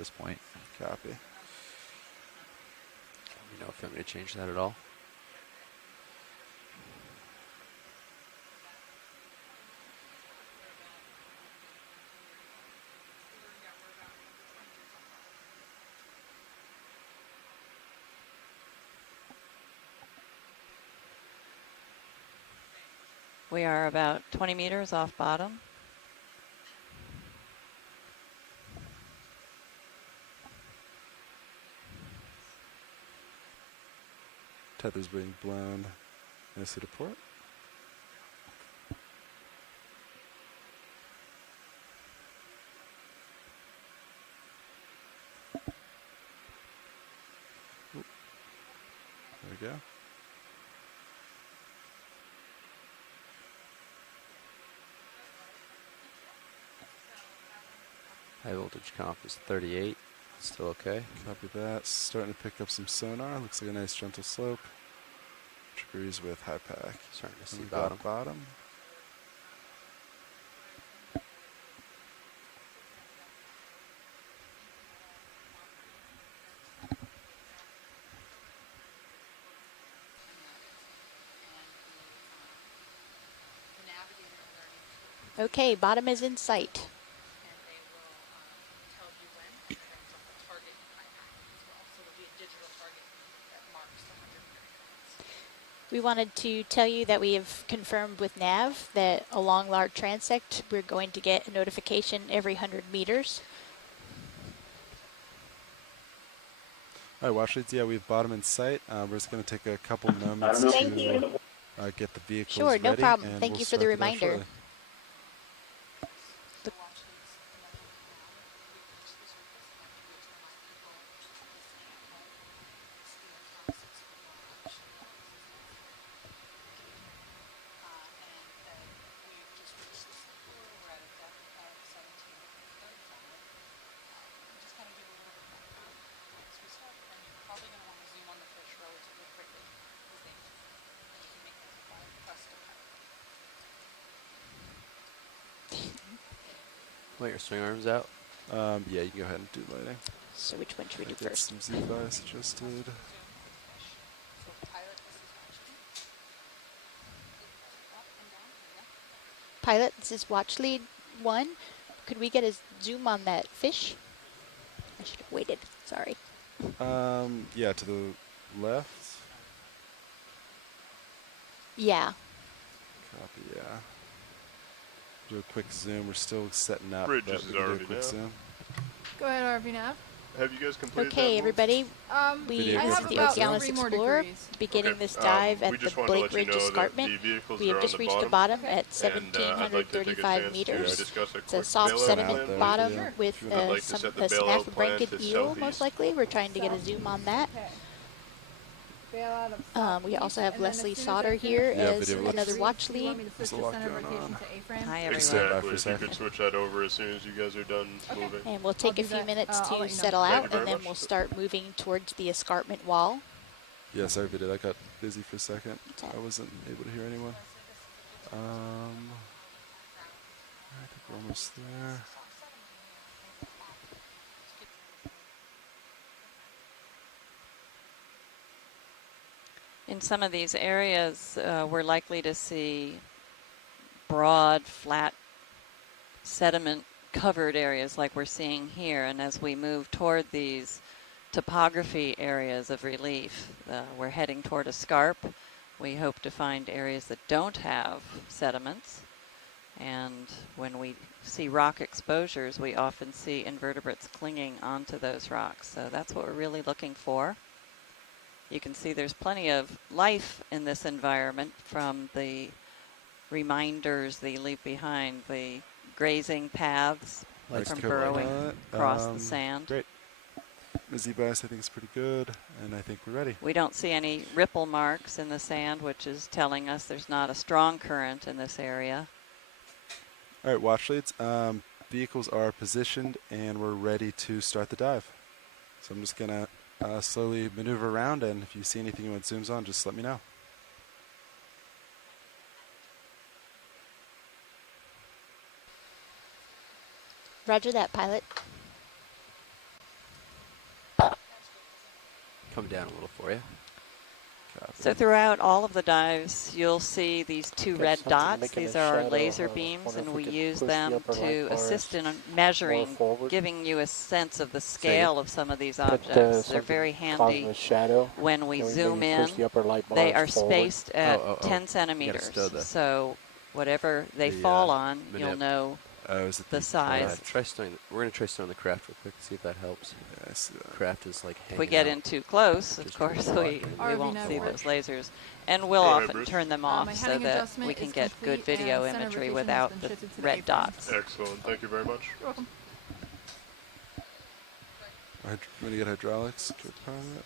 this point. Copy. Let me know if you want me to change that at all. We are about 20 meters off bottom. Tether's being blown nicely to port. Oop. There we go. High voltage comp is 38. Still okay. Copy that. Starting to pick up some sonar. Looks like a nice gentle slope. Which agrees with high pack. Starting to see And we got bottom. bottom. Okay, bottom is in sight. We wanted to tell you that we have confirmed with nav that along our transect we're going to get a notification every 100 meters. All right, watch leads. Yeah, we have bottom in sight. We're just going to take a couple moments Thank to you. Get the vehicles Sure, ready. no problem. And Thank we'll you for the start dive reminder. shortly. Want your swing arms out? Yeah, you can go ahead and do lighting. So which one should we do Get first? some Z bias adjusted. Pilot, this is watch lead 1. Could we get a zoom on that fish? I should have waited. Sorry. Yeah, to the left. Yeah. Copy, yeah. Do a quick zoom. We're still setting up, Bridge but is we can do a RV quick now. zoom. Go ahead, RV Nav. Have you guys completed that Okay, move? everybody. We Video I this have is the about Okeanos 3 more Explorer degrees. beginning Okay, this dive we at the just wanted to Blake let you Ridge know that Escarpment. the vehicles We have are on just the reached the bottom, bottom at and I'd like to take a 1,735 chance meters. to discuss a It's a quick soft bailout sediment plan with bottom you. with I'd like to some set the a bailout plan snack-branched to eel, most southeast. likely. We're trying to get a zoom on that. Okay. Bailout of We southeast, also have and then Leslie as soon as Sauter I here finish Yeah, as video another degrees, watch do you lead. want me to switch There's a the lot center going rotation on. to A-frame? Hi, Stand by everyone. for a Exactly. If you second. could switch that over as soon as you guys are done moving. And we'll take do a few that. minutes I'll to let you know. settle Thank out, you very and then much. we'll start moving towards the escarpment wall. Yeah, sorry, video. I got busy for a second. Okay. I wasn't able to hear anyone. I think we're almost there. In some of these areas, we're likely to see broad, flat, sediment-covered areas like we're seeing here. And as we move toward these topography areas of relief, we're heading toward a scarp. We hope to find areas that don't have sediments. And when we see rock exposures, we often see invertebrates clinging onto those rocks. So that's what we're really looking for. You can see there's plenty of life in this environment from the reminders they leave behind, the grazing paths Thanks, from Caroline. burrowing across the sand. Great. The Z bias I think is pretty good, and I think we're ready. We don't see any ripple marks in the sand, which is telling us there's not a strong current in this area. All right, watch leads. Vehicles are positioned, and we're ready to start the dive. So I'm just going to slowly maneuver around, and if you see anything you want zooms on, just let me know. Roger that, pilot. come down a little for you. Copy. So throughout all of the dives, you'll see these two Got red something dots. making These a are our shadow. laser I beams, wonder if and we we could use push the them upper light to bars assist in more measuring, forward. giving you a sense of the Say again? scale of some of these Put, objects. They're something very causing handy a shadow. when we Can we zoom maybe push in. the upper light They bars are forward? spaced at Oh. 10 You centimeters. gotta stow the So whatever they The, fall on, you'll manip. know Is it the size. Try stowing. We're gonna try stowing the craft real quick. See if that helps. Yeah, I see that. Craft is like hanging If we get out. in too close, of Just course, really we RV won't see network. those lasers. And we'll Go ahead, often Bruce. turn them my off so heading that adjustment we can is get good complete video and center imagery rotation has without been the shifted to the red A-frame. dots. Excellent. Thank you very much. You're welcome. When you get hydraulics, co-pilot.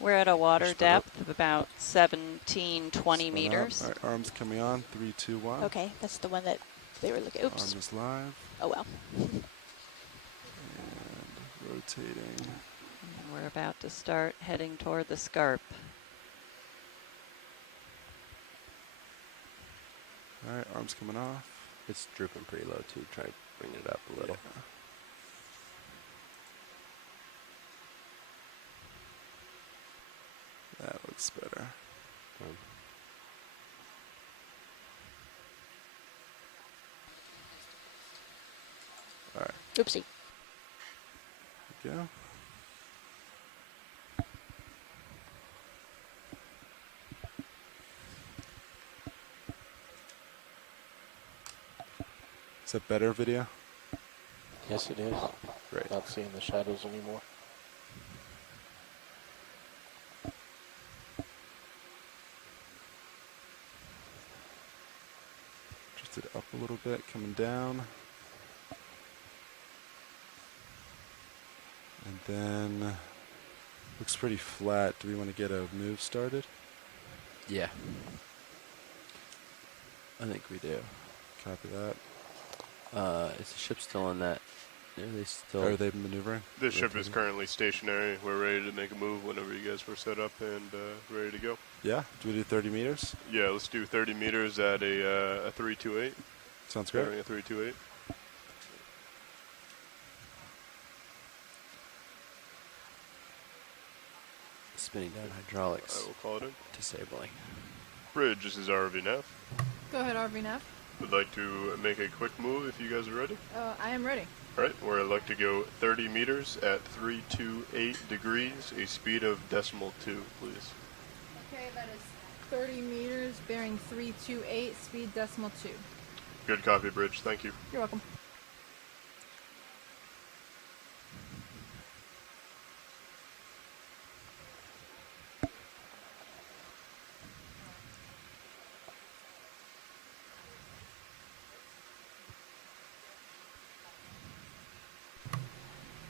We're at a water Push that up. depth of about 17, 20 Spin up. meters. All right, arms coming on. 3, 2, 1. Okay, that's the one that they were looking. Oops. Arm is live Oh well. and rotating. And we're about to start heading toward the scarp. All right, arms coming off. It's drooping pretty low too. Try bringing it up a little. Yeah. That looks better. All right, Oopsie. there we go. Is that better video? Yes, it is. Great. Not seeing the shadows anymore. Drifted up a little bit, coming down. And then looks pretty flat. Do we want to get a move started? Yeah. I think we do. Copy that. Is the ship still on that? Are they still? Are they maneuvering? The ship is Rotating? currently stationary. We're ready to make a move whenever you guys were set up and ready to go. Yeah. Do we do 30 meters? Yeah, let's do 30 meters at a 328. Sounds great. Carrying a 328. Spinning down hydraulics. I will call it in. Disabling. Bridge, this is RV Nav. Go ahead, RV Nav. Would like to make a quick move if you guys are ready. I am ready. Alright, we're like to go 30 meters at 328 degrees, a speed of decimal 2, please. Okay, that is 30 meters, bearing 328, speed decimal 2. Good copy, Bridge. Thank you. You're welcome.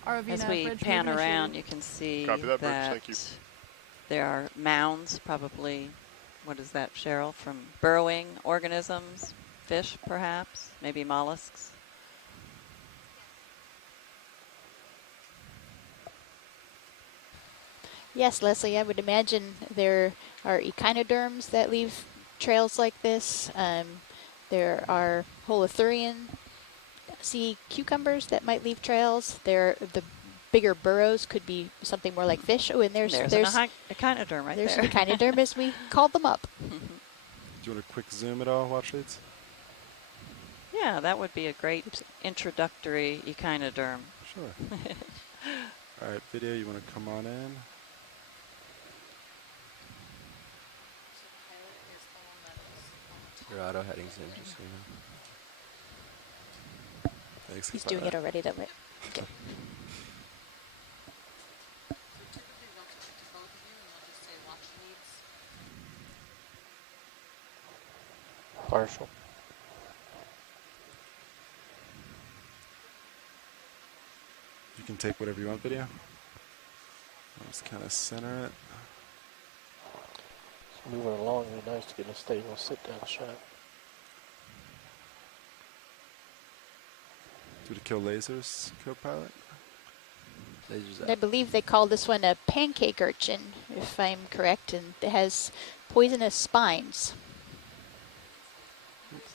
RV As Nav, we bridge pan move around, initiated. you can see Copy that, Bridge. Thank you. there are mounds, probably, what is that, Cheryl, from burrowing organisms, fish perhaps, maybe mollusks. Yes, Leslie, I would imagine there are echinoderms that leave trails like this. There are holothurian sea cucumbers that might leave trails. The bigger burrows could be something more like fish. Oh, and there's an echinoderm right there's there. an echinoderm as we called them up. Do you want a quick zoom at all, watch leads? Yeah, that would be a great introductory echinoderm. Sure. All right, video, you want to come on in? Your auto heading's in, just so you know. Thanks. He's doing it already, though. Right? Okay. Partial. You can take whatever you want, video. I'll just kind of center it. It's moving along really nice to get a stable sit-down shot. Do to kill lasers, co-pilot? Lasers And I out. believe they call this one a pancake urchin, if I'm correct, and it has poisonous spines.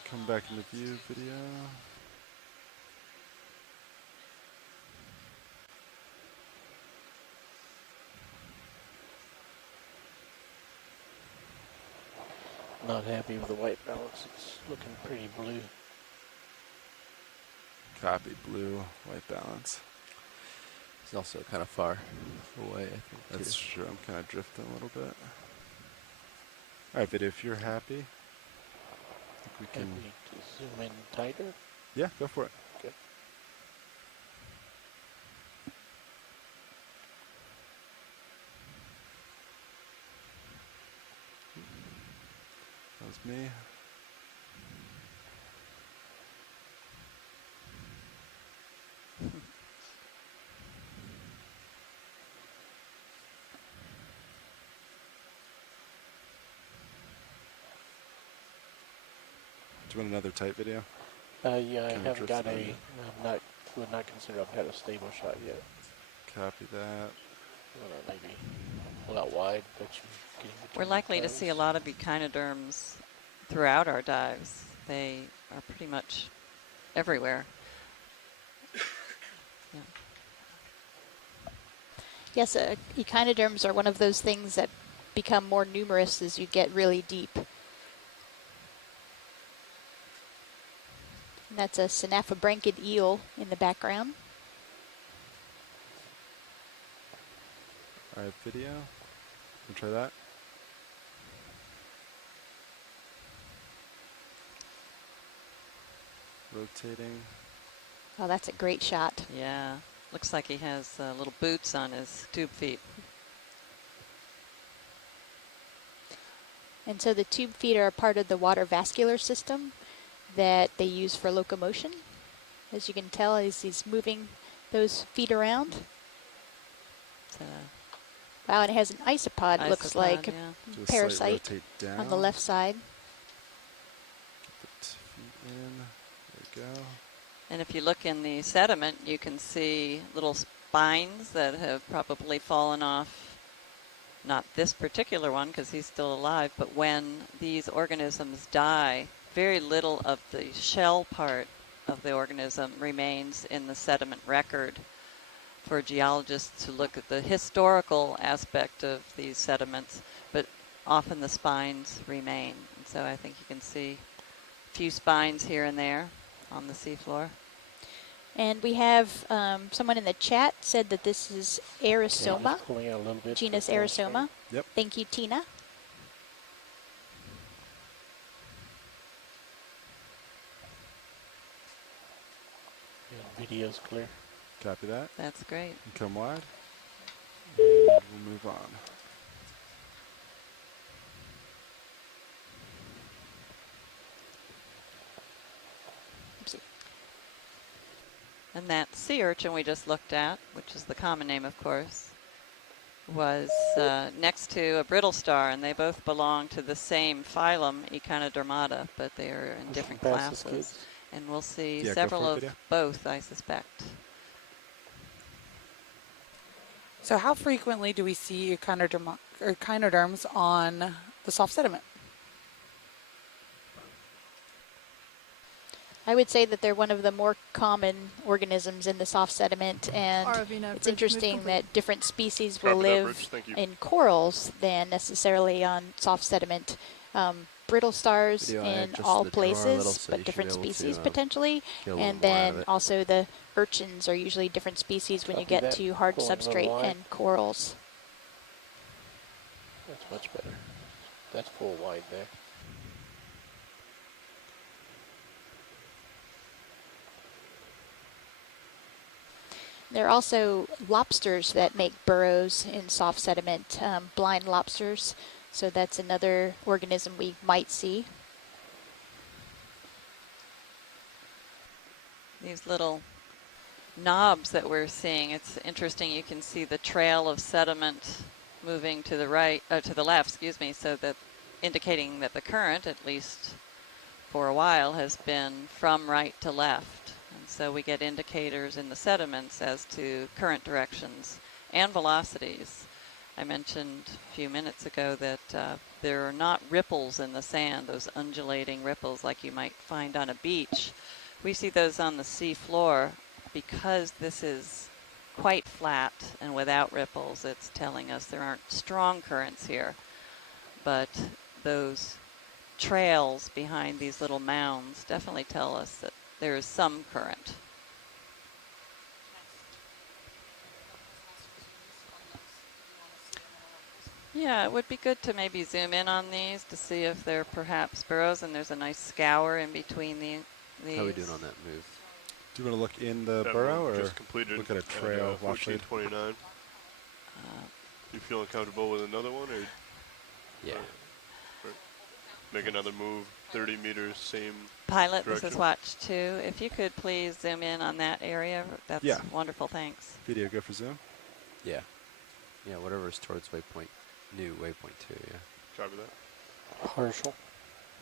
Come back into view, video. Not happy with the white balance. It's looking pretty blue. Copy. Blue, white balance. It's also kind of far away, I think. That's too. true. I'm kind of drifting a little bit. All right, video, if you're happy, I think we can. Happy to zoom in tighter. Yeah, go for it. Okay. That was me. Do you want another tight video? Yeah, I Kinda haven't got drifts a. Would not consider I've had a stable shot yet. Copy that. Maybe pull out wide, but you getting between We're the likely to see a toes. lot of echinoderms throughout our dives. They are pretty much everywhere. Yeah. Yes, echinoderms are one of those things that become more numerous as you get really deep. And that's a synaphobranchid eel in the background. All right, video. Wanna try that? Rotating. Oh, that's a great shot. Yeah. Looks like he has little boots on his tube feet. And so the tube feet are a part of the water vascular system that they use for locomotion. As you can tell, as he's moving those feet around. It's Wow, and it has an isopod, a looks like, yeah. Do a slight parasite rotate down. on the left side. Get the feet in. There we go. And if you look in the sediment, you can see little spines that have probably fallen off. Not this particular one because he's still alive, but when these organisms die, very little of the shell part of the organism remains in the sediment record for geologists to look at the historical aspect of these sediments, but often the spines remain. And so I think you can see a few spines here and there on the seafloor. And we have someone in the chat said that this is Aerosoma, Just pulling out a little bit. genus for full screen. Aerosoma. Yep. Thank you, Tina. Yeah, video's clear. Copy that. That's great. And come wide. And we'll move on. And that sea urchin we just looked at, which is the common name, of course, was next to a brittle star, and they both belong to the same phylum, Echinodermata, but they are in different Pass this, classes. kids. And we'll see Yeah, go several for it, of video. both, I suspect. So how frequently do we see echinoderms on the soft sediment? I would say that they're one of the more common organisms in the soft sediment, and RV net it's bridge, move interesting complete. that different species will Copy that, live Bridge. Thank you. in corals than necessarily on soft sediment. Brittle stars Video, I in adjusted all the drawer a little, places, so you but should different be able to, species potentially. get a little And more out of then it. also the urchins are usually different species when you Copy get that. to hard Pulling a little substrate wide. and corals. That's much better. That's full wide there. There are also lobsters that make burrows in soft sediment, blind lobsters. So that's another organism we might see. These little knobs that we're seeing, it's interesting. You can see the trail of sediment moving to the right, to the left, excuse me, so that indicating that the current, at least for a while, has been from right to left. And so we get indicators in the sediments as to current directions and velocities. I mentioned a few minutes ago that there are not ripples in the sand, those undulating ripples like you might find on a beach. We see those on the sea floor because this is quite flat and without ripples. It's telling us there aren't strong currents here, but those trails behind these little mounds definitely tell us that there is some current. Yeah, it would be good to maybe zoom in on these to see if they're perhaps burrows, and there's a nice scour in between these. How are we doing on that move? Do you want to look in the That burrow move or just completed look at a trail? Watch lead. 1429. You feeling comfortable with another one, or Yeah. make another move 30 meters, same Pilot, this is direction? watch 2. If you could please zoom in on that area, that's Yeah. wonderful, thanks. Video, go for zoom. Yeah. Yeah, whatever is towards waypoint, new waypoint 2, yeah. Copy that. Partial.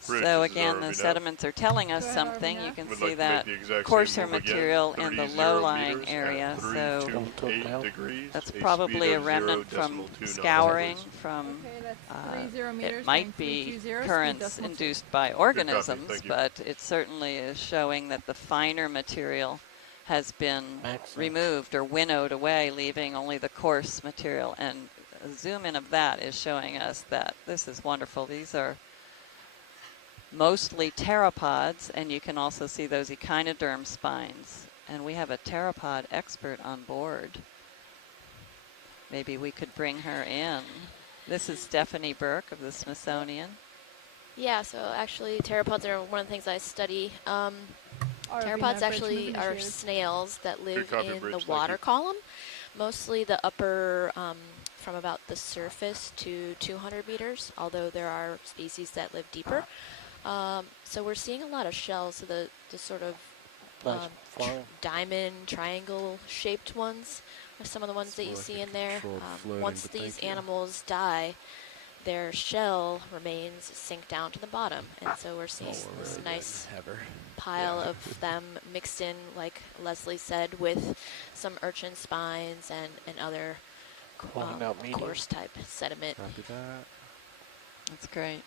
Bridge, So this is again, the RV now. sediments are telling us Go ahead, something. RV You now. can Would see like to that make the exact coarser same move again, material in the 30 low-lying meters area. at So 328 degrees. that's a probably speed a of remnant from 0.29 scouring degrees. from, Okay, that's 30 meters. it might bearing be 320, speed currents decimal 2. induced by copy, organisms, thank you. but it certainly is showing that the finer material has been Excellent. removed or winnowed away, leaving only the coarse material. And a zoom in of that is showing us that this is wonderful. These are mostly pteropods, and you can also see those echinoderm spines. And we have a pteropod expert on board. Maybe we could bring her in. This is Stephanie Burke of the Smithsonian. Yeah, so actually pteropods are one of the things I study. RV Pteropods now, actually bridge are moving snails that live copy, in Bridge, the thank water you. column, mostly the upper from about the surface to 200 meters, although there are species that live deeper. So we're seeing a lot of shells, so the sort of Nice flying. diamond, triangle-shaped ones are some of the ones that you More see like a in there. controlled floating, Once but these thank you. animals die, their shell remains sink down to the bottom, and so we're seeing this nice Have her. pile of them mixed in, like Leslie said, with some urchin spines and other Crawling out medium. coarse type sediment. Copy that. That's great.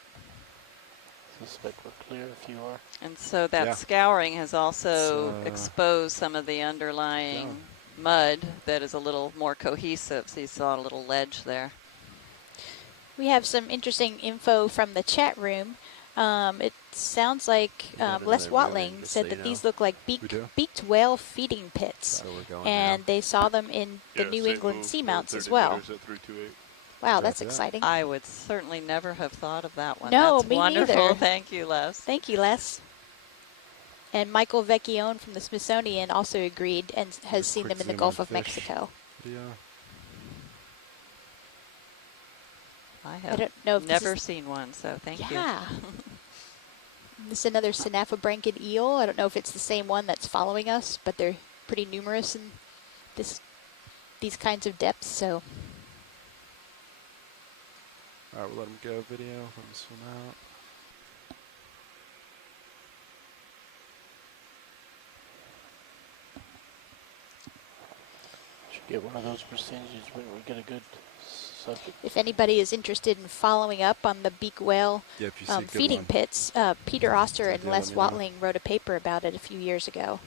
Suspect we're clear if you are. And so that Yeah. scouring has also So, exposed some of the underlying mud that is a little more cohesive. So you saw a little ledge there. We have some interesting info from the chat room. It sounds like We have Les another Watling moving, just said so that you these know. look like We do? beaked whale feeding pits. So we're going And now. they saw them in the Yeah, New same England move, seamounts as 30 well. meters at 328. Wow, Copy that's that. exciting. I would certainly never have thought of that one. No, That's me wonderful. neither. Thank you, Les. Thank you, Les. And Michael Vecchione from the Smithsonian also agreed and has seen Quick them in the zoom Gulf on of fish. Mexico. Video. I I have don't know if never this is, seen one, so thank you. yeah. This is another synaphobranchid eel. I don't know if it's the same one that's following us, but they're pretty numerous in these kinds of depths. So All right, we'll let him go. Video. Let him swim out. Should get one of those percentages when we get a good subject. if anybody is interested in following up on the beak whale Yeah, if you see a good feeding one. pits, Peter Oster and Yeah, Les let me know. Watling wrote a paper about it a few years ago.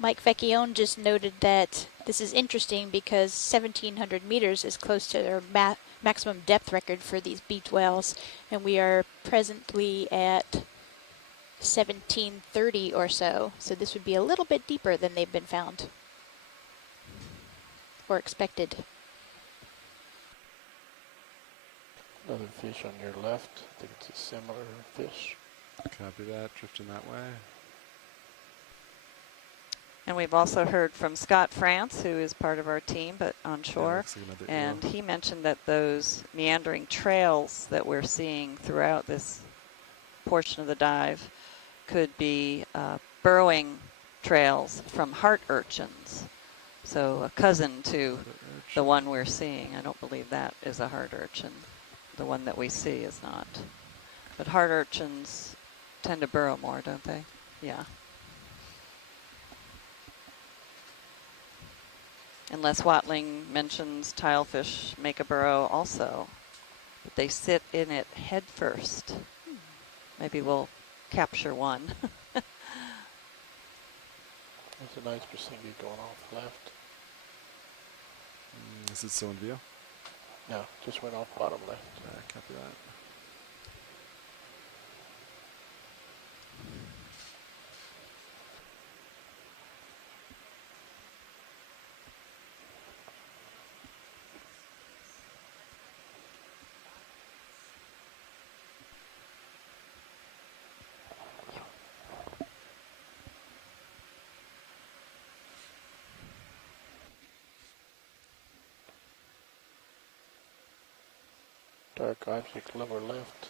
Mike Vecchione just noted that this is interesting because 1,700 meters is close to their maximum depth record for these beaked whales, and we are presently at 1,730 or so. So this would be a little bit deeper than they've been found or expected. Another fish on your left. I think it's a similar fish. Copy that. Drifting that way. And we've also heard from Scott France, who is part of our team, but on Yeah, shore. looks like another And eel. he mentioned that those meandering trails that we're seeing throughout this portion of the dive could be burrowing trails from heart urchins. So a cousin to The the urchin. one we're seeing. I don't believe that is a hard urchin. The one that we see is not. But hard urchins tend to burrow more, don't they? Yeah. Unless Watling mentions tilefish make a burrow also. But they sit in it head first. Maybe we'll capture one. There's a nice percentage going off left. Is it still in view? No, just went off bottom left. Copy that. Dark object lower left.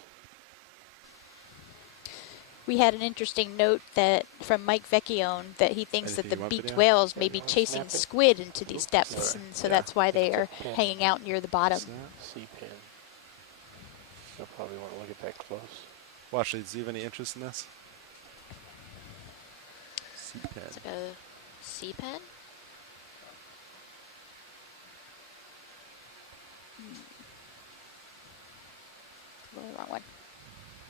We had an interesting note that from Mike Vecchione that he thinks that Anything the you want, beaked video? whales Yeah, may you be wanna chasing snap it? squid into these Oops, depths, sorry. and so Yeah. that's why they It's a are pin. hanging out near the bottom. Snap. C-pin. You'll probably want to look at that close. Watch, do you have any interest in this? C-pad. It's like a sea pen. Wrong one.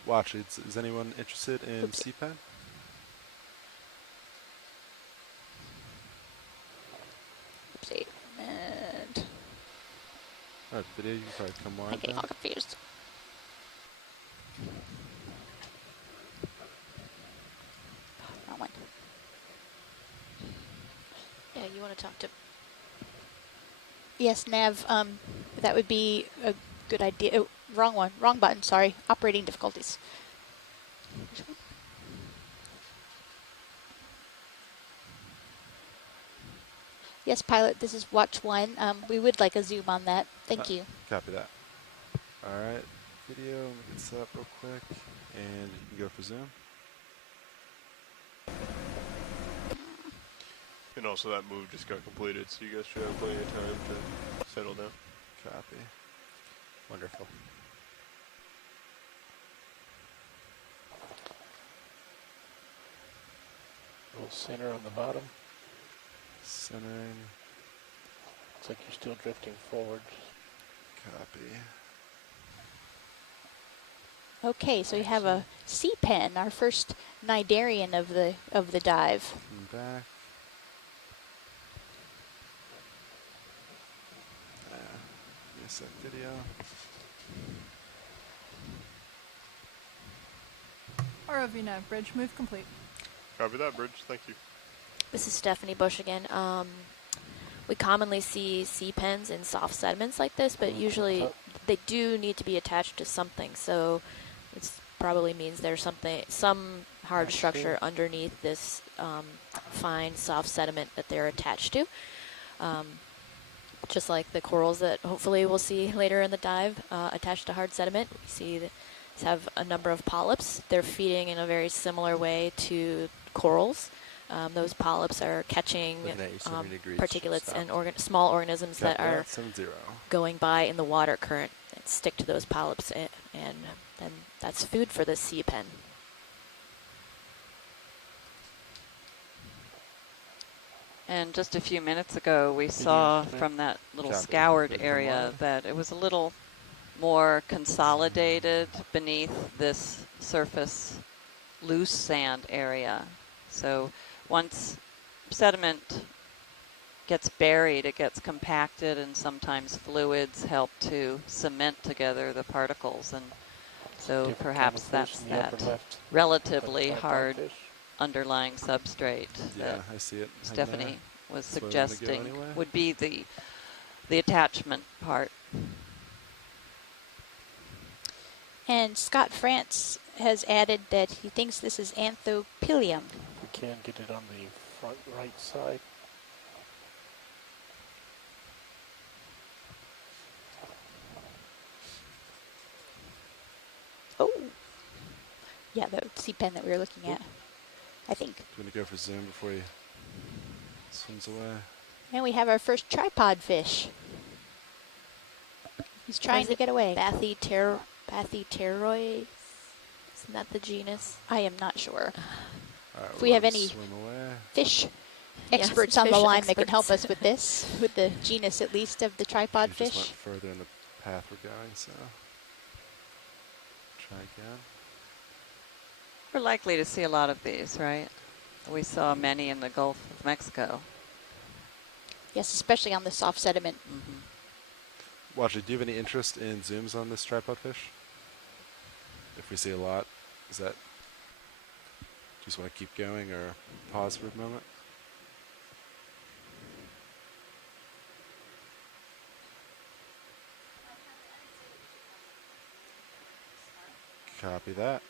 Watch, is anyone interested in Oopsie. C-pad? Oopsie. And Alright, video, you can probably come I'm wide getting then. all confused. Wrong one. Yeah, you want to talk to. Yes, Nav, that would be a good idea. Oh, wrong one. Wrong button, sorry. Operating difficulties. Which one? Yes, pilot, this is watch one. We would like a zoom on that. Thank you. Copy that. Alright, video, let me get set up real quick, and you can go for zoom. And also that move just got completed, so you guys should have plenty of time to settle down. Copy. Wonderful. A little center on the bottom. Centering. Looks like you're still drifting forward. Copy. Okay, so we have a sea pen, our first cnidarian of the dive. And back. Yes, that video. ROV nav bridge move complete. Copy that, Bridge. Thank you. This is Stephanie Bush again. We commonly see sea pens in soft sediments like this, but usually they do need to be attached to something. So it probably means there's some hard structure underneath this fine soft sediment that they're attached to. Just like the corals that hopefully we'll see later in the dive attached to hard sediment. We see that these have a number of polyps. They're feeding in a very similar way to corals. Those polyps are catching Looking at you 70 degrees, particulates stop. and small organisms that are 7-0. going by in the water current and stick to those polyps, and then that's food for this sea pen. And just a few minutes ago, we saw from that little Copy. scoured Good area command. that it was a little more consolidated beneath this surface loose sand area. So once sediment gets buried, it gets compacted, and sometimes fluids help to cement together the particles. And so Different perhaps kind of that's fish in the upper that left. relatively Like hard fish. underlying substrate Yeah, that I see it. Stephanie was That's where I'm gonna go suggesting anyway. would be the attachment part. And Scott France has added that he thinks this is Anthopilium. We can get it on the front right side. Oh, yeah, the sea pen that we were looking at, I think. Do you want to go for zoom before he swims away? And we have our first tripod fish. He's trying to get away. Bathipteroids. Isn't that the genus? I am not sure. All right, If we have let him any swim away. fish Yes, experts on the fish line that can help experts. us with this, with the genus at least of the tripod He just went fish. further in the path we're going, so try again. We're likely to see a lot of these, right? We saw many in the Gulf of Mexico. Yes, especially on the soft sediment. Watchley, do you have any interest in zooms on this tripod fish? If we see a lot, is that, do you just want to keep going or pause for a moment? Copy that.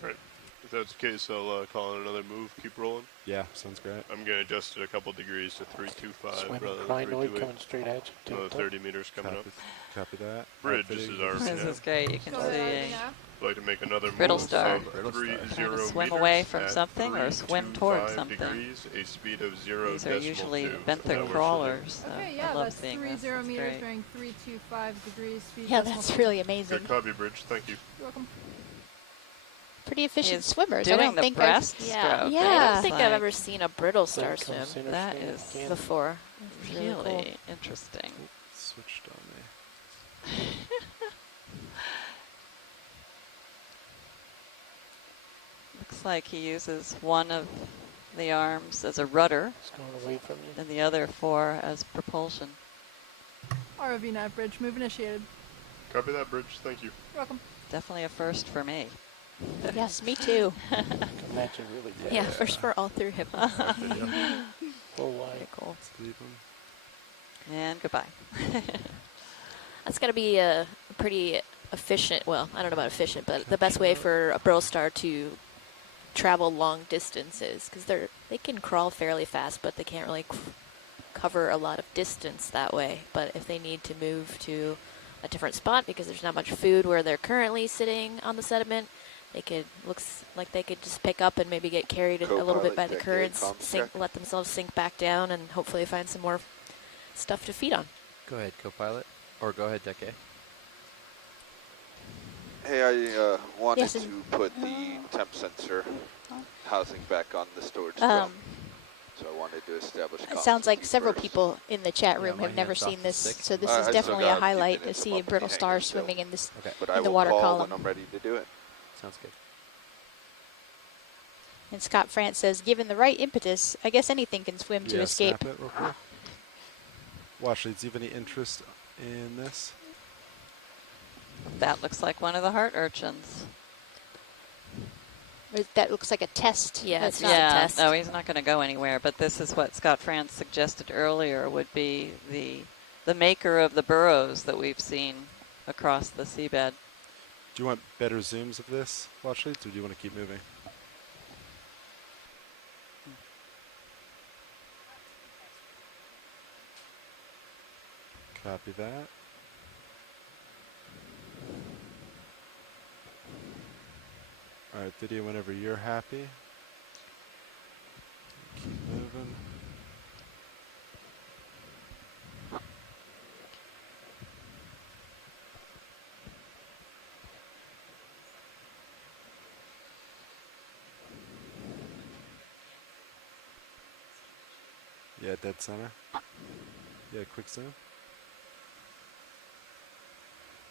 Right. If that's the case, I'll call in another move. Keep rolling. Yeah, sounds great. I'm going to adjust it a couple degrees to 325 Swimming rather than crinoid 328. coming straight at you. Another tilt up. 30 meters coming up. Copy that. Bridge, Outfitting. this is our This is great. You can Go ahead, see. Arvina. I'd like to make another Brittle move star. of Brittle star. 30 Trying to swim meters away from at something or swim toward 325 something. degrees, a speed of 0 These are usually decimal 2. benthic That works for crawlers. So Okay, I yeah, love that's seeing 30 this. It's meters great. bearing 325 degrees. Speed Yeah, decimal that's two. really you. amazing. Good copy, Bridge. Thank you. You're welcome. Pretty efficient He's swimmers. I doing don't the think I've breaststroke. Yeah. I Yeah. don't think It's I've like ever seen a brittle Then star come swim center That stream is again. before. It's really really cool. interesting. Switched on me. Looks like he uses one of the arms as a rudder It's going away from you. and the other four as propulsion. ROV nav bridge, move initiated. Copy that, Bridge. Thank you. You're welcome. Definitely a first for me. Yes, me too. Imagine really fast. Yeah, first for all three of us. Full wide. Very cool. Leave him. And goodbye. That's got to be a pretty efficient, well, I don't know about efficient, but the best way for a brittle star to travel long distances, because they can crawl fairly fast, but they can't really cover a lot of distance that way. But if they need to move to a different spot because there's not much food where they're currently sitting on the sediment, looks like they could just pick up and maybe get carried a little bit by the currents, let themselves sink back down, and hopefully find some more stuff to feed on. Go ahead, co-pilot. Or go ahead, Decade. Hey, I wanted Yes, to put the temp sensor housing back on the storage drum. So I wanted to establish It sounds like competency several first. people in the chat Yeah, room my have never hand's off seen the this, stick. so this I is still definitely a got a few highlight to minutes. see I'm a up in brittle the star hangar still. swimming in this Okay, But I in the will water call column. when I'm ready to do it. sounds good. And Scott France says, given the right impetus, I guess anything can swim to Yeah, escape. snap it real quick. Watchley, do you have any interest in this? That looks like one of the heart urchins. That looks like a test. Yeah, That's it's not- not a Yeah, test. no, he's not going to go anywhere. But this is what Scott France suggested earlier would be the maker of the burrows that we've seen across the seabed. Do you want better zooms of this, Watchley, or do you want to keep moving? Copy that. All right, video whenever you're happy. Keep moving. Yeah, dead center. Yeah, quick zoom.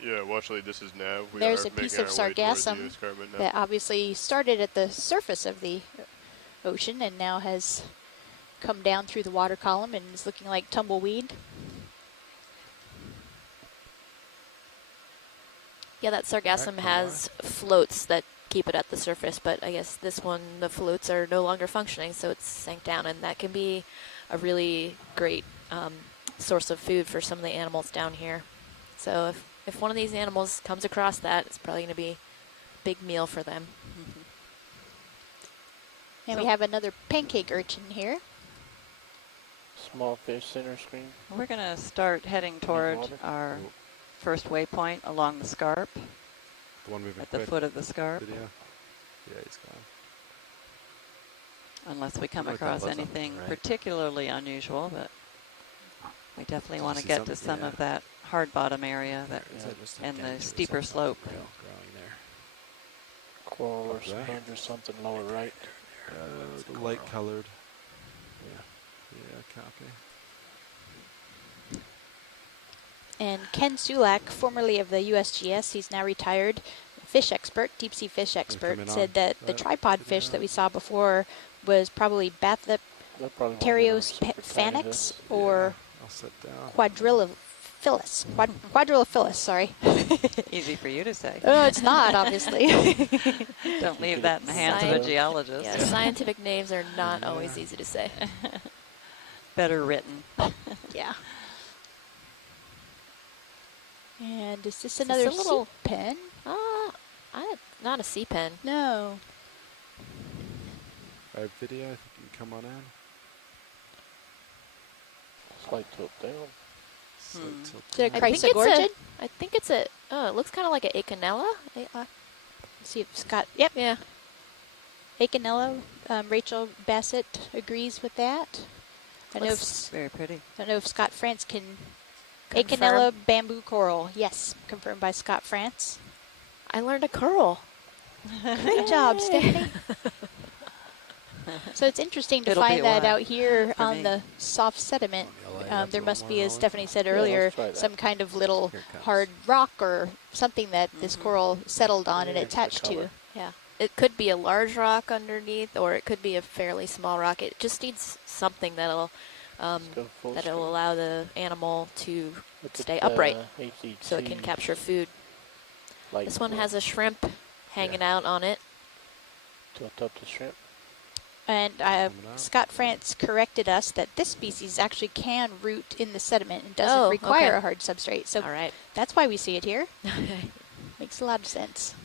Yeah, Watchley, this is Nav. We There's are a piece making of our way towards the sargassum escarpment now. that obviously started at the surface of the ocean and now has come down through the water column and is looking like tumbleweed. Yeah, that sargassum has floats that keep it at the surface, but I guess this one, the floats are no longer functioning, so it's sank down, and that can be a really great source of food for some of the animals down here. So if one of these animals comes across that, it's probably going to be a big meal for them. And So- we have another pancake urchin here. Small fish center screen. We're going to start heading toward water? our first waypoint along the scarp, The one moving at the quick foot of the scarp. video. Yeah, he's gone. unless we come Look, that across was on the anything right. particularly unusual, but we definitely want to see get to something? some of that hard bottom area that Is that just a and dent the or steeper something slope. real growing there? Coral or Up there. sponge or something lower right. The light Coral. colored. Yeah. Yeah, copy. And Ken Sulak, formerly of the USGS, he's now retired, fish expert, deep sea fish expert, in said on that the that tripod video. fish that we saw before was probably That probably won't get Bathopteryos our super tiny phanex hooks. or I'll sit down. quadrilophilus. Quadrilophilus, sorry. Easy for you to say. Oh, it's not, obviously. Don't You leave get that it in the hands of a science- geologist. Yeah, scientific names are not Yeah. always easy to say. Better written. Yeah. And is this Is another this a little- sea pen? Not a sea pen. No. Our video, I think you can come on in. Slight tilt down. Slight tilt Is it a down. I think it's chrysogorgon? I think it's a. Oh, it looks kind of like an Acanella. Let's see if Scott. Yep. Yeah. Acanella. Rachel Bassett agrees with that. I know Looks very pretty. I don't know if Scott France can. Confirm. Acanella bamboo coral. Yes, confirmed by Scott France. I learned a curl. Great job, Stephanie. So it's interesting to It'll be find a that while out here for on me. the soft sediment. Let me lay it up a There little must more be, as rolling. Stephanie said Yeah, earlier, let's try that. some kind of little Here it comes. hard rock or something that this coral settled on and Yeah, it's the attached to. color. Yeah. It could be a large rock underneath, or it could be a fairly small rock. It just needs something that'll Go full that'll screen. allow the animal to Look at stay the upright, HET so it can capture food. light This one blue. has a shrimp hanging out on it. Tilt up the shrimp. And Coming out. Scott France corrected us that this species actually can root in the sediment and doesn't Oh, require okay. a hard substrate. So All right. that's why we see it here. Okay. Makes a lot of sense.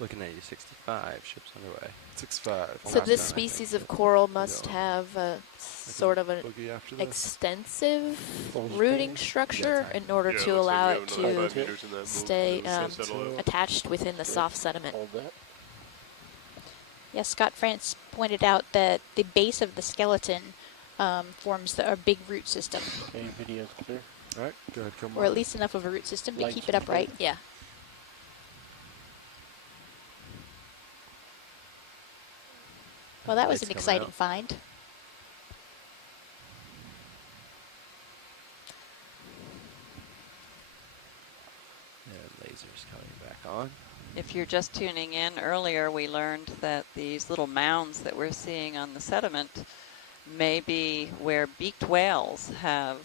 Looking at you, 65 ships underway. 6'5". So Last this time, I species think, of coral yeah. must have a I can sort of an boogie after this. extensive Full rooting screen. structure Yeah, in order Yeah, to looks like allow we it have another to 5 meters in that move, stay, so it's gonna settle out. attached within the soft sediment. Hold that. Yes, Scott France pointed out that the base of the skeleton forms a big root system, Okay, video's clear. All right, go ahead, come or on. at least enough of a root system to Lights keep it are clear. upright. Yeah. Well, that was Lights an coming exciting out. find. And lasers coming back on. If you're just tuning in, earlier we learned that these little mounds that we're seeing on the sediment may be where beaked whales have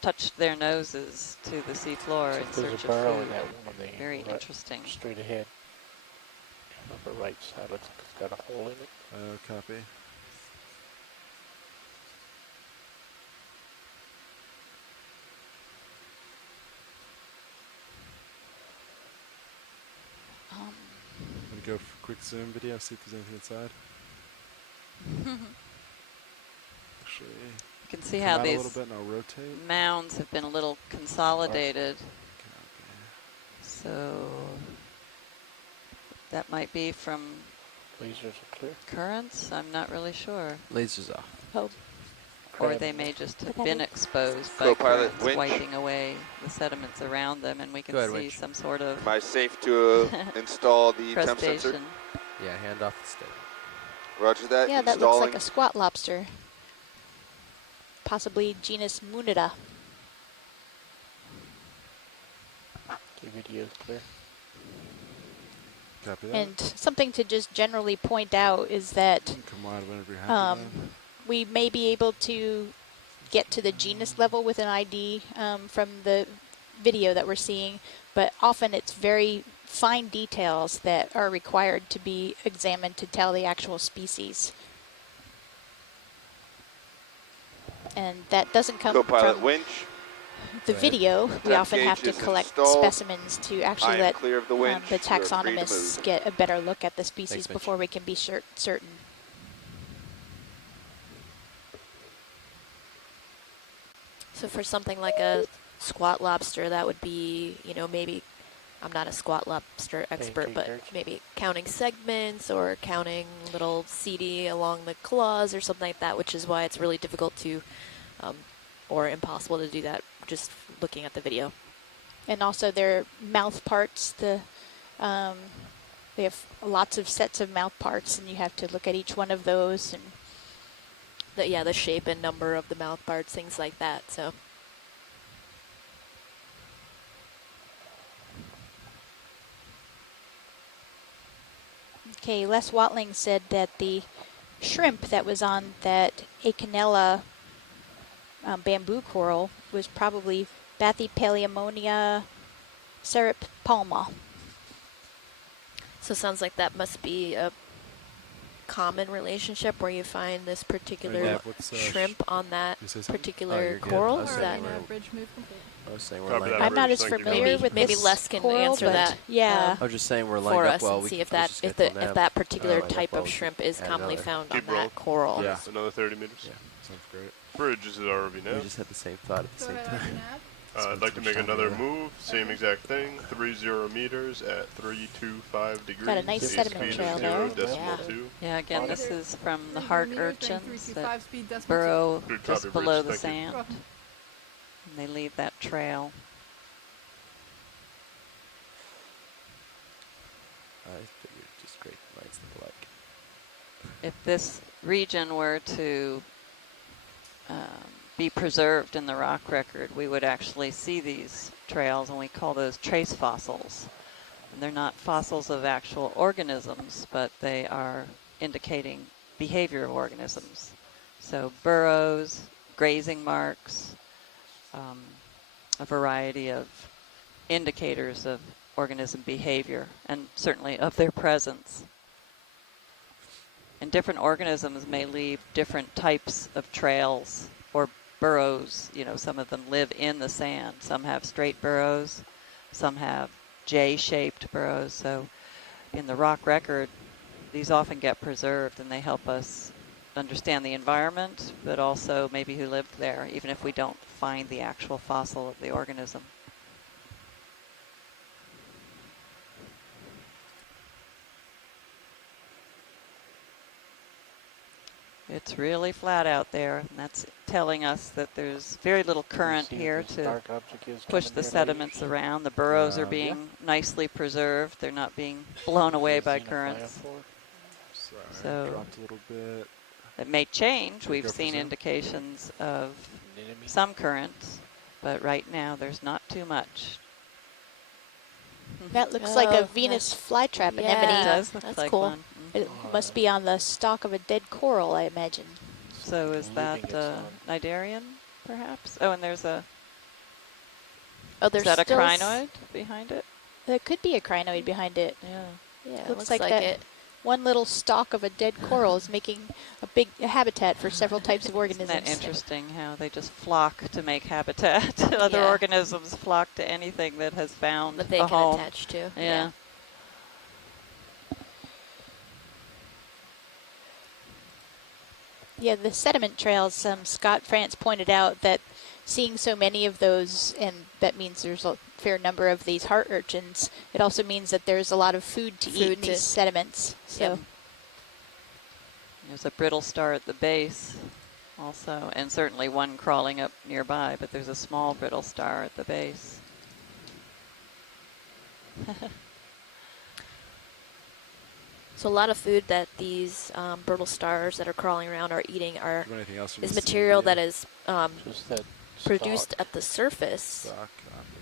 touched their noses to the seafloor in There's search a of barrel in food. that one on the Very right, interesting. straight ahead. Upper right side looks like it's got a hole in it. Copy. Um, I'm gonna go for a quick zoom video, see if there's anything inside. Actually, You can see come how out a these little bit and I'll rotate. mounds have been a little consolidated. Copy. So that might be from Lasers are clear. currents. I'm not really sure. Lasers off. oh, Or Crab. they may just have Put that been in. exposed by Co-pilot currents winch. wiping away the sediments around them, and we can Go ahead, see winch. some sort of Am I safe to install the temp sensor? crustacean. Yeah, hand off the stick. Roger that. yeah, that looks Installing. like a squat lobster. Possibly genus Munida. Okay, video's clear. Copy that. And something to just generally point out is that Come wide whenever you're happy. man. we may be able to get to the genus level with an ID from the video that we're seeing, but often it's very fine details that are required to be examined to tell the actual species. And that doesn't come Co-pilot from winch. the Go ahead. video. We Temp often have gauge to is collect installed. specimens to I actually am let clear of the winch. the You are free to taxonomists move. get a better look at the species Thanks, Mitch. before we can be certain. So for something like a squat lobster, that would be, you know, maybe I'm not a squat lobster expert, Pancake but urchin. maybe counting segments or counting little CD along the claws or something like that, which is why it's really difficult to, or impossible to do that just looking at the video. And also their mouth parts, they have lots of sets of mouth parts, and you have to look at each one of those. And The shape and number of the mouth parts, things like that. So. okay, Les Watling said that the shrimp that was on that Acanella bamboo coral was probably Bathypaleomonia seripalma. So it sounds like that must be a common relationship where you find this particular Nav, what's, shrimp on that you say something? Oh, particular you're good. coral. I was Is saying that we're- Bridge move complete. I was saying we're Copy lined that. up. I'm not as Thank you. familiar maybe with maybe this Les can coral, answer but that. yeah. I was just saying we're lined For up us well. and We see can- if I was that just gonna if tell the if Nav, that particular lined up type well, of we shrimp can is add commonly another. found Keep on roll. that coral. Yeah. Another 30 meters. Sounds great. Bridge is already We now. just had the same thought at the Go same ahead, time. Nav. I'd like to make another move. Same exact thing. 30 meters at 325 degrees. Got a nice sediment speed of trail 0.2. Yeah, again, this is from the heart urchins that 325 speed decimal burrow Good just copy, below Bridge. the Thank you. sand. And they leave that trail. I figured just great minds look alike. If this region were to be preserved in the rock record, we would actually see these trails, and we call those trace fossils. And they're not fossils of actual organisms, but they are indicating behavior of organisms. So burrows, grazing marks, a variety of indicators of organism behavior, and certainly of their presence. And different organisms may leave different types of trails or burrows. You know, some of them live in the sand. Some have straight burrows. Some have J-shaped burrows. So in the rock record, these often get preserved, and they help us understand the environment, but also maybe who lived there, even if we don't find the actual fossil of the organism. It's really flat out there, and that's telling us that there's very little current See if here this to dark object is push coming the here sediments later. around. The burrows are Yeah. being nicely preserved. They're not being blown away by currents. Sorry, So- dropped a little bit. It may change. Can I We've go for seen zoom? indications of Enemy. some currents, but right now there's not too much. That looks like a Oh, Venus flytrap It Yeah. anemone. does look that's like cool. one. Mhm. It must be on the stalk of a dead coral, I imagine. So is that Looping its own. Cnidarian, perhaps? Oh, and there's a, Oh, is there's that a still crinoid behind it? There could be a crinoid behind it. Yeah. Yeah, it Looks looks like like that. it. One little stalk of a dead coral is making a habitat for several types of organisms. Isn't that interesting how they just flock to make habitat? Other Yeah. organisms flock to anything that has found That they a can home. attach to. Yeah. Yeah, the sediment trails, Scott France pointed out that seeing so many of those, and that means there's a fair number of these heart urchins, it also means that there's a lot of food to eat in Food to- these sediments. So Yep. There's a brittle star at the base also, and certainly one crawling up nearby, but there's a small brittle star at the base. So a lot of food that these brittle stars that are crawling around are eating Do are you have anything else you is missed in the material video? that is Just that produced stalk. at the surface Stock,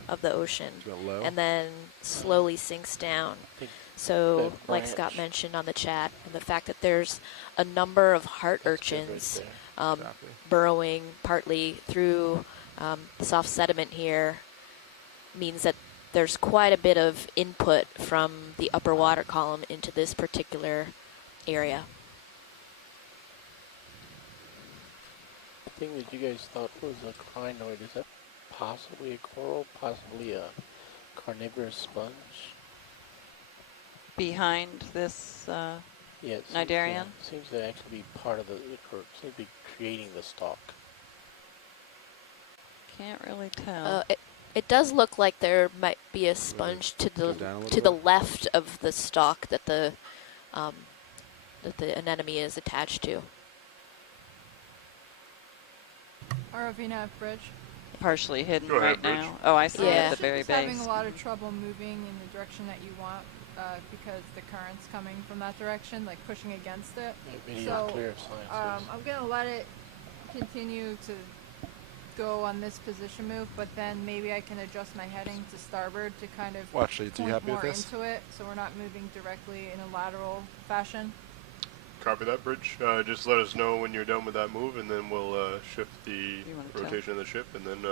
of the ocean do you want low? and then slowly sinks down. think So, that like Scott branch- mentioned on the chat, and the fact that there's a number of heart That's good right urchins there. Exactly. burrowing partly through the soft sediment here means that there's quite a bit of input from the upper water column into this particular area. The thing that you guys thought was a crinoid, is that possibly a coral, possibly a carnivorous sponge? Behind this, Yeah, it seems Cnidarian? seems to actually be part of or seems to be creating the stalk. can't really tell. It does look like there might be a sponge to go the down a little to the bit? left of the stalk that the anemone is attached to. Aravina Bridge. Partially hidden Go ahead, right Bridge. now. Oh, I see Yeah. at the Ship very is having base. a lot of trouble moving in the direction that you want because the current's coming from that direction, like pushing against it. Video So, clear of science. I'm gonna let it continue to go on this position move, but then maybe I can adjust my heading to starboard to kind of Well, actually, do you point happy with more this? into it, so we're not moving directly in a lateral fashion. Copy that, Bridge. Just let us know when you're done with that move, and then we'll shift the You wanna tell? rotation of the ship, and then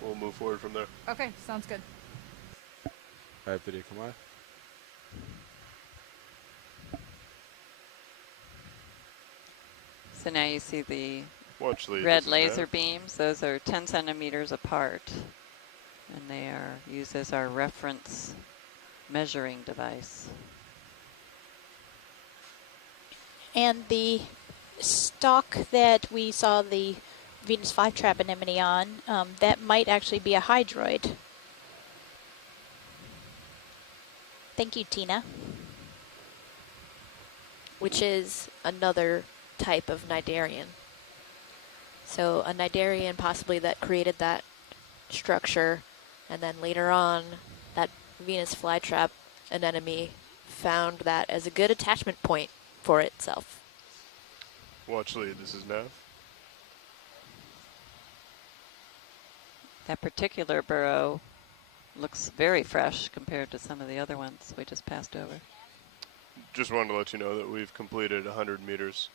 we'll move forward from there. Okay, sounds good. All right, video, come on. So now you see the Watch Lee. red this is laser Nav. beams. Those are 10 centimeters apart, and they are used as our reference measuring device. And the stalk that we saw the Venus flytrap anemone on, that might actually be a hydroid. Thank you, Tina. Which is another type of cnidarian. So a cnidarian possibly that created that structure, and then later on that Venus flytrap anemone found that as a good attachment point for itself. Watch Lee. This is Nav. That particular burrow looks very fresh compared to some of the other ones we just passed over. Just wanted to let you know that we've completed 100 meters.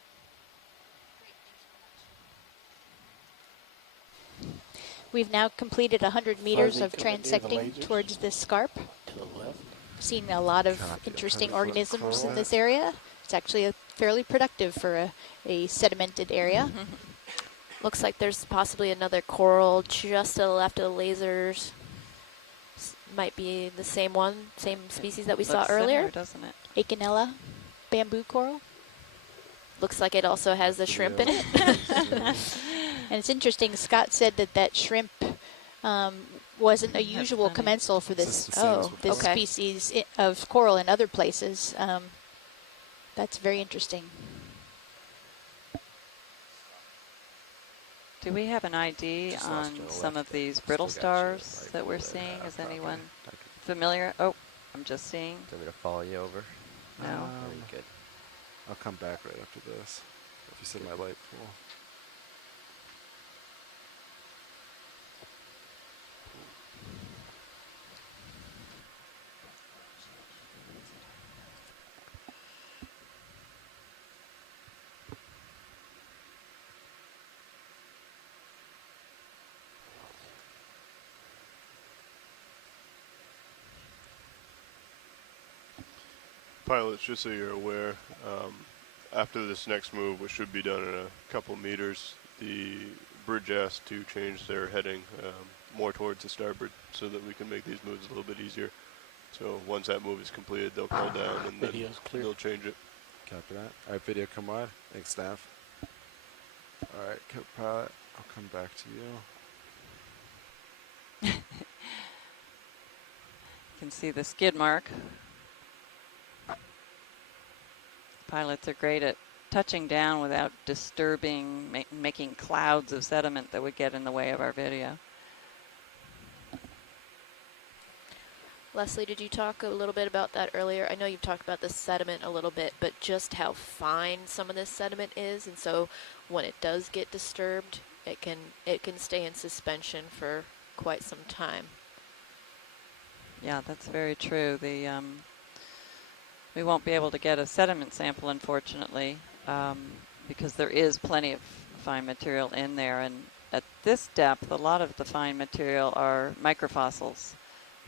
We've now completed 100 meters they of coming near the transecting lasers? towards this scarp. To the left. Seen a lot of Copy. interesting 100 foot organisms in coral. this area. It's actually fairly productive for a sedimented area. Looks like there's possibly another coral just to the left of the lasers. Might be the same one, same species that we saw Looks earlier. similar, doesn't it? Acanella, bamboo coral. Looks like it also has the shrimp in it. And it's interesting, Scott said that that shrimp wasn't a usual funny. commensal for This this, is the same as this okay. species of coral in other places. That's very interesting. Do we have an ID Just on lost you on the some left of there. these Still brittle got you stars right that we're below seeing? that Is property. anyone I could- familiar? Oh, I'm just seeing. Do you want me to follow you over? No. Very good. I'll come back right after this. If you set my light pool. Pilots, just so you're aware, after this next move, which should be done in a couple meters, the bridge asked to change their heading more towards the starboard so that we can make these moves a little bit easier. So once that move is completed, they'll call down and then Video's clear. they'll change it. Copy that. All right, video, come on. Thanks, staff. All right, co-pilot, I'll come back to you. You can see the skid mark. Pilots are great at touching down without disturbing, making clouds of sediment that would get in the way of our video. Leslie, did you talk a little bit about that earlier? I know you've talked about the sediment a little bit, but just how fine some of this sediment is, and so when it does get disturbed, it can stay in suspension for quite some time. Yeah, that's very true. We won't be able to get a sediment sample, unfortunately, because there is plenty of fine material in there. And at this depth, a lot of the fine material are microfossils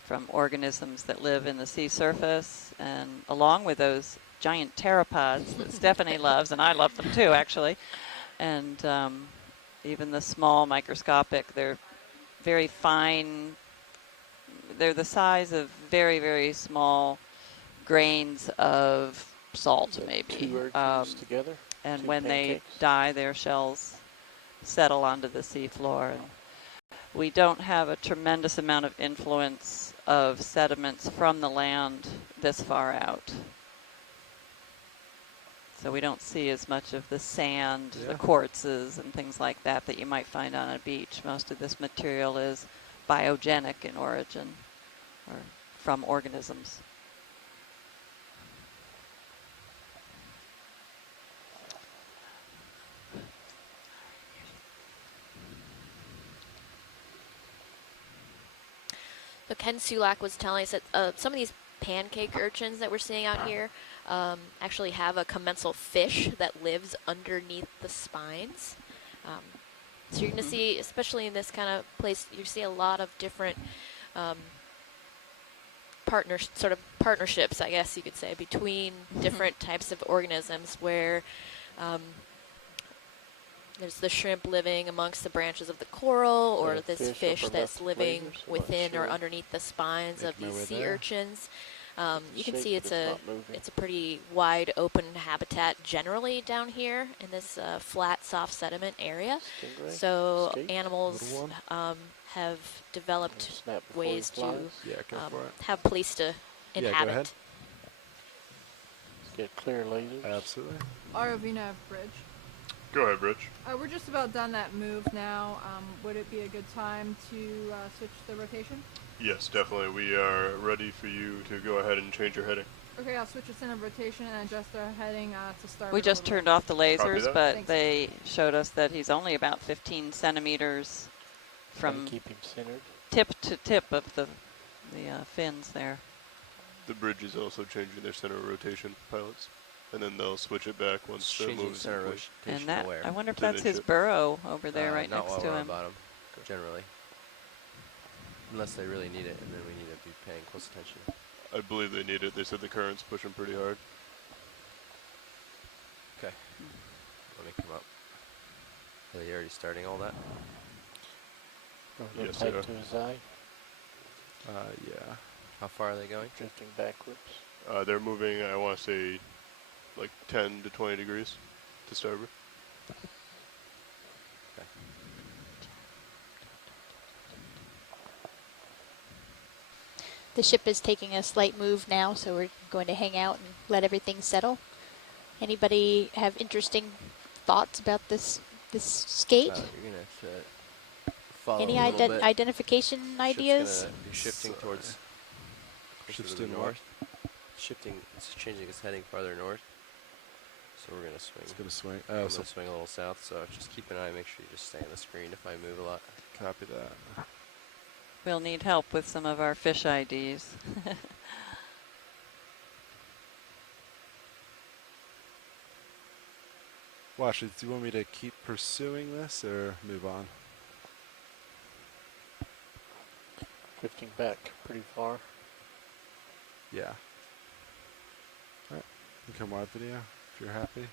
from organisms that live in the sea surface, and along with those giant pteropods that Stephanie loves, and I love them too, actually. And even the small microscopic, they're very fine. They're the size of very, very small grains of salt, maybe. Two urchins together. And two when pancakes. they die, their shells settle onto the seafloor. And we don't have a tremendous amount of influence of sediments from the land this far out. So we don't see as much of the sand, the quartzes, and things like that that you might find on a beach. Most of this material is biogenic in origin, or from organisms. So Ken Sulak was telling us that some of these pancake urchins that we're seeing out here actually have a commensal fish that lives underneath the spines. So you're going to see, especially in this kind of place, you see a lot of different partnerships, I guess you could say, between different types of organisms where there's the shrimp living amongst the branches of the coral, or this fish that's living within or underneath the spines of these sea urchins. You can see it's a pretty wide open habitat generally down here in this flat, soft sediment area. So animals have developed ways to have a place to inhabit. Yeah, go ahead. Let's get clear lasers. Absolutely. Aravina Bridge. Go ahead, Rich. We're just about done that move now. Would it be a good time to switch the rotation? Yes, definitely. We are ready for you to go ahead and change your heading. Okay, I'll switch us in a rotation and adjust our heading to starboard. We just turned off the lasers, but Thanks. they showed us that he's only about 15 centimeters from keep him centered. tip to tip of the fins there. The bridge is also changing their center of rotation, pilots. And then they'll switch it back once the Changing move is center complete. rotation And that, where? I wonder if To that's the his ship. burrow over there right Not next while to we're on him. bottom, generally. Unless they really need it, and then we need to be paying close attention. I believe they need it. They said the current's pushing pretty hard. Okay. Let me come up. Are they already starting all that? Yes, tight they are. to his eye, Yeah. How far are they going? drifting backwards. They're moving, I want to say, like 10 to 20 degrees to starboard. Okay. The ship is taking a slight move now, so we're going to hang out and let everything settle. Anybody have interesting thoughts about this skate? You're gonna have to follow Any a little bit. identification ideas? Ship's gonna be shifting towards closer to the north. Shifting, it's changing its heading farther north. So we're gonna swing. It's going to swing. I'm Oh, gonna so swing a little south. So just keep an eye. Make sure you just stay on the screen if I move a lot. copy that. We'll need help with some of our fish IDs. Washley, do you want me to keep pursuing this or move on? Drifting back pretty far. Yeah. Alright. You can come wide video if you're happy.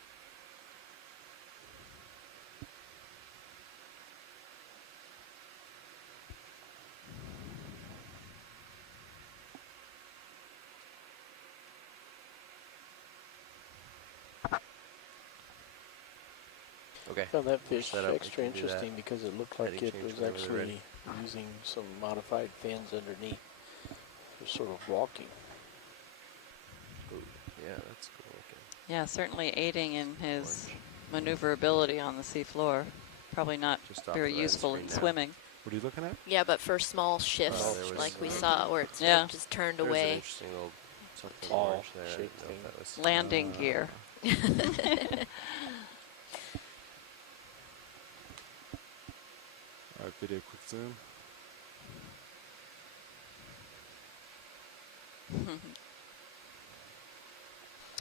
Okay. I found that fish Set up, extra we can do that. interesting because it looked like Heading it change was whenever they're actually ready. using some modified fins underneath. It was sort of walking. Ooh, yeah, that's cool looking. Yeah, certainly aiding in his maneuverability on the seafloor. Probably not Just off very the right useful screen in now. swimming. What are you looking at? Yeah, but for small shifts, there was like we some- saw, where it's Yeah. just turned There's an away. interesting little something Ball orange there. I shaped didn't know if that was Landing gear. Alright, video quick zoom.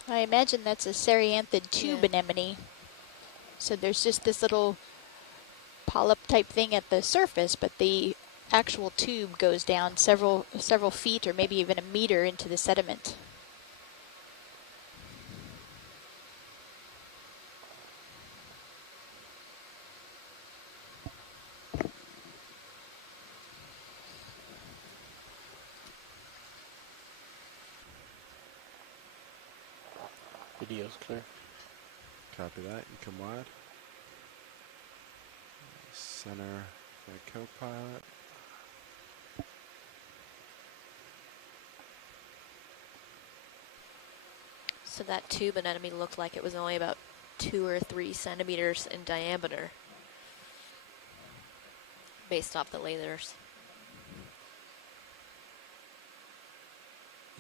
I imagine that's a Serianthid tube Yeah. anemone. So there's just this little polyp type thing at the surface, but the actual tube goes down several feet or maybe even a meter into the sediment. Video's clear. Copy that. You come wide. Center Okay, co-pilot. So that tube anemone looked like it was only about 2 or 3 centimeters in diameter, based off the lasers.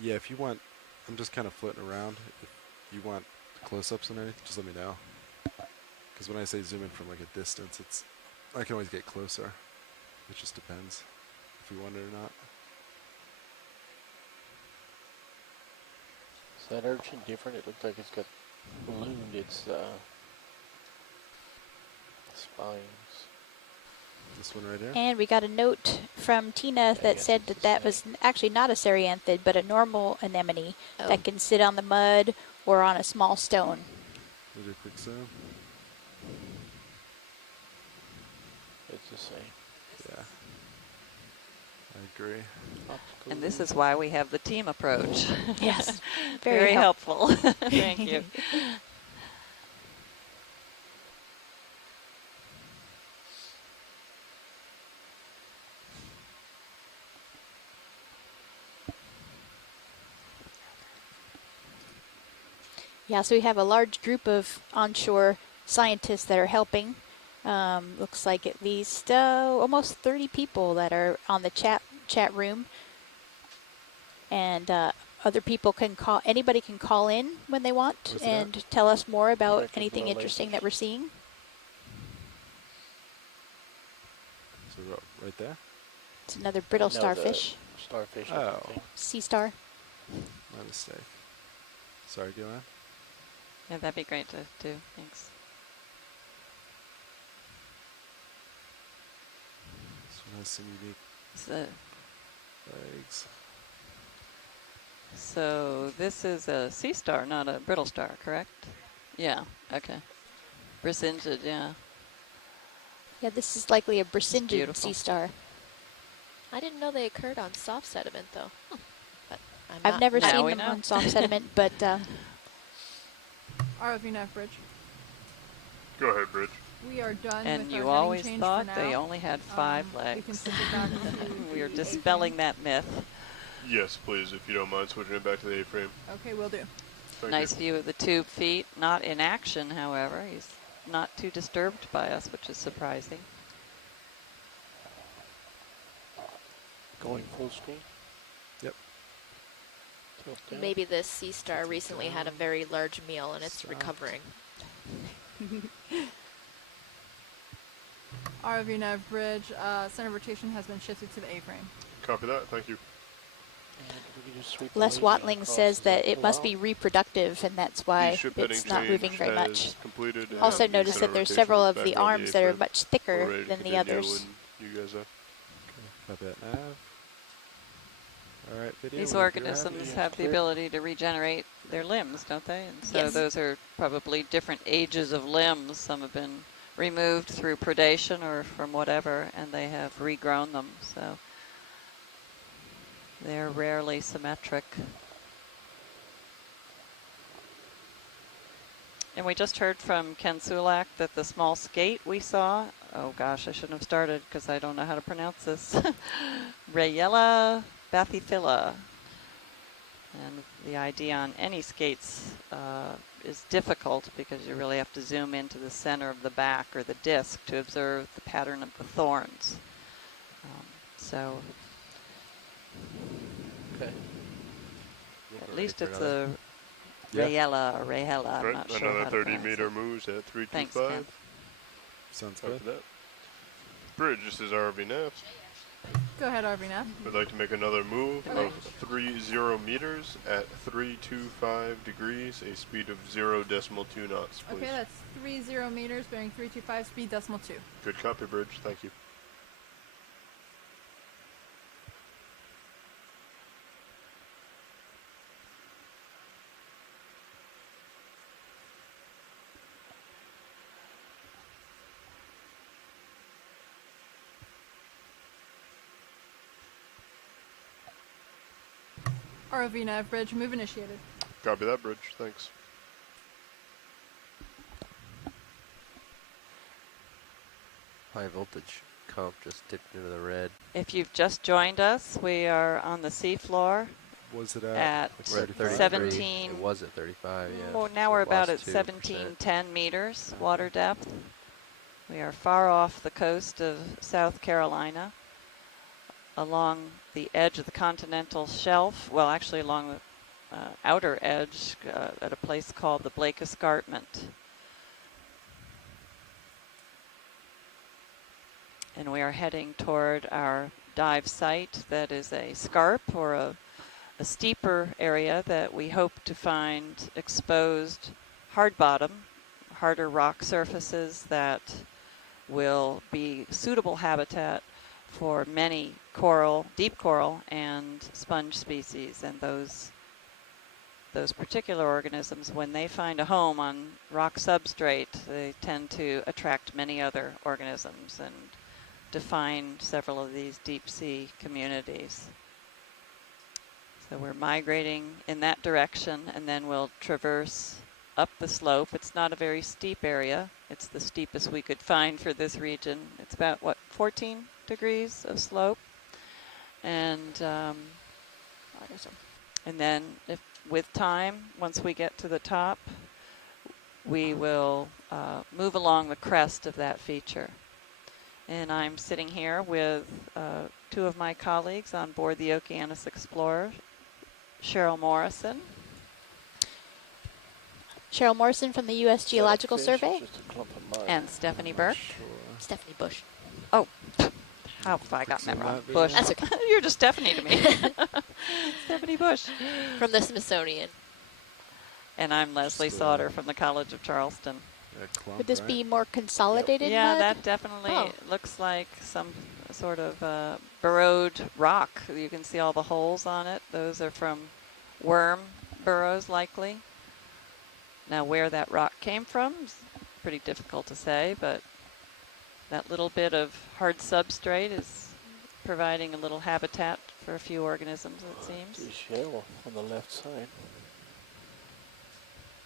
Yeah, if you want, I'm just kind of floating around. If you want close-ups and anything, just let me know. Because when I say zoom in from like a distance, I can always get closer. It just depends if we want it or not. Is that urchin different? It looks like it's got ballooned its spines. This one right here? And we got a note from Tina that guess said it's that the that was same. actually not a ceryanthid, but a normal anemone Oh. that can sit on the mud or on a small stone. We'll do a quick zoom. It's the same. Yeah. I agree. Optical And this illusion. is why we have the team approach. Yes, Very helpful. Thank you. Yeah, so we have a large group of onshore scientists that are helping. Looks like at least almost 30 people that are on the chat room. And other people can call, anybody can call in when they want Where's it and tell us more about Directed anything below interesting lasers. that we're seeing. So right there? It's another brittle No, the starfish, starfish. Oh. Thing. sea star. My mistake. Sorry, go on. Yeah, that'd be great to do. Thanks. This one has some unique legs. So this is a sea star, not a brittle star, correct? Yeah, okay. Brisingid, yeah. Yeah, this is likely a Brisingid beautiful. sea star. I didn't know they occurred on soft sediment, though. But I'm I've not never Now seen we them know. on soft sediment, but ROV Nav Bridge. Go ahead, Bridge. We are done And with you our heading always change thought for they now. only had 5 We can legs. switch it back to We are the dispelling A-frame. that myth. Yes, please, if you don't mind switching it back to the A-frame. Okay, will do. Thank Nice you. view of the tube feet, not in action, however. He's not too disturbed by us, which is surprising. Going full screen. Yep. Tilt down. Maybe this sea star recently had a very large meal and it's Stop. recovering. ROV Nav Bridge, center rotation has been shifted to the A-frame. Copy that. Thank you. And we can just sweep the Les lasers Watling across. says Does that it pull must out? be reproductive, and that's The why ship heading it's not moving change very has much. completed. and Also the notice center that there's rotation several is of back the on arms that are A-frame. much We're thicker ready to than the continue others. when you guys are. Copy that nav. All right, video. These whenever you're organisms ready. have the Clear. ability to regenerate their limbs, don't they? And so Yes. those are probably different ages of limbs. Some have been removed through predation or from whatever, and they have regrown them. So they're rarely symmetric. And we just heard from Ken Sulak that the small skate we saw, oh gosh, I shouldn't have started because I don't know how to pronounce this, Rayella bathyphylla. And the ID on any skates is difficult because you really have to zoom into the center of the back or the disc to observe the pattern of the thorns. So Okay. at Ready least for it's another? a Yeah. Rayella or Rayella. I'm Right, not sure another how to 30 pronounce meter it. moves at Thanks, 325. Ken. Sounds Copy good. that. Bridge, this is RV Nav. Go ahead, RV Nav. We'd like to make another move of 30 meters at 325 degrees, a speed of 0.2 knots, please. Okay, that's 30 meters, bearing 325, speed decimal 2. Good copy, Bridge. Thank you. ROV Nav Bridge, move initiated. Copy that, Bridge. Thanks. High voltage hump just dipped into the red. If you've just joined us, we are on the seafloor Was it at like We're at 35? 17. It was at 35, yeah. Well, now so we're it about lost at 2%. 1710 meters water depth. We are far off the coast of South Carolina, along the edge of the continental shelf. Well, actually along the outer edge at a place called the Blake Escarpment. And we are heading toward our dive site that is a scarp or a steeper area that we hope to find exposed hard bottom, harder rock surfaces that will be suitable habitat for many coral, deep coral and sponge species. And those particular organisms, when they find a home on rock substrate, they tend to attract many other organisms and define several of these deep sea communities. So we're migrating in that direction, and then we'll traverse up the slope. It's not a very steep area. It's the steepest we could find for this region. It's about, what, 14 degrees of slope? And and then if with time, once we get to the top, we will move along the crest of that feature. And I'm sitting here with two of my colleagues on board the Okeanos Explorer, Cheryl Morrison. Cheryl Morrison from the U.S. Geological Survey. And Stephanie Burke. Sure. Stephanie Bush. Oh, how have I gotten that Some wrong? might be Bush. That's okay. You're just Stephanie to me. Stephanie Bush. From the Smithsonian. And I'm Leslie Just, Sauter from the College of Charleston. A clump, Would this right? be more consolidated Yeah, mud? that definitely Oh. looks like some sort of burrowed rock. You can see all the holes on it. Those are from worm burrows, likely. Now, where that rock came from is pretty difficult to say, but that little bit of hard substrate is providing a little habitat for a few organisms, it seems. It's shell on the left side.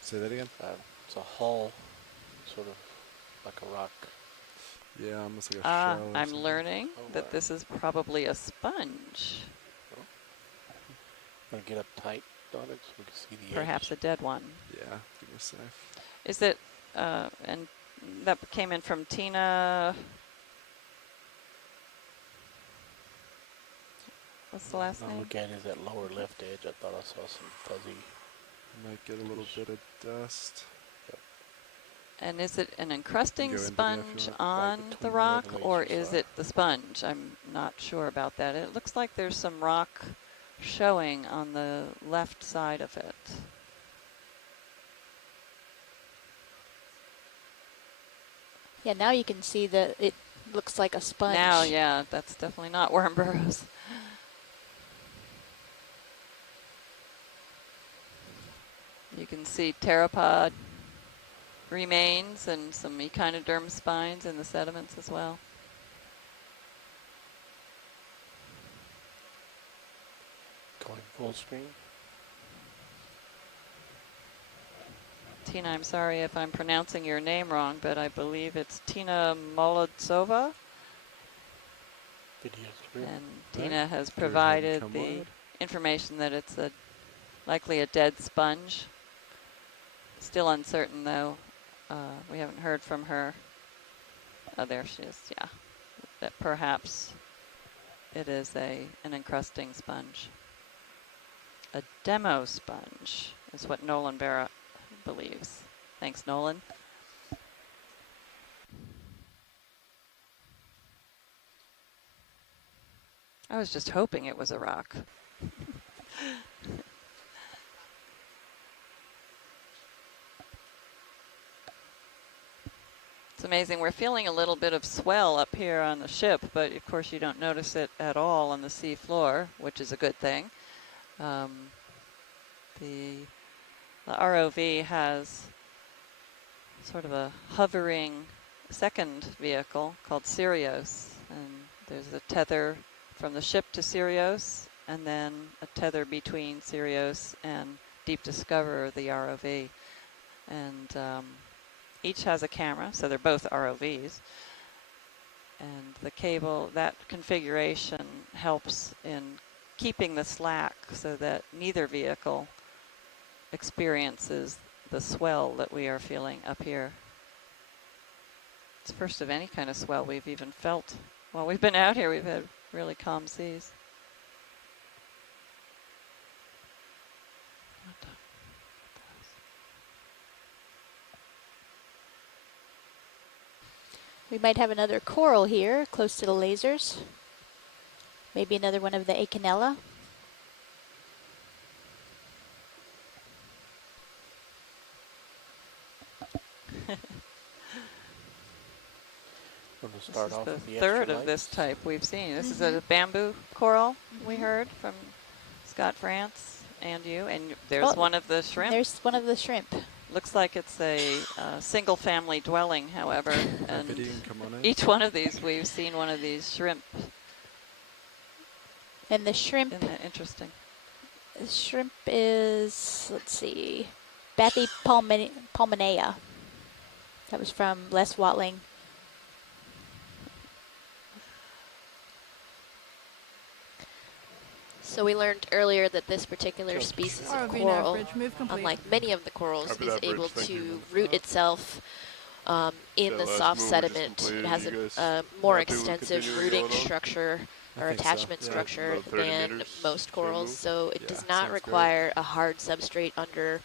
Say that again? It's a hull, sort of like a rock. Yeah, almost like a shell. or I'm something. learning Oh, that wow. this is probably a sponge, I'm gonna get up tight on it so we can see the perhaps a edge. dead one. Yeah, give me a sec. Is it, and that came in from Tina, what's the last I'm name? looking at that lower left edge. I thought I saw some fuzzy. Might get a little bit of dust. And is it an encrusting Go into that if you sponge want. on Right the between rock, the or elevations is are. it the sponge? I'm not sure about that. It looks like there's some rock showing on the left side of it. Yeah, now you can see that it looks like a sponge. Now, yeah, that's definitely not worm burrows. You can see pteropod remains and some echinoderm spines in the sediments as well. Going full screen. Tina, I'm sorry if I'm pronouncing your name wrong, but I believe it's Tina Molodzova. Video's through. And Right. Tina has Go ahead and provided come the wide. information that it's likely a dead sponge. Still uncertain, though. We haven't heard from her. Oh, there she is, yeah. That perhaps it is an encrusting sponge. A demo sponge is what Nolan Barra believes. Thanks, Nolan. I was just hoping it was a rock. It's amazing. We're feeling a little bit of swell up here on the ship, but of course you don't notice it at all on the sea floor, which is a good thing. The ROV has sort of a hovering second vehicle called Sirius, and there's a tether from the ship to Sirius, and then a tether between Sirius and Deep Discoverer, the ROV. And each has a camera, so they're both ROVs. And the cable, that configuration helps in keeping the slack so that neither vehicle experiences the swell that we are feeling up here. It's first of any kind of swell we've even felt. While we've been out here, we've had really calm seas. We might have another coral here close to the lasers. Maybe another one of the Acanella. We're gonna This start is off the with the third extra of this lights. type we've seen. This is a bamboo coral we heard from Scott France and you. And there's Oh, one of the shrimp. There's one of the shrimp. Looks like it's a single family dwelling, however. And Graffiti, come on in. each one of these, we've seen one of these shrimp. And the shrimp, Isn't that interesting? the shrimp is, let's see, Bathy pulmonea. That was from Les Watling. So we learned earlier that this particular Jump. species ROV of nav coral, bridge move complete. unlike many of the corals, Copy is that, Bridge. able Thank to you. root itself in That the last soft move was just sediment. completed. It has You a guys more happy with extensive continuing rooting going on? structure I or think so, attachment yeah. structure About 30 than meters, most same corals, move. so it Yeah, does not sounds great. require a hard substrate under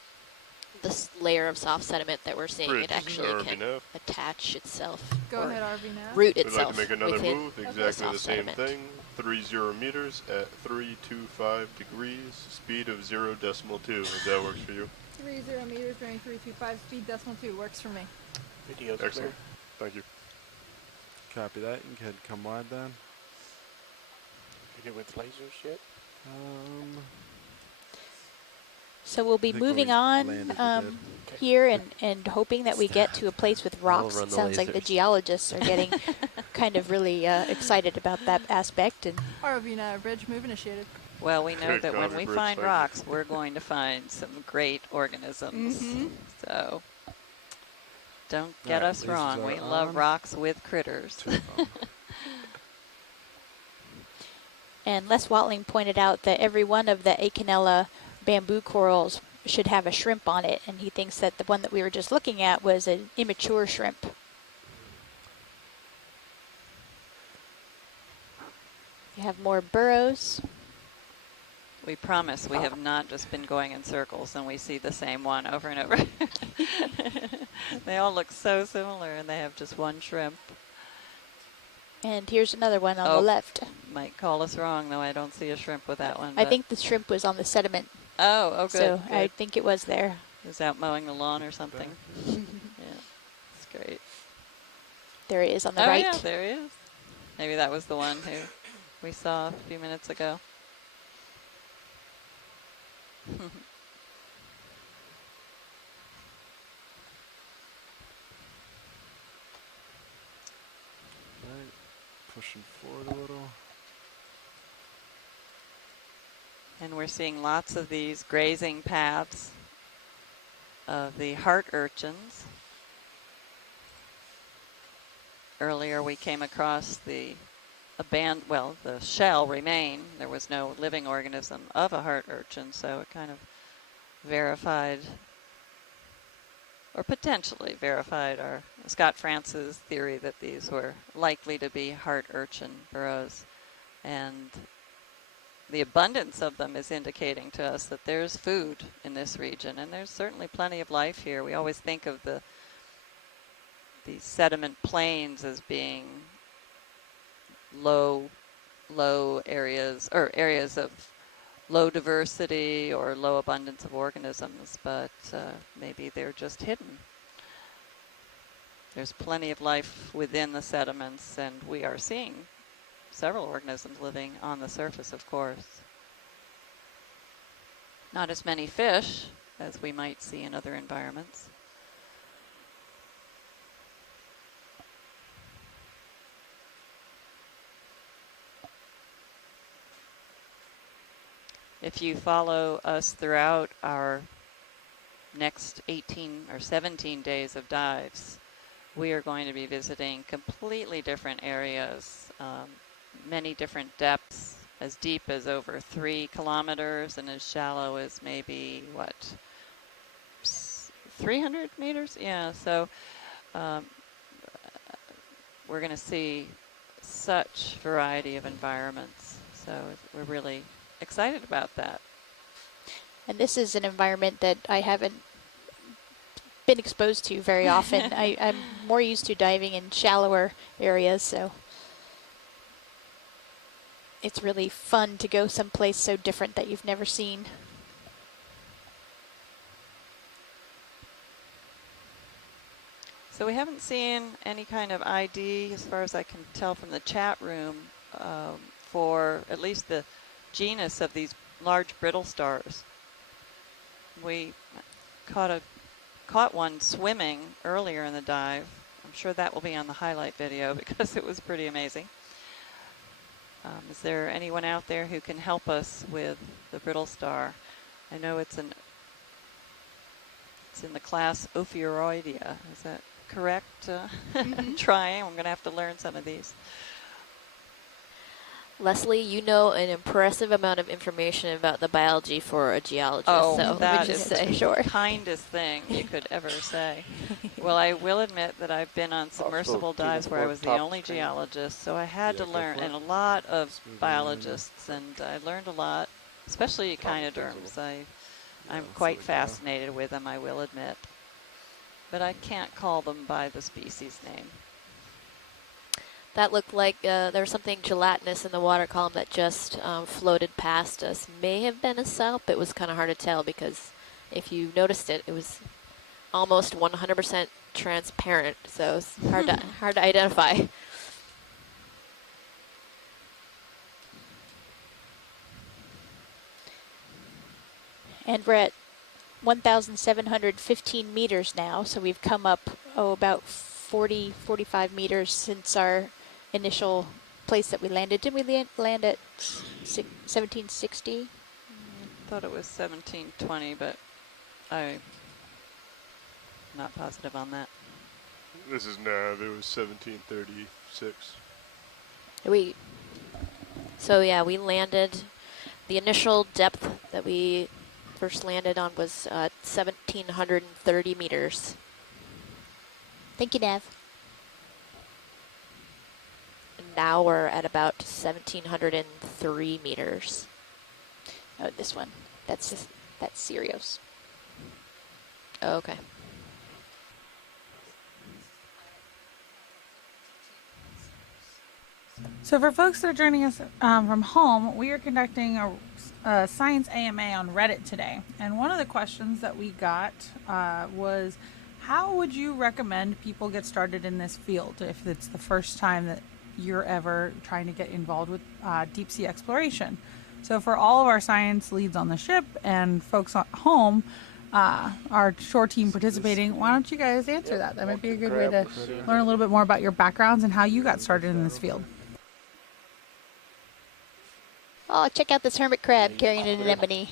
this layer of soft sediment that we're seeing. Bridge, It actually RV can nav. attach itself Go or ahead, RV nav. root We'd like itself to make another within move, the exactly soft the same sediment. thing. 30 meters at 325 degrees, speed of 0.2, if that works for you. 30 meters, running 325, speed decimal 2. Works for me. Video's Excellent. clear. Thank you. Copy that. You can go ahead and come wide then. Hit it with lasers yet? So we'll be I think when moving we on landed, we did. here and hoping that we get to a place with I'll rocks. run It the sounds like the lasers. geologists are getting kind of really excited about that aspect. And ROV nav bridge move initiated. Well, we know Good that when copy, we Bridge, find thank you. rocks, we're going to find some great organisms. So don't get Alright, us lasers wrong. are We love on. rocks with critters. Two of them. And Les Watling pointed out that every one of the Acanella bamboo corals should have a shrimp on it, and he thinks that the one that we were just looking at was an immature shrimp. You have more burrows. We promise we have not just been going in circles and we see the same one over and over. They all look so similar and they have just one shrimp. And here's another one on Oh. the left. Might call us wrong, though I don't see a shrimp with that one. I but- think the shrimp was on the sediment, Oh, good. so good. I think it was there. He was out mowing the lawn or something. Yeah, it's great. There it is on the Oh, right. yeah, there he is. Maybe that was the one who we saw a few minutes ago. Right. Pushing forward a little. And we're seeing lots of these grazing paths of the heart urchins. Earlier we came across the the shell remained. There was no living organism of a heart urchin, so it kind of verified, or potentially verified, our Scott France's theory that these were likely to be heart urchin burrows. And the abundance of them is indicating to us that there's food in this region, and there's certainly plenty of life here. We always think of these sediment plains as being low areas, or areas of low diversity or low abundance of organisms, but maybe they're just hidden. There's plenty of life within the sediments, and we are seeing several organisms living on the surface, of course. Not as many fish as we might see in other environments. If you follow us throughout our next 18 or 17 days of dives, we are going to be visiting completely different areas, many different depths, as deep as over 3 kilometers and as shallow as maybe, what, 300 meters? Yeah, so we're going to see such variety of environments. So we're really excited about that. And this is an environment that I haven't been exposed to very often. I'm more used to diving in shallower areas, so it's really fun to go someplace so different that you've never seen. So we haven't seen any kind of ID, as far as I can tell from the chat room, for at least the genus of these large brittle stars. We caught one swimming earlier in the dive. I'm sure that will be on the highlight video because it was pretty amazing. Is there anyone out there who can help us with the brittle star? I know it's in the class Ophioidea. Is that correct? Trying. I'm going to have to learn some of these. Leslie, you know an impressive amount of information about the biology for a geologist. Oh, so that is say. the kindest thing you could ever say. Well, I will admit that I've been on submersible dives where I was the only geologist, so I had to learn, and a lot of biologists, and I learned a lot, especially echinoderms. I'm quite fascinated with them, I will admit. But I can't call them by the species name. That looked like there was something gelatinous in the water column that just floated past us. May have been a salp. It was kind of hard to tell because if you noticed it, it was almost 100% transparent. So it's hard to identify. And we're at 1,715 meters now, so we've come up, about 40, 45 meters since our initial place that we landed. Didn't we land at 1760? I thought it was 1720, but I'm not positive on that. This is nav. It was 1736. So yeah, we landed. The initial depth that we first landed on was 1,730 meters. Thank you, Nav. Now we're at about 1,703 meters. Oh, this one. That's Sirius. Oh, okay. So for folks that are joining us from home, we are conducting a science AMA on Reddit today. And one of the questions that we got was, how would you recommend people get started in this field if it's the first time that you're ever trying to get involved with deep sea exploration? So for all of our science leads on the ship and folks at home, our shore team participating, why don't you guys answer that? That might be a good way to learn a little bit more about your backgrounds and how you got started in this field. Oh, check out this hermit crab carrying an anemone.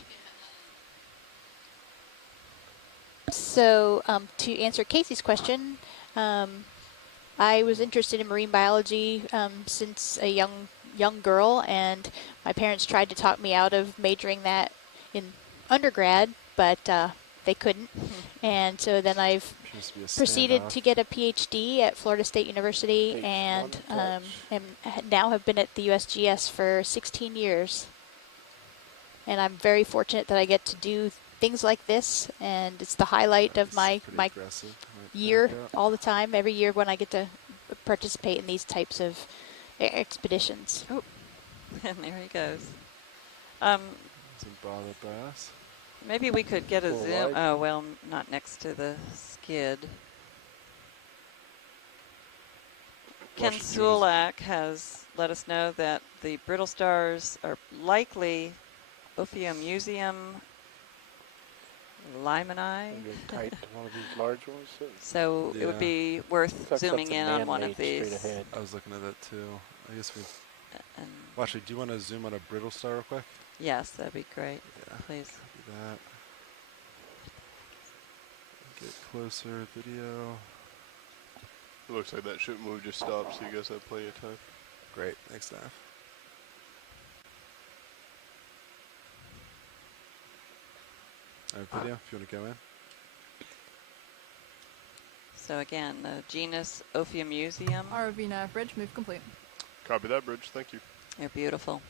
So to answer Casey's question, I was interested in marine biology since a young girl, and my parents tried to talk me out of majoring that in undergrad, but they couldn't. And so then I've proceeded to get a PhD at Florida State University, and now have been at the USGS for 16 years. And I'm very fortunate that I get to do things like this, and it's the highlight of my year all the time, every year when I get to participate in these types of expeditions. Oh, and there he goes. Bass. Maybe we could get a zoom. Oh, well, not next to the skid. Ken Sulak has let us know that the brittle stars are likely Ophiomuseum limani. Tight to one of these large ones. So it would be worth zooming in on one of these. I was looking at that too. I guess we. Well, actually, do you want to zoom on a brittle star real quick? Yes, that'd be great. Yeah, please. Do that. Get closer video. It looks like that ship move just stopped, so you guys have plenty of time. Great. Thanks, Nav. All right, video, if you want to go in. So again, the genus Okeanos. ROV nav bridge, move complete. Copy that, bridge. Thank you. They're beautiful.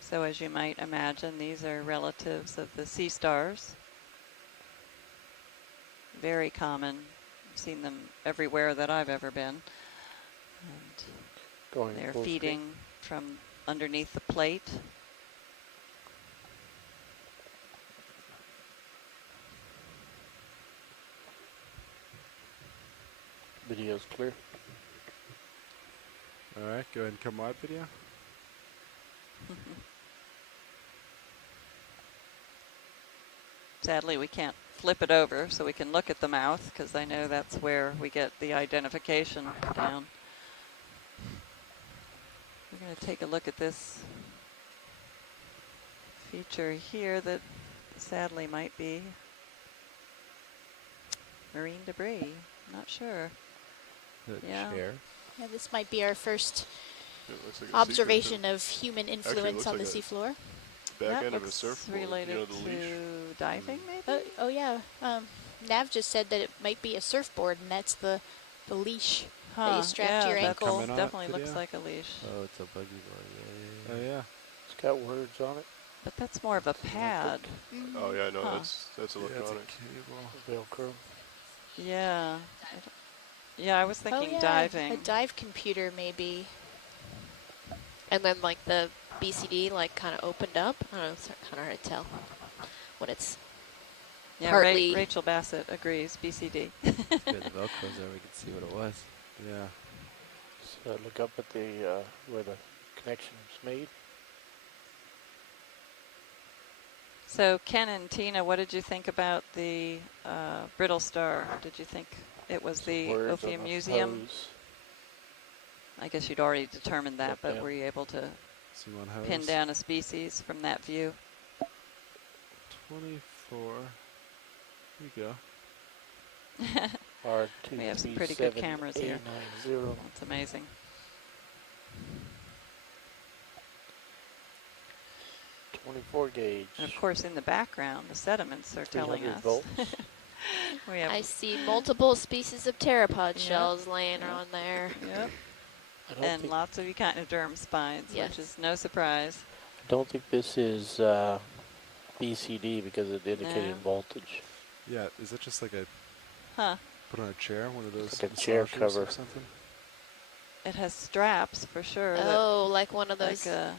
So as you might imagine, these are relatives of the sea stars. Very common. I've seen them everywhere that I've ever been. And Going they're full feeding screen. from underneath the plate. Video's clear. All right, go ahead and come wide, video. Sadly, we can't flip it over so we can look at the mouth, because I know that's where we get the identification down. We're going to take a look at this feature here that sadly might be marine debris. Not sure. The Yeah. chair. Yeah, this might be our first It looks like a observation secret of human looks influence on the like a seafloor. back That end of a looks surfboard. related You know, the leash. to diving, maybe? Oh yeah, Nav just said that it might be a surfboard, and that's the leash that you strap to your that ankle. Comment on it, definitely looks video? like a leash. Oh, it's a buggy board. Yeah, Oh, yeah, yeah. It's got words on it. But that's more of a pad. Mhm. Oh yeah, no, Huh. that's Yeah, it's a electronic. cable. Velcro. Yeah. Yeah, I was Oh thinking yeah, diving. a dive computer maybe. And then like the BCD like kind of opened up. I don't know, it's kind of hard to tell when it's Yeah, partly- Rachel Bassett agrees, BCD. Good, the Velcro's there, we could see what it was. Yeah. So look up at the where the connection's made. So Ken and Tina, what did you think about the brittle star? Did you think it was the Words on the Okeanos? hose. I guess you'd already determined that, Yep, but yeah. were you able to See one hose. pin down a species from that view? 24. Here you go. R237 We have some pretty good cameras here. A90. That's amazing. 24 gauge. And of course, in the background, the sediments are telling 300 us. volts. We have, I see multiple species of pteropod Yep. shells laying Yep. on there. yep, I don't and think, lots of echinoderm spines, Yes. which is no surprise. I don't think this is BCD because it indicated No. voltage. Yeah, is that just like a Huh. put on a chair, one of those like a chair massagers cover. or something? It has straps for sure. Oh, like one of that, those like a,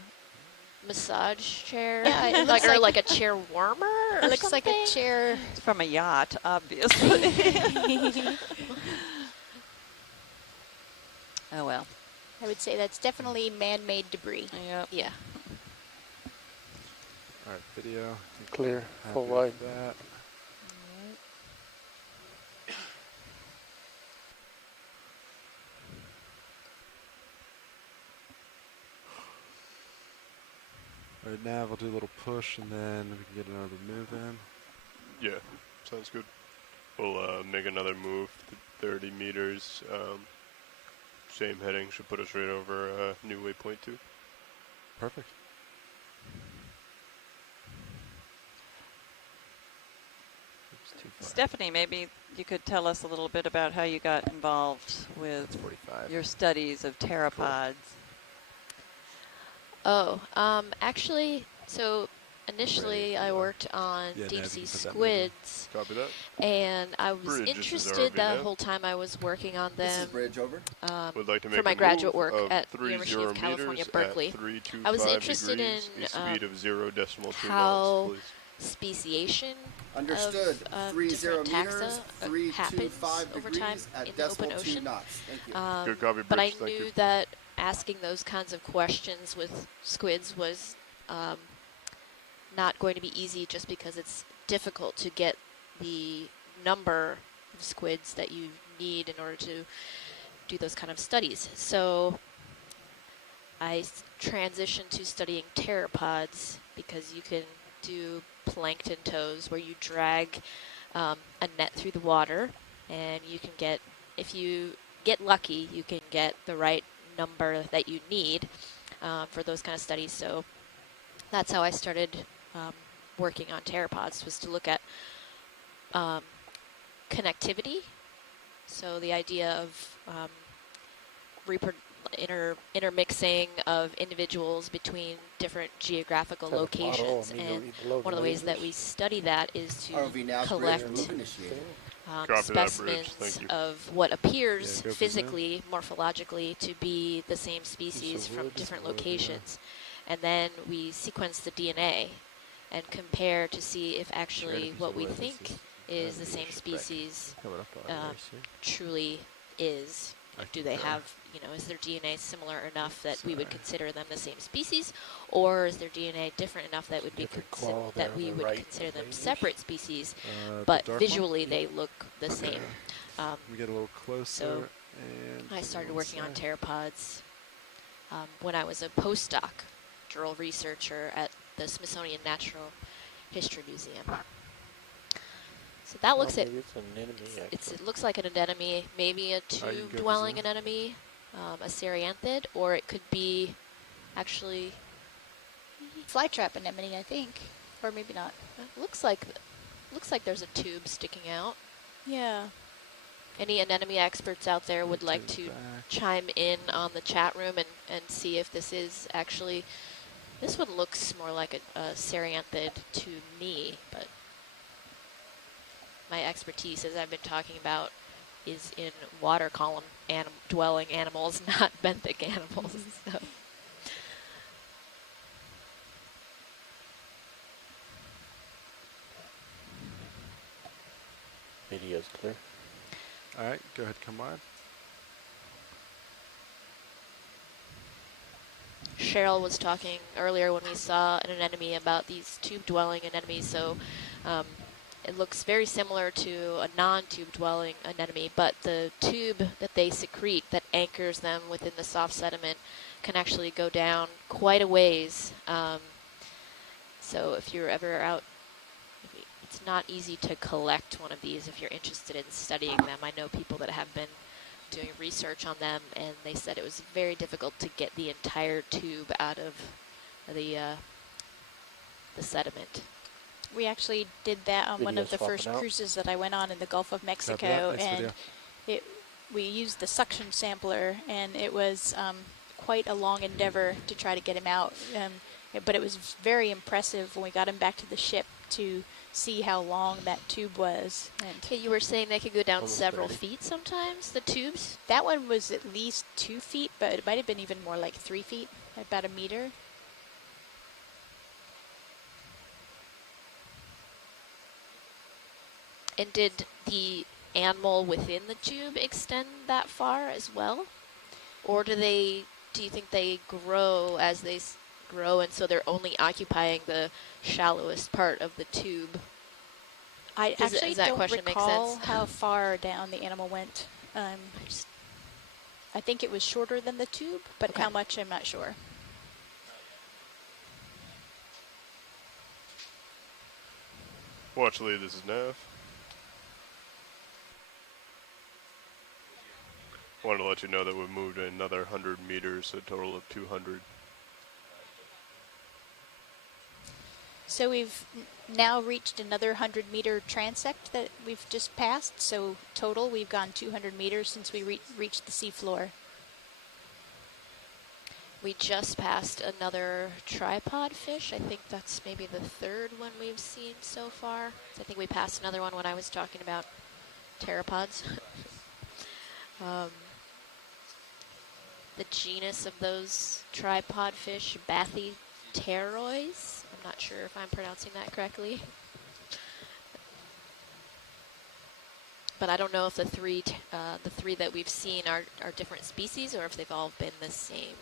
massage chair, Yeah, it like looks or like- like a chair warmer. Or It looks like a something? chair. it's from a yacht, obviously. Oh well. I would say that's definitely man-made debris. Yep. Yeah. All right, video. Clear, Happy full with wide. that. All right, Nav, I'll do a little push, and then we can get another move in. Yeah, sounds good. We'll make another move, 30 meters. Same heading should put us right over new waypoint 2. Perfect. It's too far. Stephanie, maybe you could tell us a little bit about how you got involved with It's 45. your studies of pteropods. Oh, actually, so initially I worked on Yeah, Nav, deep you sea can put that movie. squids, Copy that. and I was Bridge, this is interested RV the nav. whole time I was working on This is them. bridge over. Would like to make for my a graduate move work of at the 30 University of California, meters Berkeley. At 325 I was interested degrees, in, a speed of 0.2 how knots, speciation Understood. of 30 different meters, taxa happens 325 over degrees time at in the open decimal 2 ocean. knots. Thank you. please. Good copy, But I Bridge. Thank knew you. that asking those kinds of questions with squids was not going to be easy, just because it's difficult to get the number of squids that you need in order to do those kind of studies. So I transitioned to studying pteropods because you can do plankton tows, where you drag a net through the water, and you can get, if you get lucky, you can get the right number that you need for those kind of studies. So that's how I started working on pteropods, was to look at connectivity. So the idea of intermixing of individuals between different geographical Is that a bottle locations. of me to And read below one of the ways that lasers? we study that is to RV now is ready collect for loop initiator. Copy that bridge, specimens thank you. of what appears Yeah, go for physically, morphologically, to be the same species from wood. different Wood, yeah. locations. And then we sequence the DNA and compare to see if actually what we think is the same species Coming up on it very soon. truly is. Like, do they have, you know, is their DNA similar enough that we would Sorry. consider them the same species, or is their DNA different enough that would be Different coral that there we on the would right consider of them lasers. separate species, The but dark one? visually they look the same. Let me get a little closer. So and I started one working on side. pteropods when I was a postdoc researcher at the Smithsonian Natural History Museum. So that looks at maybe it's an anemone, it looks like an anemone, maybe a can go tube-dwelling zoom. anemone, a cereanthid, or it could be actually. Flytrap anemone, I think, or maybe not. Looks like there's a tube sticking out. Yeah. Any anemone experts out there would like to back. chime in on the chat room and see if this is actually. This one looks more like a cereanthid to me, but my expertise, as I've been talking about, is in water column dwelling animals, not benthic animals. So. Video's clear. All right, go ahead, come on. Cheryl was talking earlier when we saw an anemone about these tube-dwelling anemones. So it looks very similar to a non-tube-dwelling anemone, but the tube that they secrete that anchors them within the soft sediment can actually go down quite a ways. So if you're ever out, it's not easy to collect one of these if you're interested in studying them. I know people that have been doing research on them, and they said it was very difficult to get the entire tube out of the sediment. We actually did that on one Video of the swapping first out. cruises that I went on in the Gulf of Mexico, Nice and video. we used the suction sampler, and it was quite a long endeavor to try to get him out. But it was very impressive when we got him back to the ship to see how long that tube was. And Okay, you were saying they could go down Almost several 30. feet sometimes, the tubes? that one was at least 2 feet, but it might have been even more like 3 feet, about a meter. And did the animal within the tube extend that far as well? Or do you think they grow as they grow, and so they're only occupying the shallowest part of the tube? I Does actually that don't question make recall sense? how far down the animal went. I think it was shorter than the tube, but Okay. how much, I'm not sure. Watch lead, this is Nav. Wanted to let you know that we moved another 100 meters, a total of 200. So we've now reached another 100-meter transect that we've just passed. So total, we've gone 200 meters since we reached the seafloor. We just passed another tripod fish. I think that's maybe the third one we've seen so far. I think we passed another one when I was talking about pteropods. The genus of those tripod fish, Bathypterois. I'm not sure if I'm pronouncing that correctly. But I don't know if the three that we've seen are different species, or if they've all been the same.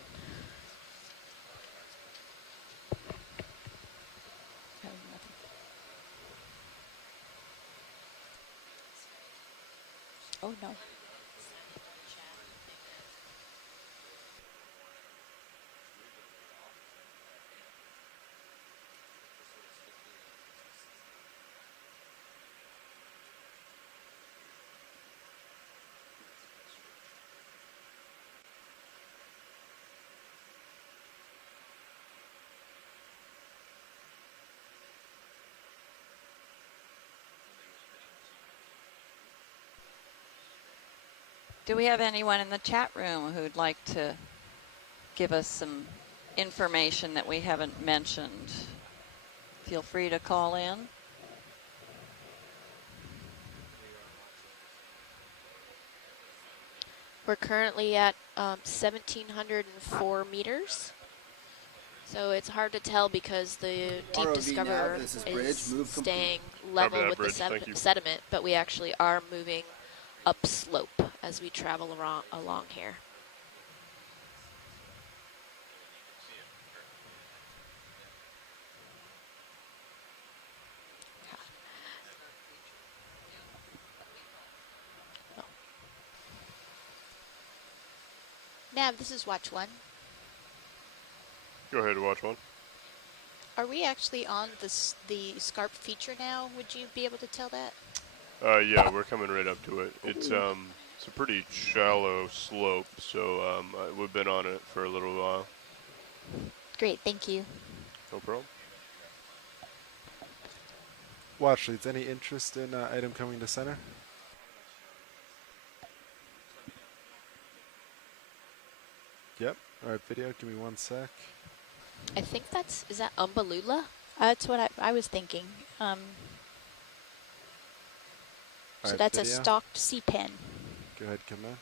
Oh, no. Do we have anyone in the chat room who'd like to give us some information that we haven't mentioned? Feel free to call in. We're currently at 1,704 meters. So it's hard to tell because the Deep ROV Discoverer nav, this is is bridge, move staying Copy level that, with bridge, the thank you. sediment, but we actually are moving upslope as we travel along here. Nav, this is Watch 1. Go ahead, watch one. Are we actually on the Scarp feature now? Would you be able to tell that? Yeah, we're coming right up to it. It's a pretty shallow slope, so we've been on it for a little while. Great, thank you. No problem. Watch leads. Any interest in item coming to center? Yep. All right, video. Give me 1 sec. I think is that Umbalula? That's what I was thinking. So Alright, that's a video. stalked sea pen. Go ahead, come in.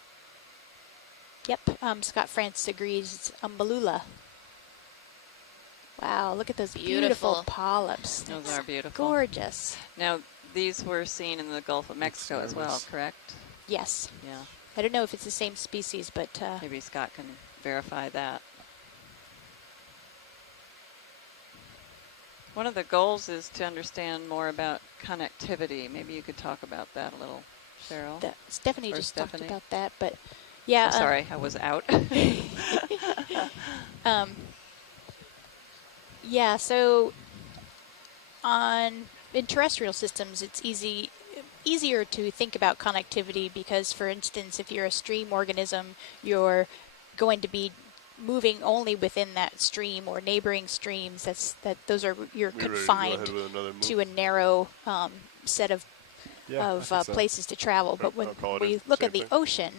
Yep, Scott Francis agrees it's Umbalula. Wow, look at those beautiful Beautiful. polyps. Those That's are beautiful. gorgeous. Now, these were seen in the Gulf of Mexico as well, nervous. correct? Yes. Yeah. I don't know if it's the same species, but Maybe Scott can verify that. One of the goals is to understand more about connectivity. Maybe you could talk about that a little, Cheryl. Stephanie Or just Stephanie. talked about that. But yeah, I'm sorry, I was out. Yeah, so in terrestrial systems, it's easier to think about connectivity because, for instance, if you're a stream organism, you're going to be moving only within that stream or neighboring streams. You're confined to a narrow set of Yeah, I think so. places to travel. But when we look Same at the thing. ocean,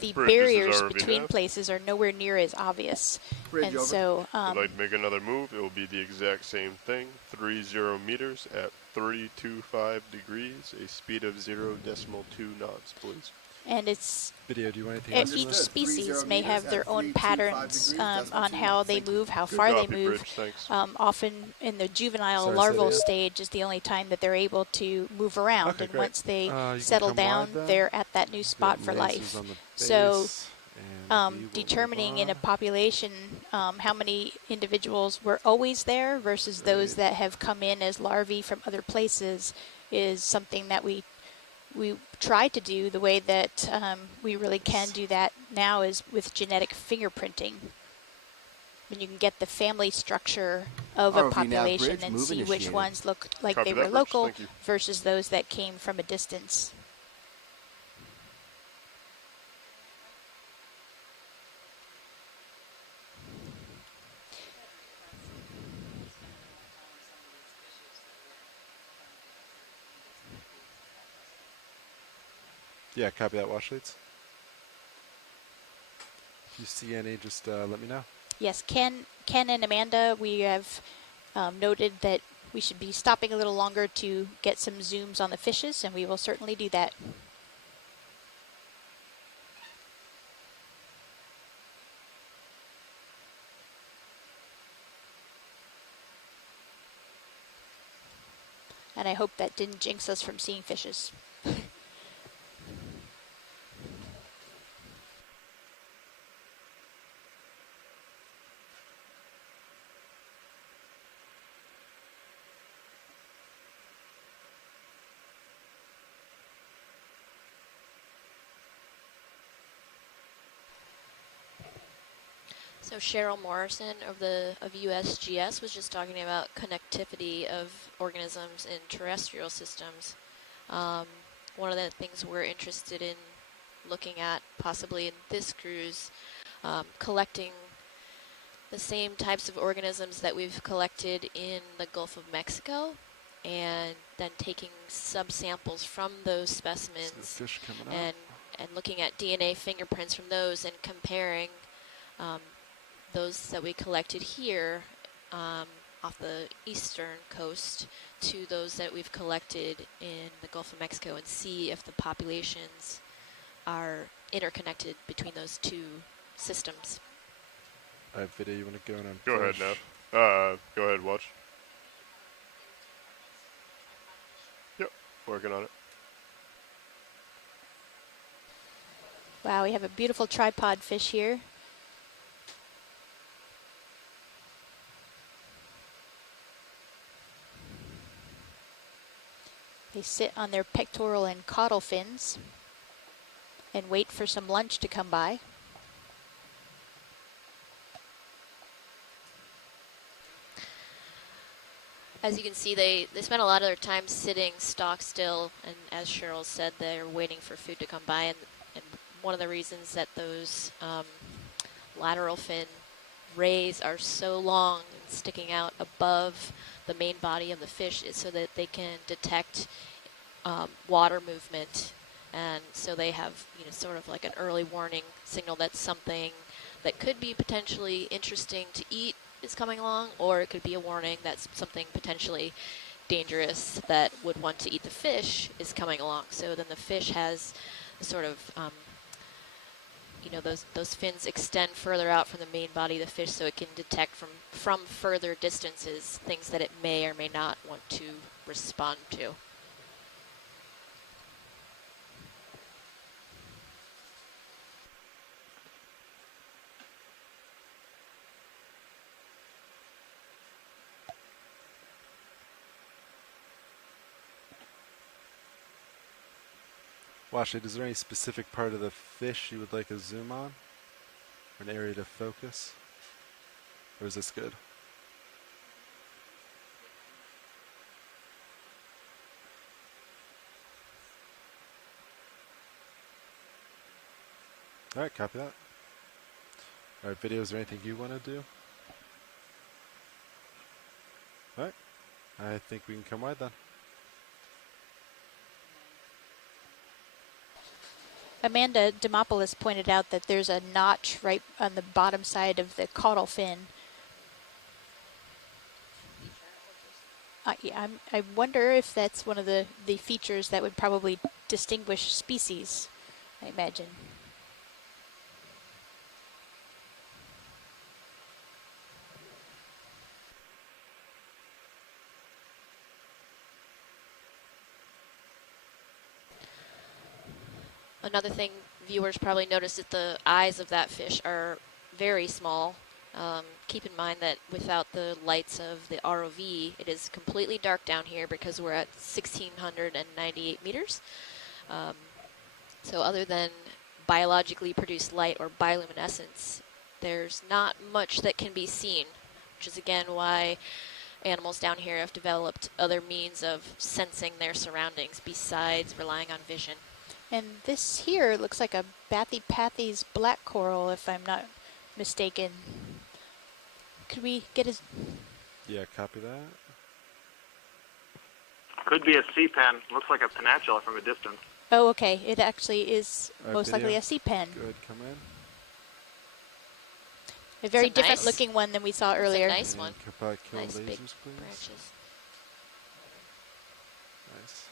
the Bridge, this is barriers ROV between nav. places are nowhere near as obvious. Bridge And over. so If I'd like to make another move, it will be the exact same thing. 30 meters at 325 degrees, a speed of 0.2 knots, please. and it's Video. Do you want anything else? each from this? species may have their own 325 patterns degrees, on how they move, how Good far they copy, move. Bridge, thanks. Often in the juvenile Sorry, larval Celia? stage is the only time that they're able to move around. Okay, And great. once they You can settle come down, wide then. they're at that new Got spot for lasers life. on the So, base, and we will determining move in a on. population how many individuals were always there versus those Great. that have come in as larvae from other places is something that we try to do. The way that we really can do that now is with genetic fingerprinting. When you can get the family structure of a ROV nav population bridge, and move see which initiated. ones look like Copy they that, were Bridge, local thank you. versus those that came from a distance. Yeah, copy that, watch leads. If you see any, just let me know. Yes, Ken and Amanda, we have noted that we should be stopping a little longer to get some zooms on the fishes, and we will certainly do that. And I hope that didn't jinx us from seeing fishes. So Cheryl Morrison of USGS was just talking about connectivity of organisms in terrestrial systems. One of the things we're interested in looking at possibly in this cruise, collecting the same types of organisms that we've collected in the Gulf of Mexico and then taking subsamples from those See the specimens fish coming up. and and looking at DNA fingerprints from those and comparing those that we collected here off the eastern coast to those that we've collected in the Gulf of Mexico and see if the populations are interconnected between those two systems. All right, video, you want to go in and Go ahead push? now. Go ahead, watch. Yep, working on it. Wow, we have a beautiful tripod fish here. They sit on their pectoral and caudal fins and wait for some lunch to come by. As you can see, they spend a lot of their time sitting stock still, and as Cheryl said, they're waiting for food to come by. And one of the reasons that those lateral fin rays are so long and sticking out above the main body of the fish is so that they can detect water movement, and so they have, you know, sort of like an early warning signal that something that could be potentially interesting to eat is coming along, or it could be a warning that something potentially dangerous that would want to eat the fish is coming along. So then the fish has sort of, you know, those fins extend further out from the main body of the fish so it can detect from further distances things that it may or may not want to respond to. Washit, is there any specific part of the fish you would like a zoom on? Or an area to focus? Or is this good? Alright, copy that. Alright, video, is there anything you want to do? Alright, I think we can come wide then. Amanda Demopoulos pointed out that there's a notch right on the bottom side of the caudal fin. Yeah, I wonder if that's one of the features that would probably distinguish species, I imagine. Another thing viewers probably noticed that the eyes of that fish are very small. Keep in mind that without the lights of the ROV, it is completely dark down here because we're at 1,698 meters. So other than biologically produced light or bioluminescence, there's not much that can be seen, which is again why animals down here have developed other means of sensing their surroundings besides relying on vision. And this here looks like a Bathypathes black coral, if I'm not mistaken. Could we get his... Yeah, copy that. Could be a sea pen. Looks like a peninsula from a distance. Oh, okay. It actually is most video. likely a sea pen. Go ahead, come in. A very It's a different nice- looking one than we saw It's earlier. a nice And one. could probably kill Nice big lasers, please. branches. Nice.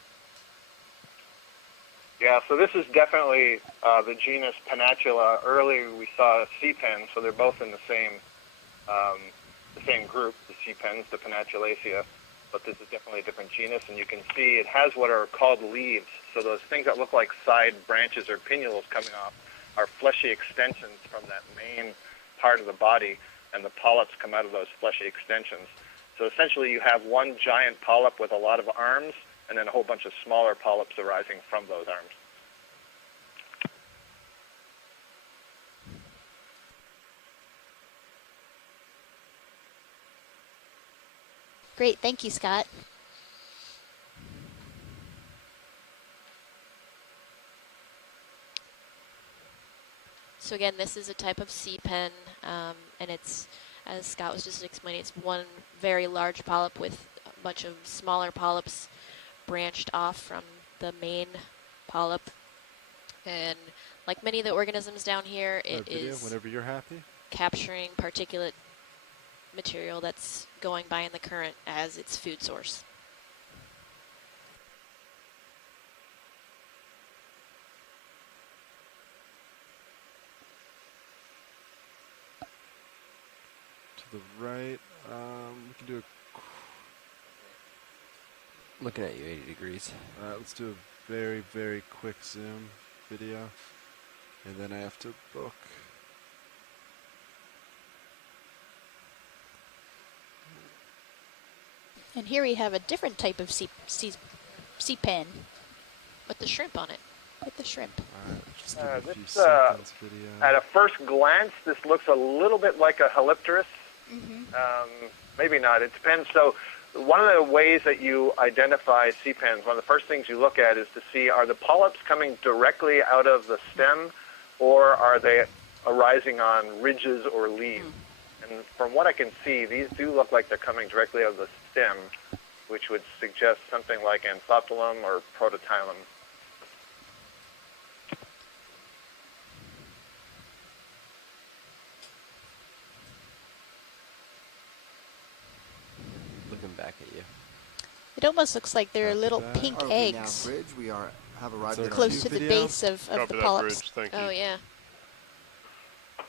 Yeah, so this is definitely the genus Peninsula. Earlier we saw a sea pen, so they're both in the same group, the sea pens, the Peninsulaceae. But this is definitely a different genus, and you can see it has what are called leaves. So those things that look like side branches or pinnules coming off are fleshy extensions from that main part of the body, and the polyps come out of those fleshy extensions. So essentially you have one giant polyp with a lot of arms, and then a whole bunch of smaller polyps arising from those arms. Great, thank you, Scott. So again, this is a type of sea pen, and it's, as Scott was just explaining, it's one very large polyp with a bunch of smaller polyps branched off from the main polyp. And Like many of the organisms down here, it video is whenever you're happy. capturing particulate material that's going by in the current as its food source. To the right, we can do Looking at you 80 degrees. let's do a very, very quick zoom video, and then I have to book. And here we have a different type of sea pen With the shrimp on it. with the shrimp. Alright, just give it a few This, seconds video. at a first glance, this looks a little bit like a Halipterus. Maybe not. It depends. So one of the ways that you identify sea pens, one of the first things you look at is to see, are the polyps coming directly out of the stem, or are they arising on ridges or leaves? And from what I can see, these do look like they're coming directly out of the stem, which would suggest something like Anthoptylum or Prototylum. Looking back at you. It almost looks like they're Copy little that. pink Okay, now eggs bridge, we have arrived So at our close new to the video. base of Copy the that polyps. bridge. Thank you. Oh, yeah.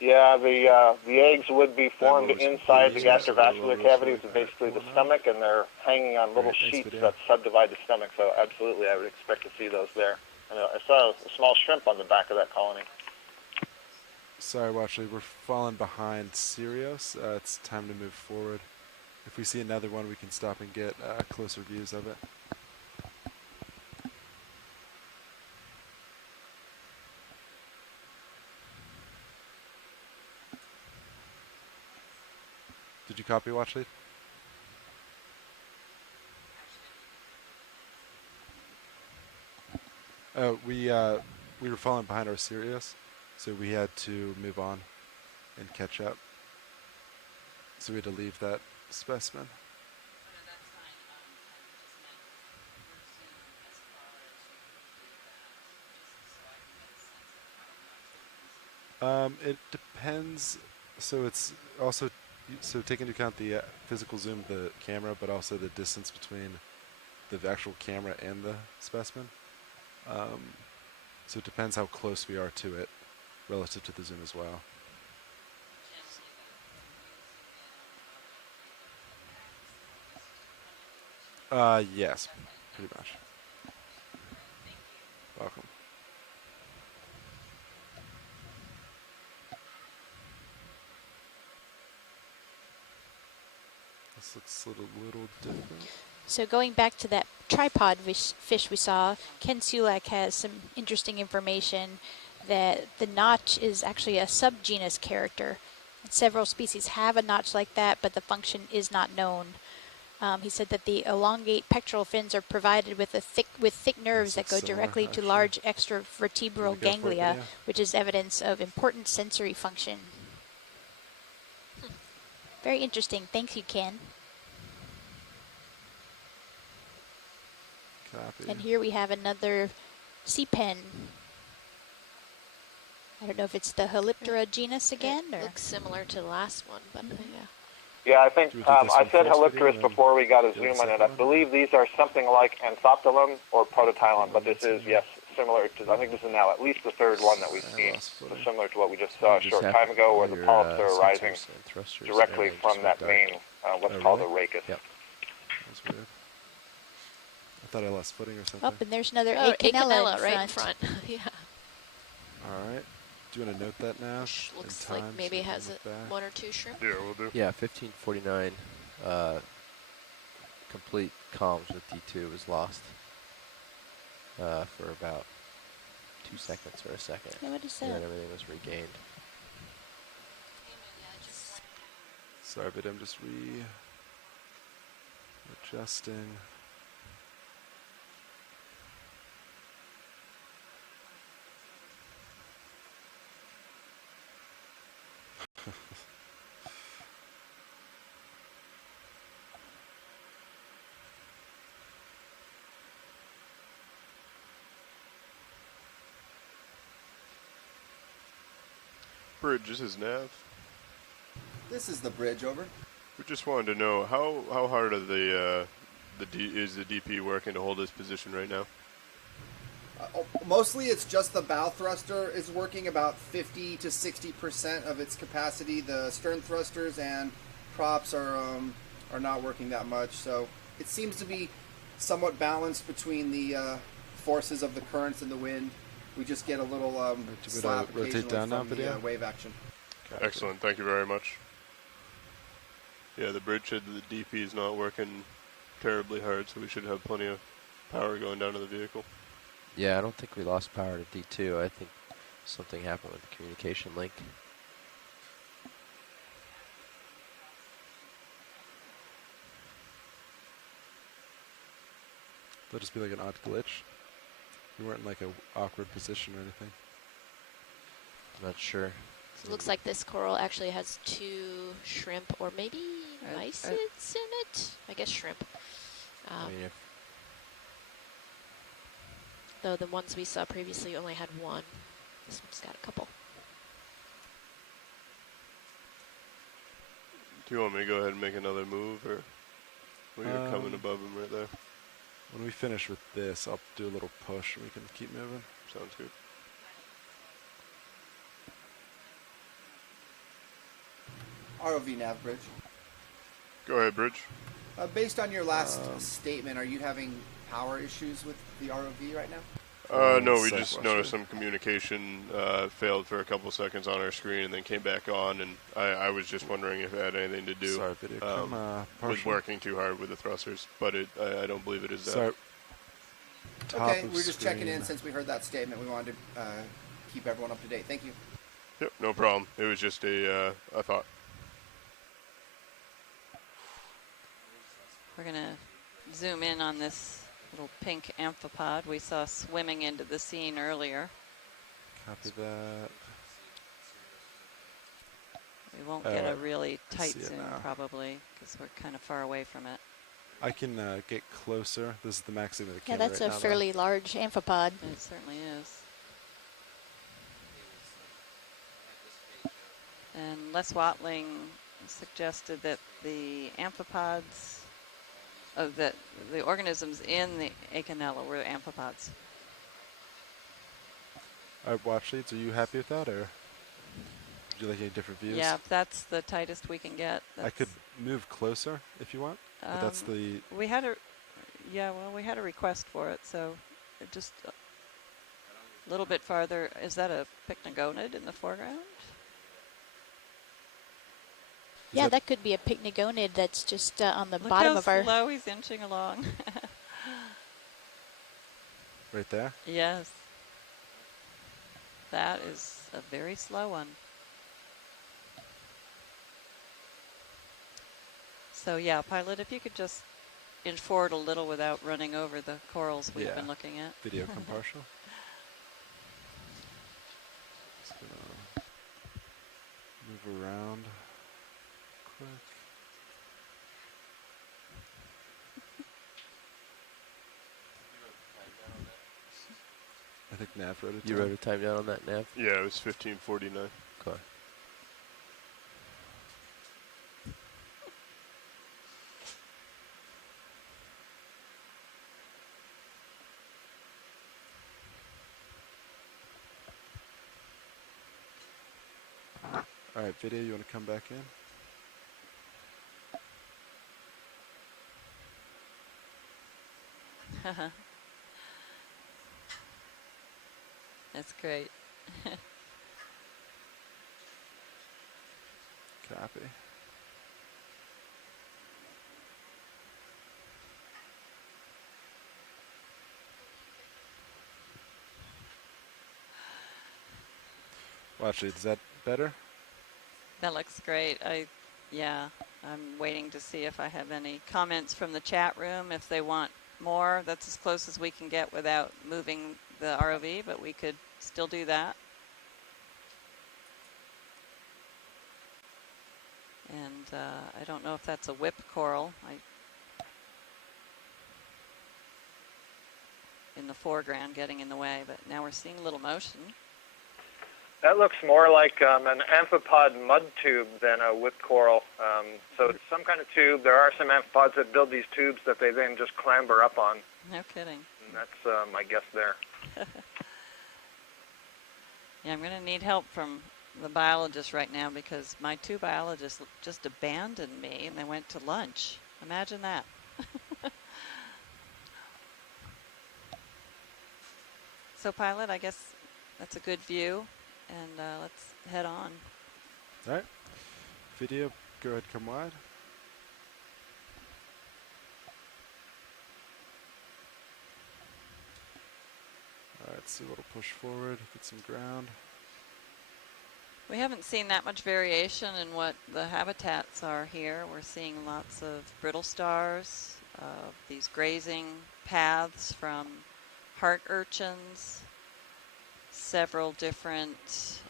Yeah, the eggs would be formed was inside the pretty gastrovascular easy. cavity, which is basically the stomach, and they're hanging on little Great, thanks, sheets video. that subdivide the stomach. So absolutely, I would expect to see those there. And I saw a small shrimp on the back of that colony. Sorry, Watchley, we're falling behind Sirius. It's time to move forward. If we see another one, we can stop and get closer views of it. Did you copy, Watchley? Oh, we were falling behind our Sirius, so we had to move on and catch up. So we had to leave that specimen. It depends. So it's also take into account the physical zoom of the camera, but also the distance between the actual camera and the specimen. So it depends how close we are to it relative to the zoom as well. Yes, pretty much. Welcome. This looks a little different. So going back to that tripod fish we saw, Ken Sulak has some interesting information that the notch is actually a subgenus character. Several species have a notch like that, but the function is not known. He said that the elongate pectoral fins are provided with thick nerves that go similar, directly to actually. large extravertebral Can we go for it, ganglia, video? which is evidence of important sensory function. Very interesting. Thank you, Ken. Copy. And here we have another sea pen. I don't know if it's the Haliptera genus again, It or looks similar to the last one, but yeah. Yeah, I think Do we do this I one said first video Halipterus and before we got a do the zoom on it. second I one, believe these are something like Anthoptylum or Prototylum, but this is, yes, similar to, I think this is now at least the third one that we've seen. So similar to what we just saw a short time ago, where the polyps are arising directly from that main, what's called a rachis. Yep. That was weird. I thought I lost footing or something. oh, and there's another Oh, Acanella in right in front. front. Yeah. All right. Do you want to note that now? Which in looks time like so maybe we it can has look back? one or two shrimp. Yeah, we'll do. Yeah, 1549. Complete comms with D2 was lost for about 2 seconds or a second. Yeah, what is And that? then everything was regained. Sorry, but I'm just adjusting. Bridge, this is Nav. This is the bridge, over. We just wanted to know how hard are is the DP working to hold his position right now? Mostly it's just the bow thruster is working about 50 to 60% of its capacity. The stern thrusters and props are not working that much. So it seems to be somewhat balanced between the forces of the currents and the wind. We just get a little slap rotate down now, from the video? wave action. Copy. Excellent, thank you very much. Yeah, the bridge said that the DP is not working terribly hard, so we should have plenty of power going down to the vehicle. Yeah, I don't think we lost power to D2. I think something happened with the communication link. That'll just be like an odd glitch. We weren't in like a awkward position or anything. I'm not sure. So it looks like this coral actually has 2 shrimp or maybe mysids in it. I guess shrimp. I mean, Though the ones we saw previously only had 1. This one's got a couple. Do you want me to go ahead and make another move, or we're coming above him right there? When we finish with this, I'll do a little push and we can keep moving. Sounds good. ROV nav bridge. Go ahead, Bridge. Based on your last statement, are you having power issues with the ROV right now? No, we just noticed some communication failed for a couple seconds on our screen and then came back on, and I was just wondering if it had anything to do with working too hard with the thrusters, but I don't believe it is that. Sorry. Okay, we're just checking in since we heard that statement. We wanted to keep everyone up to date. Thank you. Yep, no problem. It was just a thought. We're going to zoom in on this little pink amphipod we saw swimming into the scene earlier. Copy that. We won't get a really tight zoom probably because we're kind of far away from it. I can get closer. This is the maximum of the Yeah, camera that's right a now, fairly large amphipod. It certainly is. And Les Watling suggested that the amphipods, that the organisms in the Okeanos were amphipods. All right, watch leads. Are you happy with that, or would you like any different views? Yeah, that's the tightest we can get. I could move closer if you want. But that's the. We had we had a request for it, so just a little bit farther. Is that a pycnogonid in the foreground? Yeah, that could be a pycnogonid that's just on the Look bottom how of our. slow he's inching along. Right there? Yes. That is a very slow one. So yeah, pilot, if you could just inch forward a little without running over the corals we've been looking at. Video compartment. Just gonna move around quick. I think Nav wrote it down. You wrote a time down on that, Nav? Yeah, it was 15:49. Okay. All right, video, you want to come back in? That's great. Copy. Watch it. Is that better? That looks great. I'm waiting to see if I have any comments from the chat room. If they want more, that's as close as we can get without moving the ROV, but we could still do that. And I don't know if that's a whip coral. In the foreground getting in the way, but now we're seeing a little motion. That looks more like an amphipod mud tube than a whipped coral. So it's some kind of tube. There are some amphipods that build these tubes that they then just clamber up on. No kidding. And that's my guess there. Yeah, I'm going to need help from the biologist right now because my 2 biologists just abandoned me and they went to lunch. Imagine that. So, pilot, I guess that's a good view, and let's head on. All right. Video, go ahead, come wide. All right, so a little push forward, get some ground. We haven't seen that much variation in what the habitats are here. We're seeing lots of brittle stars, these grazing paths from heart urchins, several different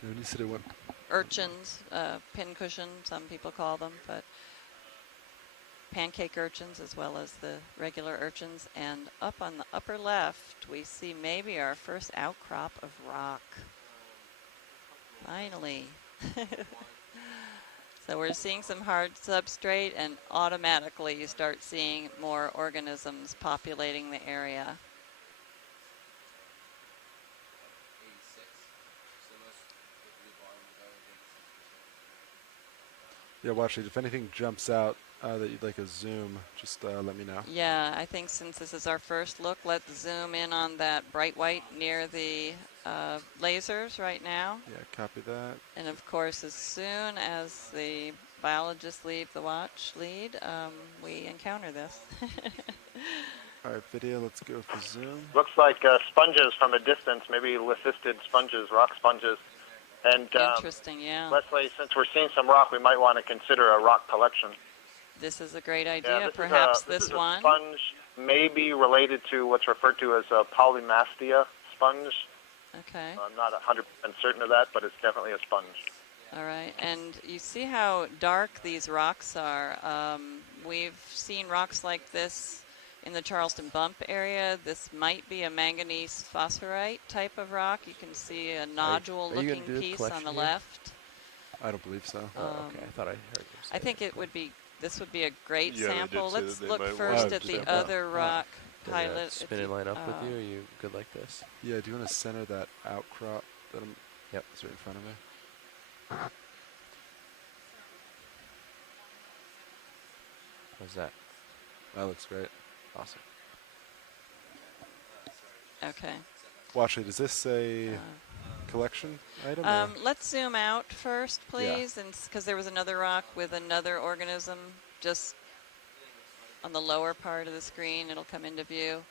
When you said it went urchins, pincushion, some people call them, but pancake urchins as well as the regular urchins. And up on the upper left, we see maybe our first outcrop of rock. Finally. So we're seeing some hard substrate, and automatically you start seeing more organisms populating the area. Yeah, watch it. If anything jumps out that you'd like a zoom, just let me know. Yeah, I think since this is our first look, let's zoom in on that bright white near the lasers right now. Yeah, copy that. And of course, as soon as the biologists leave the watch lead, we encounter this. All right, video, let's go for zoom. Looks like sponges from a distance, maybe lithisted sponges, rock sponges. And Interesting, yeah. Leslie, since we're seeing some rock, we might want to consider a rock collection. This is a great idea. Yeah, Perhaps this this one. A sponge may be related to what's referred to as a polymastia sponge. Okay. I'm not 100% certain of that, but it's definitely a sponge. All right, and you see how dark these rocks are. We've seen rocks like this in the Charleston Bump area. This might be a manganese phosphorite type of rock. You can see a nodule-looking piece on the left. I don't believe so. Oh, okay. I thought I heard them say I think it would be. This would be a great Yeah, they did sample. say Let's that they look might first want at to the sample. other rock. Did Pilot, that spin and line up with you? Are you good like this? Yeah, do you want to center that outcrop that I'm Yep. that's right in front of me? How's that? That looks great. Awesome. Okay. Watch it. Is this a collection item? or- Let's zoom out first, please, and because there was another rock with another organism just on the lower part of the screen. It'll come into view,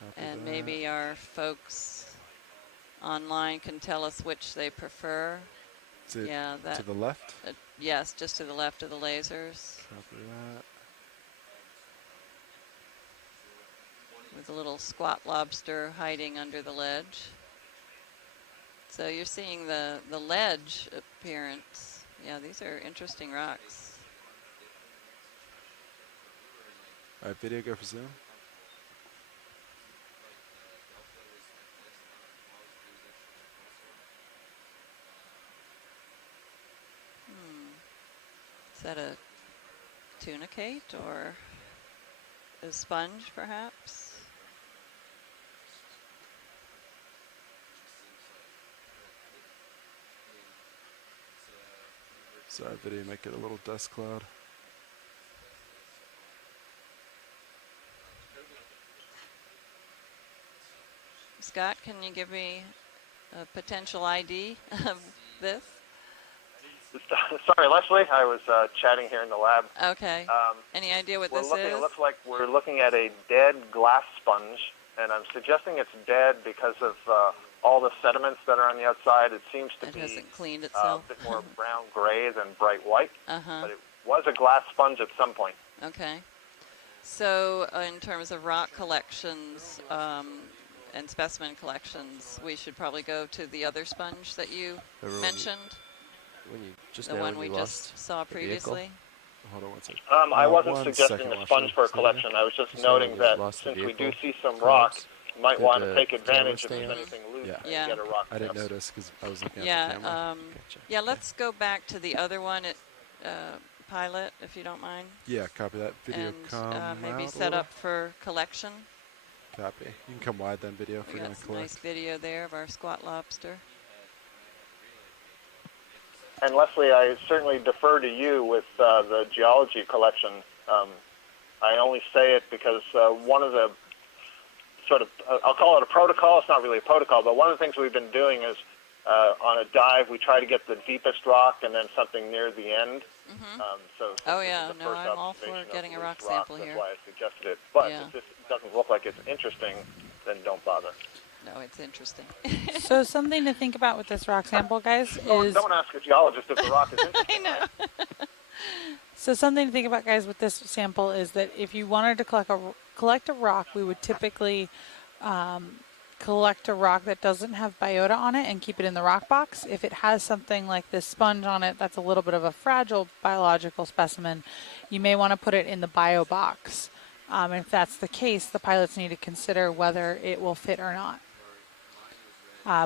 Copy and that. maybe our folks online can tell us which they prefer. Is it Yeah, that. to the left? Yes, just to the left of the lasers, Copy that. with a little squat lobster hiding under the ledge. So you're seeing the ledge appearance. Yeah, these are interesting rocks. All right, video, go for zoom. Is that a tunicate or a sponge, perhaps? Sorry, video might get a little dust cloud. Scott, can you give me a potential ID of this? Sorry, Leslie. I was chatting here in the lab. Okay. Any idea what We're this looking, is? It looks like we're looking at a dead glass sponge, and I'm suggesting it's dead because of all the sediments that are on the outside. It seems to It be hasn't cleaned a itself. bit more brown gray than bright white, Uh-huh. but it was a glass sponge at some point. Okay. So in terms of rock collections and specimen collections, we should probably go to the other sponge that you Remember mentioned, When you just the now one when we you just lost saw the vehicle? previously. Hold on one second. I wasn't one suggesting second, the Watch sponge it. for a Stay there. collection. I was just Just now when noting you that lost the since we do vehicle see some collapse, rock, might Did want to the take camera advantage if stay there's on? anything loose Yeah. and Yeah. get a rock I didn't sample. notice because I was looking at the Yeah, camera. Gotcha. yeah, Okay. let's go back to the other one, Pilot, if you don't mind. Yeah, copy that. Video And come maybe out a set little. up for collection. Copy. You can come wide then, video, if We we're got going to some collect. nice video there of our squat lobster. And Leslie, I certainly defer to you with the geology collection. I only say it because one of the sort of, I'll call it a protocol, it's not really a protocol, but one of the things we've been doing is on a dive, we try to get the deepest rock and then something near the end. So Oh, this yeah, is the no, first I'm all for observation of getting a loose rock rocks. sample That's here. why I suggested it. But Yeah. if this doesn't look like it's interesting, then don't bother. No, it's interesting. So something to think about with this rock sample, guys, is Don't ask a geologist if the rock is interesting. I know. so something to think about, guys, with this sample is that if you wanted to collect a rock, we would typically collect a rock that doesn't have biota on it and keep it in the rock box. If it has something like this sponge on it, that's a little bit of a fragile biological specimen, you may want to put it in the bio box. And if that's the case, the pilots need to consider whether it will fit or not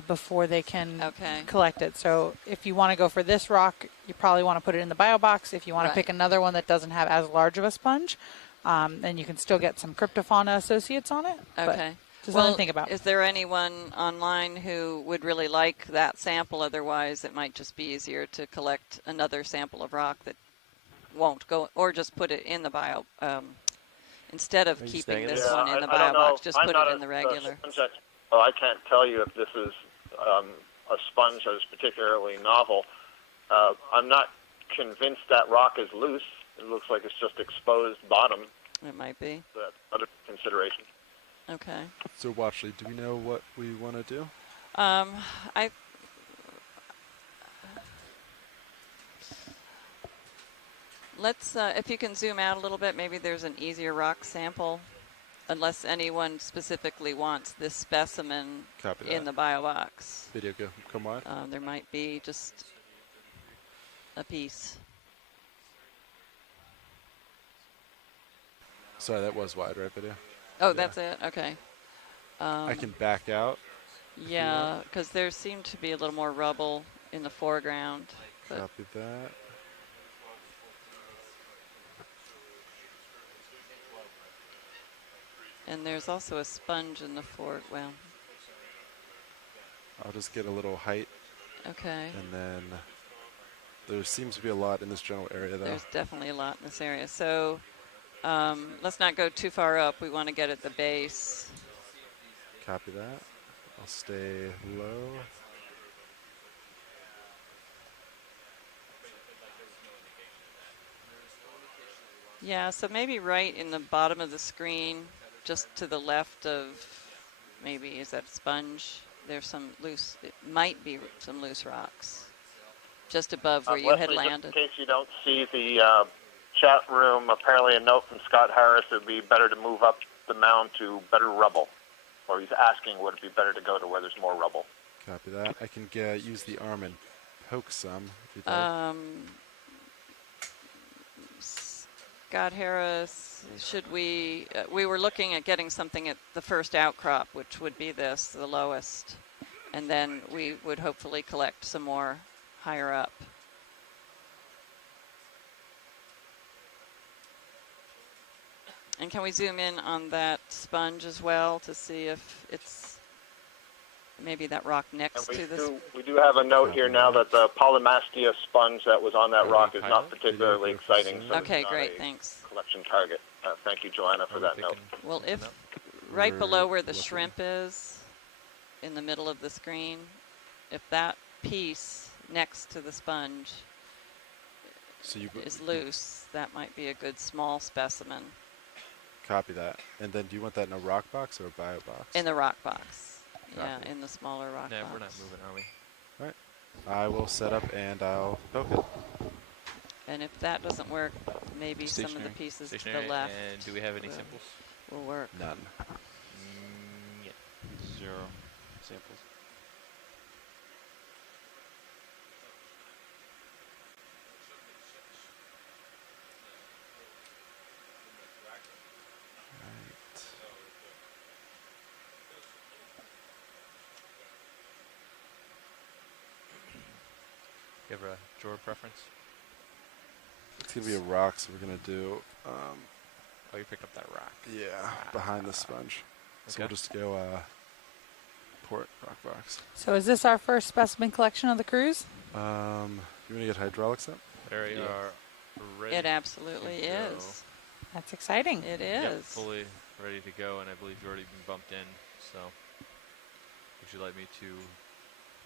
before they can Okay. collect it. So if you want to go for this rock, you probably want to put it in the bio box. If you want Right. to pick another one that doesn't have as large of a sponge, then you can still get some cryptofauna associates on it. But Okay. just something to think about. Is there anyone online who would really like that sample? Otherwise, it might just be easier to collect another sample of rock that won't go, or just put it in the bio. Instead of Are you keeping staying in this this? one in the I bio don't know. box, just I'm put not it in the regular. sponge expert. Well, I can't tell you if this is a sponge that is particularly novel. I'm not convinced that rock is loose. It looks like it's just exposed bottom. It might be. That's other consideration. Okay. So, Watchley, do we know what we want to do? Let's, if you can zoom out a little bit, maybe there's an easier rock sample, unless anyone specifically wants this specimen Copy in that. the bio box. Video go come wide. There might be just a piece. Sorry, that was wide, right, video? Oh, Yeah. that's it? Okay. I can back out. Yeah, because there seemed to be a little more rubble in the foreground. But Copy that. and there's also a sponge in the well, I'll just get a little height, okay. and then there seems to be a lot in this general area, though. There's definitely a lot in this area. So let's not go too far up. We want to get at the base. Copy that. I'll stay low. Yeah, so maybe right in the bottom of the screen, just to the left of, maybe, is that sponge? There's some loose, it might be some loose rocks. Just above where you had Leslie, landed. just in case you don't see the chat room, apparently a note from Scott Harris, it would be better to move up the mound to better rubble. Or he's asking, would it be better to go to where there's more rubble? Copy that. I can use the arm and poke some. If you'd like. Scott Harris, should we were looking at getting something at the first outcrop, which would be this, the lowest. And then we would hopefully collect some more higher up. And can we zoom in on that sponge as well to see if it's maybe that rock next And to this? we do have a note here now that the polymastia sponge that was on that rock is not particularly exciting. So Okay, it's not great, a thanks. collection target. Thank you, Joanna, for that note. Well, if right below where the shrimp is, in the middle of the screen, if that piece next to the sponge is loose, that might be a good small specimen. Copy that. And then do you want that in a rock box or a bio box? In the rock box. Copy. Yeah, in the smaller rock No, box. we're not moving, are we? All right. I will set up and I'll poke it. And if that doesn't work, maybe some of the Stationary. pieces to Stationary, the left and do we have any will- samples? will work. None. Yeah. 0 samples. You have a drawer preference? It's gonna be a rock, so we're gonna do Oh, you picked up that rock. behind the sponge. So we'll Okay. just go port rock box. So is this our first specimen collection of the cruise? You wanna get hydraulics up? There you are. Ready It absolutely to go. is. That's exciting. It Yep, is. fully ready to go, and I believe you've already been bumped in. So, would you like me to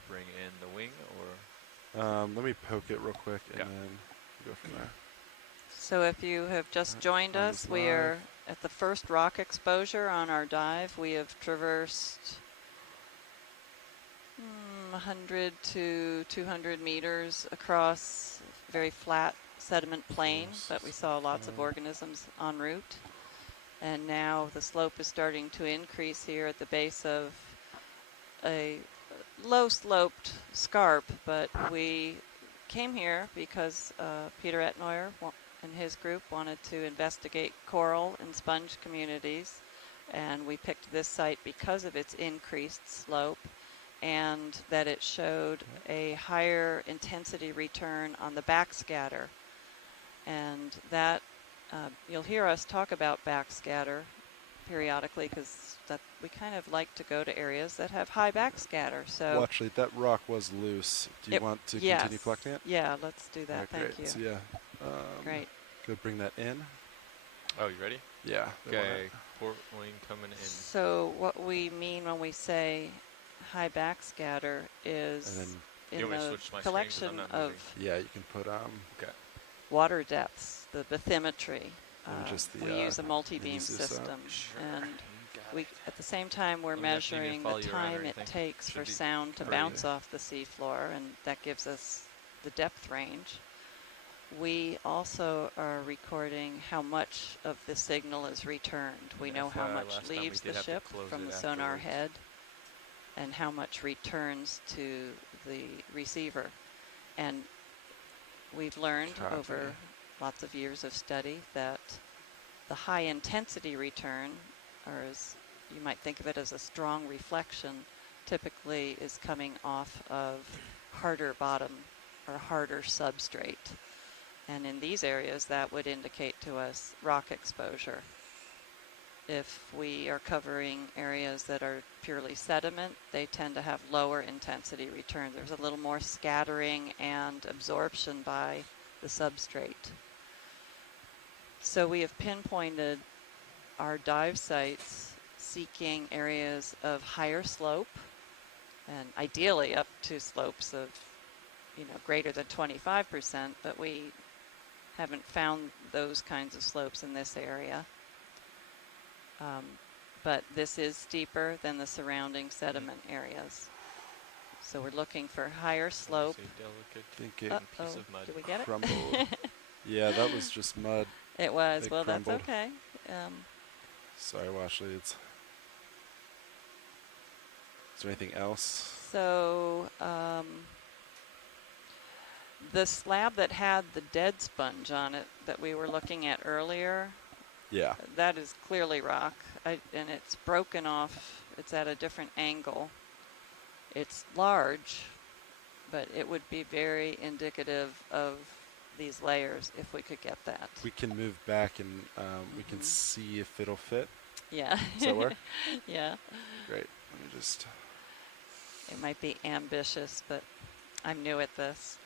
bring in the wing, or? Let me poke it real quick, and Okay. then we'll go from there. So if you have just joined on us, this we are live. at the first rock exposure on our dive. We have traversed 100 to 200 meters across very flat sediment plain, but we saw lots of organisms en route. And now the slope is starting to increase here at the base of a low sloped scarp, but we came here because Peter Etnoyer and his group wanted to investigate coral and sponge communities, and we picked this site because of its increased slope and that it showed a higher intensity return on the backscatter. And that you'll hear us talk about backscatter periodically because that we kind of like to go to areas that have high backscatter. So Well, actually, that rock was loose. Do you want to continue collecting it? Yeah, let's do that. Alright, Thank great. you. So yeah, Great. go bring that in. Oh, you ready? Yeah. they want Okay, it. port wing coming in. So what we mean when we say high backscatter And is then You in want me to the switch my screen 'cause I'm collection not of moving? yeah, you can put Okay. water depths, the bathymetry. And just the, we use a multi-beam mini Zeus system, Sure. and You got we it. at the same time we're Let me know if you need me to measuring follow the you around or time it anything. takes Should for be sound to pretty bounce off the seafloor, and that gives us the depth range. We also are recording how much of the signal is returned. We And know how FYI, much last time we leaves did the have to ship close from it the sonar afterwards. head and how much returns to the receiver. And we've learned Copy. over lots of years of study that the high intensity return, or as you might think of it as a strong reflection, typically is coming off of harder bottom or harder substrate. And in these areas, that would indicate to us rock exposure. If we are covering areas that are purely sediment, they tend to have lower intensity return. There's a little more scattering and absorption by the substrate. So we have pinpointed our dive sites seeking areas of higher slope and ideally up to slopes of, greater than 25%, but we haven't found those kinds of slopes in this area. But this is steeper than the surrounding sediment areas. So we're looking for higher slope. It's a delicate think it piece of mud. Did we get it? crumbled. Yeah, that was just mud. It was. It Well, crumbled. that's okay. Sorry, Washley. Is there anything else? So the slab that had the dead sponge on it that we were looking at earlier, Yeah. that is clearly rock, and it's broken off. It's at a different angle. It's large, but it would be very indicative of these layers if we could get that. We can move back and we can see if it'll fit. Yeah. Does that work? Yeah. Great. Let me just. It might be ambitious, but I'm new at this.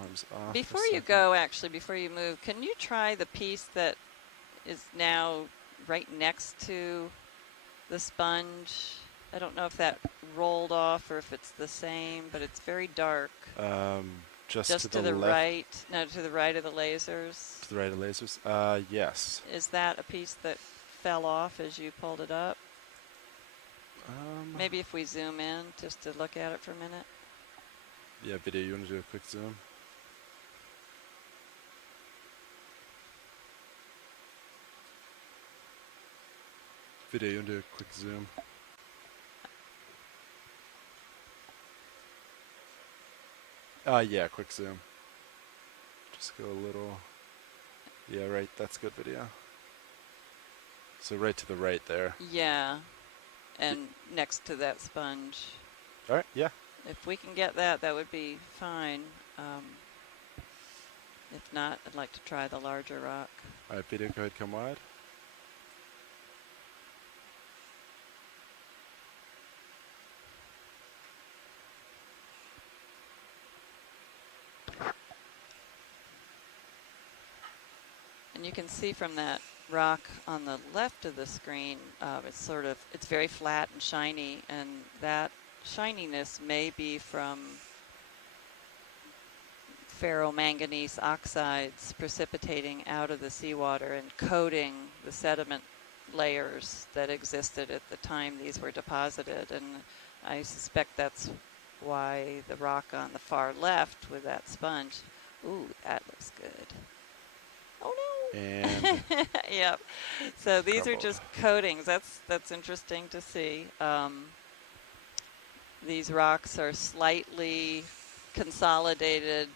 Arms off. Before you go, actually, before you move, can you try the piece that is now right next to the sponge? I don't know if that rolled off or if it's the same, but it's very dark. Just to the left, right. No, to the right of the lasers. To the right of lasers. Yes. Is that a piece that fell off as you pulled it up? Maybe if we zoom in just to look at it for a minute. Yeah, video. You want to do a quick zoom? Video. You want to do a quick zoom? Yeah, quick zoom. Just go a little. Yeah, right. That's good video. So right to the right there. Yeah, and next to that sponge. All right, yeah. If we can get that, that would be fine. If not, I'd like to try the larger rock. All right, Peter, go ahead, come wide. And you can see from that rock on the left of the screen, it's very flat and shiny, and that shininess may be from ferromanganese oxides precipitating out of the seawater and coating the sediment layers that existed at the time these were deposited. And I suspect that's why the rock on the far left with that sponge, ooh, that looks good. Oh no! And yep. So these crumbled. are just coatings. That's interesting to see. These rocks are slightly consolidated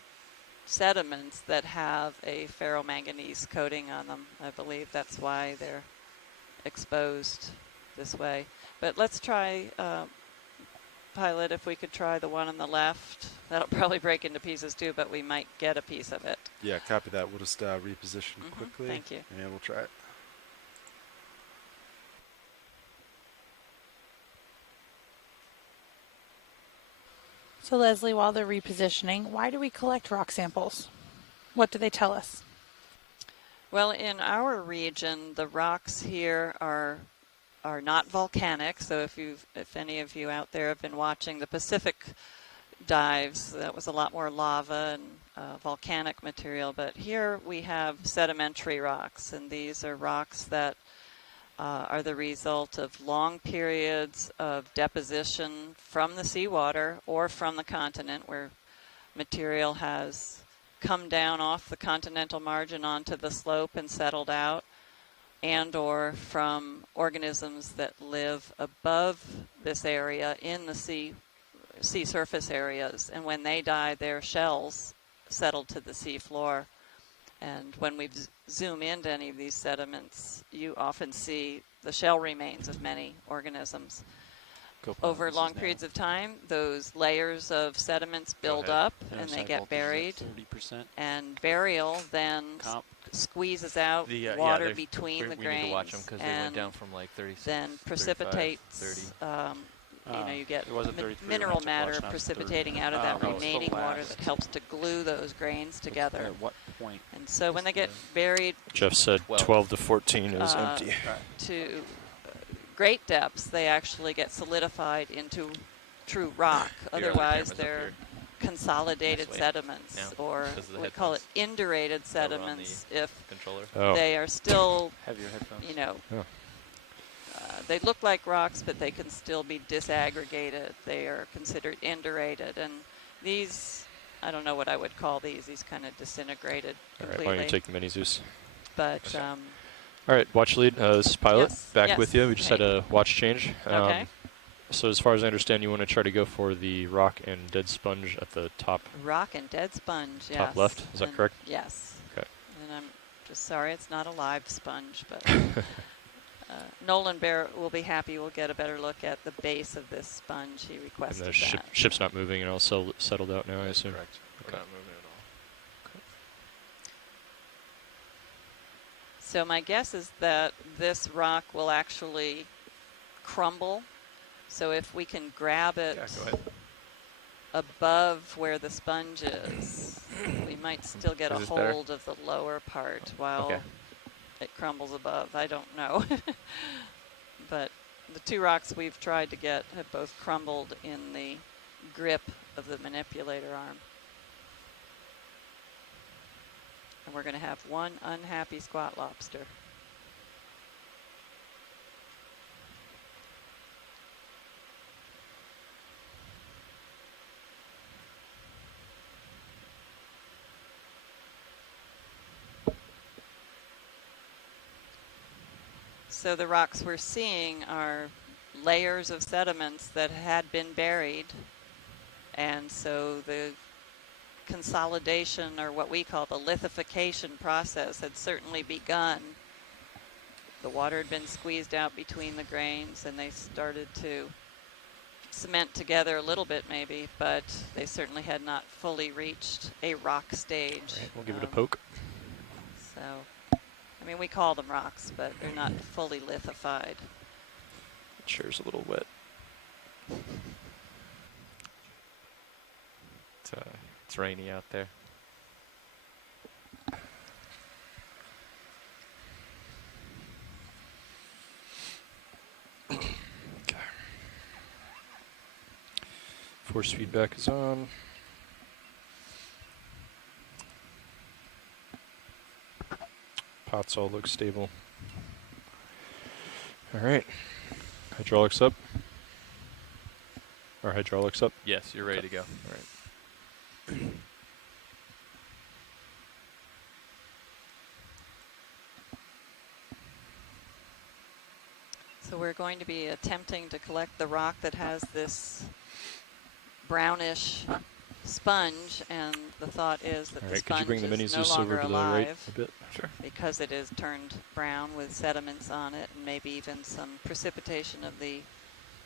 sediments that have a ferromanganese coating on them. I believe that's why they're exposed this way. But let's try, Pilot, if we could try the one on the left. That'll probably break into pieces too, but we might get a piece of it. yeah, copy that. We'll just reposition quickly. Thank you. And we'll try it. So Leslie, while they're repositioning, why do we collect rock samples? What do they tell us? Well, in our region, the rocks here are not volcanic. So if any of you out there have been watching the Pacific dives, that was a lot more lava and volcanic material. But here we have sedimentary rocks, and these are rocks that are the result of long periods of deposition from the seawater or from the continent, where material has come down off the continental margin onto the slope and settled out, and or from organisms that live above this area in the sea surface areas. And when they die, their shells settle to the sea floor. And when we zoom into any of these sediments, you often see the shell remains of many organisms. Over long periods of time, those layers of sediments build up and they get buried. 30%. And burial then squeezes out water between the grains. We need to watch them because they went down from like 36, then 35, precipitates, 30. you get It wasn't 33 mineral when I took matter watch, now it's precipitating 30. out of that Oh, it's the remaining water last. that helps to glue those grains together. At what point? And so when they get buried Jeff said 12 to 14 is empty. to great depths, they actually get solidified into true rock. Otherwise, they're consolidated sediments, or we call it indurated sediments if they are still, Have your headphones. you know, they look like rocks, but they can still be disaggregated. They are considered indurated. And these, I don't know what I would call these. These kind of disintegrated completely. All right, why don't you take the mini Zeus? But, all right, watch lead. This is Pilot. Yes, Back yes, with you. We just had a watch change. Okay. So as far as I understand, you want to try to go for the rock and dead sponge at the top. Rock and dead sponge, yes. Top left, is that correct? Yes. Okay. And I'm just sorry it's not a live sponge, but Nolan Bear will be happy. We'll get a better look at the base of this sponge. He And requested the that. ship's not moving and all settled out now, I assume. Correct. Okay. We're not moving at all. So my guess is that this rock will actually crumble. So if we can grab it Yeah, go ahead. above where the sponge is, we might still get a Is this better? hold of the lower part while Okay. it crumbles above. I don't know. But the two rocks we've tried to get have both crumbled in the grip of the manipulator arm. And we're going to have one unhappy squat lobster. So the rocks we're seeing are layers of sediments that had been buried. And so the consolidation, or what we call the lithification process, had certainly begun the water had been squeezed out between the grains and they started to cement together a little bit maybe, but they certainly had not fully reached a rock stage. All right, we'll give it a poke. So, I mean, we call them rocks, but they're not fully lithified. The chair's a little wet. It's rainy out there. Force feedback is on. Pots all look stable. All right. Hydraulics up. Our hydraulics up. Yes, you're ready to go. All right. So we're going to be attempting to collect the rock that has this brownish sponge, and the thought is that All the right, could you sponge bring the mini is no Zeus over longer to the right alive a bit? Sure. because it is turned brown with sediments on it and maybe even some precipitation of the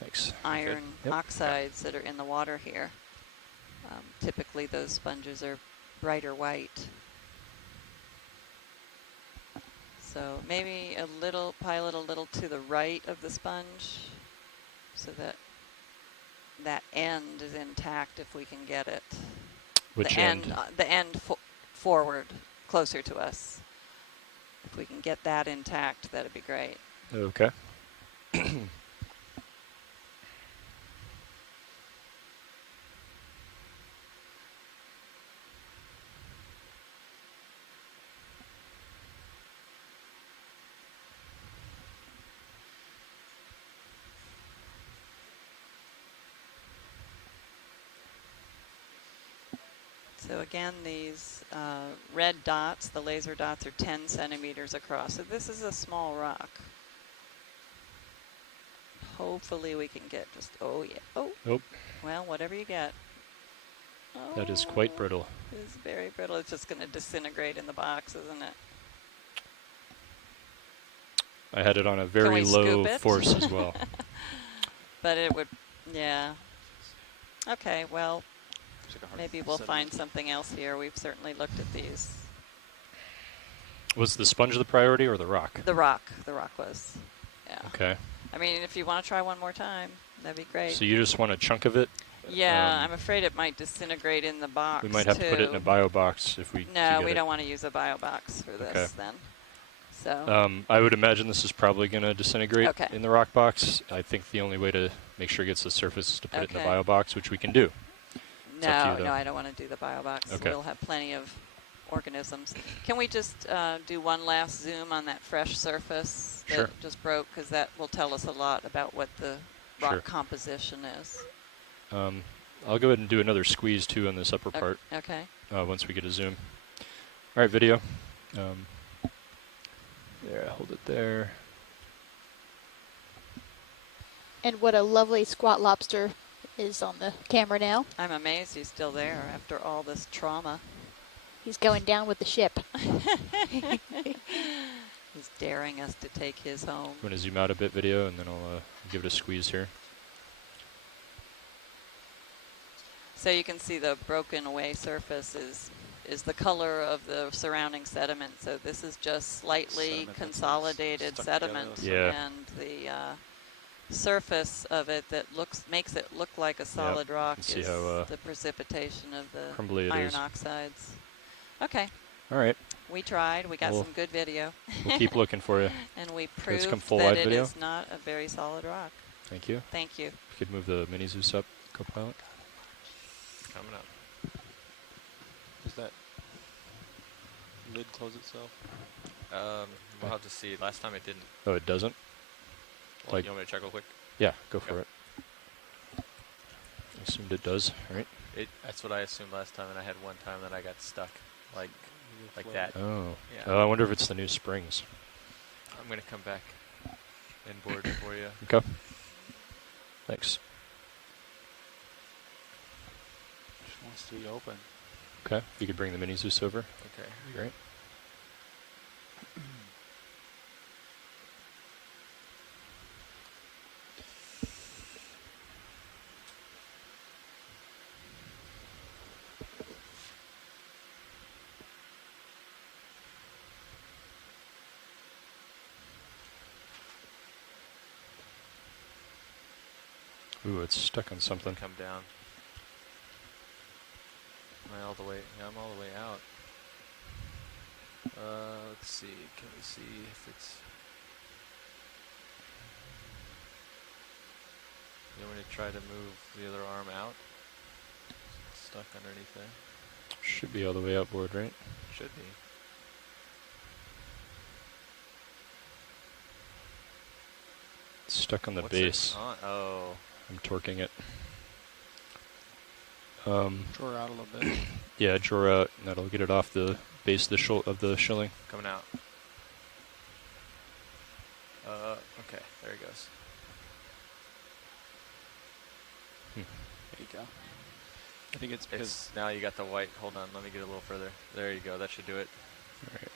Thanks. iron Yep. oxides that are in the water here. Typically those sponges are brighter white. So maybe a little, pilot a little to the right of the sponge so that that end is intact if we can get it. Which the end? The end forward, closer to us. If we can get that intact, that'd be great. Okay. So again, these red dots, the laser dots, are 10 centimeters across. So this is a small rock. Hopefully we can get just, oh yeah, oh. Nope. Well, whatever you get. Oh, That is quite brittle. it's very brittle. It's just going to disintegrate in the box, isn't it? I had it on a Can very we low scoop it? force as well. But it would, yeah. Okay, well, maybe we'll find something else here. We've certainly looked at these. Was the sponge the priority or the rock? The rock was, yeah. Okay. I mean, if you want to try one more time, that'd be great. So you just want a chunk of it? Yeah, I'm afraid it might disintegrate in the box. We might have to put it in a bio box if we. No, we don't want to use a bio box for this then. So. I would imagine this is probably going to disintegrate in the rock box. I think the only way to make sure it gets to the surface is to put it in the bio box, which we can do. No, I don't want to do the bio box. Okay. We'll have plenty of organisms. Can we just do one last zoom on that fresh surface that just broke? Because that will tell us a lot about what the rock composition is. I'll go ahead and do another squeeze too on this upper part. Okay. Once we get a zoom. All right, video. There, hold it there. And what a lovely squat lobster is on the camera now. I'm amazed he's still there after all this trauma. He's going down with the ship. He's daring us to take his home. I'm going to zoom out a bit, video, and then I'll give it a squeeze here. So you can see the broken away surface is the color of the surrounding sediment. So this is just slightly consolidated sediment. And the surface of it that makes it look like a solid rock is the precipitation of the iron oxides. Okay. All right. We tried. We got some good video. We'll keep looking for you. And we proved full that wide it video. is not a very solid rock. Thank you. Thank you. If you could move the mini Zeus up, co-pilot. Coming up. Does that lid close itself? We'll have to see. Last time it didn't. Oh, it doesn't? Well, you want me to check real quick? Yeah, go for it. I assumed it does. All right. That's what I assumed last time, and I had one time that I got stuck, like that. Oh. Yeah. Oh, I wonder if it's the new springs. I'm going to come back inboard for you. Okay. Thanks. Just wants to be open. Okay. If you could bring the mini Zeus over. Okay. Great. Ooh, it's stuck on something. Come down. Am I all the way? Yeah, I'm all the way out. Let's see. Can we see if it's... You want me to try to move the other arm out? It's stuck underneath there. Should be all the way outboard, right? Should be. It's stuck on the What's it base. on? Oh. I'm torquing it. Draw out a little bit. Yeah, draw out, and that'll get it off the base of the shilling. Coming out. Okay, there he goes. There you go. I think it's because Now you got the white. Hold on, let me get a little further. There you go, that should do it. All right.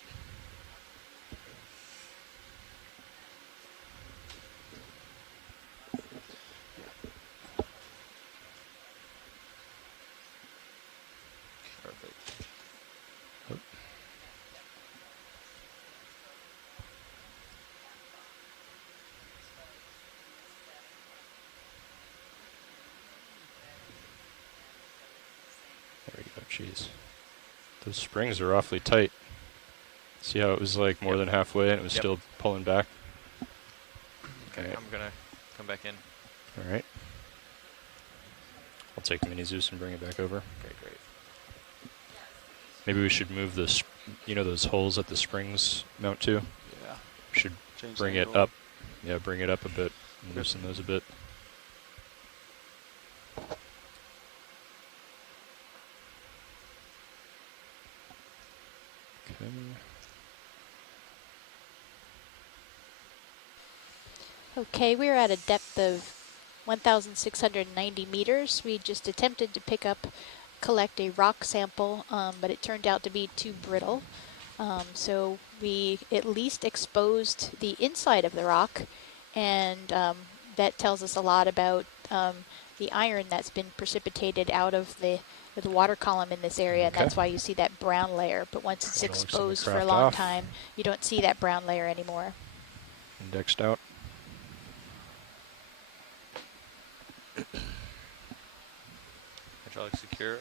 Perfect. Oh. There we go, jeez. Those springs are awfully tight. See how it was like more than halfway and it was still pulling back? Okay, I'm gonna come back in. All right. I'll take Mini Zeus and bring it back over. Okay, great. Maybe we should move this, those holes that the springs mount to? Yeah. We should Change bring the it angle. up. Yeah, bring it up a bit and loosen those a bit. Okay. Okay, we're at a depth of 1,690 meters. We just attempted to collect a rock sample, but it turned out to be too brittle. So we at least exposed the inside of the rock, and that tells us a lot about the iron that's been precipitated out of the water column in this area, and that's why you see that brown layer. But once it's exposed for a long time, you don't see that brown layer anymore. Indexed out. Hydraulic secure.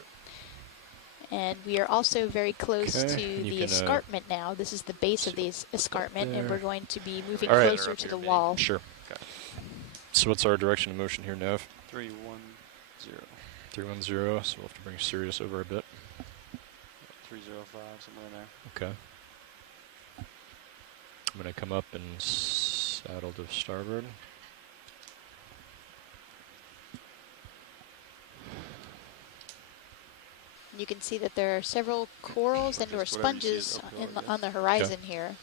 And we are also very close to You the can, escarpment now. This is the base of the escarpment, and we're going to be moving All right. closer to the wall. Sure. Okay. So what's our direction of motion here, Nav? 310. 310, so we'll have to bring Sirius over a bit. 305, somewhere in there. Okay. I'm going to come up and saddle to starboard. You can see that there are several corals and or sponges on the horizon here.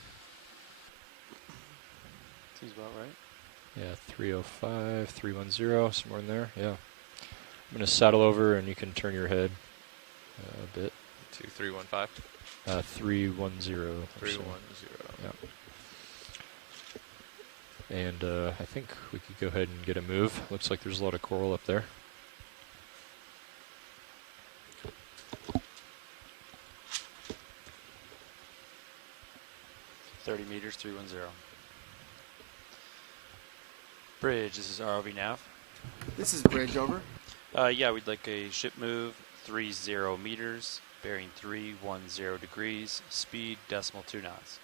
Seems about right. Yeah, 305, 310, somewhere in there. Yeah. I'm going to saddle over and you can turn your head a bit. 2315. 310. 310. Yeah. And I think we could go ahead and get a move. Looks like there's a lot of coral up there. Meters, 310. Bridge, this is ROV nav. This is Bridge, over. Yeah, we'd like a ship move, 30 meters, bearing 310 degrees, speed decimal 2 knots.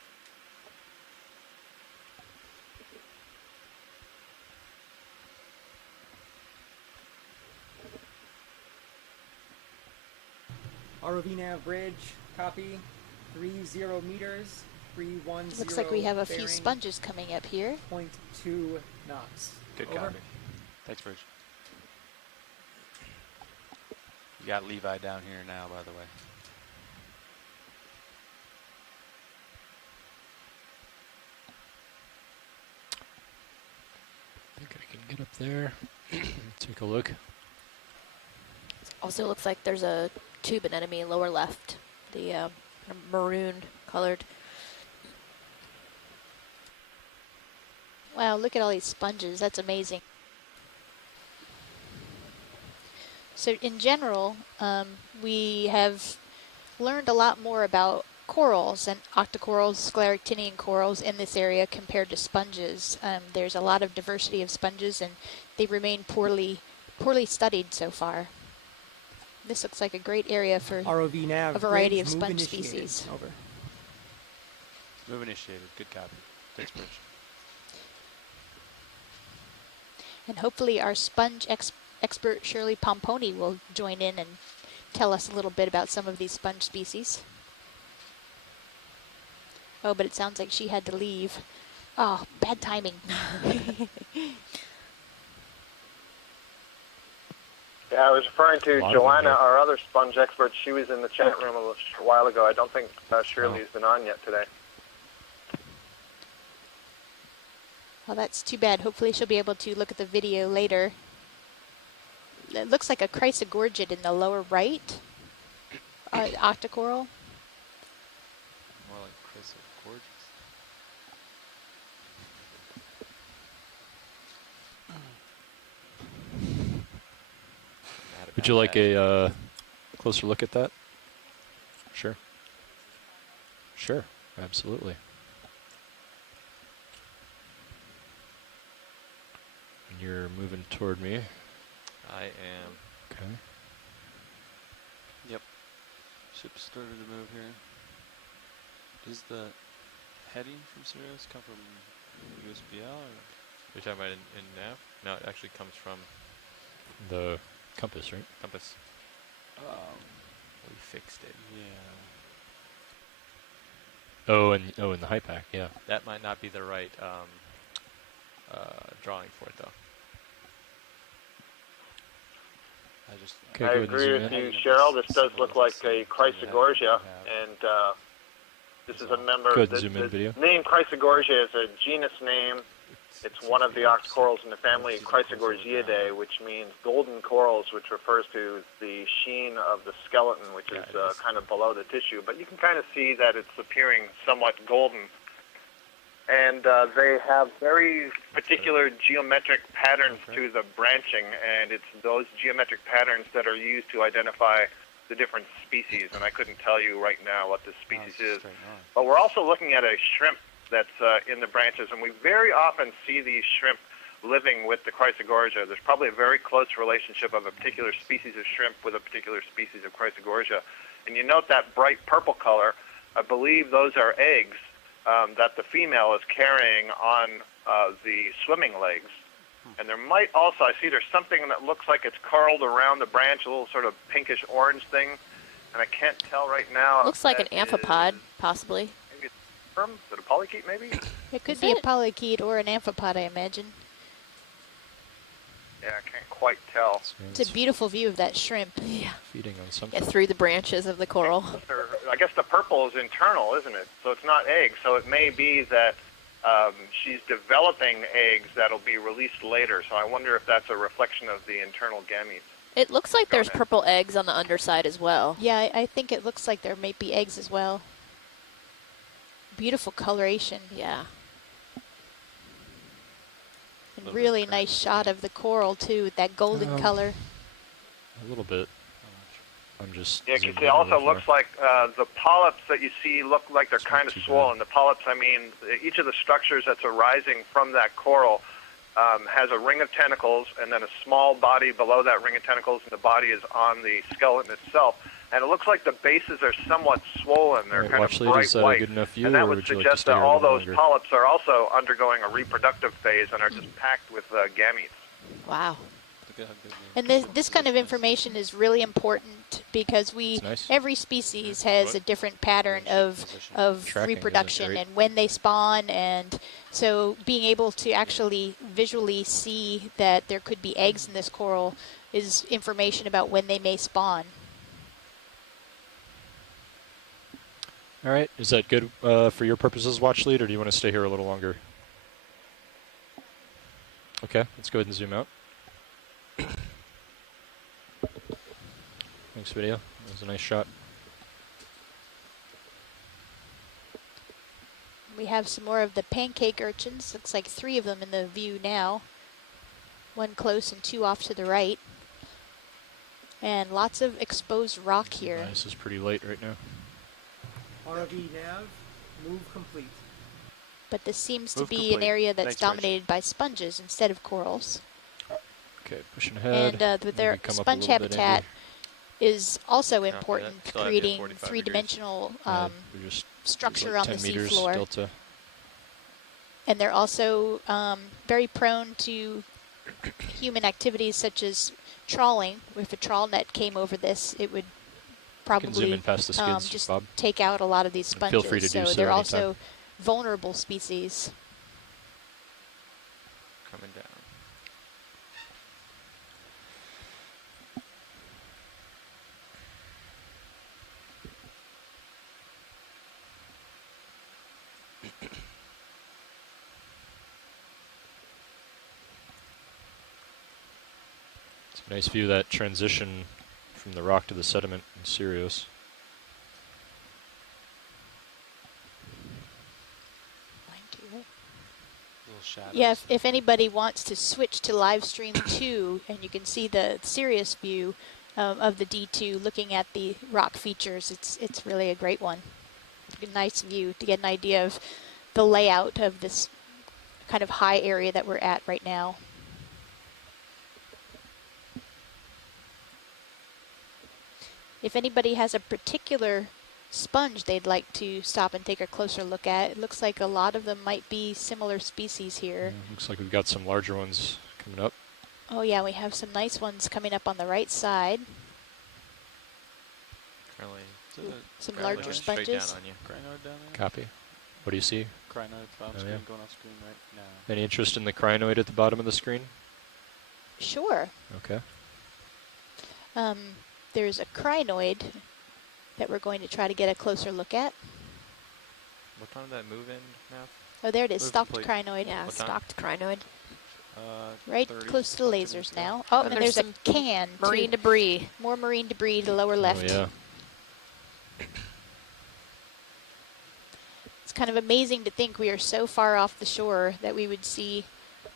ROV nav bridge, copy, 30 meters. 310. Looks like we have a few sponges coming up here. 0.2 knots. Good Over. copy. Thanks, Bridge. You got Levi down here now, by the way. I think I can get up there. Take a look. Also looks like there's a tube anemone lower left, the maroon colored. Wow, look at all these sponges. That's amazing. So in general, we have learned a lot more about corals and octocorals, scleractinian corals in this area compared to sponges. There's a lot of diversity of sponges, and they remain poorly studied so far. This looks like a great area for ROV nav, a variety bridge, of move sponge initiated. species. Over. Move initiated. Good copy. Thanks, Bridge. And hopefully our sponge expert Shirley Pomponi will join in and tell us a little bit about some of these sponge species. Oh, but it sounds like she had to leave. Oh, bad timing. Yeah, I was referring to A lot of them Joanna, here. our other sponge expert. She was in the chat room a short while ago. I don't think Shirley's been on yet today. Well, that's too bad. Hopefully she'll be able to look at the video later. It looks like a chrysogorgid in the lower right. Octa Coral. More like Chris Gorgeous. Would you like a closer look at that? Sure. Sure, absolutely. And you're moving toward me. I am. Okay. Yep. Ship started to move here. Does the heading from Sirius come from USBL or? You're talking about in nav? No, it actually comes from The compass, right? compass. We fixed it. Yeah. Oh, in the high pack, yeah. That might not be the right drawing for it, though. Okay, I go ahead and agree zoom with in. you, Cheryl. This does look like a chrysogorgia, and this is a member. Go ahead and zoom in, video. The name chrysogorgia is a genus name. It's one of the octocorals in the family Chrysogorgiidae, which means golden corals, which refers to the sheen of the skeleton, which is kind of below the tissue. But you can kind of see that it's appearing somewhat golden. And they have very particular geometric patterns to the branching, and it's those geometric patterns that are used to identify the different species. And I couldn't tell you right now what this species is. But we're also looking at a shrimp that's in the branches, and we very often see these shrimp living with the Chrysogorgia. There's probably a very close relationship of a particular species of shrimp with a particular species of Chrysogorgia. And you note that bright purple color. I believe those are eggs that the female is carrying on the swimming legs. And there might also, I see there's something that looks like it's curled around the branch, a little sort of pinkish orange thing, and I can't tell right now. Looks like an amphipod, possibly. Maybe it's a sperm? Is it a polychaete, maybe? It could be a polychaete or an amphipod, I imagine. Yeah, I can't quite tell. It's a beautiful view of that shrimp. Yeah. Feeding on something. Yeah, through the branches of the coral. I guess the purple is internal, isn't it? So it's not eggs. So it may be that she's developing eggs that'll be released later. So I wonder if that's a reflection of the internal gametes. It looks like there's purple eggs on the underside as well. Yeah, I think it looks like there may be eggs as well. Beautiful coloration. Yeah. And really nice shot of the coral, too, with that golden color. A little bit. I'm just. Yeah, because it also looks like the polyps that you see look like they're kind of swollen. The polyps, I mean, each of the structures that's arising from that coral has a ring of tentacles and then a small body below that ring of tentacles, and the body is on the skeleton itself. And it looks like the bases are somewhat swollen. They're kind of bright white. And that would suggest that all those polyps are also undergoing a reproductive phase and are just packed with gametes. Wow. And this kind of information is really important because every species has a different pattern of reproduction and when they spawn, and so being able to actually visually see that there could be eggs in this coral is information about when they may spawn. All right, is that good for your purposes, Watch Lead, or do you want to stay here a little longer? Okay, let's go ahead and zoom out. Thanks, video. That was a nice shot. We have some more of the pancake urchins. Looks like 3 of them in the view now. 1 close and 2 off to the right. And lots of exposed rock here. This is pretty late right now. ROV nav, move complete. But this seems to Move be an complete. area that's Thanks, Rich. dominated by sponges instead of corals. Okay, pushing ahead. And with their Maybe come up a sponge little bit, habitat Andy. is also Copy that. important to Still have you at creating 45 degrees. three-dimensional We just structure like on 10 the meters seafloor. delta. And they're also very prone to human activities such as trawling. If a trawl net came over this, it would You can zoom probably in past the skids, just Bob. take out a lot of these And sponges. feel free to do so they're anytime. also vulnerable species. Coming down. It's a nice view of that transition from the rock to the sediment in Sirius. Yeah, if anybody wants to switch to live stream 2, and you can see the Sirius view of the D2 looking at the rock features, it's really a great one. A nice view to get an idea of the layout of this kind of high area that we're at right now. If anybody has a particular sponge they'd like to stop and take a closer look at, it looks like a lot of them might be similar species here. Yeah, looks like we've got some larger ones coming up. Oh yeah, we have some nice ones coming up on the right side. Currently, Some currently larger going straight sponges. down on you. Crinoid down there? Copy. What do you see? Crinoid on Oh, screen, yeah. going off screen right now. Any interest in the crinoid at the bottom of the screen? Sure. Okay. There's a crinoid that we're going to try to get a closer look at. What time did that move in now? Oh, there it is, Move stalked complete. crinoid. Yeah, What time? stocked crinoid. Right 30 close to the something lasers minutes ago. now. Oh, And and there's there's a some can, Marine too. debris. More marine debris to lower left. Oh, yeah. It's kind of amazing to think we are so far off the shore that we would see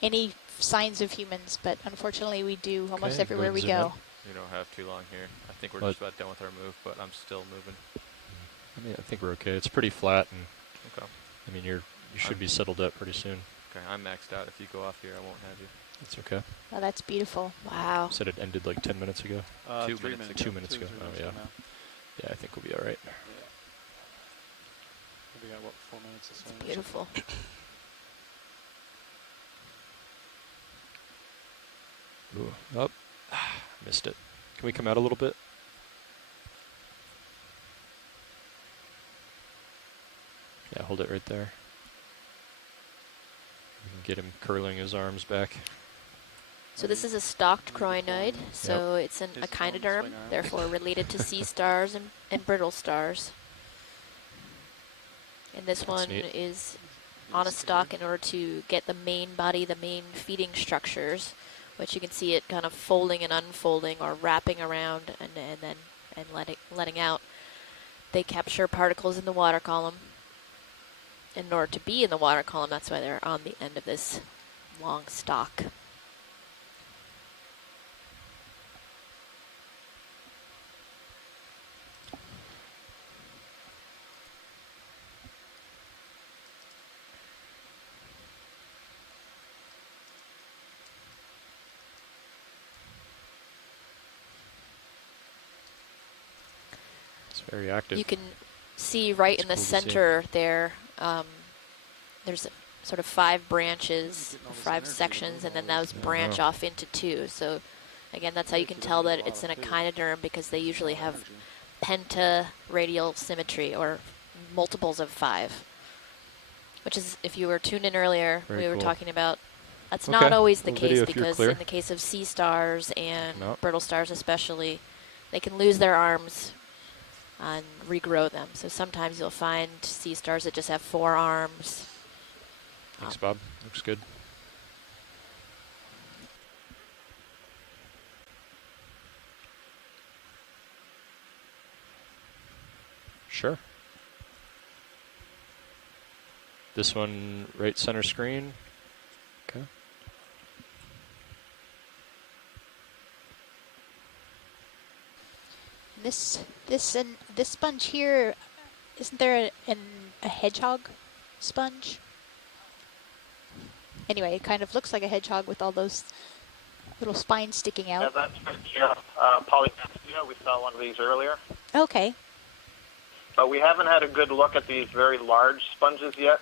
any signs of humans, but unfortunately we do almost Okay, everywhere go we ahead and zoom go. We don't have too long here. I think we're What? just about done with our move, but I'm still moving. I mean, I think we're okay. It's pretty flat, and Okay. I mean, you should be settled up pretty soon. Okay, I'm maxed out. If you go off here, I won't have you. That's okay. Oh, that's beautiful. Wow. Said it ended like 10 minutes ago. 2 3 minutes minutes ago. 2 minutes ago. 3 Oh, minutes yeah. ago now. Yeah, I think we'll be all right. We got, what, 4 minutes to swim? Beautiful. Ooh, up. Missed it. Can we come out a little bit? Yeah, hold it right there. We can get him curling his arms back. So this is a stalked crinoid, so it's an echinoderm, therefore related to sea stars and brittle stars. And this That's one neat. is on a stalk in order to get the main body, the main feeding structures, which you can see it kind of folding and unfolding or wrapping around and then letting out. They capture particles in the water column. In order to be in the water column, that's why they're on the end of this long stalk. It's very active. You can see right It's in the cool to see. center there, there's sort of 5 branches, 5 sections, and then those branch wow. off into 2. So again, that's how you can tell that it's an echinoderm, because they usually have penta-radial symmetry, or multiples of 5. Which is, if you were tuned in earlier, Very we were cool. talking about, that's Okay. not always the Little case, video if you're because clear. in the case of sea stars and Come out. brittle stars especially, they can lose their arms and regrow them. So sometimes you'll find sea stars that just have 4 arms. Thanks, Bob. Looks good. Sure. This one, right center screen. Okay. This sponge here Isn't there a hedgehog sponge? Anyway, it kind of looks like a hedgehog with all those little spines sticking Yeah, out. that's Polyphensia. We saw one of these earlier. Okay. But we haven't had a good look at these very large sponges yet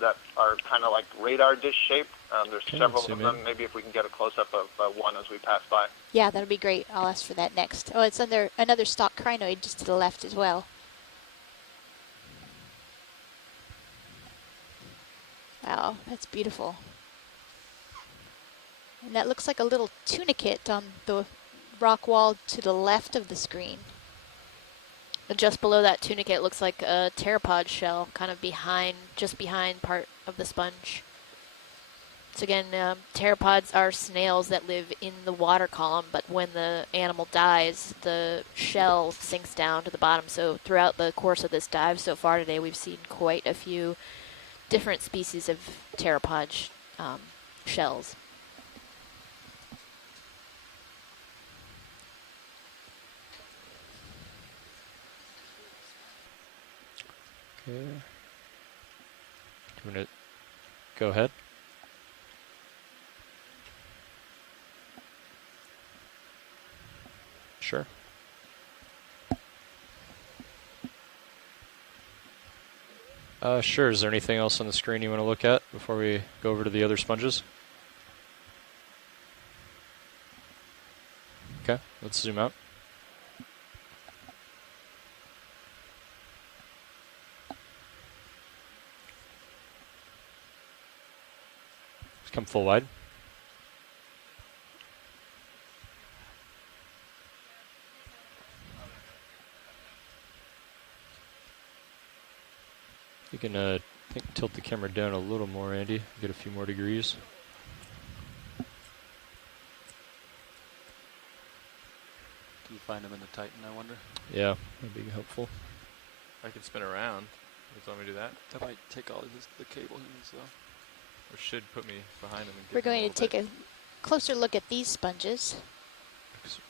that are kind of like radar dish shaped. There's several of them. Maybe if we can get a close-up of one as we pass by. Yeah, that'll be great. I'll ask for that next. Oh, it's under another stalk crinoid just to the left as well. Wow, that's beautiful. And that looks like a little tunicate on the rock wall to the left of the screen. Just below that tunicate looks like a pteropod shell, kind of just behind part of the sponge. So again, pteropods are snails that live in the water column, but when the animal dies, the shell sinks down to the bottom. So throughout the course of this dive so far today, we've seen quite a few different species of pteropod shells. Okay. Do you want to go ahead? Sure. Sure. Is there anything else on the screen you want to look at before we go over to the other sponges? Okay, let's zoom out. Let's come full wide. You can I think tilt the camera down a little more, Andy. Get a few more degrees. Can you find them in the Titan, I wonder? Yeah, that'd be helpful. I can spin around. You want me to do that? That might take all the cable hands, though. Or should put me behind them. And We're going to take a closer look at these sponges.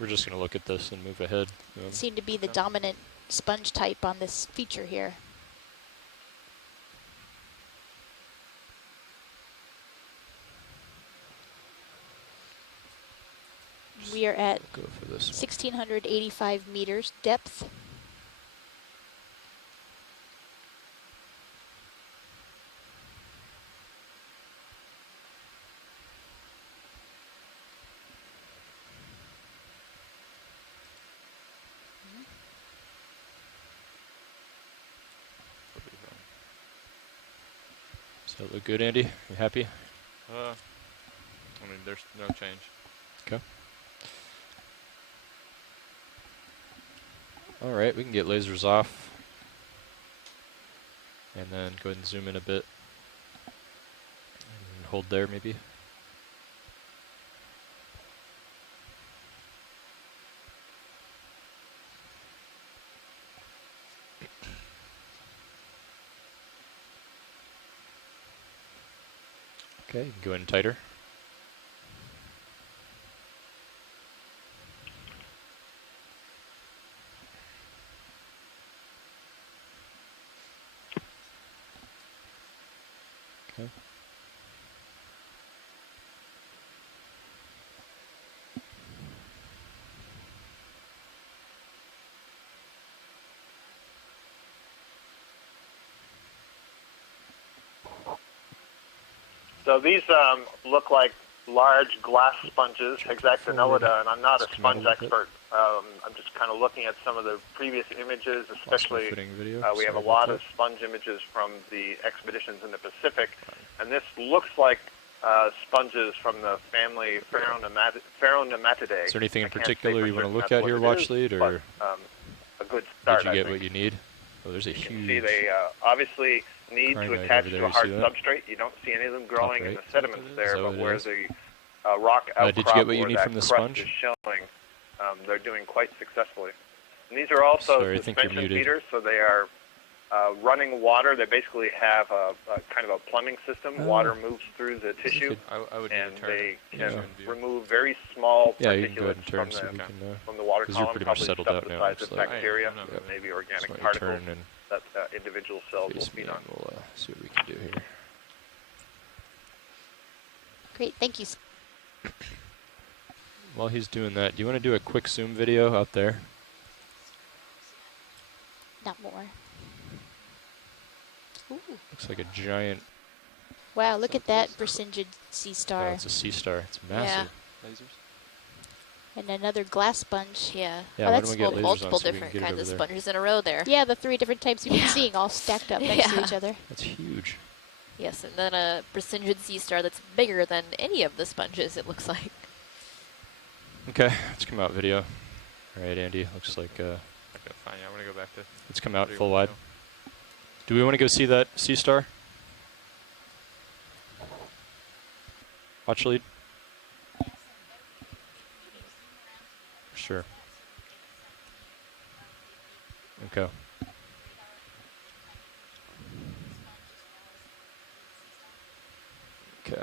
We're just going to look at this and move ahead. Seem to be the dominant sponge type on this feature here. We are at 1,685 meters depth. Does that look good, Andy? You happy? I mean, there's no change. Okay. All right, we can get lasers off. And then go ahead and zoom in a bit. And hold there, maybe. Okay, you can go in tighter. Okay. So these look like large glass sponges, hexagonellida, and I'm not a sponge expert. I'm just kind of looking at some of the previous images, especially we have a lot of sponge images from the expeditions in the Pacific, and this looks like sponges from the family Pheronematidae. Is there anything in particular you want to look at here, Watch Lead, or a good start? Did you get what you need? Oh, there's a huge. You can see they obviously need to attach to a hard substrate. You don't see any of them growing in the sediments there, but where the rock outcrop did you get what you or need that from the crust sponge? is showing, they're doing quite successfully. And these are also suspension feeders, so they are running water. They basically have a kind of a plumbing system. Water moves through the tissue, and they can remove very small particulates from the water column, pretty much probably settled stuff out the now. size of bacteria, maybe organic particles that individual cells will Face me feed and on. we'll see what we can do here. Great, thank you. While he's doing that, do you want to do a quick zoom video out there? Not more. Ooh. Looks like a giant. Wow, look at that Brisingid sea Oh, star. it's a sea star. It's massive. Yeah. Lasers? And another glass sponge. Yeah. Yeah, why don't we get lasers multiple on so we can different get it kinds over of there? sponges in a row there. Yeah, the 3 different types you've been seeing all stacked up next to each other. That's huge. Yes, and then a Brisingid sea star that's bigger than any of the sponges, it looks like. Okay, let's come out video. All right, Andy, looks like Okay, fine. Yeah, I'm gonna go back to. let's come out what do you full want wide. to know? Do we want to go see that sea star? Watch lead. Sure. Okay. Okay.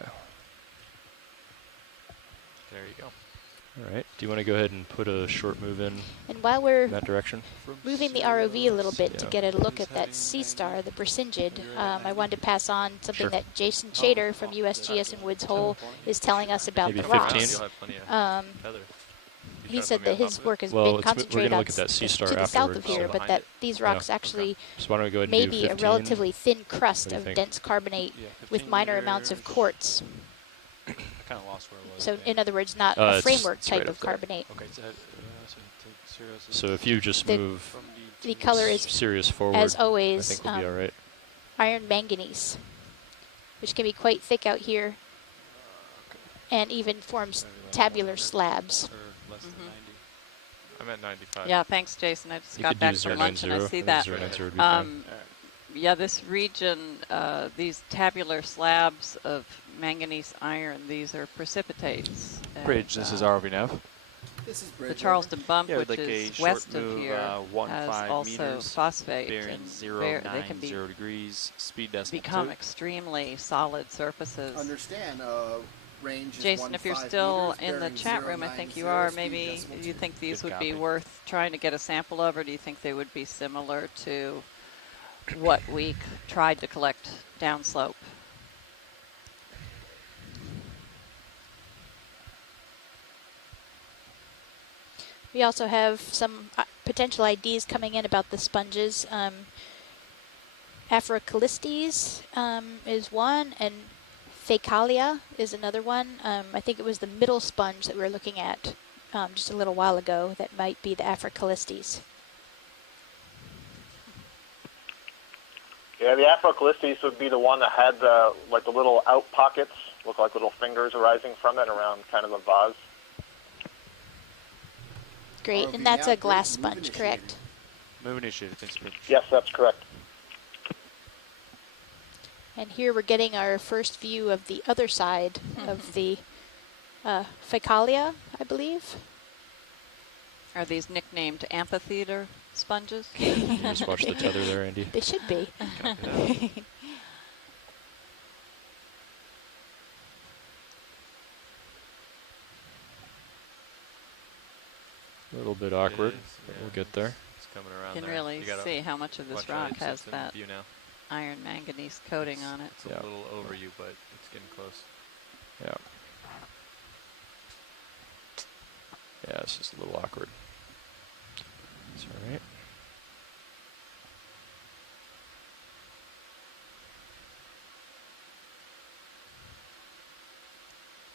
There you go. All right. Do you want to go ahead and put a short move in And while we're that direction? moving the ROV a little bit to Yeah. get a look at that sea star, the Brisingid, I wanted to pass on something Sure. that Jason Chater from USGS and Woods Hole is telling us about Maybe the 15? rocks. You'll have plenty of feather. He said that his work has Well, been we're concentrated gonna on look at that sea star to the south of afterwards. here, but that these rocks Yeah. actually So why don't we go ahead and may do be a 15? relatively thin What crust do you of think? dense carbonate Yeah, with 15 minor amounts of meters. quartz. I kind of lost where I was. So in other words, not Uh, a it's- framework it's type right of up there. carbonate. Okay, so, take serious. So if you just The- move The color is, Sirius forward, as I always, think we'll be all right. iron manganese, which can be quite thick out here and even forms tabular slabs. Or less than 90. I'm at 95. Yeah, thanks, Jason. I just You got could do back from lunch and I 090. see I think that. 090 would be fine. Yeah, this region, these tabular slabs of manganese iron, these are precipitates. Bridge, And, this is ROV Nav. This is The Bridge. Charleston bump, Yeah, which like a is short west move, of here, 1.5 has also meters, phosphate, bearing and 090 they can degrees, speed decimal become 2. extremely solid surfaces. Understand, range is Jason, if you're 1.5 still meters, in the bearing chat room, I think you 090, are. speed Maybe decimal you 2. think these Good would be copy. worth trying to get a sample of, or do you think they would be similar to what we tried to collect downslope? We also have some potential IDs coming in about the sponges. Afrocalistes is one, and Faecalia is another one. I think it was the middle sponge that we were looking at just a little while ago that might be the Afrocalistes. Yeah, the Afrocalistes would be the one that had the like the little out pockets, look like little fingers arising from it around kind of the vase. Great, ROV and that's now, a glass move sponge, initiated. correct? Move initiated, thanks, Bridge. Yes, that's correct. And here we're getting our first view of the other side of the Faecalia, I believe. Are these nicknamed amphitheater sponges? You just watch the tether there, Andy. They should be. A little bit awkward, It is, but yeah, we'll get there. It's coming around You can there. really You gotta see how much of this watch rock out, has it's in that view now. iron manganese coating on it. It's a little over you, but it's getting close. Yeah. Yeah, it's just a little awkward. It's all right.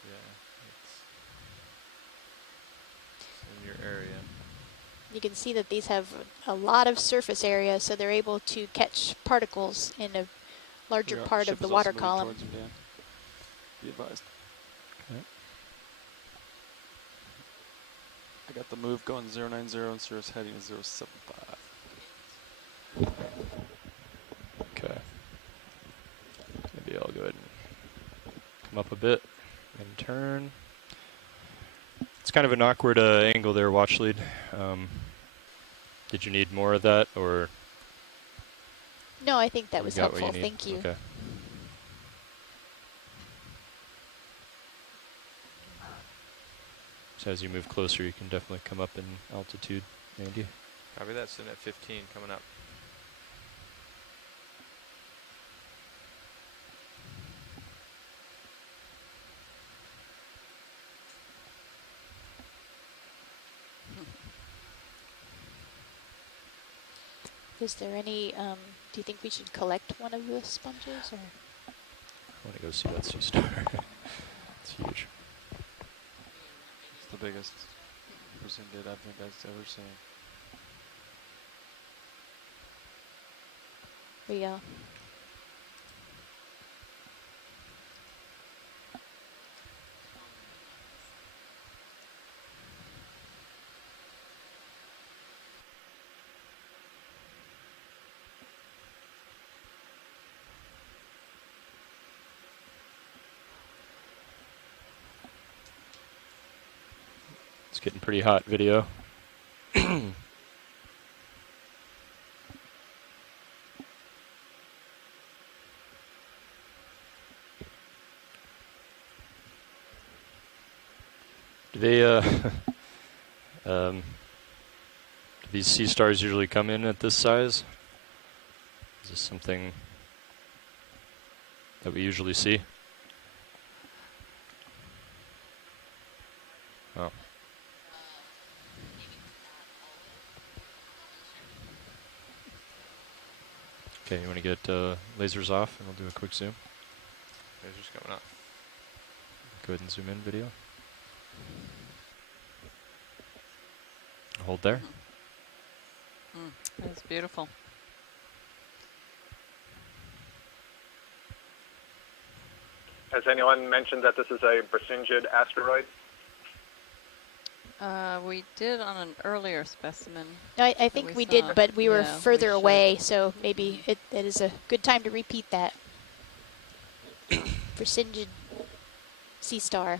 Yeah, it's in your area. You can see that these have a lot of surface area, so they're able to catch particles in a larger part of the water column. Be advised. Okay. I got the move going 090 and Cirrus heading to 075. Okay. Maybe I'll go ahead and come up a bit and turn. It's kind of an awkward angle there, watch lead. Did you need more of that, or? No, I think that you was got what helpful. need? Thank you. Okay. So as you move closer, you can definitely come up in altitude, Andy. Copy that, sitting at 15, coming up. Is there any, do you think we should collect one of the sponges? Or? I want to go see that sea star. It's huge. It's the biggest rescinded I think I've ever seen. We It's getting pretty hot video. Do they, do these sea stars usually come in at this size? Is this something that we usually see? Oh. Okay, you want to get lasers off and we'll do a quick zoom? Lasers coming up. Go ahead and zoom in video. Hold there. That's beautiful. Has anyone mentioned that this is a Brisingid asteroid? We did on an earlier specimen. I think we did, but we were further away, so maybe it is a good time to repeat that. Brisingid sea star.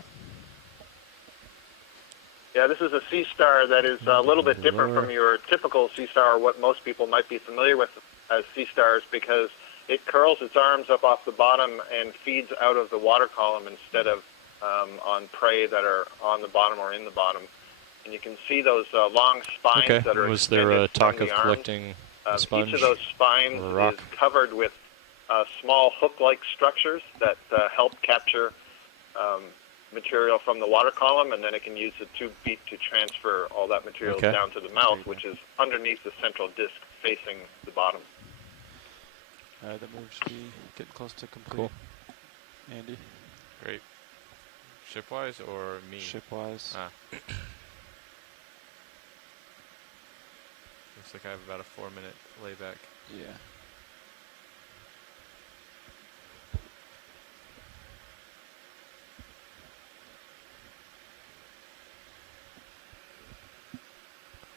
Yeah, this is a sea star that is a little bit different from your typical sea star, or what most people might be familiar with as sea stars, because it curls its arms up off the bottom and feeds out of the water column instead of on prey that are on the bottom or in the bottom. And you can see those long spines that are was there a talk of collecting a sponge? Each of those spines is covered with small hook-like structures that help capture material from the water column, and then it can use the tube beak to transfer all that material down to the mouth, which is underneath the central disc facing the bottom. Alright, the move should be getting close to complete. Cool. Andy? Great. Shipwise or me? Shipwise. Ah. Looks like I have about a 4-minute layback. Yeah.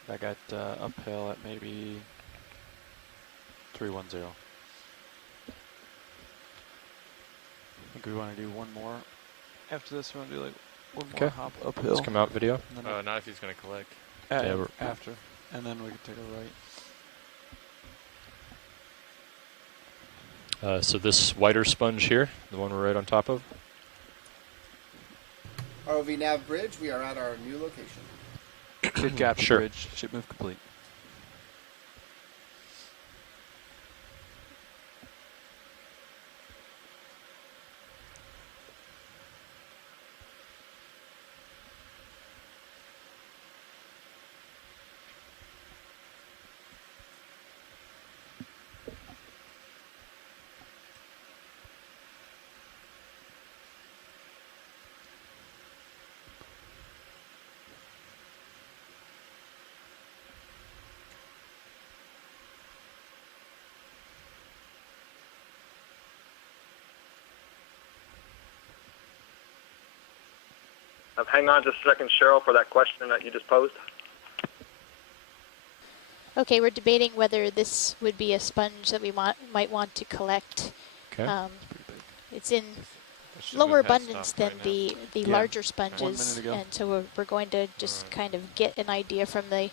I got uphill at maybe 310. I think we want to do one more. After this, we want to do like one more hop uphill. Let's come out video. Not if he's going to collect. After. And then we can take a right. So this whiter sponge here, the one we're right on top of. ROV Nav Bridge, we are at our new location. Good gap bridge. Ship move complete. Hang on just a second, Cheryl, for that question that you just posed. Okay, we're debating whether this would be a sponge that we might want to collect. Okay. It's in lower abundance than the larger sponges, and so we're going to just kind of get an idea from the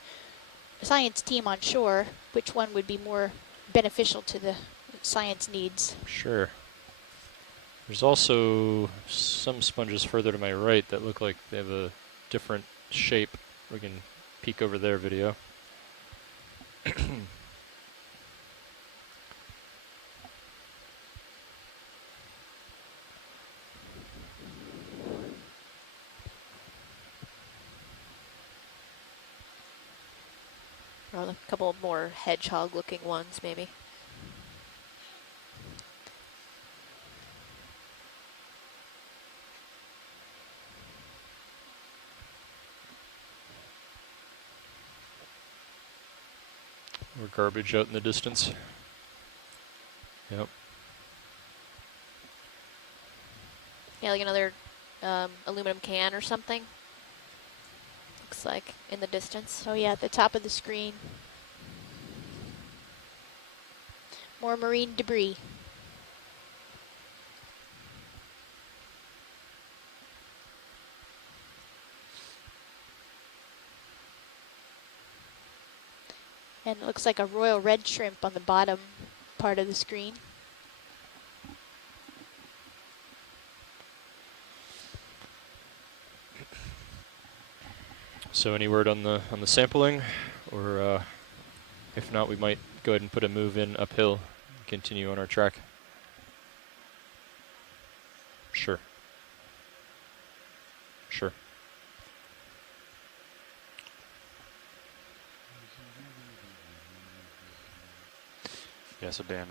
science team on shore which one would be more beneficial to the science needs. Sure. There's also some sponges further to my right that look like they have a different shape. We can peek over their video. Or a couple more hedgehog-looking ones, maybe. Or garbage out in the distance. Yep. Yeah, like another aluminum can or something. Looks like in the distance. Oh yeah, at the top of the screen. More marine debris. And it looks like a royal red shrimp on the bottom part of the screen. So any word on the sampling, or if not, we might go ahead and put a move in uphill and continue on our track. Sure. Sure. Yeah, so Dan,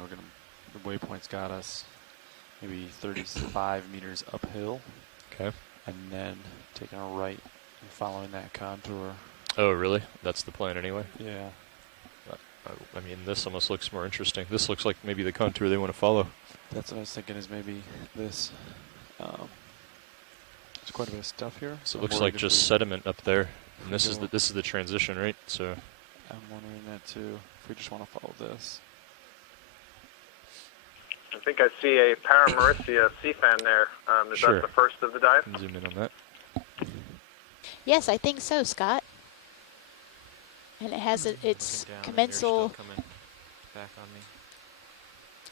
the waypoint's got us maybe 35 meters uphill. Okay. And then taking a right and following that contour. Oh, really? That's the plan anyway? Yeah. I mean, this almost looks more interesting. This looks like maybe the contour they want to follow. That's what I was thinking, is maybe this. There's quite a bit of stuff here. So it looks like just sediment up there. And this is the transition, right? So I'm wondering that too, if we just want to follow this. I think I see a Paramaricia sea fan there. Is Sure. that the first of the dive? zoom in on that. Yes, I think so, Scott. And it has its commensal Back on me.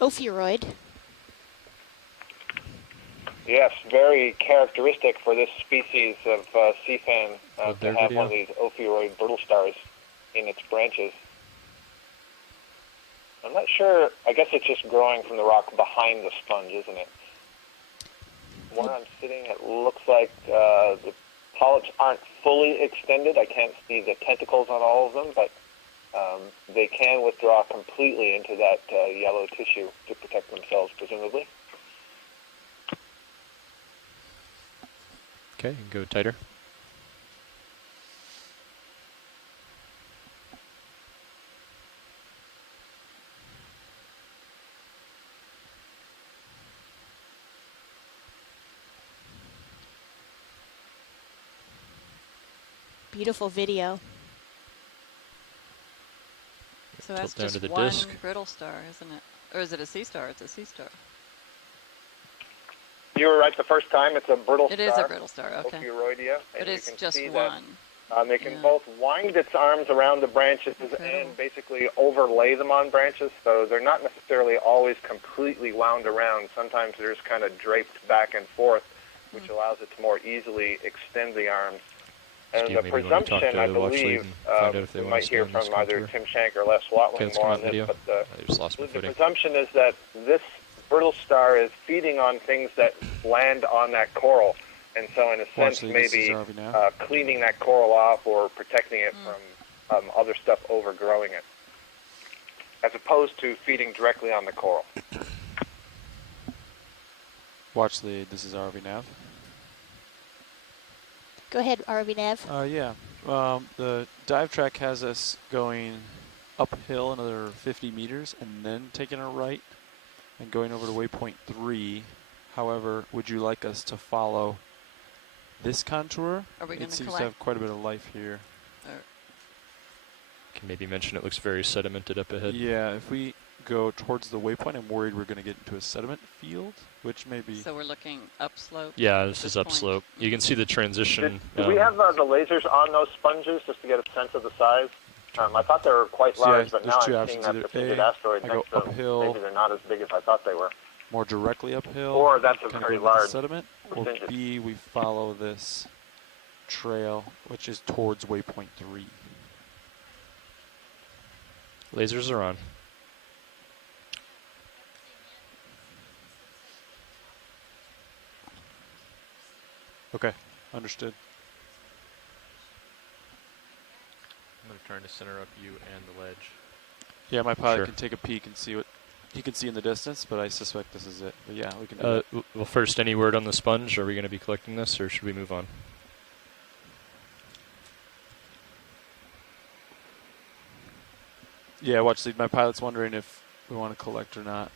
Ophiuroid. Yes, very characteristic for this species of sea fan to have one of these Ophiuroid brittle stars in its branches. I'm not sure. I guess it's just growing from the rock behind the sponge, isn't it? Where I'm sitting, it looks like the polyps aren't fully extended. I can't see the tentacles on all of them, but they can withdraw completely into that yellow tissue to protect themselves, presumably. Okay, and go tighter. Beautiful video. So that's down just to the one disc. brittle star, isn't it? Or is it a sea star? It's a sea star. You were right the first time. It's a brittle star. It is a brittle star, okay. Ophiuroidea. But And you it's can just see one. That, it can both wind its arms around the branches and basically overlay them on branches, so they're not necessarily always completely wound around. Sometimes they're just kind of draped back and forth, which allows it to more easily extend the arms. And Steve, the maybe you wanna talk presumption, to I the watch lead believe, and find out if they we wanna might stay hear on this from either contour. Tim Shank or Les Watling let's more come on out this, video. but I just lost my the footing. presumption is that this brittle star is feeding on things that land on that coral, and so in a sense Watch, this maybe is Harvey now. cleaning that coral off or protecting it from other stuff overgrowing it, as opposed to feeding directly on the coral. Watch this is RV Nav. Go ahead, RV Nav. Yeah. The dive track has us going uphill another 50 meters and then taking a right and going over to waypoint 3. However, would you like us to follow this contour? Are we gonna It seems to collect? have quite a bit of life here. Can maybe mention it looks very sedimented up ahead. Yeah, if we go towards the waypoint, I'm worried we're going to get into a sediment field, which may be... So we're looking upslope. Yeah, this is upslope. You can see the transition. Do we have the lasers on those sponges just to get a sense of the size? I thought they were quite So yeah, large, but there's now two I'm seeing options, that either defeated A, asteroid I go next to them. uphill. Maybe they're not as big as I thought they were. more directly uphill. Or that's a kinda very go with the large sediment. Or percentage. B, we follow this trail, which is towards waypoint 3. Lasers are on. Okay, understood. I'm going to trying to center up you and the ledge. Yeah, my pilot Sure. can take a peek and see what he can see in the distance, but I suspect this is it. But yeah, we can do that. Well, first, any word on the sponge? Are we going to be collecting this, or should we move on? Yeah, watch lead. My pilot's wondering if we want to collect or not.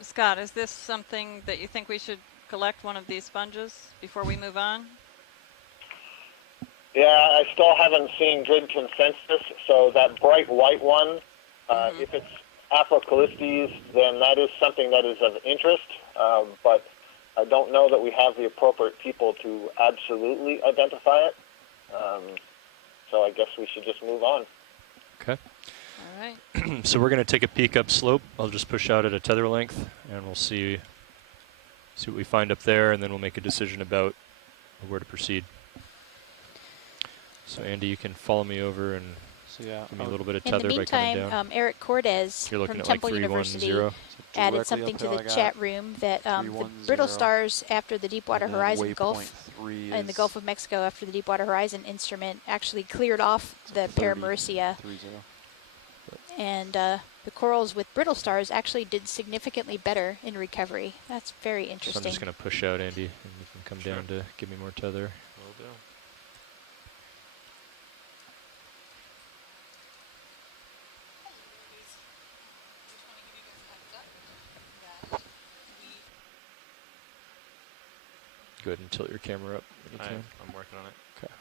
Scott, is this something that you think we should collect one of these sponges before we move on? Yeah, I still haven't seen good consensus. So that bright white one, if it's Aphrocalistes, then that is something that is of interest. But I don't know that we have the appropriate people to absolutely identify it. So I guess we should just move on. Okay. All right. So we're going to take a peek up slope. I'll just push out at a tether length, and we'll see what we find up there, and then we'll make a decision about where to proceed. So Andy, you can follow me over and give me a little bit of tether by coming down. In the meantime, Eric Cortez You're looking from at Temple like university 310. added something to the chat room that the brittle stars after the Deepwater Horizon Gulf in the Gulf of Mexico after the Deepwater Horizon instrument actually cleared off the Paramaricia. And the corals with brittle stars actually did significantly better in recovery. That's very interesting. So I'm just going to push out, Andy, and you can come down to give me more tether. Will do. Go ahead and tilt your camera up anytime. I'm working on it. Okay.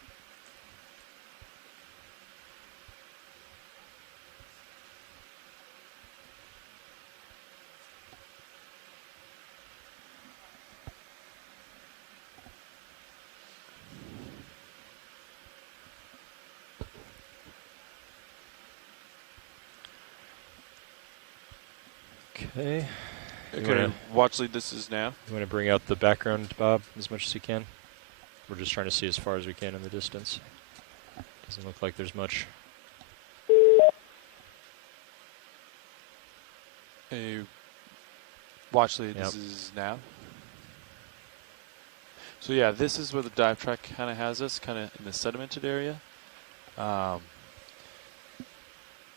Okay. Okay, watch lead, this is now. You want to bring out the background, Bob, as much as you can? We're just trying to see as far as we can in the distance. Doesn't look like there's much. Hey, watch lead, this is now. So yeah, this is where the dive track kind of has us, kind of in the sedimented area.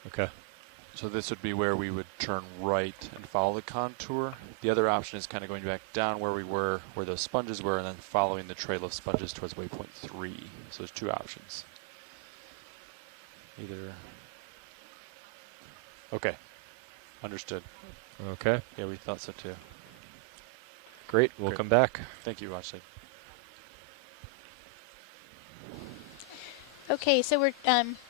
Okay. So this would be where we would turn right and follow the contour. The other option is kind of going back down where we were, where those sponges were, and then following the trail of sponges towards waypoint 3. So there's two options. Either. Okay. Understood. Okay. Yeah, we thought so too. Great. We'll come back. Thank you, Watchley. Okay, so we're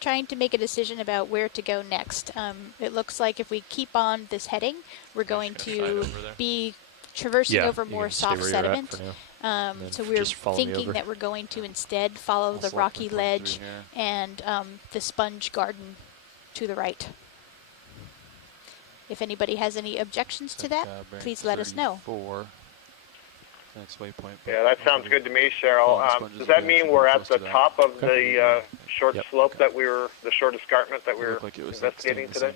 trying to make a decision about where to go next. It looks like if we keep on this heading, we're going to be traversing over more soft sediment. So we're thinking that we're going to instead follow the rocky ledge and the sponge garden to the right. If anybody has any objections to that, please let us know. Next waypoint. Yeah, that sounds good to me, Cheryl. Does that mean we're at the top of the short slope that the short escarpment that we were investigating today?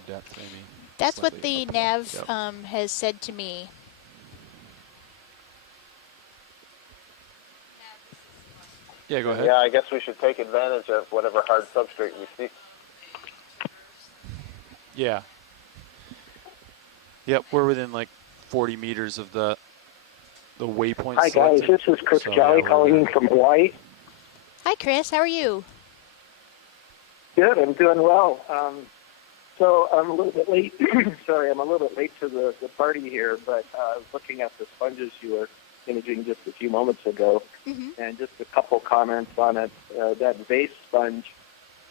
That's what the nav has said to me. Yeah, go ahead. Yeah, I guess we should take advantage of whatever hard substrate we see. Yeah. Yep, we're within like 40 meters of the waypoint. Hi guys, this is Chris Kelly calling in from Hawaii. Hi Chris, how are you? Good, I'm doing well. So I'm a little bit late. Sorry, I'm a little bit late to the party here, but I was looking at the sponges you were imaging just a few moments ago, and just a couple comments on it. That vase sponge,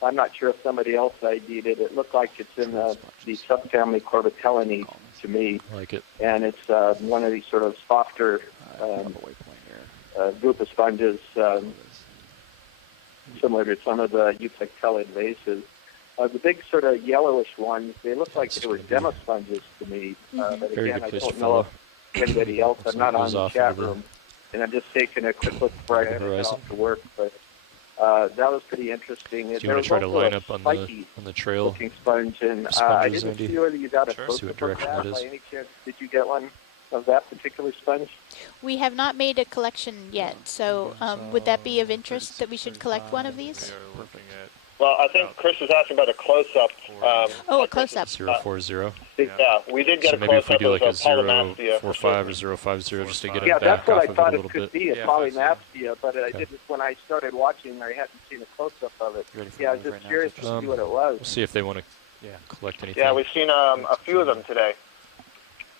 I'm not sure if somebody else ID'd it. It looked like it's in the subfamily Corbitellinae to me. I like it. And it's one of these sort of softer group of sponges, similar to some of the euplectellid vases. The big sort of yellowish ones, they look like they were demosponges to me. But again, I don't know if anybody else, I'm not on the chat room, and I'm just taking a quick look before I head off to work. But that was pretty interesting. Do you want to try to line up on the trail? Looking sponge, and I didn't see whether you got a photo of that by any chance. Did you get one? of that particular sponge? We have not made a collection yet, so would that be of interest that we should collect one of these? We are looking at. Well, I think Chris is asking about a close-up. Oh, a close-up. 040. Yeah, we did get So a maybe if we close-up do like a of Polymastia. 045 or 050 just to get Yeah, it that's back what off I of it thought a it little could bit. be, a polymastia, but I didn't, when I started watching, I hadn't seen a close-up of it. Yeah, I was just curious to see what it was. We'll see if they want to collect anything. Yeah, we've seen a few of them today.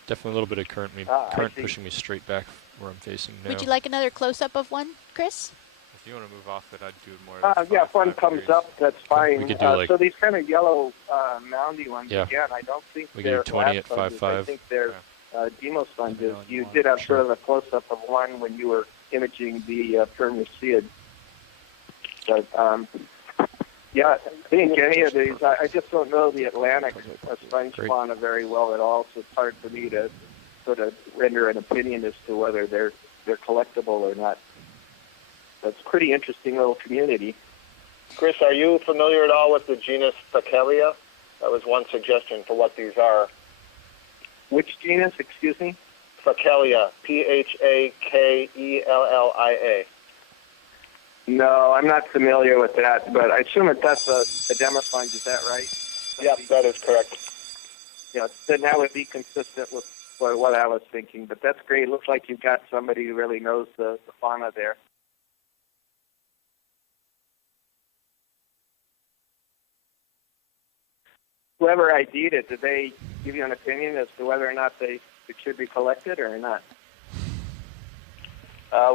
Definitely a little bit of current, current pushing me straight back where I'm facing now. Would you like another close-up of one, Chris? If you want to move off it, I'd do more. Yeah, if one comes up, that's fine. We could do like, so these kind of yellow moundy ones, yeah. again, I don't think we they're can do 20 at glass sponges. 5.5. I think they're demo sponges. You did have sort of a close-up of one when you were imaging the Permuseid. But, yeah, I think any of these, I just don't know the Atlantic sponge fauna very well at all, so it's hard for me to sort of render an opinion as to whether they're collectible or not. That's a pretty interesting little community. Chris, are you familiar at all with the genus Phakelia? That was one suggestion for what these are. Which genus, excuse me? Phakelia, Phakellia. No, I'm not familiar with that, but I assume that's a demo sponge, is that right? Yeah, that is correct. Yeah, then that would be consistent with what I was thinking, but that's great. Looks like you've got somebody who really knows the fauna there. Whoever ID'd it, did they give you an opinion as to whether or not it should be collected or not?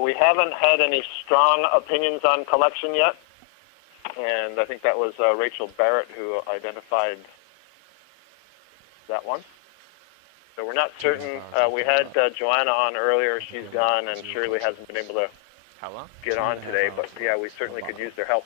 We haven't had any strong opinions on collection yet, and I think that was Rachel Barrett who identified that one. So we're not certain. We had Joanna on earlier. She's gone, and Shirley hasn't been able to get on today, but yeah, we certainly could use their help.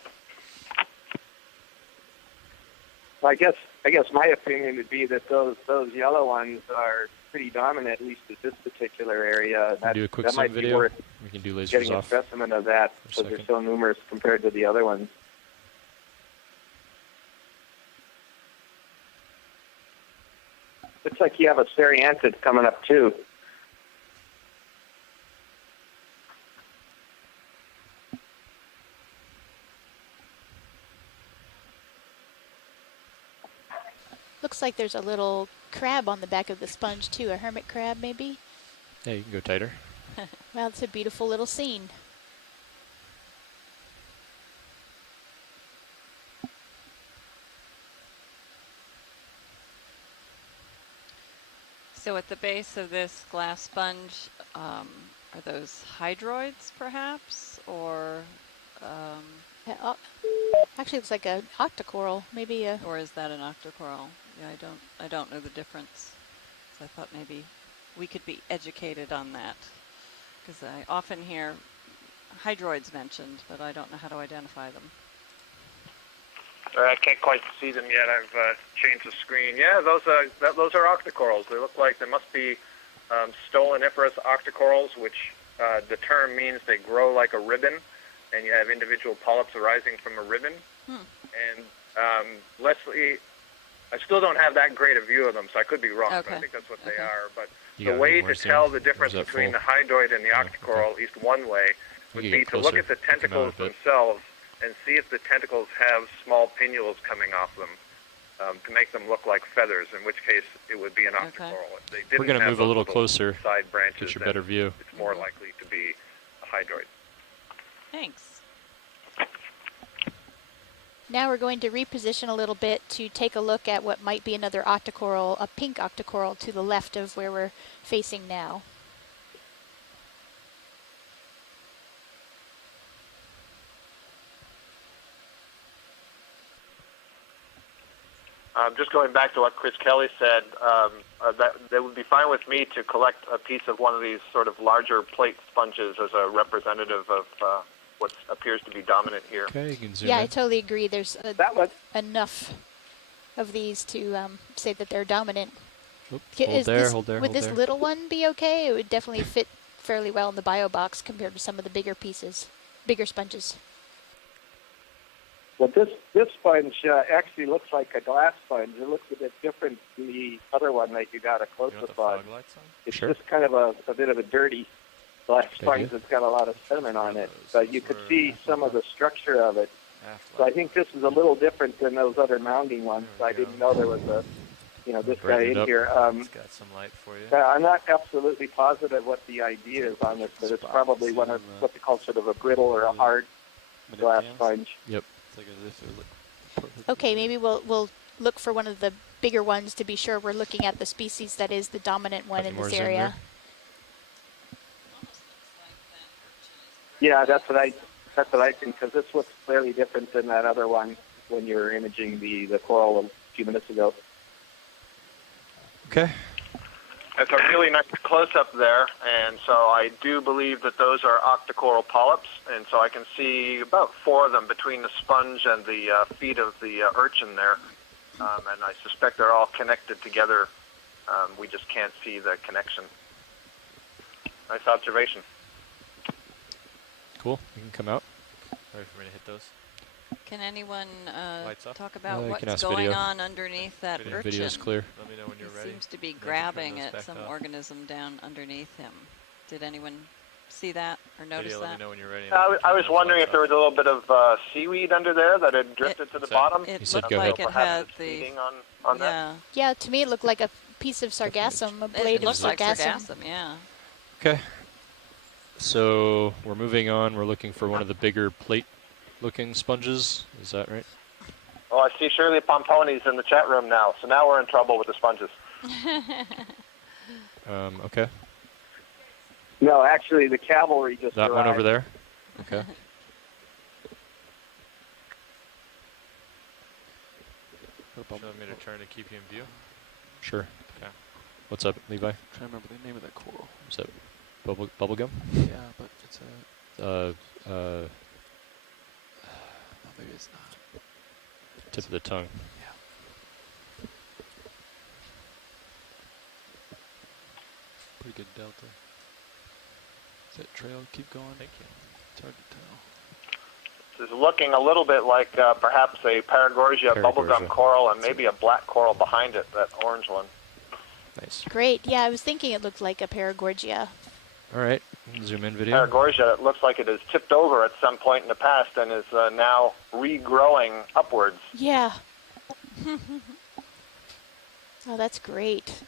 Well, I guess my opinion would be that those yellow ones are pretty dominant, at least at this particular area. That, do a quick that might video. Be worth we can do lasers getting off. a specimen of that because they're so numerous compared to the other ones. Looks like you have a Seriantid coming up too. Looks like there's a little crab on the back of the sponge too, a hermit crab maybe? Yeah, you can go tighter. Well, it's a beautiful little scene. So at the base of this glass sponge, are those hydroids perhaps, or? Actually, it's like an Octa Coral, maybe a. Or is that an Octa Coral? Yeah, I don't know the difference. So I thought maybe we could be educated on that, because I often hear hydroids mentioned, but I don't know how to identify them. I can't quite see them yet. I've changed the screen. Yeah, those are octocorals. They look like they must be stoloniferous octocorals, which the term means they grow like a ribbon, and you have individual polyps arising from a ribbon. And Leslie, I still don't have that great a view of them, so I could be wrong, but I think that's what they are. But the way to tell the difference between the hydroid and the octocoral, at least one way, would be to look at the tentacles themselves and see if the tentacles have small pinnules coming off them to make them look like feathers, in which case it would be an octocoral. If they didn't We're going to have move a those little closer, side branches, get you a better view. It's more likely to be a hydroid. Thanks. Now we're going to reposition a little bit to take a look at what might be another octocoral, a pink octocoral to the left of where we're facing now. Just going back to what Chris Kelly said, that would be fine with me to collect a piece of one of these sort of larger plate sponges as a representative of what appears to be dominant here. Okay, you can zoom Yeah, in. I totally agree. There's enough of these to say that they're dominant. Hold there, hold there, Would hold this there. little one be okay? It would definitely fit fairly well in the bio box compared to some of the bigger pieces, bigger sponges. Well, this sponge actually looks like a glass sponge. It looks a bit different than the other one that you got a close-up on. It's just kind of a bit of a dirty glass sponge that's got a lot of sediment on it. But you could see some of the structure of it. So I think this is a little different than those other mounding ones. I didn't know there was this guy in here. It's got some light for you. I'm not absolutely positive what the idea is on this, but it's probably one of what they call sort of a brittle or a hard glass sponge. Yep. Okay, maybe we'll look for one of the bigger ones to be sure we're looking at the species that is the dominant one in this area. Yeah, that's what I think, because this looks clearly different than that other one when you were imaging the coral a few minutes ago. Okay. It's a really nice close-up there, and so I do believe that those are Octa Coral polyps, and so I can see about 4 of them between the sponge and the feet of the urchin there, and I suspect they're all connected together. We just can't see the connection. Nice observation. Cool. You can come out. Ready for me to hit those? Can anyone talk you about can what's ask going video. on underneath that urchin? Video's clear. Let me know when you're He ready. seems to be Then I can grabbing turn those at back some up. organism down underneath him. Did anyone see that or notice Video, that? let me know when you're ready. I was wondering if there was a little bit of seaweed under there that had drifted to the bottom. It He said looked go like ahead. it had Perhaps the feeding on that. Yeah, to me it looked like a piece of sargassum, a blade It of looks like sargassum. sargassum, yeah. Okay. So we're moving on. We're looking for one of the bigger plate-looking sponges. Is that right? Oh, I see Shirley Pomponi's in the chat room now, so now we're in trouble with the sponges. Okay. No, actually, the cavalry just That one arrived. over there? Okay. Do you want me to turn to keep you in view? Sure. Okay. What's up, Levi? I'm trying to remember the name of that coral. Is that bubble gum? Yeah, but it's Oh, maybe it's not. tip of the tongue. Yeah. Pretty good delta. Is that trail keep going? Thank you. It's hard to tell. This is looking a little bit like perhaps a Paragorgia bubblegum coral and maybe a black coral behind it, that orange one. Nice. Great. Yeah, I was thinking it looked like a Paragorgia. All right. Zoom in video. Paragorgia, it looks like it has tipped over at some point in the past and is now regrowing upwards. Yeah. Oh, that's great.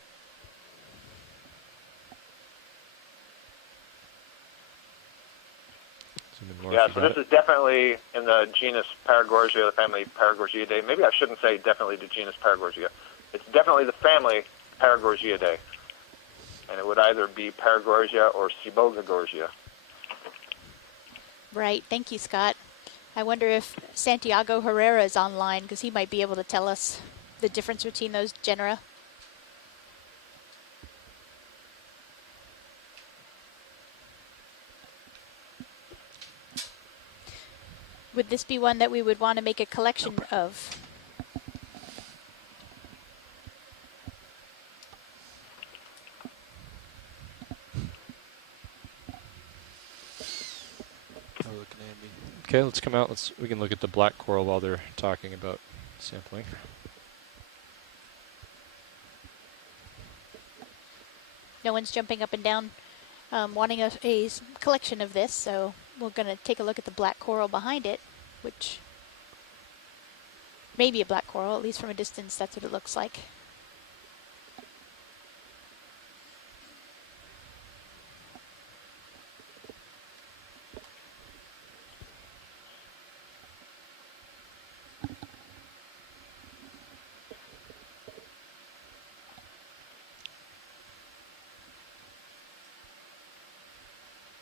Zoom in more Yeah, if you so got this it. is definitely in the genus Paragorgia, the family Paragorgiidae. Maybe I shouldn't say definitely the genus Paragorgia. It's definitely the family Paragorgiidae. And it would either be Paragorgia or Cibogagorgia. Right. Thank you, Scott. I wonder if Santiago Herrera is online, because he might be able to tell us the difference between those genera. Would this be one that we would want to make a collection of? Okay, let's come out. We can look at the black coral while they're talking about sampling. No one's jumping up and down wanting a collection of this, so we're going to take a look at the black coral behind it, which may be a black coral, at least from a distance. That's what it looks like.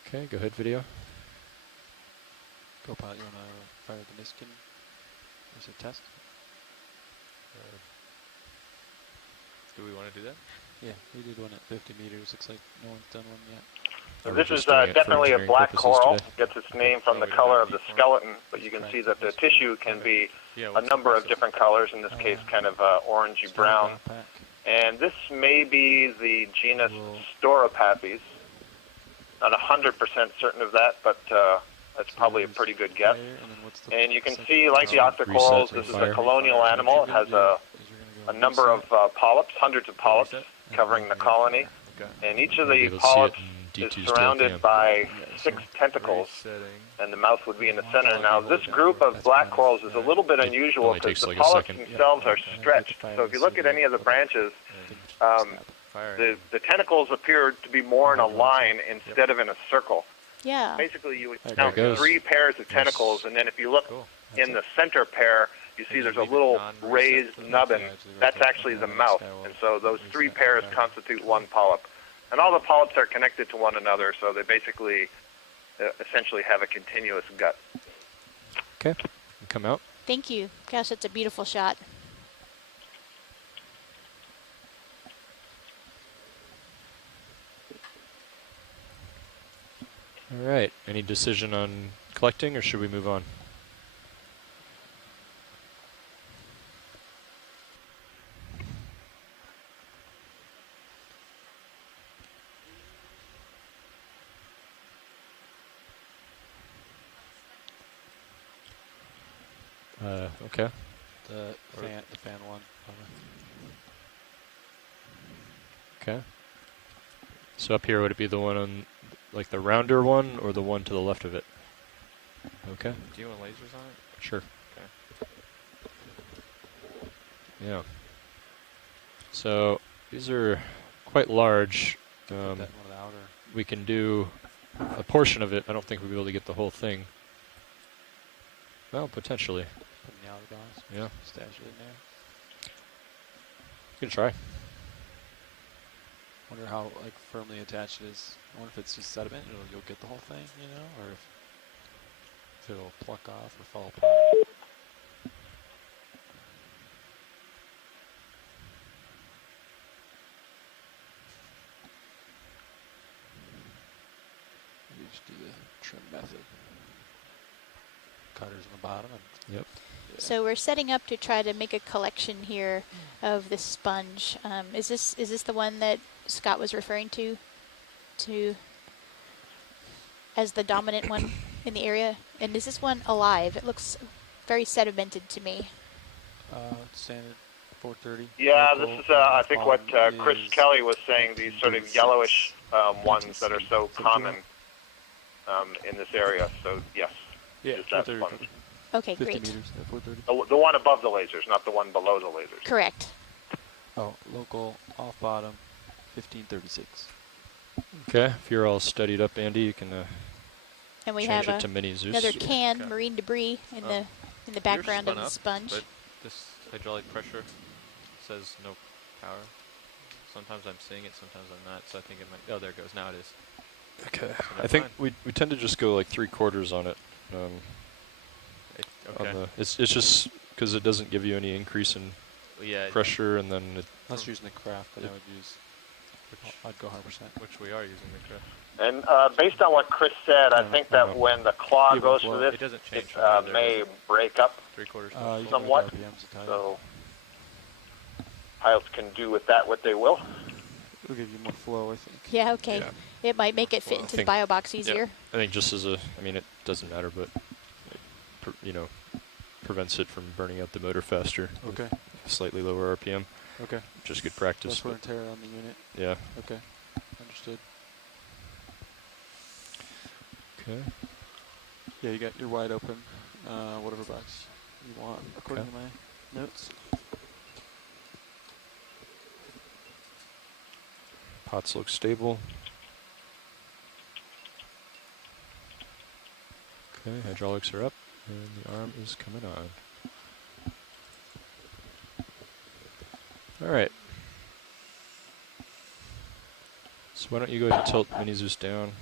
Okay, go ahead, video. Copilot, you want to fire the Niskin as a test? Do we want to do that? Yeah, we did one at 50 meters. Looks like no one's done one yet. So this is definitely a black coral. Gets its name from the color of the skeleton, but you can see that the tissue can be a number of different colors, in this case kind of orangey brown. And this may be the genus Storopathes. Not 100% certain of that, but That's probably a pretty good guess. And then what's the And you can second? see, like the Octa Corals, this is a colonial animal. It has a number of polyps, hundreds of polyps covering the colony. And each of the polyps is surrounded by 6 tentacles, and the mouth would be in the center. Now, this group of black corals is a little bit unusual because the polyps themselves are stretched. So if you look at any of the branches, the tentacles appear to be more in a line instead of in a circle. Yeah. Basically, you would count 3 pairs of tentacles, and then if you look in the center pair, you see there's a little raised nubbin. That's actually the mouth. And so those 3 pairs constitute one polyp. And all the polyps are connected to one another, so they basically essentially have a continuous gut. Okay, come out. Thank you. Gosh, that's a beautiful shot. All right. Any decision on collecting, or should we move on? Okay. The fan one. Okay. So up here, would it be the one on, like the rounder one, or the one to the left of it? Okay. Do you want lasers on it? Sure. Okay. Yeah. So these are quite large. We can do a portion of it. I don't think we'll be able to get the whole thing. Well, potentially. Put in the hourglass. Yeah. Stash it in there. You can try. Wonder how like firmly attached it is. I wonder if it's just sediment, you'll get the whole thing, you know, or if it'll pluck off or fall apart. Maybe just do the trim method. Cutters on the bottom. And yep. Yeah. So we're setting up to try to make a collection here of this sponge. Is this the one that Scott was referring to as the dominant one in the area? And is this one alive? It looks very sedimented to me. Standard 430. Yeah, this is I think what Chris Kelly was saying, these sort of yellowish ones that are so common in this area. So yes, yeah, it's that sponge. Okay, 50 great. meters at 430. The one above the lasers, not the one below the lasers. Correct. Oh, local off bottom, 1536. Okay, if you're all studied up, Andy, you can And we change have it to mini Zeus. another canned marine debris in the background of the Up, sponge. but this hydraulic pressure says no power. Sometimes I'm seeing it, sometimes I'm not. So I think it might. Oh, there it goes. Now it is. Okay. So I think we tend to just go like 3/4 on it. Okay. On the, it's just because it doesn't give you any increase in pressure, and then it. I was using the craft, but I would use. I'd go 100%. Which we are using the craft. And based on what Chris said, I think that when the claw goes to this, it doesn't change it may break up 3/4 somewhat. So pilots can do with that what they will. It'll give you more flow, I think. Yeah, okay. Yeah. It might make it fit into the bio box easier. Yeah, I think just as a, I mean, it doesn't matter, but it, prevents it from burning out the motor faster. Okay. Slightly lower RPM. Okay. Just good practice. Less wear and tear on the unit. Yeah. Okay. Understood. Okay. Yeah, you got your wide open, whatever box you want, according to my notes. Pots look stable. Okay, hydraulics are up, and the arm is coming on. All right. So why don't you go ahead and tilt Mini Zeus down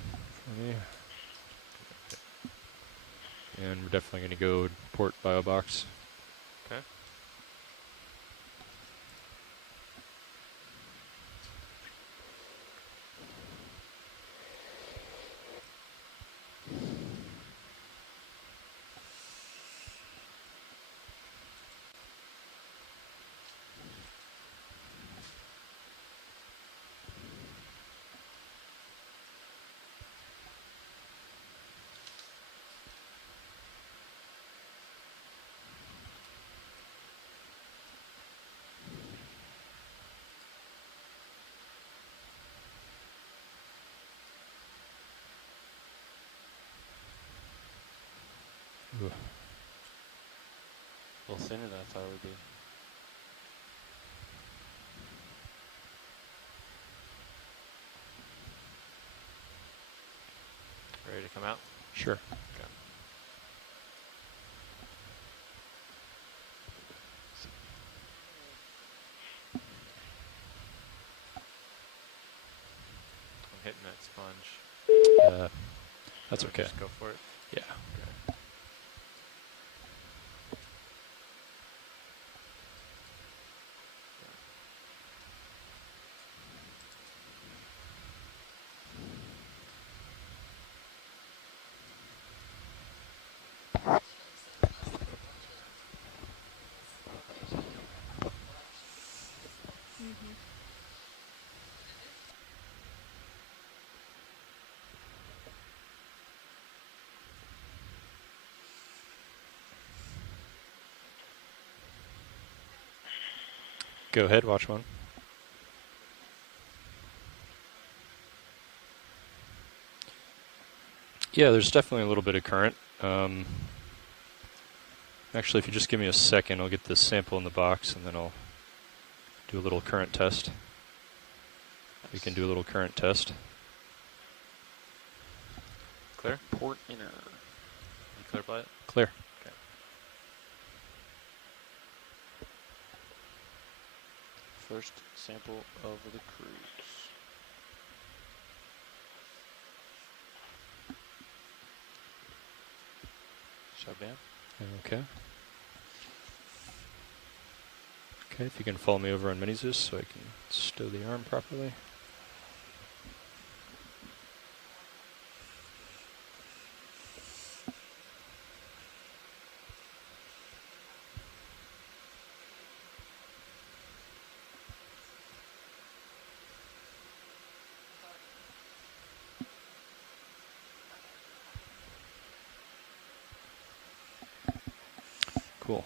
for me? And we're definitely going to go port bio box. Okay. A little thinner than I thought it would be. Ready to come out? Sure. Okay. I'm hitting that sponge. That's okay. Just go for it. Yeah. Okay. Go ahead, watch one. Yeah, there's definitely a little bit of current. Actually, if you just give me a second, I'll get this sample in the box and then I'll do a little current test. We can do a little current test. Clear? Port inner. You clear by it? Clear. Okay. First sample of the cruise. Shut down. Okay. Okay, if you can follow me over on Minizus so I can stow the arm properly. Cool.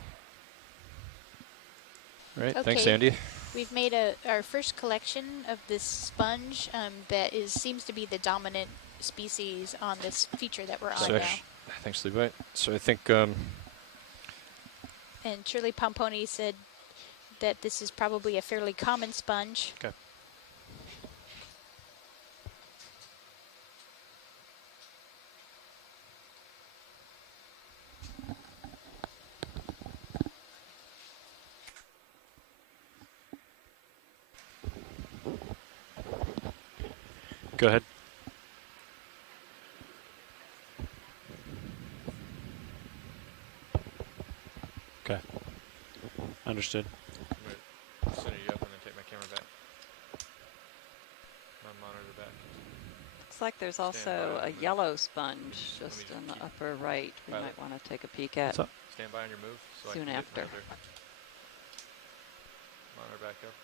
All right, thanks, Okay. Andy. We've made our first collection of this sponge that seems to be the dominant species on this feature that we're on now. Thanks, Levi. So I think And Shirley Pomponi said that this is probably a fairly common sponge. Okay. Go ahead. Okay. Understood. I'm going to center you up and then take my camera back. My monitor back. Looks like there's Stand also by a and yellow sponge just just in the keep upper right we pilot. might want to take a peek at. What's up? Stand by on your move so Soon I can after. get my other monitor back up.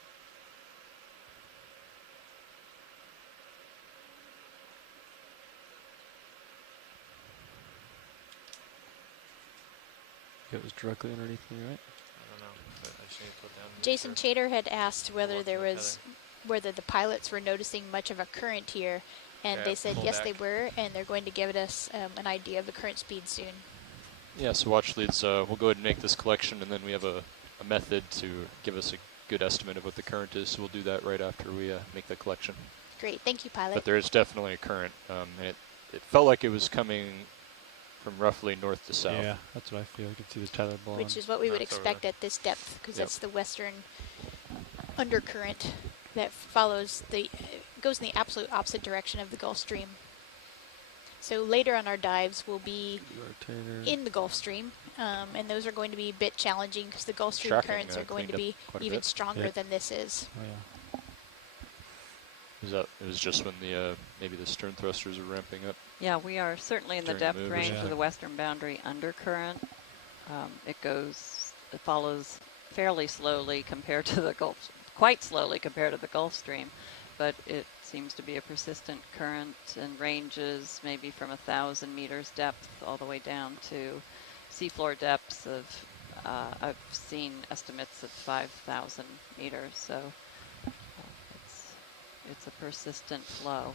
It was directly underneath me, right? I don't know, but I just need to put down. and make Jason sure. Chater had asked whether Watch there the was, whether the pilots were noticing much of a current here, and Okay, they said pull yes, back. they were, and they're going to give us an idea of the current speed soon. Yeah, so watch leads, we'll go ahead and make this collection and then we have a method to give us a good estimate of what the current is, so we'll do that right after we make the collection. Great, thank you, pilot. But there is definitely a current, and it felt like it was coming from roughly north to south. Yeah, that's what I feel. You can see the tether blowing. Which is what we would That's over expect there. at this depth, because Yep. that's the western undercurrent that follows goes in the absolute opposite direction of the Gulf Stream. So later on our dives will be in the Gulf Stream, and those are going to be a bit challenging because the Gulf Stream Shocking, currents are going to be quite a even bit. stronger Yep. than this is. Oh, yeah. It was just when the maybe the stern thrusters are ramping up. Yeah, we are certainly in the During the depth move or range something. of the western boundary undercurrent. It follows fairly slowly compared to the Gulf, quite slowly compared to the Gulf Stream, but it seems to be a persistent current and ranges maybe from 1,000 meters depth all the way down to seafloor depths of, I've seen estimates of 5,000 meters, so it's a persistent flow.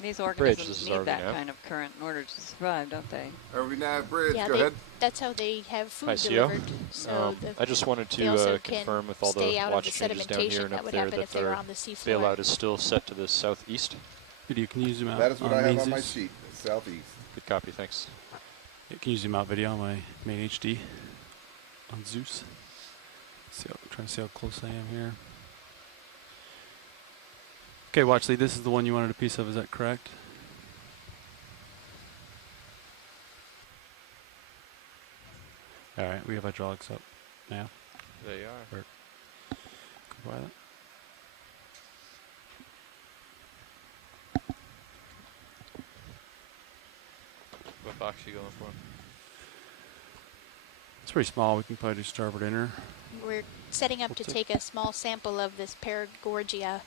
These Bridge, organisms this is need that RV-nav. kind of current in order to survive, don't they? RV-nav bridge, Yeah, go ahead. that's how they have food Hi, CO. delivered. So I just wanted they also to confirm with all the stay out of the watch changes down here sedimentation and that up would there happen that if they were their on the seafloor. bailout is still set to the southeast. Video, can you zoom out? That is what I have on my Zeus? sheet, southeast. Good copy, thanks. Yeah, can you zoom out video on my main HD on Zeus? See I'm trying to see how close I am here. Okay, watch lead. This is the one you wanted a piece of. Is that correct? All right, we have hydraulics up now. They are. Or go by that. What box you going for? It's pretty small. We can probably do starboard inner. We're setting up We'll to take- take a small sample of this Paragorgia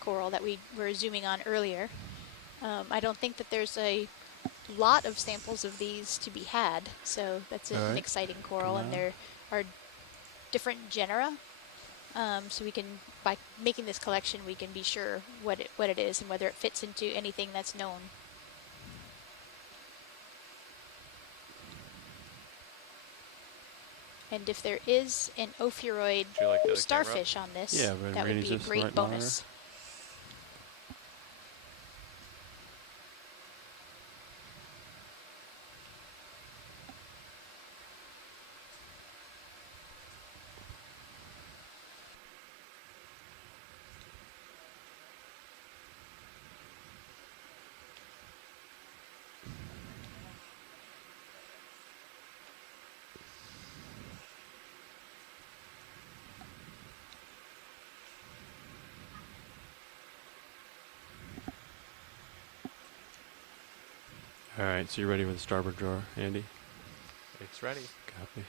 coral that we were zooming on earlier. I don't think that there's a lot of samples of these to be had, so that's an Alright. exciting coral, and Come there are different genera. So we can, by making this collection, we can be sure what it is and whether it fits into anything that's known. And if there is an Ophiuroid Do you like the other starfish on this, Yeah, but that would Rainey's be a just great right now, bonus. All right, so you're ready with the starboard drawer, Andy? It's ready. Copy.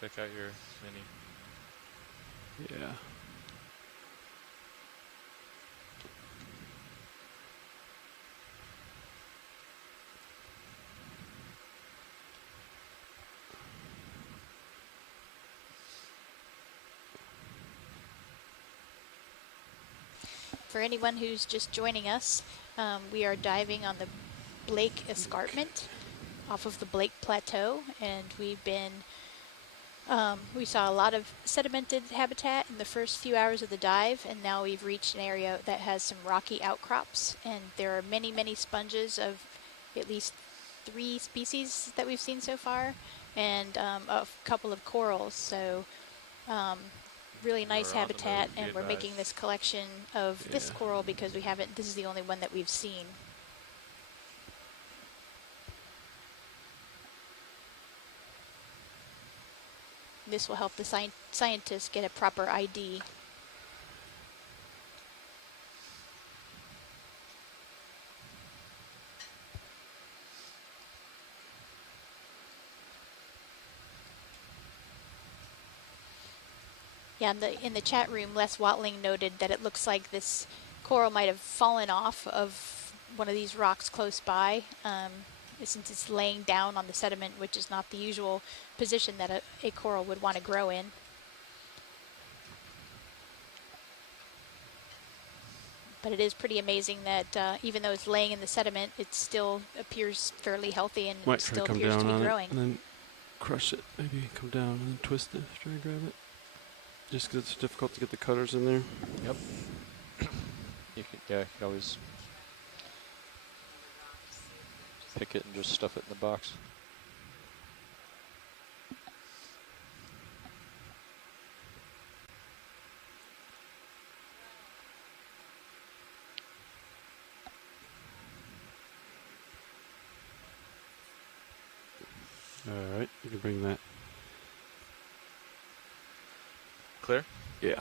Check out your mini. Yeah. For anyone who's just joining us, we are diving on the Blake Escarpment off of the Blake Plateau, and we've been we saw a lot of sedimented habitat in the first few hours of the dive, and now we've reached an area that has some rocky outcrops, and there are many, many sponges of at least 3 species that we've seen so far, and a couple of corals. So really nice We're on the habitat, move, be and we're making advised. this collection of this Yeah. coral because this is the only one that we've seen. This will help the scientists get a proper ID. Yeah, in the chat room, Les Watling noted that it looks like this coral might have fallen off of one of these rocks close by, since it's laying down on the sediment, which is not the usual position that a coral would want to grow in. But it is pretty amazing that even though it's laying in the sediment, it still appears fairly healthy and Might try still to come appears to down be on growing. it and then crush it. Maybe come down and then twist it. Try and grab it. Just because it's difficult to get the cutters in there. Yep. You can always pick it and just stuff it in the box. All right, you can bring that. Clear? Yeah.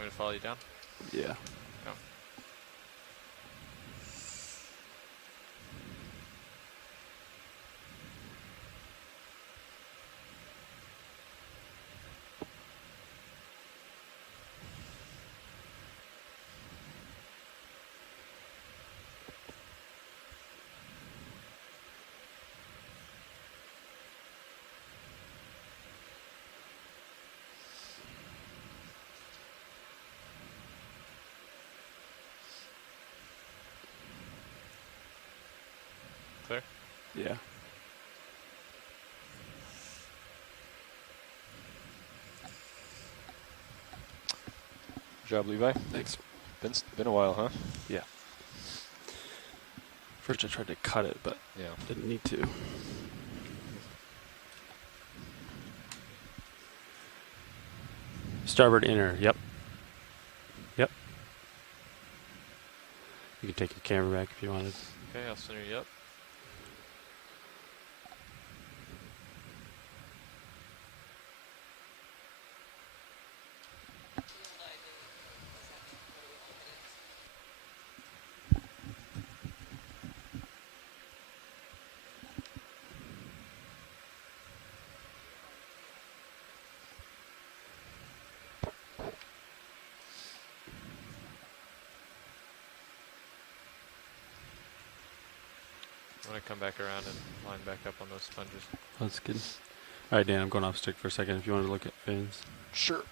Want me to follow you down? Yeah. Oh. Clear? Yeah. Good job, Levi. Thanks. Been a while, huh? Yeah. First I tried to cut it, but yeah, didn't need to. Starboard inner, yep. Yep. You can take your camera back if you wanted. Okay, I'll center you up. I'm going to come back around and line back up on those sponges. That's good. All right, Dan, I'm going off stick for a second if you want to look at fins. Sure.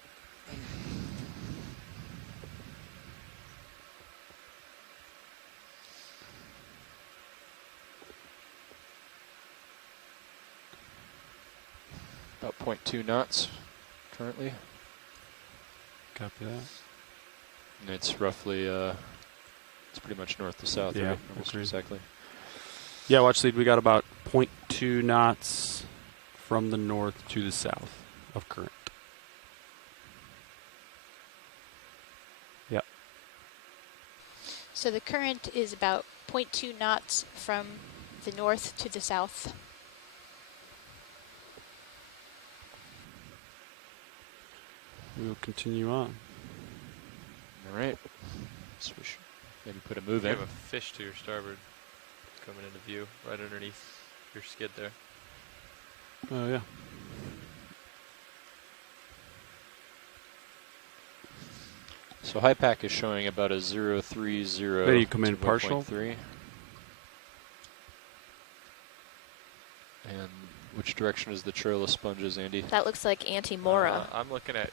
About 0.2 knots currently. Copy that. And it's roughly, it's pretty much north to south, Yeah, right? Almost agreed. exactly. Yeah, watch lead. We got about 0.2 knots from the north to the south of current. Yep. So the current is about 0.2 knots from the north to the south. We will continue on. All right. So we should maybe put a move You in. have a fish to your starboard coming into view right underneath your skid there. Oh, yeah. So high pack is showing about a 030. There you come in to partial. 1.3. And which direction is the trail of sponges, Andy? That looks like Anti-Mora. I'm looking at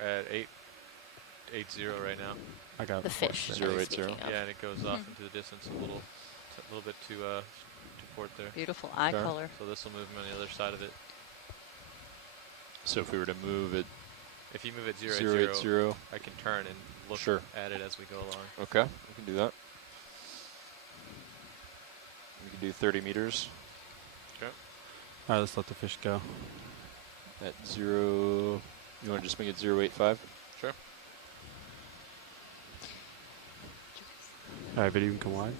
880 right now. I got The fish. 080. Yeah, and it goes off into the distance a little bit to port there. Beautiful eye Okay. color. So this will move him on the other side of it. So if we were to move it, If you move it 080, I can turn and look Sure. at it as we go along. Okay, we can do that. We can do 30 meters Okay. All right, let's let the fish go. at 0. You want to just make it 085? Sure. All right, video can come wide.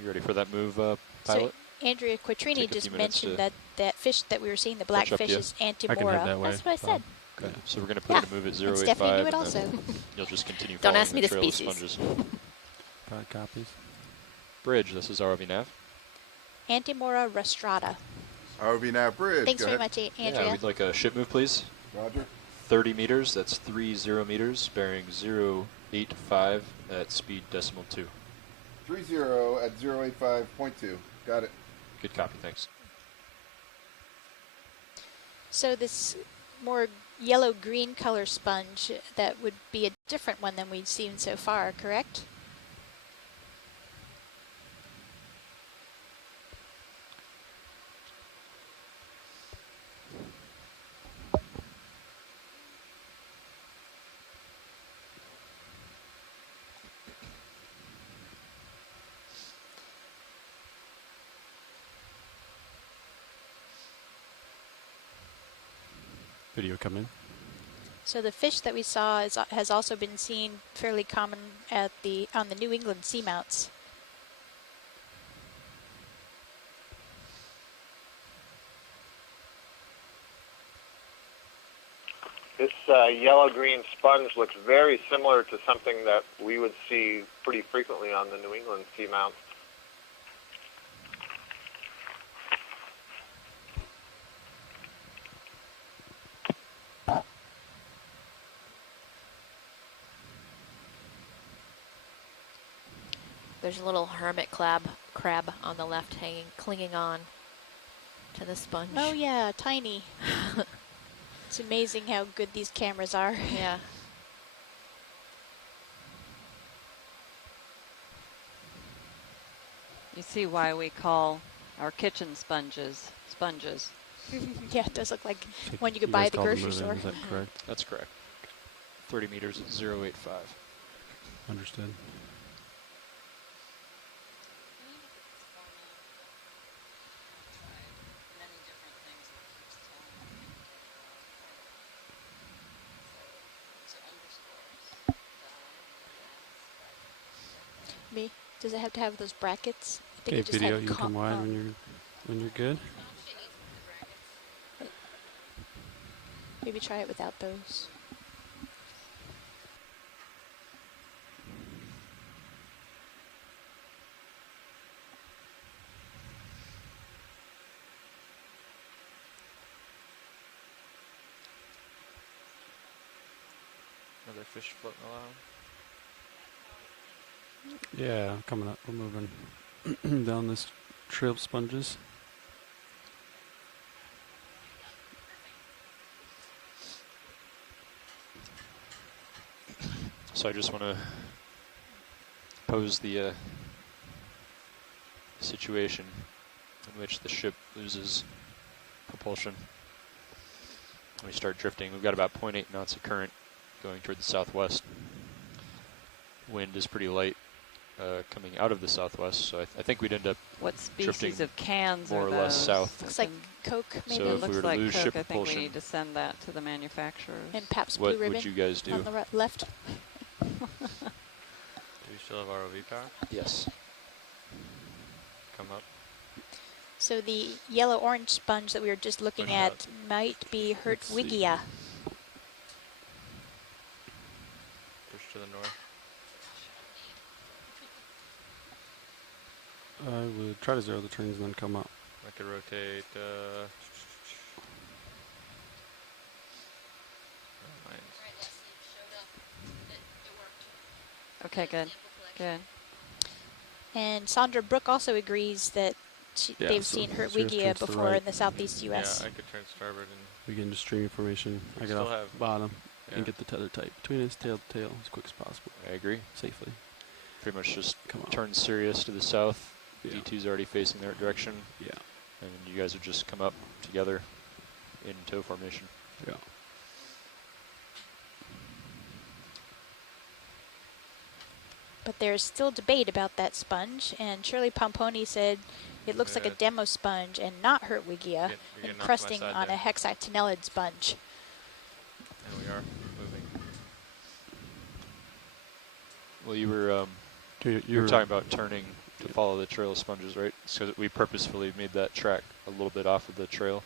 You ready for that move, pilot? So Andrea Quattrini Take a just few minutes mentioned to that fish that we were seeing, the black catch up fish, to you. is I can Antimora. head that way. That's what I said. Okay, so we're going to put Yeah, it to move at and 085. Stephanie knew it and also. then you'll just continue Don't following ask me the the trail of species. sponges. 5 copies. Bridge, this is ROV nav. Antimora rostrata. ROV nav bridge. Thanks Go very ahead. much, Yeah, Andrea. we'd like a ship move, please. Roger. 30 meters, that's 30 meters, bearing 085 at speed decimal 2. 30 at 085.2. Got it. Good copy, thanks. So this more yellow-green color sponge, that would be a different one than we've seen so far, correct? Video come in. So the fish that we saw has also been seen fairly common on the New England seamounts. yellow-green sponge looks very similar to something that we would see pretty frequently on the New England seamounts. There's a little hermit crab on the left clinging on to the sponge. Oh yeah, tiny. It's amazing how good these cameras are. Yeah. You see why we call our kitchen sponges sponges. Yeah, it does look like So one you could you buy guys at the call them grocery moving, store. Is that correct? That's correct. 30 meters at 085. Understood. Me? Does it have to have those brackets? I think Okay, it just video, had you can come wide when you're good. Maybe try it without those. Another fish floating along. Yeah, coming up. We're moving down this trail of sponges. So I just want to pose the situation in which the ship loses propulsion. We start drifting. We've got about 0.8 knots of current going toward the southwest. Wind is pretty light coming out of the southwest, so I think we'd end up What drifting species of cans more are or less those? south. Looks like Coke, maybe. So It if we looks were to like lose Coke. ship I think propulsion, we need to send that to the manufacturers. And Pabst what Blue Ribbon would you guys do? on the left. Do we still have ROV power? Yes. Come up. So the yellow-orange sponge that we were just looking Push at out. might be Let's see. Hydroid. Push to the north. I would try to zero the turns and then come up. I could rotate. Okay, good. Good. And Sandra Brooke also agrees that Yeah, they've so seen zero Hydroid turns to the before right. in the southeast U.S. Yeah, I could turn starboard and. We get into streaming formation. I get Still off have- bottom yeah. and get the tether tight between us, tail to tail, as quick as possible. I agree. Safely. Pretty much just Come on. turn Sirius to the south. Yeah. D2's already facing their direction. Yeah. And you guys would just come up together in tow formation. Yeah. But there's still debate about that sponge, and Shirley Pomponi said it looks like a Yeah. demo sponge and not Hydroid, You're and getting off my crusting side on there. a hexactinellid sponge. And we are moving. Well, you were you were talking about turning to follow the trail of sponges, right? So that we purposefully made that track a little bit off of the trail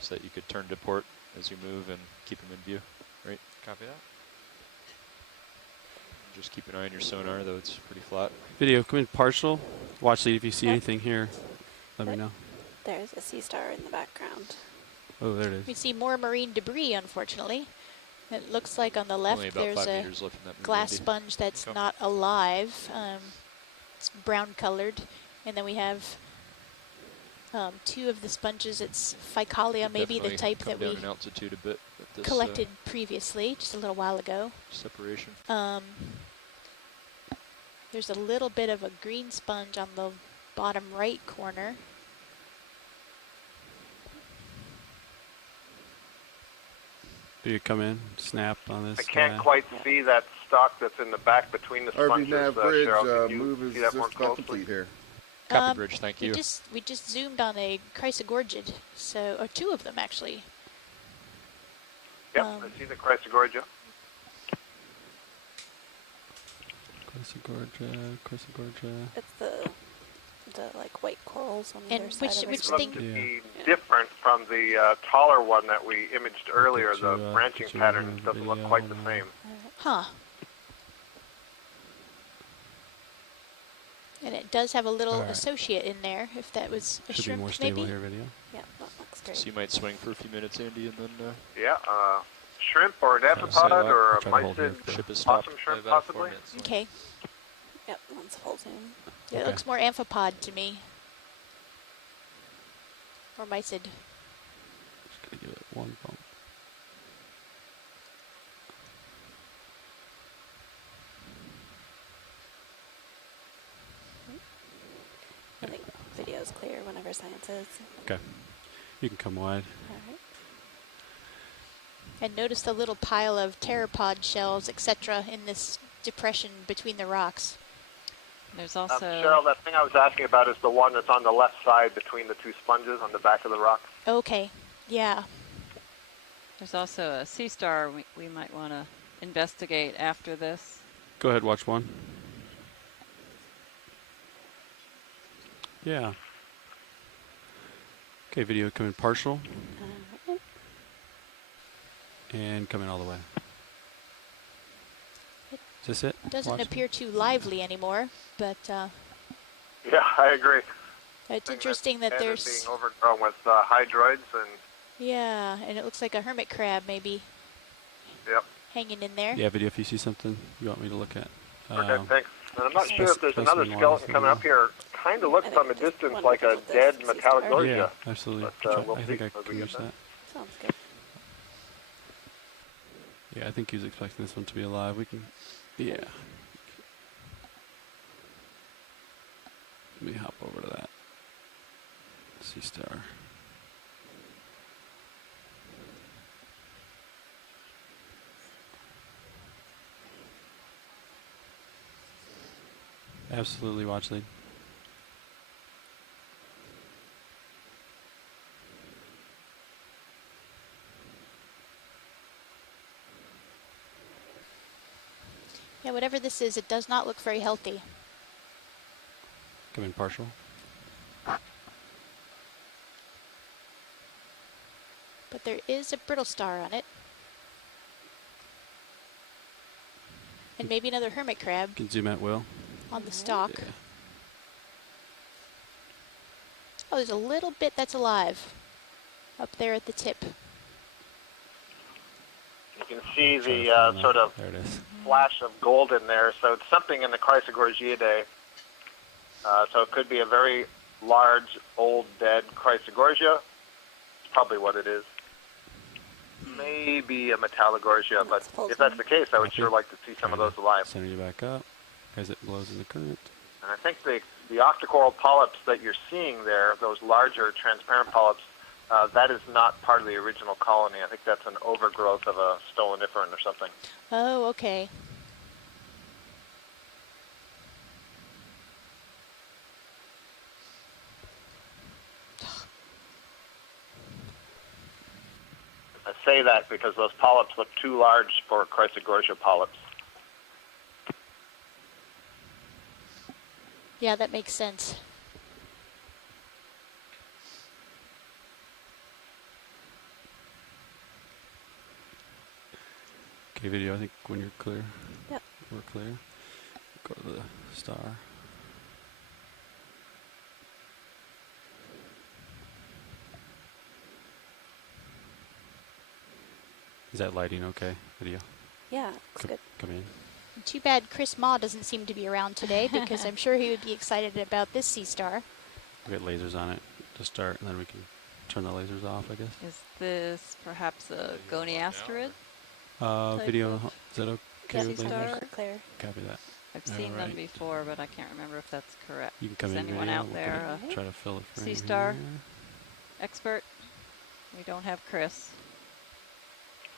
so that you could turn to port as you move and keep them in view, right? Copy that. Just keep an eye on your sonar, though it's pretty flat. Video, come in partial. Watch lead if you see anything here. Let me know. There's a sea star in the background. Oh, there it We is. see more marine debris, unfortunately. It looks like on the Only left about there's 5 a meters left in that glass movie. sponge that's Go. not alive. It's brown colored. And then we have two of the sponges. It's Ficalia, maybe the Definitely type come that down we in altitude a bit with this collected previously, just a little while ago. separation. There's a little bit of a green sponge on the bottom right corner. Video, come in, snap on this. I can't guy. quite see that stock that's in the back between the RV sponges. nav bridge Cheryl, can you move is see that more just about closely? complete here. Copy bridge, thank you. We just zoomed on a Chrysogorgid, or two of them actually. Yep, I see the Chrysogorgia. Chrysogorgia. It's the the like white corals on And either side of which us. thing? To be different from the taller one that we imaged earlier. The branching get you pattern a doesn't look video quite the on same. Huh. And it does have a little Alright. associate in there, if that was a Should be shrimp, more stable maybe? here, video. Yeah, that looks great. So you might swing for a few minutes, Andy, and then Yeah, shrimp or an Try to set amphipod up. or I'll a try to hold here mysid for- Ship is possum stopped. shrimp About a 4 possibly. minute swing. Okay. Yep, one's full zoom. Yeah, it Okay. looks more amphipod to me. Or mysid. Just gonna give it one bump. I think video's clear whenever science is. Okay. You can come wide. Alright. And notice the little pile of pteropod shells, etc., in this depression between the rocks. There's also Cheryl, that thing I was asking about is the one that's on the left side between the two sponges on the back of the rock. Okay. Yeah. there's also a sea star we might want to investigate after this. Go ahead, watch one. Yeah. Okay, video come in partial. Alright. And come in all the way. Is this it? Doesn't Watch. appear too lively anymore, but Yeah, I agree. it's interesting that Dead and there's... being overgrown with hydroids and Yeah, and it looks like a hermit crab maybe yep. hanging in there. Yeah, video if you see something you want me to look at. Okay, thanks. And I'm not sure if there's specimen another wise, skeleton coming up here. Kind of looks I from a think just distance one like a with this dead sea metallic star. gorgia. Yeah, absolutely. But, we'll I see think I as we can get use there. that. Sounds good. Yeah, I think he was expecting this one to be alive. We can, yeah. Let me hop over to that. Sea star. Absolutely, watch lead. Yeah, whatever this is, it does not look very healthy. Come in partial. But there is a brittle star on it. And maybe another hermit crab You can zoom out, Will. on the stalk. Yeah. Oh, there's a little bit that's alive up there at the tip. You can see Try to the find sort that. of There it is. flash of gold in there. So it's something in the Chrysogorgiidae. So it could be a very large, old, dead Chrysogorgia. It's probably what it is. Maybe a Metallogorgia, but if that's the case, I would sure like to see some of those alive. Center you back up as it blows in the current. And I think the Octa Coral polyps that you're seeing there, those larger transparent polyps, that is not part of the original colony. I think that's an overgrowth of a stoloniferan or something. Oh, okay. I say that because those polyps look too large for Chrysogorgia polyps. Yeah, that makes sense. Okay, video, I think when you're clear. Yep. We're clear. Go to the star. Is that lighting okay, video? Yeah, looks good. Come in. Too bad Chris Ma doesn't seem to be around today because I'm sure he would be excited about this sea star. We got lasers on it to start, and then we can turn the lasers off, I guess. Is this perhaps a goniasterid? Video, of is that okay sea with star? lasers? Clear. Copy that. I've seen them Alright. before, but I can't remember if that's correct. You can come Is in anyone video. out We'll there try to fill it a frame sea star here. expert? We don't have Chris.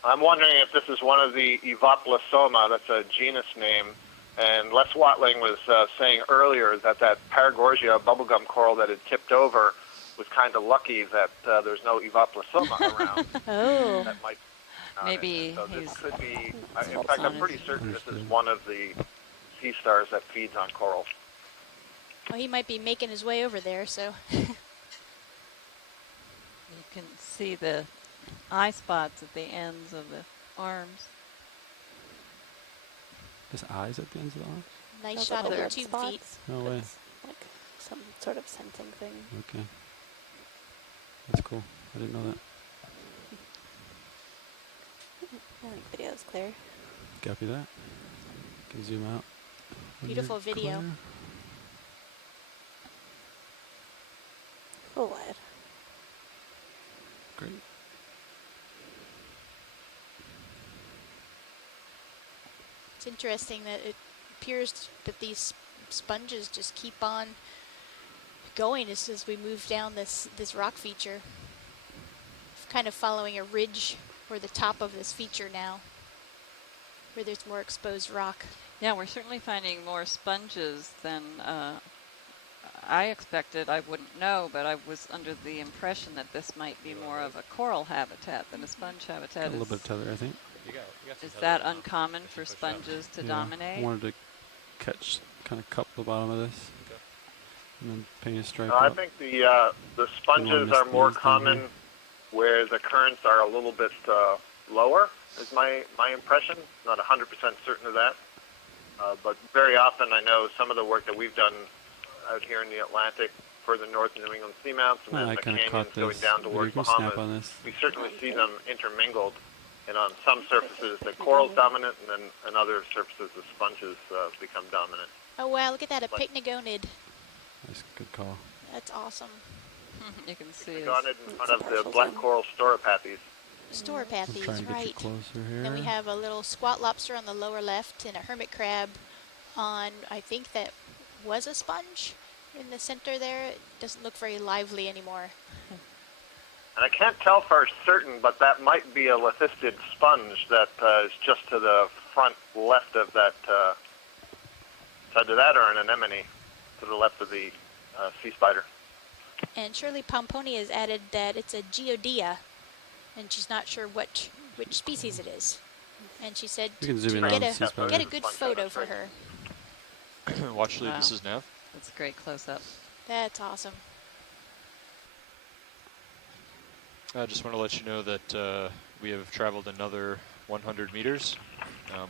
I'm wondering if this is one of the Evoplosoma. That's a genus name. And Les Watling was saying earlier that Paragorgia bubblegum coral that had tipped over was kind of lucky that there's no Evoplosoma around. Oh. That might Maybe so this he's could be. In faults fact, on I'm pretty his- certain this is one of the sea stars that feeds on coral. Well, he might be making his way over there, so. You can see the eye spots at the ends of the arms. There's eyes at the ends of the arms? Nice Those shot of little the red tube spots. feet. No way. It's like some sort of scenting thing. Okay. That's cool. I didn't know that. I think video is clear. Copy that. Can zoom out. when Beautiful you're video. clear. Full wide. Great. It's interesting that it appears that these sponges just keep on going as we move down this rock feature. Kind of following a ridge or the top of this feature now, where there's more exposed rock. Yeah, we're certainly finding more sponges than I expected. I wouldn't know, but I was under the impression that this might be more of a coral habitat than a sponge habitat. Got a little bit of tether, I think. Is that uncommon for sponges to I dominate? wanted to kind of cup the bottom of this. And then paint a stripe I up. think the sponges are more common where the currents are a little bit lower, is my impression. Not 100% certain of that. But very often I know some of the work that we've done out here in the Atlantic, further north in New England seamounts, and I then the kinda canyons caught going this. down Maybe towards you can snap Bahamas, on this. we certainly see them intermingled. And on some surfaces the coral's dominant, and then on other surfaces the sponges become dominant. Oh wow, look at that, a pycnogonid. That's a good call. That's awesome. You can see Got it in front of the black coral storopathes. I'm trying Storopathes, to get you right. closer here. Then we have a little squat lobster on the lower left and a hermit crab on, I think that was a sponge in the center there. It doesn't look very lively anymore. And I can't tell for certain, but that might be a lithistid sponge that is just to the front left of that, either that or an anemone to the left of the sea spider. And Shirley Pomponi has added that it's a geodea, and she's not sure which species it is. And she said You can to zoom in on get the sea spider. get a good photo for her. Watch lead, this Wow. is Nav. That's a great close-up. That's awesome. I just want to let you know that we have traveled another 100 meters.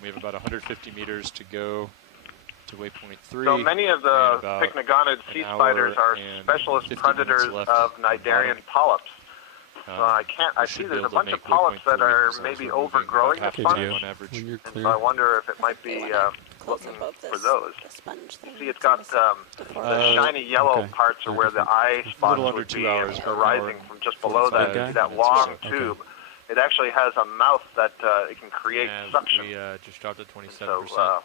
We have about 150 meters to go to waypoint 3. So many of the pycnogonid sea spiders are specialist predators of cnidarian polyps. So I see there's a bunch of polyps that are maybe overgrowing the sponge. When you're And clear. so I wonder if it might be looking for those. See, it's got the shiny yellow parts are where the eye spots under would 2 be hours, arising from just below that. You see that long tube. It actually has a mouth that it can create suction. We just dropped to 27%. So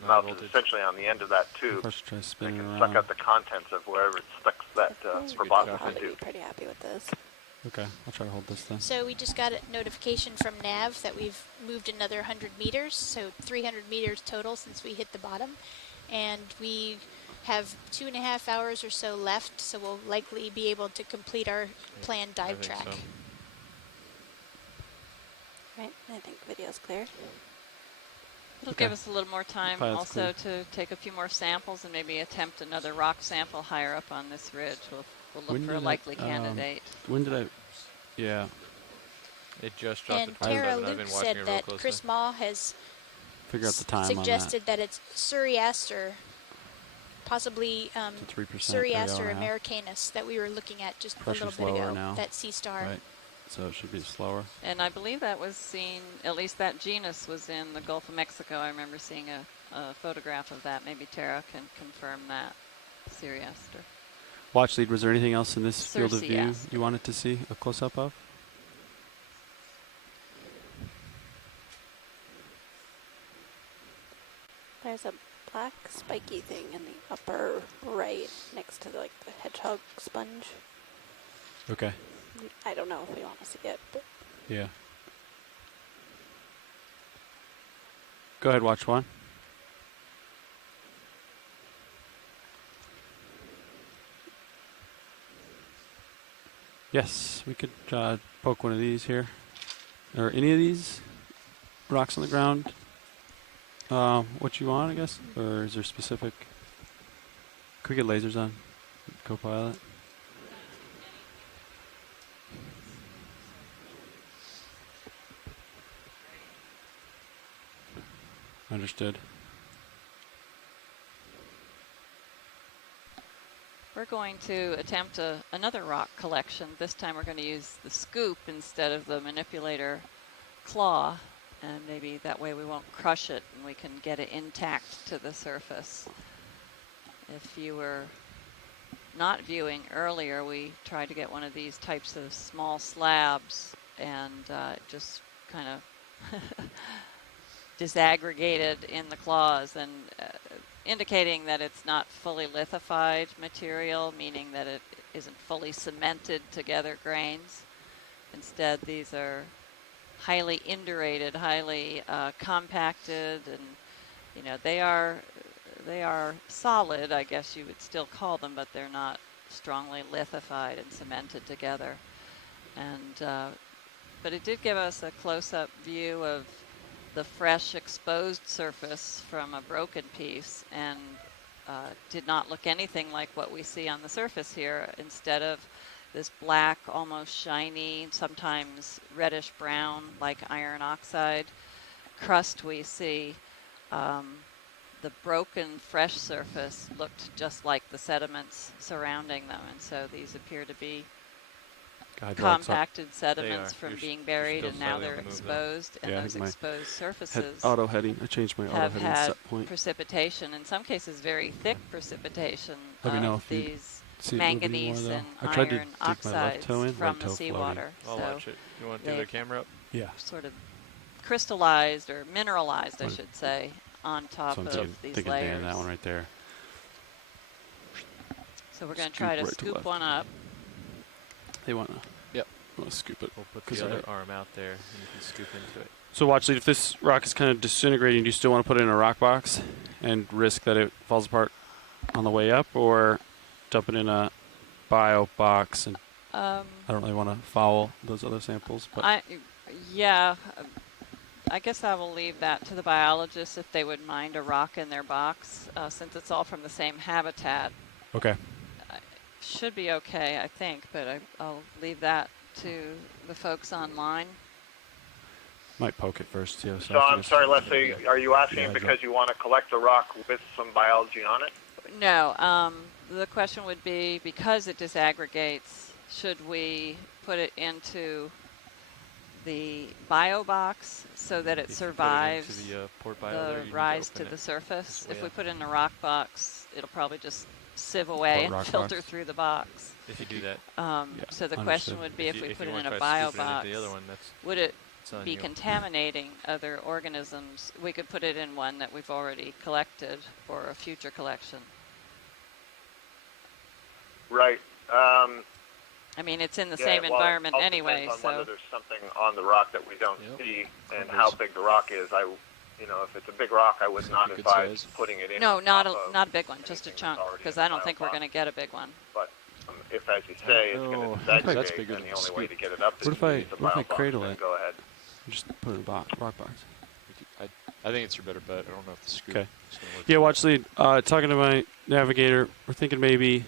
the mouth is essentially on the end of that tube. First try spinning Suck around. out the contents of wherever it sticks that proboscis I'd into. be pretty happy with this. Okay, I'll try to hold this then. So we just got a notification from Nav that we've moved another 100 meters, so 300 meters total since we hit the bottom. And we have 2.5 hours or so left, so we'll likely be able to complete our planned dive track. So. Right, I think video's clear. It'll give us a little more time Pilot's also to take a few more samples and maybe attempt another rock sample higher up on this ridge. We'll look When for a did likely candidate. When did I? Yeah. It just dropped And to 27. Tara I've Luke been watching said it real that closely. Chris Maw has Figure out the time suggested that it's Suriaster, possibly 3% Suriaster per hour. americanus that we were looking at just a Pressure's little bit lower ago. now. That sea star. Right. So it should be slower. And I believe that was seen, at least that genus was in the Gulf of Mexico. I remember seeing a photograph of that. Maybe Tara can confirm that. Siriaster. Watch lead, was there anything else in this field of view Circeaster. you wanted to see a close-up of? There's a black spiky thing in the upper right next to the hedgehog sponge. Okay. I don't know if we want to see it, but Yeah. Go ahead, watch one. Yes, we could poke one of these here. Or any of these rocks on the ground. What you want, I guess? Or is there specific Can we get lasers on Copilot? Understood. We're going to attempt another rock collection. This time we're going to use the scoop instead of the manipulator claw, and maybe that way we won't crush it and we can get it intact to the surface. If you were not viewing earlier, we tried to get one of these types of small slabs and just kind of disaggregated in the claws, and indicating that it's not fully lithified material, meaning that it isn't fully cemented together grains. Instead, these are highly indurated, highly compacted, and you know, they are solid, I guess you would still call them, but they're not strongly lithified and cemented together. And but it did give us a close-up view of the fresh exposed surface from a broken piece, and did not look anything like what we see on the surface here. Instead of this black, almost shiny, sometimes reddish brown, like iron oxide crust we see, the broken fresh surface looked just like the sediments surrounding them, and so these appear to be compacted sediments from being buried, and now they're exposed, and those exposed surfaces auto heading. I changed my auto have heading had set point. precipitation, in some cases very thick precipitation Let me know of if you these see it moving manganese more, and though. I tried to iron dig my left oxides toe in, from right the toe seawater. I'll So watch it. You want to do the camera up? Yeah. sort of crystallized or mineralized, I What- should say, on top So I'm of thinking these Dan, layers. that one right there. So we're going to Scoop try to right to scoop left. one up. They want to. Yep. Want to scoop it. We'll put 'Cause the other I- arm out there, and you can scoop into it. So watch, Lead, if this rock is kind of disintegrating, do you still want to put it in a rock box and risk that it falls apart on the way up, or dump it in a bio box? And I don't really want to foul those other samples, but Yeah, I guess I will leave that to the biologists if they would mind a rock in their box, since it's all from the same habitat. okay. Should be okay, I think, but I'll leave that to the folks online. Might poke it first, see how So I'm sorry, Leslie, are you asking Yeah, because you want to collect a rock with some biology on it? No, the question would be, because it disaggregates, should we put it into the bio box so that it If you put it into survives the, port bio there, you need to rise open to it the surface? this way If we up. put it in a rock box, it'll probably just sieve away and rock filter box? through the box. If you do that. So the understood. question would be, if we you put it wanna in a try bio scooping it into box, the other one, that's would it it's on be you. contaminating other organisms? We could put it in one that we've already collected for a future collection. Right. I mean, it's in the Yeah, same well, environment it all anyway, depends on so whether there's something on the rock that we don't see, and how big the rock is. If it's a big rock, I would not good advise size. putting it in. no, on not top of not a big one, just a anything chunk, that's already because in I the don't think we're bio going to get a big one. But if, as you say, it's Oh, going to that's disaggregate, bigger then than the the only way scoop. to get it up is What if to I- use the what if I bio box, cradle then it? go ahead. Just put it in a rock box. I think it's your better bet. I don't know if the scoop Okay. is going to work. Yeah, watch, Lead. Talking to my navigator, we're thinking maybe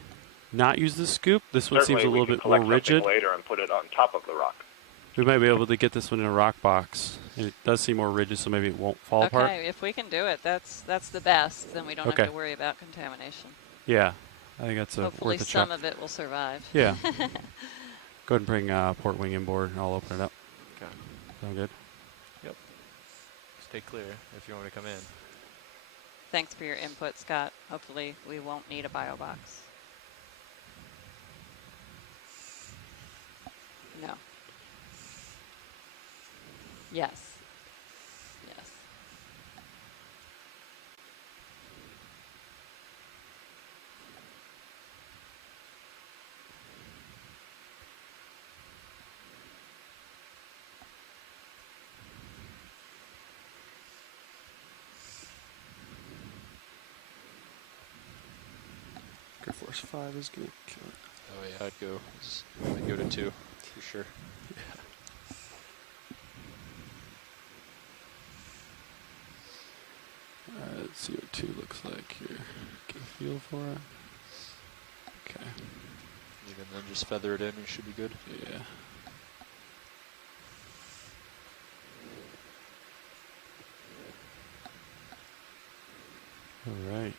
not use the scoop. This one Certainly seems a we little can bit more collect something rigid. later and put it on top of the rock. We might be able to get this one in a rock box. And it does seem more rigid, so maybe it won't fall apart. Okay, if we can do it, that's the best. Then we don't Okay. have to worry about contamination. Yeah, I think that's Hopefully worth a some check. of it will survive. Yeah. Go ahead and bring port wing inboard, and I'll open it up. Okay. Sound good? Yep. Stay clear if you want to come in. Thanks for your input, Scott. Hopefully we won't need a bio box. No. Yes. Yes. Air Force 5 is going to kill it. Oh yeah, I'd go to 2 for sure. Alright, let's see what 2 looks like here. Get a feel for it. Okay. Even then, just feather it in, you should be good. Yeah. All right.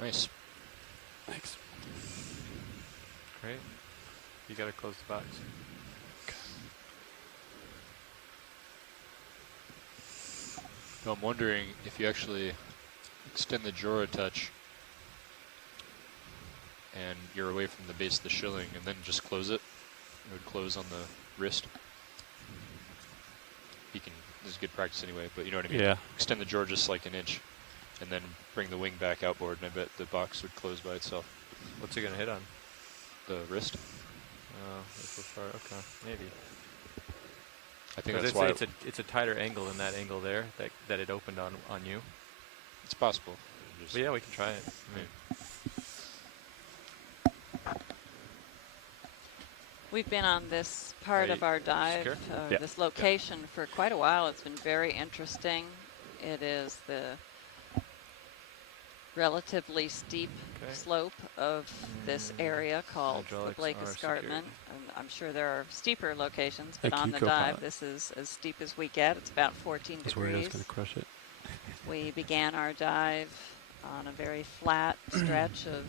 Nice. Thanks. Great. You gotta close the box. Now I'm wondering if you actually extend the drawer a touch and you're away from the base of the shilling and then just close it. It would close on the wrist. You can, this is good practice anyway, but you know what I mean? Yeah. Extend the drawer just like an inch and then bring the wing back outboard and I bet the box would close by itself. What's it gonna hit on? The wrist. Oh, that's so far. Okay, maybe. I think that's why it's a tighter angle than that angle there that it opened on you. It's possible. But yeah, we can try it. I mean, We've been on this part of our dive, secure? this location for quite a while. It's been very interesting. It is the relatively steep slope of this area called the Hydraulics Lake are Escarpment. And I'm sure there are steeper locations, but Thank on you, the co-pilot. dive, this is as steep as we get. It's about 14 I was worried I was degrees. going to crush it. We began our dive on a very flat stretch of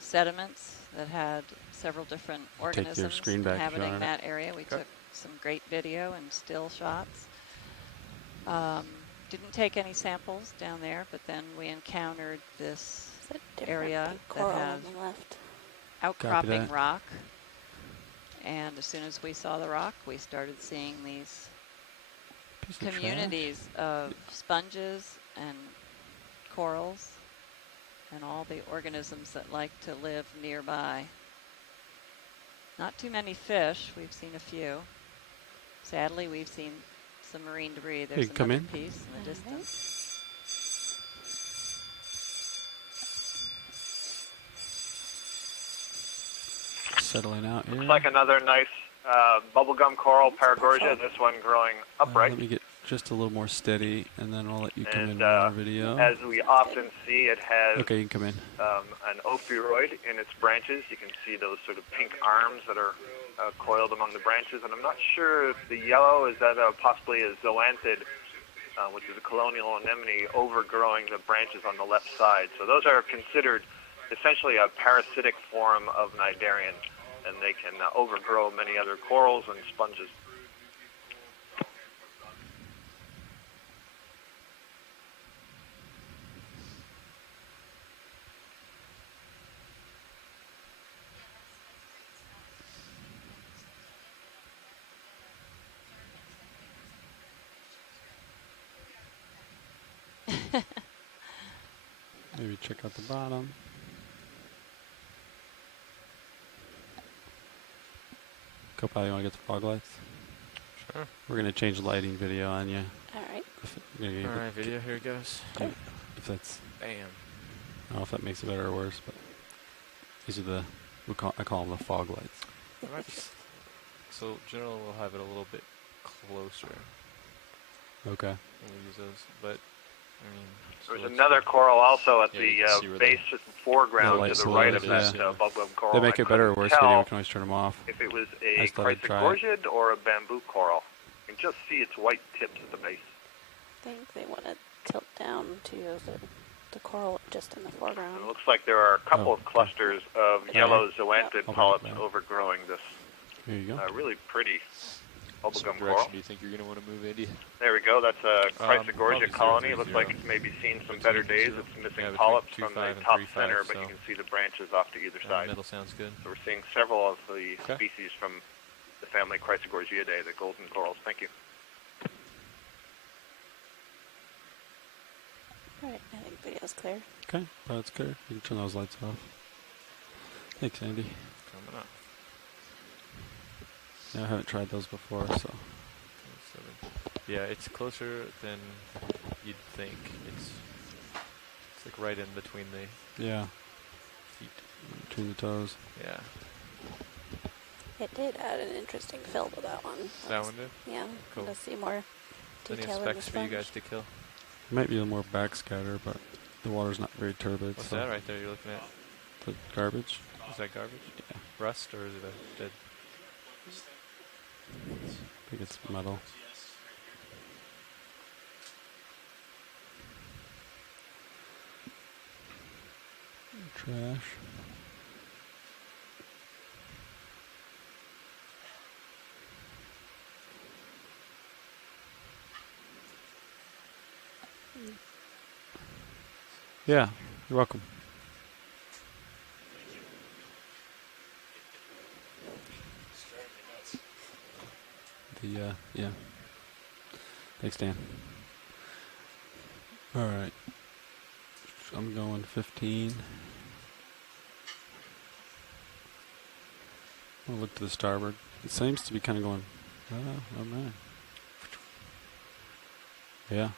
sediments that had several different Take your organisms screen back if you inhabiting want. that area. We took some great video and still shots. Didn't take any samples down there, but then we encountered this area that coral has on the left. outcropping that. rock. And as soon as we saw the rock, we started seeing these Piece of trash. communities of sponges and corals and all the organisms that like to live nearby. Not too many fish. We've seen a few. Sadly, we've seen some marine debris. There's Hey, come another in. piece in the distance. Settling out here. Looks like another nice bubblegum coral paragorgia. This one growing upright. Let me get just a little more steady, and then I'll let you come in And with our video. as we often see, it has Okay, you can come in. an ophiuroid in its branches. You can see those sort of pink arms that are coiled among the branches. And I'm not sure if the yellow is that possibly a zoanthid, which is a colonial anemone overgrowing the branches on the left side. So those are considered essentially a parasitic form of cnidarian, and they can overgrow many other corals and sponges. Maybe check out the bottom. Co-pilot, you want to get the fog lights? Sure. We're going to change the lighting video on you. All right. All right, video, here it goes. If that's, Bam. I don't know if that makes it better or worse, but these are the, I call them the fog lights. All right. So generally we'll have it a little bit closer Okay. when we use those, but I mean. There's still another coral also at Yeah, you can see the where base foreground the to the light right of source that is, bubblegum coral. They make I it better or couldn't worse tell video. We can always turn them off. if it was I a just thought I'd try it. chrysogorgid or a bamboo coral. You can just see its white tips at the base. I think they want to tilt down to the coral just in the foreground. It looks like there are a couple Oh, of clusters of Yeah. yellow zoanthid I'll polyps bring it down. overgrowing this Here you go. really pretty So what bubblegum direction coral. do you think you're going to want to move, Andy? There we go. That's a probably chrysogorgia colony. It looks 030. like it's maybe seen some Between better days. 0. It's missing Yeah, between polyps 2.5 from the and top 3.5, center, but so you can see the branches off to either the side. middle sounds good. So we're seeing several of the Okay. species from the family Chrysogorgiidae, the golden corals. Thank you. All right, I think video's clear. Okay, that's clear. You can turn those lights off. Thanks, Andy. Coming up. Yeah, I haven't tried those before, so. Yeah, it's closer than you'd think. It's like right in between the Yeah. feet. Between the toes. Yeah. It did add an interesting fill to that one. That one did? Yeah. Cool. To see more Plenty of detail in the specks for you sponge. guys to kill. Might be a little more backscatter, but the water's not very turbid. What's so that right there you're looking at? The garbage. Is that garbage? Yeah. Rust, or is it a dead? I think it's metal. Trash. Yeah, you're welcome. Yeah. Thanks, Dan. All right. I'm going 15. I'll look to the starboard. It seems to be kind of going, oh man. Yeah.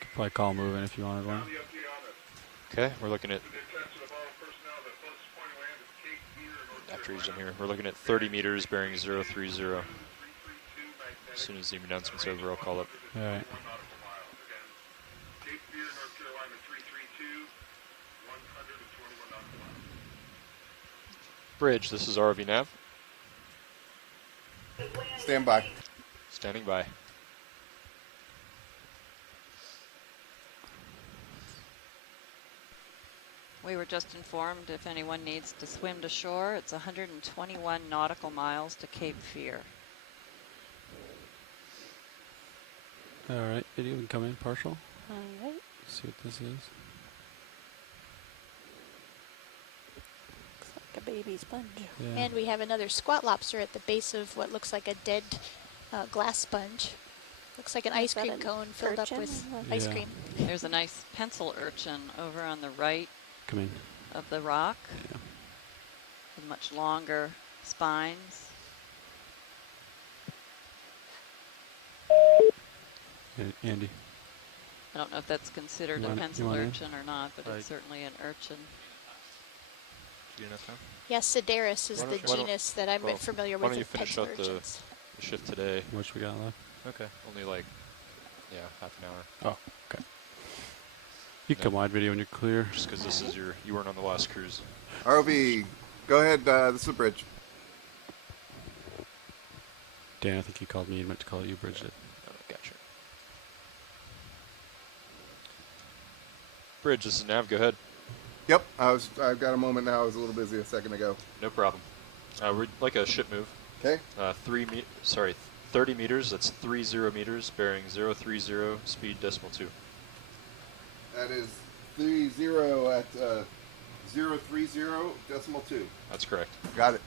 Could probably call moving if you wanted one. Okay, we're looking at, after he's in here, we're looking at 30 meters bearing 030. As soon as the announcement's over, I'll call up. All right. Bridge, this is ROV Nav. Stand by. Standing by. We were just informed if anyone needs to swim to shore, it's 121 nautical miles to Cape Fear. All right, video can come in partial. All right. See what this is. Looks like a baby sponge. Yeah. And we have another squat lobster at the base of what looks like a dead glass sponge. Looks like an ice cream cone filled up with ice cream. There's a nice pencil urchin over on the right Come in. of the rock Yeah. with much longer spines. Andy. I don't know if that's considered You a want it- pencil you want in? urchin or not, but Right. it's certainly an urchin. Do you know Tom? Yes, Sedaris is Why the don't- why don't- genus that I'm well, familiar why with don't you of finish pencil out urchins. the shift today? How much we got left? Okay. Only like, yeah, half an hour. Oh, okay. You can come wide video when you're clear. Just because this is you weren't on the last cruise. ROV, go ahead. This is the bridge. Dan, I think he called me and meant to call you, Bridget. Oh, gotcha. Bridge, this is Nav. Go ahead. Yep, I've got a moment now. I was a little busy a second ago. No problem. We're like a ship move. Okay. 30 meters. That's 30 meters, bearing 030, speed decimal 2. That is 30 at 030 decimal 2. That's correct. Got it.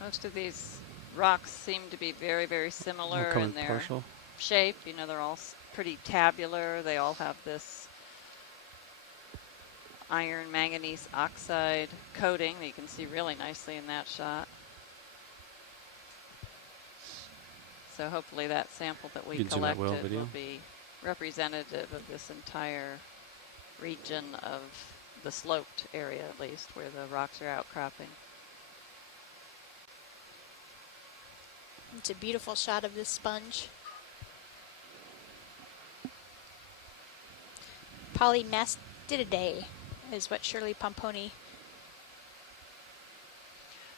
Most of these rocks seem to be very, very similar come in in their partial. shape. You know, they're all pretty tabular. They all have this iron manganese oxide coating that you can see really nicely in that shot. So hopefully that sample that we You can zoom out well, collected video. will be representative of this entire region of the sloped area, at least, where the rocks are outcropping. It's a beautiful shot of this sponge. Polymastidae is what Shirley Pomponi.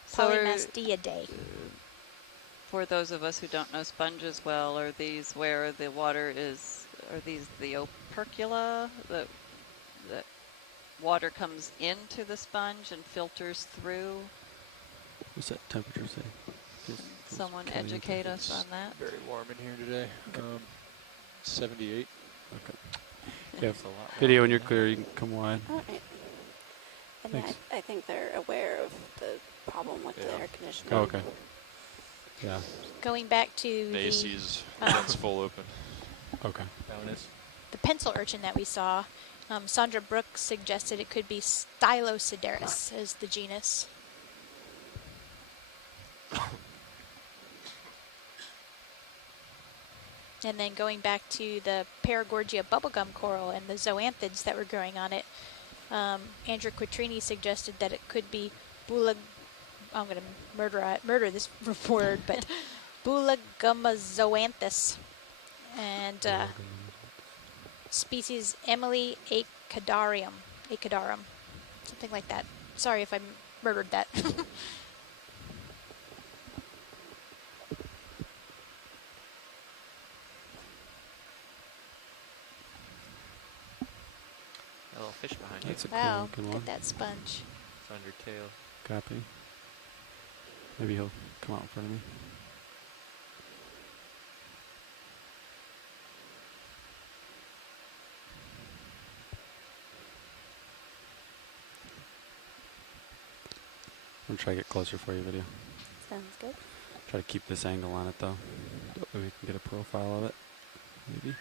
So Polymastidae. for those of us who don't know sponges well, are these where the water is, are these the opercula, the water comes into the sponge and filters through? What's that temperature say? Someone Can you educate think us it's on that. Very warm in here today. 78. Okay. Yeah. It's a lot Video warmer when you're than clear, you can come wide. All right. And Thanks. I think they're aware of the problem with the air conditioning. Oh, okay. Yeah. Going back to The the AC's vents full open. Okay. bonus. the pencil urchin that we saw, Sandra Brooks suggested it could be Stylosideris as the genus. And then going back to the Paragorgia bubblegum coral and the zoanthids that were growing on it, Andrew Quattrini suggested that it could be I'm going to murder this word, but Bulagummazoanthus. And species Emily acadarum, something like that. Sorry if I murdered that. A little fish behind That's you. a Wow, cool look looking at one. that sponge. It's on your tail. Copy. Maybe he'll come out in front of me. I'm gonna try to get closer for you, video. Sounds good. Try to keep this angle on it though. That way we can get a profile of it. Maybe.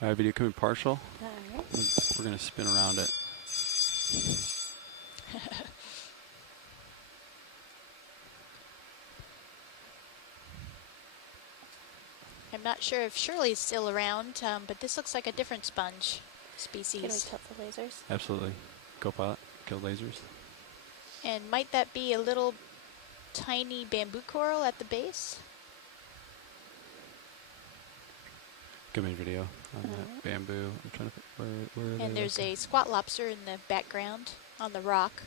Alright, video coming partial. Alright. We're gonna spin around it. I'm not sure if Shirley's still around, but this looks like a different sponge species. Can we tilt the lasers? Absolutely. Go pilot. Kill lasers. And might that be a little tiny bamboo coral at the base? Give me a video on that bamboo. I'm trying to where are they And there's looking? a squat lobster in the background on the rock.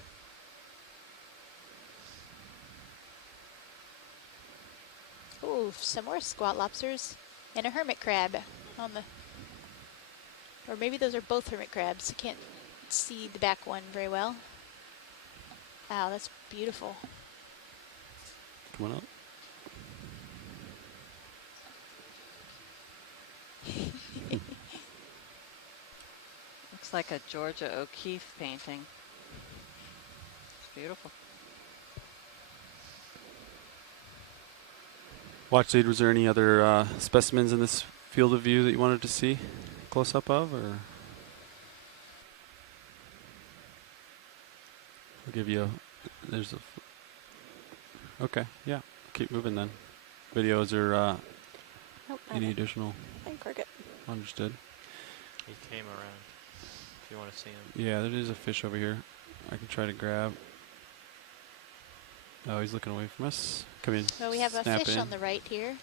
Ooh, some more squat lobsters and a hermit crab on the, or maybe those are both hermit crabs. I can't see the back one very well. Wow, that's beautiful. Come on up. Looks like a Georgia O'Keeffe painting. It's beautiful. Watch lead, was there any other specimens in this field of view that you wanted to see close up of, or? I'll give you there's a, okay, yeah, keep moving then. Videos are, Nope, any additional? I think we're good. Understood. He came around. If you want to see him. Yeah, there is a fish over here. I can try to grab. Oh, he's looking away from us. Come in. Well, we have a Snap fish in. on the right here.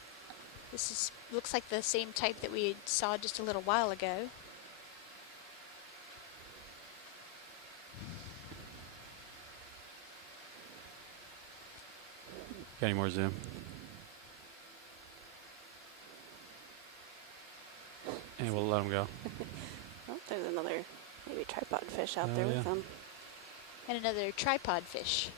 This looks like the same type that we saw just a little while ago. Got any more zoom? And we'll let him go. Oh, there's another maybe tripod fish out Oh, there yeah. with them. And another tripod fish.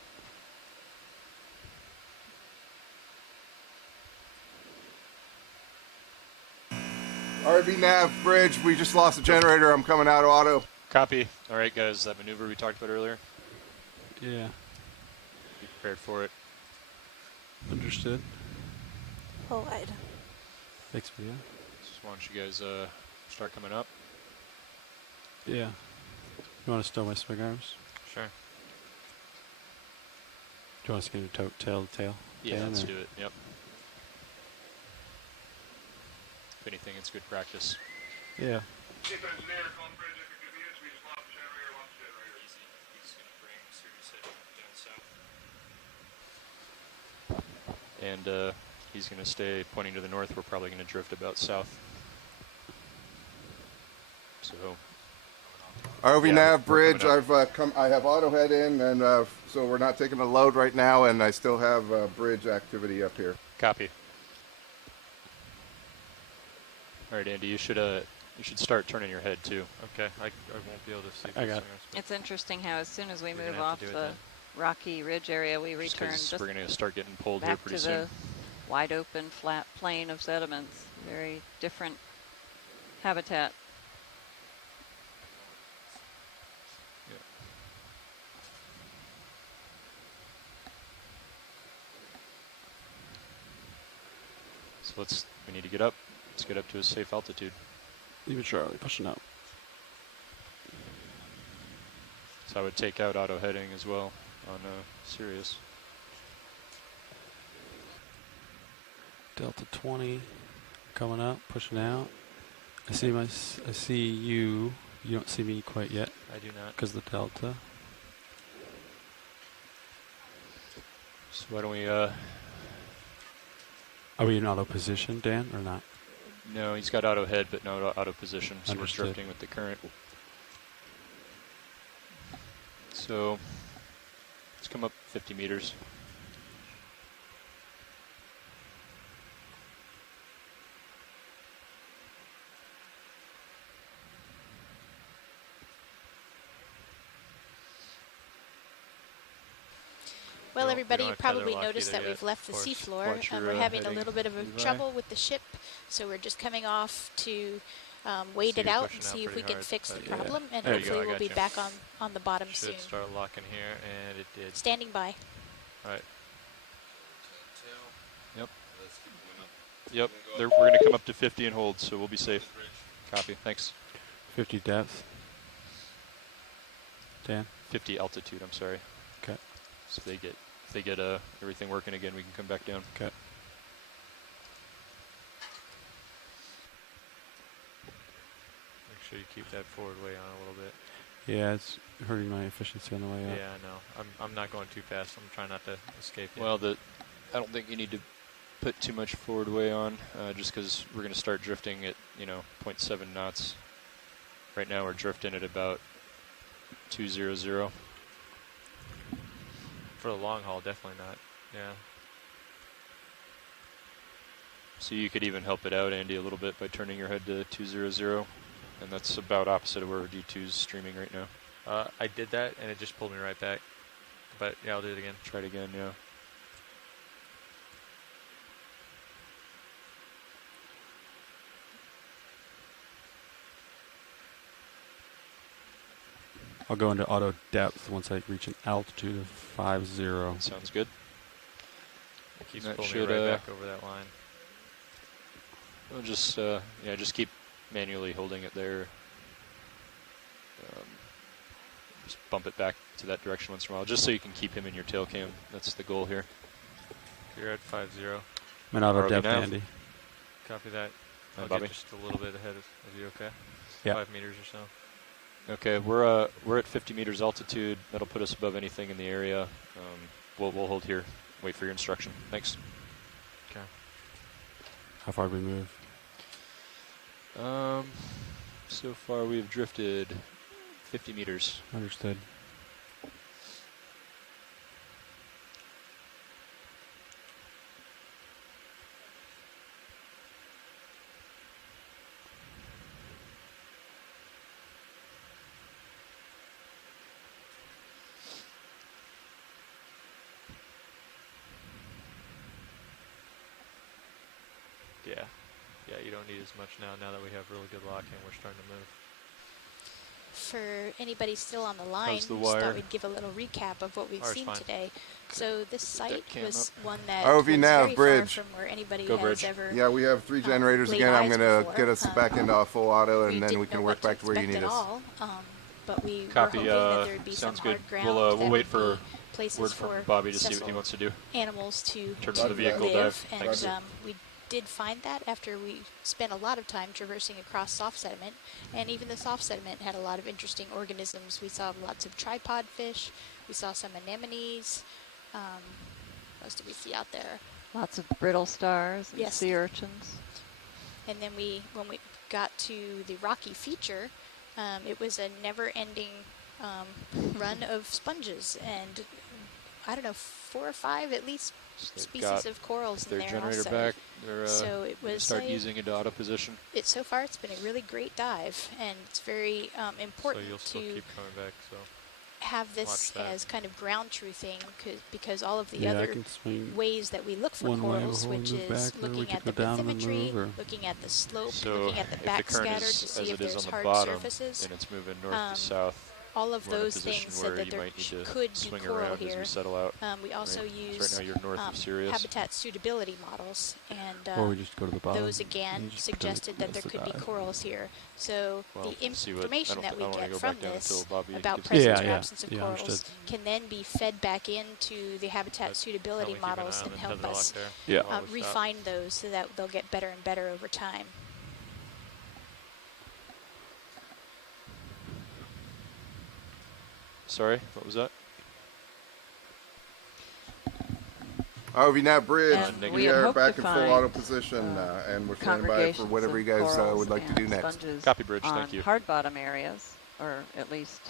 RV nav bridge. We just lost the generator. I'm coming out of auto. Copy. All right, guys. That maneuver we talked about earlier. Yeah. Be prepared for it. Understood. Pull wide. Thanks, video. Just want you guys start coming up. Yeah. You want to stow my swing arms? Sure. Do you want to skin your tail to tail? Yeah, Tail, let's or- do it. Yep. If anything, it's good practice. Yeah. And he's going to stay pointing to the north. We're probably going to drift about south. So. RV yeah, nav we're bridge. coming up. I have auto head in, and so we're not taking a load right now, and I still have bridge activity up here. Copy. All right, Andy, you should You should start turning your head too. Okay, I won't be able to see. I got it. It's interesting how as soon as we You're gonna move have off to do it the then. rocky ridge area, we Just return 'cause just we're going to start getting pulled here back pretty to soon. the wide open, flat plain of sediments. Very different habitat. So we need to get up. Let's get up to a safe altitude. Leave it Charlie, pushing up. So I would take out auto heading as well on Sirius. Delta 20 coming up, pushing out. I see you. You don't see me quite yet. I do not. Because of the delta. So why don't we... Are we in auto position, Dan, or not? No, he's got auto head, but no auto position, so Understood. we're drifting with the current. So let's come up 50 meters. Well, We everybody, don't you have tether probably lock noticed either that yet, we've left the of course. seafloor. Watch your, We're having a heading, little bit of a Levi. trouble with the ship, so we're just coming off to wait So it you're out pushing and out see if we pretty can hard, fix the but- problem, and There you go, hopefully I we'll be gotcha. back on the bottom Should soon. start locking here, and it did. Standing by. All right. Yep. Yep. We're going to come up to 50 and hold, so we'll be safe. Copy. Thanks. 50 depth. Dan? 50 altitude. I'm sorry. Okay. So if they get everything working again, we can come back down. Okay. Make sure you keep that forward way on a little bit. Yeah, it's hurting my efficiency on the way up. Yeah, I know. I'm not going too fast. I'm trying not to escape you. Well, I don't think you need to put too much forward way on, just because we're going to start drifting at 0.7 knots. Right now we're drifting at about 200. For the long haul, definitely not. Yeah. So you could even help it out, Andy, a little bit by turning your head to 200, and that's about opposite of where D2 is streaming right now. I did that, and it just pulled me right back. But yeah, I'll do it again. Try it again, yeah. I'll go into auto depth once I reach an altitude of 50. Sounds good. It keeps That pulling should, me right back over that line. We'll just just keep manually holding it there. Just bump it back to that direction once in a while, just so you can keep him in your tail cam. That's the goal here. You're at 50. I'm in auto ROV depth, nav. Andy. Copy that. I'll Bobby? get just a little bit ahead of you, okay? Yeah. 5 meters or so. Okay, we're at 50 meters altitude. That'll put us above anything in the area. We'll hold here. Wait for your instruction. Thanks. Okay. How far did we move? So far we've drifted 50 meters. Understood. Yeah. Yeah, you don't need as much now that we have really good lock and we're starting to move. For anybody still on the line, How's the just thought wire? we'd give a little recap of what we've Wire's seen fine. today. So this site cam was up. one that ROV was nav, very bridge. far from where anybody Go has bridge. ever. Yeah, we have 3 generators laid again. I'm eyes going to before. get us back into full auto, and then didn't we can know work what back to where you expect need at us. all, but we Copy, were hoping that there would be sounds some good. hard ground. We'll that wait would for be places word from for Bobby to see what he accessible wants to do. animals to terms of the vehicle live, dive. and Thanks. we did find that after we spent a lot of time traversing across soft sediment, and even the soft sediment had a lot of interesting organisms. We saw lots of tripod fish, we saw some anemones. What else did we see out there? Lots of brittle stars and Yes. sea urchins. And then when we got to the rocky feature, it was a never-ending run of sponges, and I don't know, 4 or 5 at least So they've species got of corals in their there generator also. back. We're So it gonna was start easing into auto position. So far, it's been a really great dive, and it's very important So you'll still to keep coming back. So have this watch that. as kind of ground truthing, because all of the Yeah, I other can swing ways that we look for one way corals, before we which move is back, and then we looking could at go the down and then bathymetry, move, or- looking at the slope, So looking at the if the current backscatter is to see as if it is there's on the hard bottom surfaces. and it's moving north to south, All of we're in a those position things where said that you there might need to could be swing coral around as here. we settle out. We also Right. So use right now you're north of Sirius. habitat suitability models, and Or we just go to the bottom those and again you just suggested that miss there the could be dive. corals here. So Well, the let's see what- information that we I don't wanna get go from back down this until Bobby about gives presence Yeah, or yeah. absence of Yeah, corals understood. can then be fed back into the habitat suitability Probably keep an eye models on and the help tether lock us there Yeah. while we stop. refine those so that they'll get better and better over time. Sorry, what was that? RV Bridge, And we had are hoped back to in full find, auto position, and we're standing by for congregations whatever of you guys corals would like to and do next. sponges Copy, Bridge, on thank you. hard bottom areas, or at least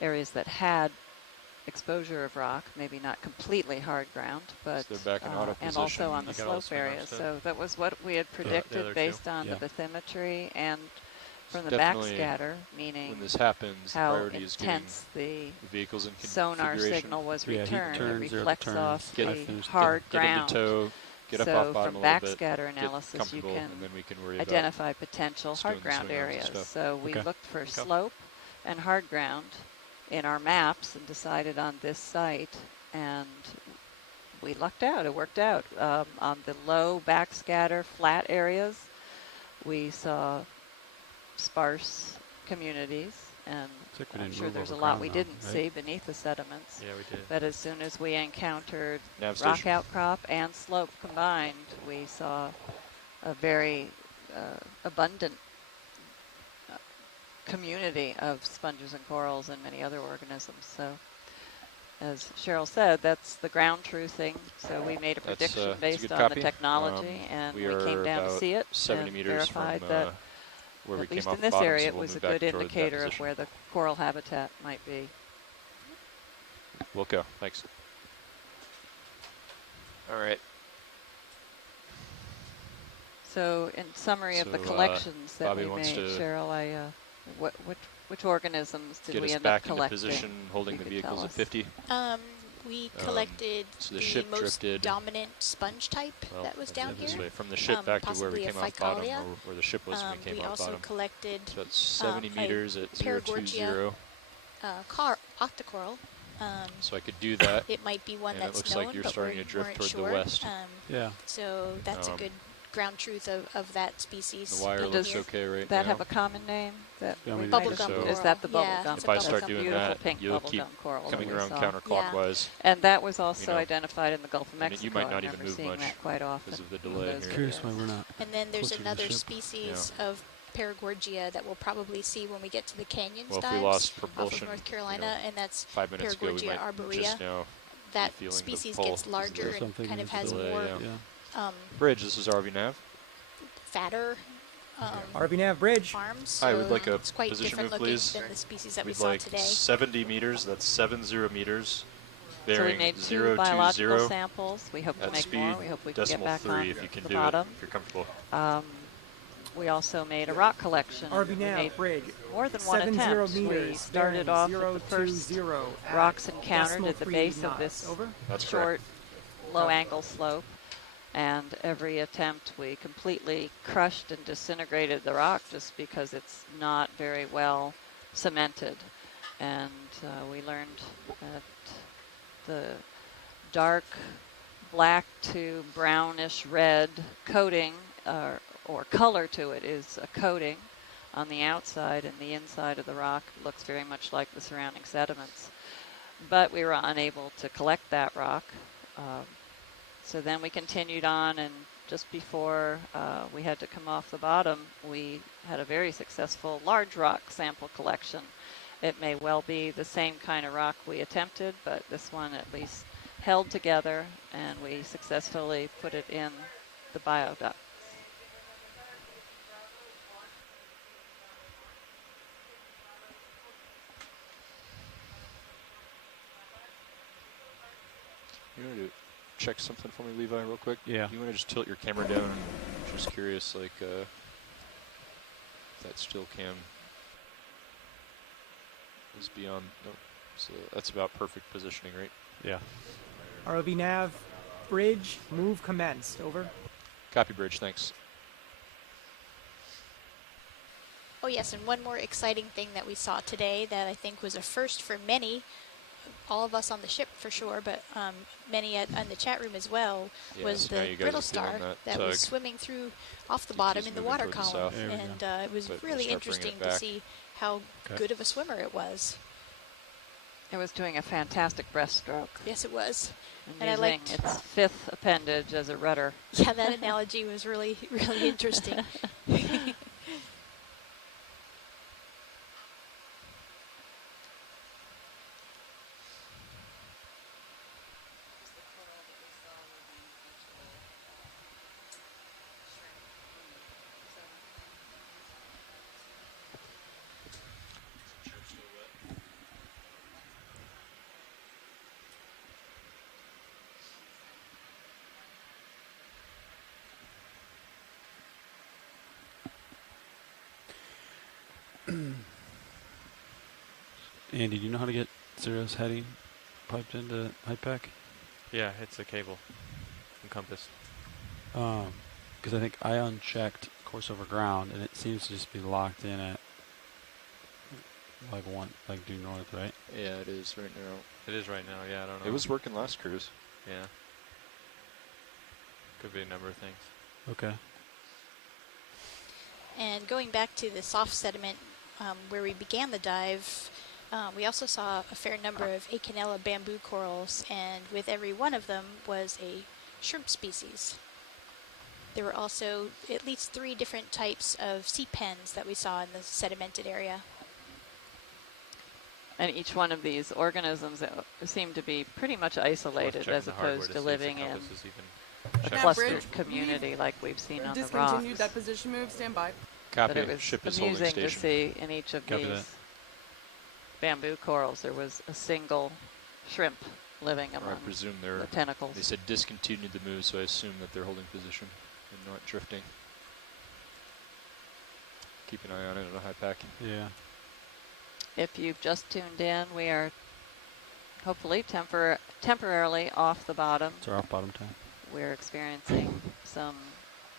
areas that had exposure of rock, maybe not completely hard ground, but they're back in auto and also on the You got all the slope swing areas. upstairs. So that was what we had predicted other two. based on Yeah. the bathymetry and from the Definitely, backscatter, meaning when this happens, the how priority is getting intense the vehicles in sonar configuration. signal was Yeah, he returned. It turns, zero reflects turns. off Get- the finished hard Get ground. into tow, get up So off bottom from a little bit, backscatter get analysis, you comfortable, can and then we can worry identify potential just doing hard the ground swing arms and areas. stuff. So we Okay. looked for slope and hard ground in our maps and decided on this site, and we lucked out. It worked out. On the low backscatter flat areas, we saw sparse communities, and It's like we I'm didn't sure move there's a over lot ground we though, didn't right? see beneath the sediments. Yeah, we did. But as soon as we encountered Nav rock station. outcrop and slope combined, we saw a very abundant community of sponges and corals and many other organisms. So as Cheryl said, that's the ground truthing. So we made a That's, prediction that's a based good on copy. the technology, and we are came down to about see it 70 and meters verified from that where we at came least off in this bottom, area so it we'll was a move back good toward that indicator of position. where the coral habitat might be. We'll go. Thanks. All right. So in summary of the So, collections that Bobby we wants made, to Cheryl, which organisms did Get we us end back up into collecting? position, holding You the could vehicles tell at us. 50. We collected so the ship most drifted- dominant sponge type Well, that was let's down put it this here. way, from the ship back to where we possibly a came off bottom, Phycalia. or where the ship was when we came We off also bottom. collected So it's 70 a meters at Paragorgia 020. Octa Coral. So I could do that. It might be one and that's it looks known, like you're but starting we to drift weren't toward sure. the west. Yeah. So that's a Um, good ground truth of that species. The wire in looks here. okay right that now. have a common name? That Yeah, we we might Bubblegum have- coral. Is that the Yeah, bubblegum? it's If I a start bubblegum doing beautiful that, pink you'll bubblegum keep coral that coming we around saw. counterclockwise. And that was also know, identified in the Gulf of I mean, Mexico. you might I not even remember move seeing much that quite often. because of the in delay those here. Curious why videos. we're not. And then there's closer to the another ship. species of Paragorgia that we'll probably see when we get to the canyons Well, if we dives lost off propulsion, of North Carolina, and that's 5 minutes ago, we Paragorgia might arborea. just now That be feeling the species pull gets because of larger the and Something kind of is has delay, more Yeah. Bridge, this is RV Nav. fatter RV Bridge. arms. Hi, So we'd like a it's quite position different move, looking please. than the species that we We'd saw like today. 70 meters, that's 70 meters. So we Bearing made two 020 biological samples. We hope to at make speed, more. We hope we can get decimal back 3 on if you can the do bottom. it, if you're comfortable. We also made a rock collection. RV We made Bridge. more than one 70 attempt. meters. We started off with the first 020 at rocks encountered at the 0.3 base of knots. this Over. That's short, low angle slope. And every attempt we completely crushed and disintegrated the rock just because it's not very well cemented. And we learned that the dark black to brownish red coating or color to it is a coating on the outside, and the inside of the rock looks very much like the surrounding sediments. But we were unable to collect that rock. So then we continued on, and just before we had to come off the bottom, we had a very successful large rock sample collection. It may well be the same kind of rock we attempted, but this one at least held together, and we successfully put it in the bioduct. You want to check something for me, Levi, real quick? Yeah. Do you want to just tilt your camera down? I'm just curious, like, if that still cam is beyond. No, so that's about perfect positioning, right? Yeah. ROV nav, bridge, move commenced. Over. Copy, bridge. Thanks. Oh yes, and one more exciting thing that we saw today that I think was a first for many, all of us on the ship for sure, but many in the chat room as well, Yeah, was so now the you guys brittle are feeling star that was tug. swimming through off the bottom in the moving water toward the column, south. and it was But we'll really start bringing it interesting to back. see how good of a swimmer it was. It was doing a fantastic breaststroke. Yes, it was. And I using liked its fifth appendage as a rudder. Yeah, that analogy was really, really interesting. Andy, do you know how to get Zero's heading piped into HyPack? Yeah, it's a cable and compass. Because I think I unchecked course over ground, and it seems to just be locked in at like due north, right? Yeah, it is right now. It is right now. Yeah, I don't know. It was working last cruise. Yeah. Could be a number of things. Okay. And going back to the soft sediment where we began the dive, we also saw a fair number of Acanella bamboo corals, and with every one of them was a shrimp species. There were also at least 3 different types of sea pens that we saw in the sedimented area. And each one of these organisms seem to be pretty much isolated as opposed to living in a clustered community like we've seen on the rocks. Discontinued that position move. Stand by. Copy. But it was Ship is holding amusing to station. see in each of Copy these that. bamboo corals there was a single shrimp living Or I among presume they're. the tentacles. They said discontinued the move, so I assume that they're holding position and not drifting. Keep an eye on it on a HyPack. Yeah. If you've just tuned in, we are hopefully temporarily off the bottom. It's our off bottom time. We're experiencing some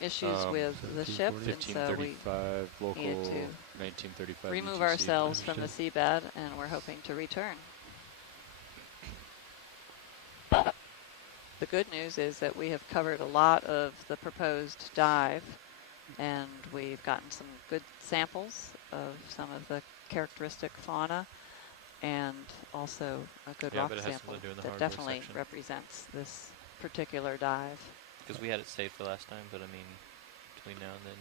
issues with the ship, and so we 1535 local, needed to 1935 remove UTC. ourselves from the seabed, and we're hoping to return. The good news is that we have covered a lot of the proposed dive, and we've gotten some good samples of some of the characteristic fauna, and also a good rock but it has sample something to do with the that hardware definitely section. represents this particular dive. Because we had it saved for last time, but I mean, between now and then.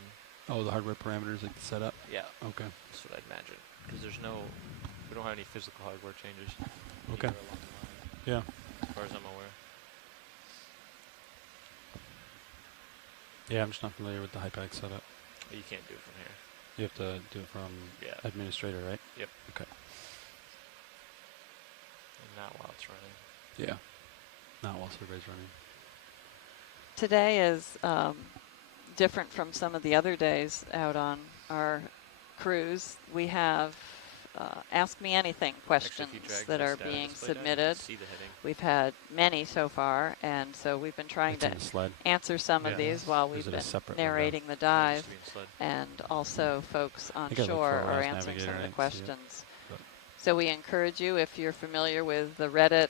Oh, the hardware parameters like the setup? Yeah. Okay. That's what I'd imagine. Because we don't have any physical hardware changes. Okay. anywhere along the line, Yeah. As far as I'm aware. Yeah, I'm just not familiar with the HyPack setup. But you can't do it from here. You have to do it from administrator, right? Yep. Okay. And not while it's running. Yeah. Not while survey's running. Today is different from some of the other days out on our cruise. We have Ask Me Anything questions that are being submitted. We've had many so far, and so we've been trying to answer some of these while we've been narrating the dive, and also folks on shore are answering some of the questions. So we encourage you, if you're familiar with the Reddit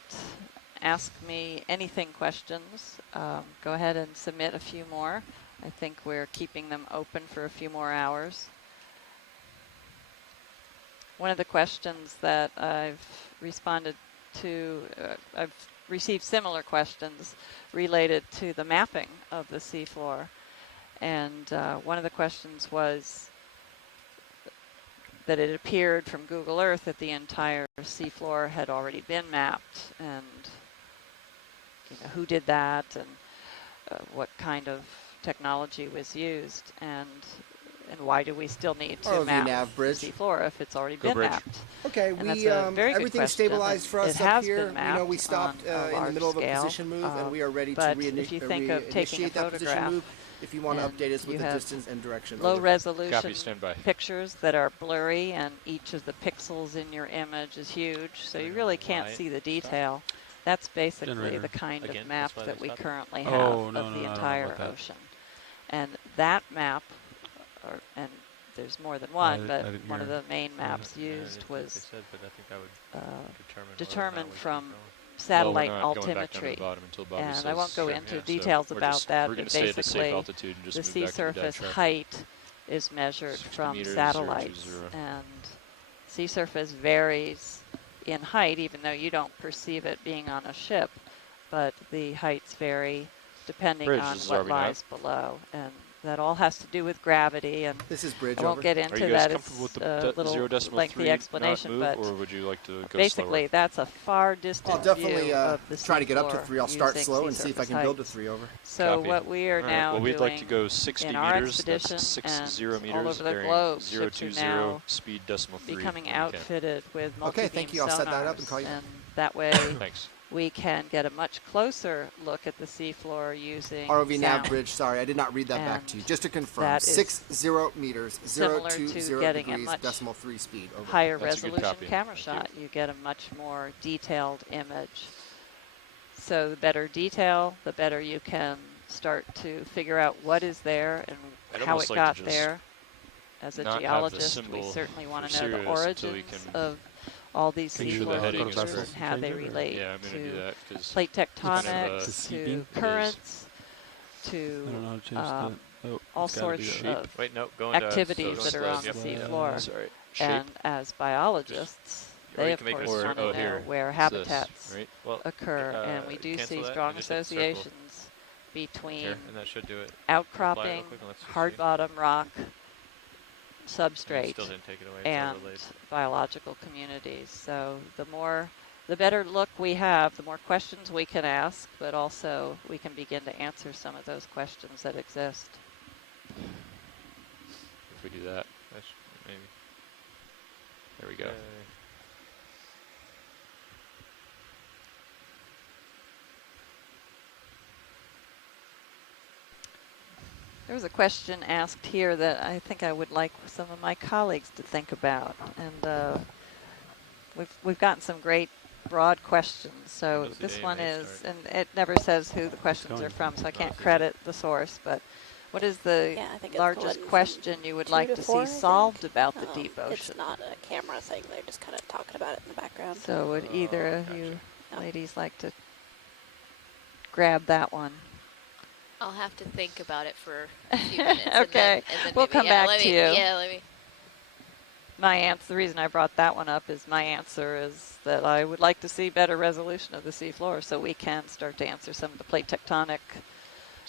Ask Me Anything questions, go ahead and submit a few more. I think we're keeping them open for a few more hours. One of the questions that I've responded to, I've received similar questions related to the mapping of the seafloor. And one of the questions was that it appeared from Google Earth that the entire seafloor had already been mapped, and who did that, and what kind of technology was used. And And why do we still need to ROV map nav bridge. the seafloor if it's already Go been bridge. mapped? Okay, And we that's a very good everything's question, stabilized and for us it up has here. been We know we mapped stopped on a in the large middle of a scale, position move, and we are ready to but if you think of taking a reinitiate that position photograph, move. If you want to and update us with you the have distance and direction. low over. resolution Copy, stand by. pictures that are blurry, and each of the pixels in your image is huge, so you really can't see the detail. That's basically Generator. the kind Again, of map that's why that they we stopped it? currently have Oh, no, of no, the I don't know entire about that. ocean. And that map, and there's more than one, I but didn't one of hear. the main maps Yeah, I used didn't hear what they was said, but I think that would determine determined whether or not we from keep going. satellite well, we're not going back down to altimetry. the bottom until Bobby And says I won't go sure. into Yeah, so details we're about just, that, we're but going to stay at a safe basically altitude and just the move sea back to the dive surface track. height is measured 60 from meters, satellites, 020. and sea surface varies in height, even though you don't perceive it being on a ship, but the heights vary depending Bridge, on this is what RV nav. lies below, and that all has to do with gravity. And This is bridge I won't over. get Are into you guys that. comfortable It's with a the little 0.3 lengthy knot explanation, move, but or would you like to go basically slower? that's a far distant I'll definitely view of the try to get up to seafloor 3. I'll start using slow sea and see if I surface can build to heights. 3 over. So Copy. what we are All right, now well, we'd like to doing go 60 in our meters. expedition That's 60 and meters. all over the bearing globe, ships are 020, now speed decimal 3. becoming when we can. outfitted with multi-beam Okay, thank you. I'll set that up and call you sonars, and that way Thanks. we can get a much closer look at the seafloor using ROV nav sound. bridge. Sorry, I did not read that back And to you. Just to confirm, that is 60 meters, similar 020 to getting a degrees, much decimal 3 speed. Over. higher That's a good resolution copy. camera Thank you. shot. You get a much more detailed image. So the better detail, the better you can start to figure out what is there and I'd how almost it like got to just there. As a not have the geologist, we symbol certainly want for to know the Sirius until we origins can of all these make sure the seafloor heading is features correct. and how they Change it, or- relate Yeah, I'm going to do to that because plate kind of, tectonics, To to seeping? currents, I to don't know how to change the. Oh, all it's gotta be sorts that. of Wait, no, go into activities so that are on slow. the Yep. seafloor. Sorry. Shape. And as biologists, Or they you of can make course it a want circle. to know here. where It's this, habitats right? Well, occur, and we do cancel see that strong and just hit circle. associations between Here, and that should do it. outcropping, Apply it real quick and let's just hard see. bottom rock, And it substrate, still didn't take it away. It's and overlaid. biological communities. So the better look we have, the more questions we can ask, but also we can begin to answer some of those questions that exist. If we do that, That's maybe. there we go. Yay. There was a question asked here that I think I would like some of my colleagues to think about, and we've gotten some great broad questions. So When does the this one AMA is, start? and it never says who the questions are from, so I can't credit the source, but what is the Yeah, I think it's largest going from question you would 2 like to to 4, I see think. solved about the deep ocean? It's not a camera thing. They're just kind of talking about it in the background. So would either of gotcha. you Oh. ladies like to grab that one? I'll have to think about it for a few minutes. And Okay, then we'll maybe, come yeah, back let to me, you. Yeah, let me. My answer, the reason I brought that one up is my answer is that I would like to see better resolution of the seafloor so we can start to answer some of the plate tectonic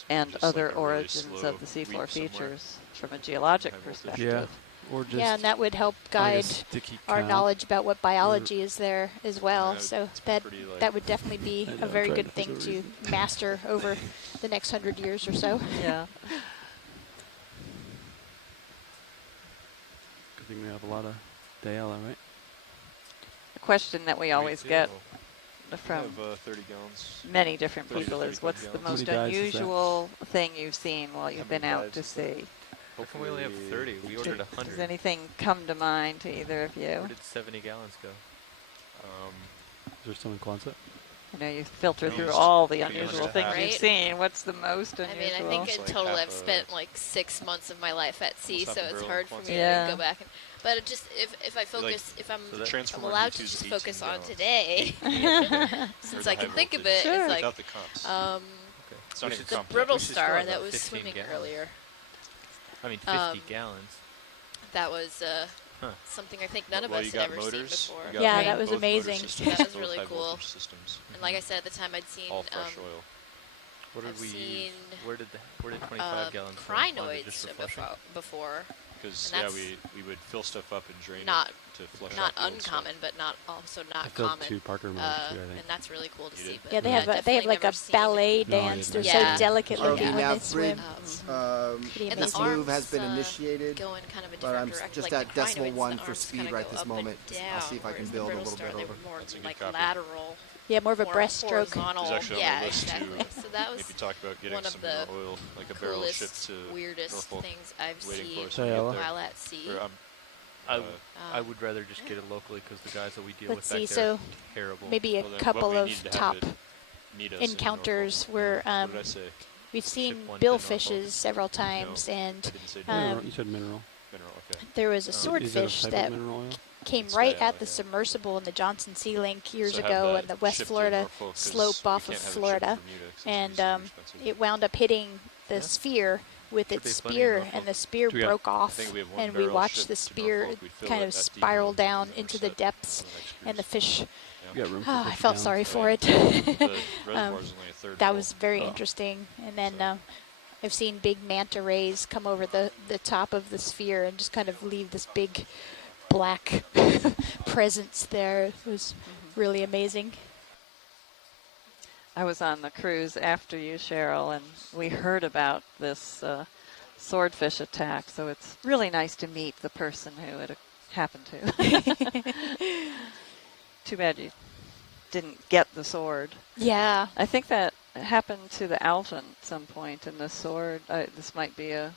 and Just other like a really origins slow of the seafloor weep somewhere. features from a geologic High voltage. perspective. Or just Yeah, and that would help like a guide sticky our count. knowledge about what biology is there as well. Yeah, So it's been that pretty, like- that would definitely be I know, a I'm very trying good to think thing of a to reason. master over the next 100 years or so. Yeah. Good thing we have a lot of Diala, right? A question that we always too. get We from have 30 gallons. many different 30 to people is 35 what's the gallons. How most many dives is that? unusual thing you've seen while you've many been out dives to is that? sea? How come we only have 30? We ordered Does 100. anything come to mind to either of Where you? did 70 gallons go? Is there still in Quonset? I know you filter through Almost all the 300 unusual and a things half. you've Right? seen. What's the most I unusual? mean, I think It's in like total half I've a- spent like 6 months of my life at sea, Almost so half a it's barrel hard of for me Quonset. Yeah. to go back. But it just if I focus, if I'm, so that I'm transformer allowed to D2 is just 18 focus on gallons. today, Or since the I can high think of voltage. it, Sure. it's like Without the comps. Okay. It's not We even should- the comp. brittle we should star still that have was 15 swimming gallons. earlier. I mean, 50 gallons. That was Huh. something I think none of Well, us you had got ever motors. seen before. You got Yeah, Right. that was both motor amazing. systems, That was both really high cool. voltage systems. And like I said at the time, I'd seen All fresh oil. What did I've we use? seen, Where did 25 gallons go? Was it crinoids just for flushing? before. Because And yeah, that's we would fill stuff up and drain not it to flush not out the old stuff. uncommon, but not also not I filled common. 2 Parker mowers too, I think. And that's really cool to see. But Yeah, they have definitely like a never seen- ballet No, I dance. They're didn't. so delicate RV looking when they nav swim. bridge, Pretty And the this amazing. move has been arms, initiated, go in kind of a but I'm different direction, just like at the decimal crinoids, 1 the for arms speed kinda right go this up and moment. I'll see if I down, can whereas the build a brittle little star, bit they over. were more That's a good like copy. lateral. Yeah, more of a more breaststroke. horizontal. There's actually Yeah, on my list exactly. to So that was maybe talk about getting one of some the oil, like a barrel ship coolest, to weirdest Norfolk, things I've waiting seen for us when we get there. while at sea. Or, I would rather just get it locally because the guys that we deal Let's with see, back there so are terrible. maybe a Well, then couple what we of need to have top it meet us in encounters Norfolk. where What did I say? we've seen Ship one to Norfolk. billfishes several times, and I didn't say Mineral, you said mineral. mineral. Okay. there was a Is it a swordfish type of that mineral oil? came It's right dial, at the yeah. submersible in the Johnson Sea Link years So have ago that in the West shipped to Florida Norfolk 'cause slope we off of can't have it shipped to Florida, Bermuda 'cause it's and super expensive. it wound up hitting the Yeah. sphere with Should its be plenty in spear, Norfolk. and the spear Do we have- broke I off, think we have one and we barrel watched shipped the to spear Norfolk. We'd fill kind it of at spiral Demo, down and then we're into the set depths, on the next and the cruise. fish. You got room for I fish felt down? sorry for it. The reservoir's only a third That full. was very Oh. interesting. And then I've seen big manta rays come over the top of the sphere and just kind of leave this big black presence there. It was really amazing. I was on the cruise after you, Cheryl, and we heard about this swordfish attack, so it's really nice to meet the person who it happened to. Too bad you didn't get the sword. Yeah. I think that happened to the Alvin at some point, and the sword, this might be a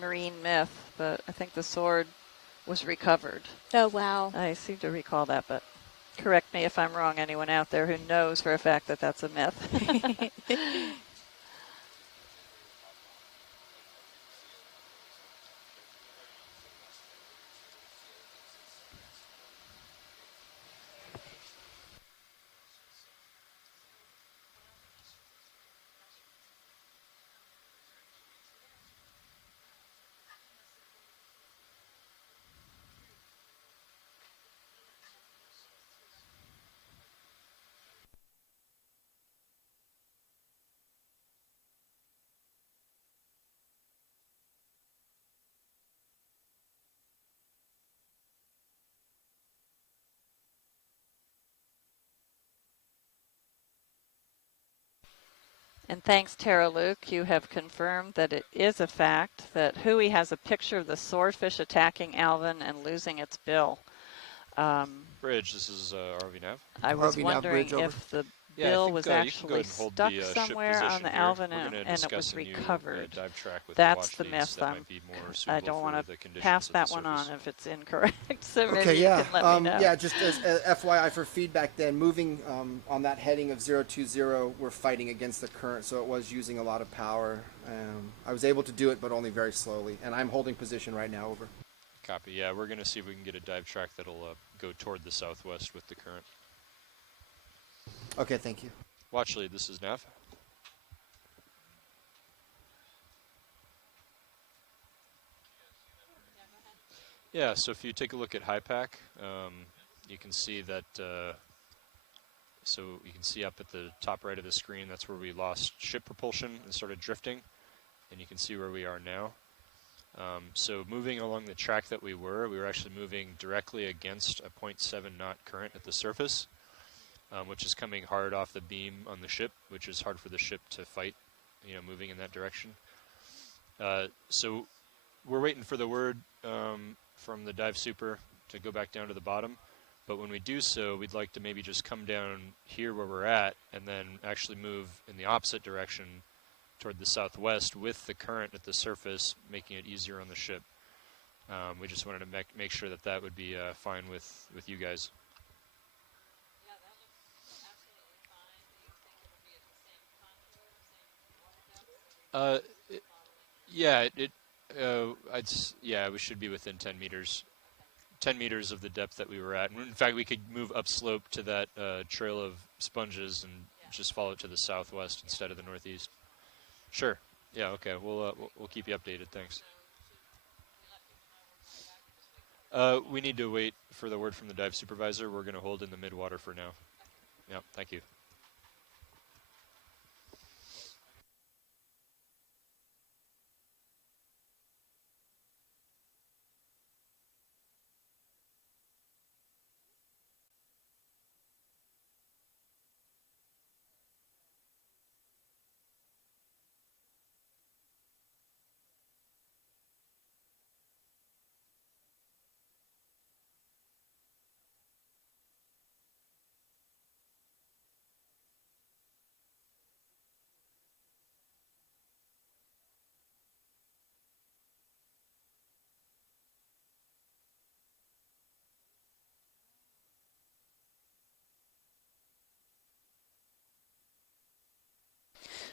marine myth, but I think the sword was recovered. Oh, wow. I seem to recall that, but correct me if I'm wrong, anyone out there who knows for a fact that that's a myth. And thanks, Tara Luke, you have confirmed that it is a fact that Hui has a picture of the swordfish attacking Alvin and losing its bill. Bridge, this is RV Nav. I was RV nav wondering bridge over. if the Yeah, I bill think, was you can go actually ahead and hold stuck the, ship somewhere on position the here. Alvin We're gonna and it discuss was a new, recovered. dive track with That's watch the leads myth. that might be more I suitable don't want for to the conditions pass of the that one on surface. if it's incorrect. So maybe Okay, you yeah. can let me know. Yeah, just as FYI for feedback then, moving on that heading of 020, we're fighting against the current, so it was using a lot of power. I was able to do it, but only very slowly, and I'm holding position right now, over. Copy. Yeah, we're going to see if we can get a dive track that'll go toward the southwest with the current. Okay, thank you. Watch lead, this is Nav. Yeah, so if you take a look at HiPAC, you can see that, so you can see up at the top right of the screen, that's where we lost ship propulsion and started drifting, and you can see where we are now. So moving along the track that we were actually moving directly against a 0.7 knot current at the surface, which is coming hard off the beam on the ship, which is hard for the ship to fight, moving in that direction. So we're waiting for the word from the dive super to go back down to the bottom, but when we do so, we'd like to maybe just come down here where we're at and then actually move in the opposite direction toward the southwest with the current at the surface, making it easier on the ship. We just wanted to make sure that that would be fine with you guys. We should be within 10 meters. 10 meters of the depth that we were at. And in fact, we could move upslope to that trail of sponges and just follow it to the southwest instead of the northeast. Sure. Yeah, okay. We'll keep you updated. Thanks. We need to wait for the word from the dive supervisor. We're going to hold in the midwater for now. Yep, thank you.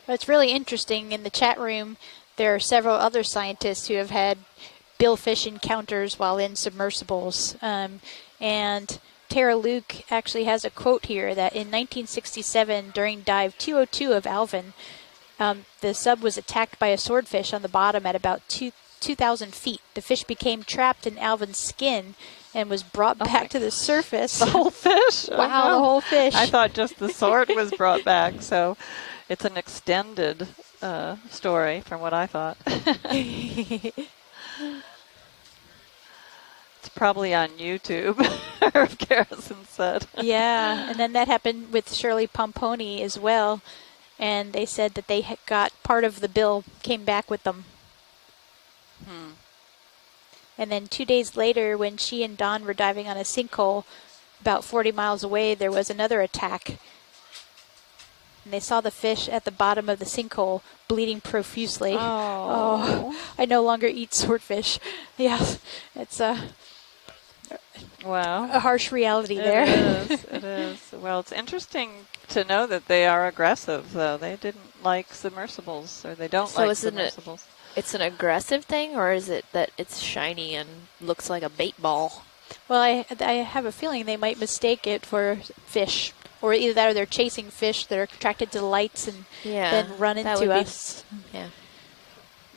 It's really interesting. In the chat room, there are several other scientists who have had billfish encounters while in submersibles. And Tara Luke actually has a quote here that in 1967, during dive 202 of Alvin, the sub was attacked by a swordfish on the bottom at about 2,000 feet. The fish became trapped in Alvin's skin and was brought back to the surface. The whole fish? Wow, the whole fish. I thought just the sword was brought back, so it's an extended story from what I thought. It's probably on YouTube, Irv Garrison said. Yeah, and then that happened with Shirley Pomponi as well. And they said that they got part of the bill came back with them. And then 2 days later, when she and Don were diving on a sinkhole about 40 miles away, there was another attack. And they saw the fish at the bottom of the sinkhole bleeding profusely. Oh. I no longer eat swordfish. Yeah, it's wow. a harsh reality there. It is. Well, it's interesting to know that they are aggressive, though. They didn't like submersibles, or they don't like submersibles. It's an aggressive thing, or is it that it's shiny and looks like a bait ball? Well, I have a feeling they might mistake it for fish. Or either that or they're chasing fish that are attracted to the lights and then run into us. Yeah.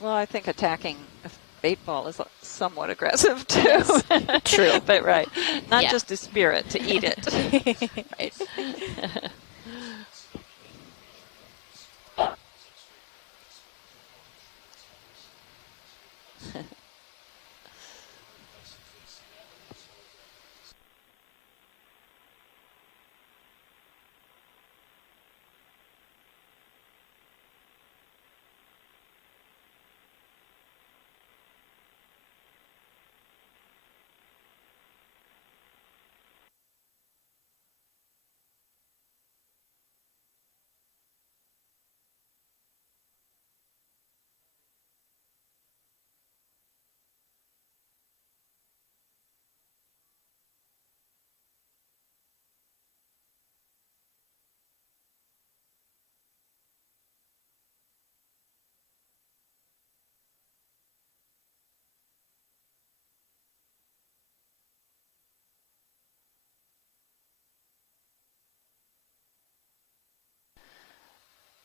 Well, I think attacking a bait ball is somewhat aggressive, too. Yes. True. But right. Not just the spirit to eat it. Right.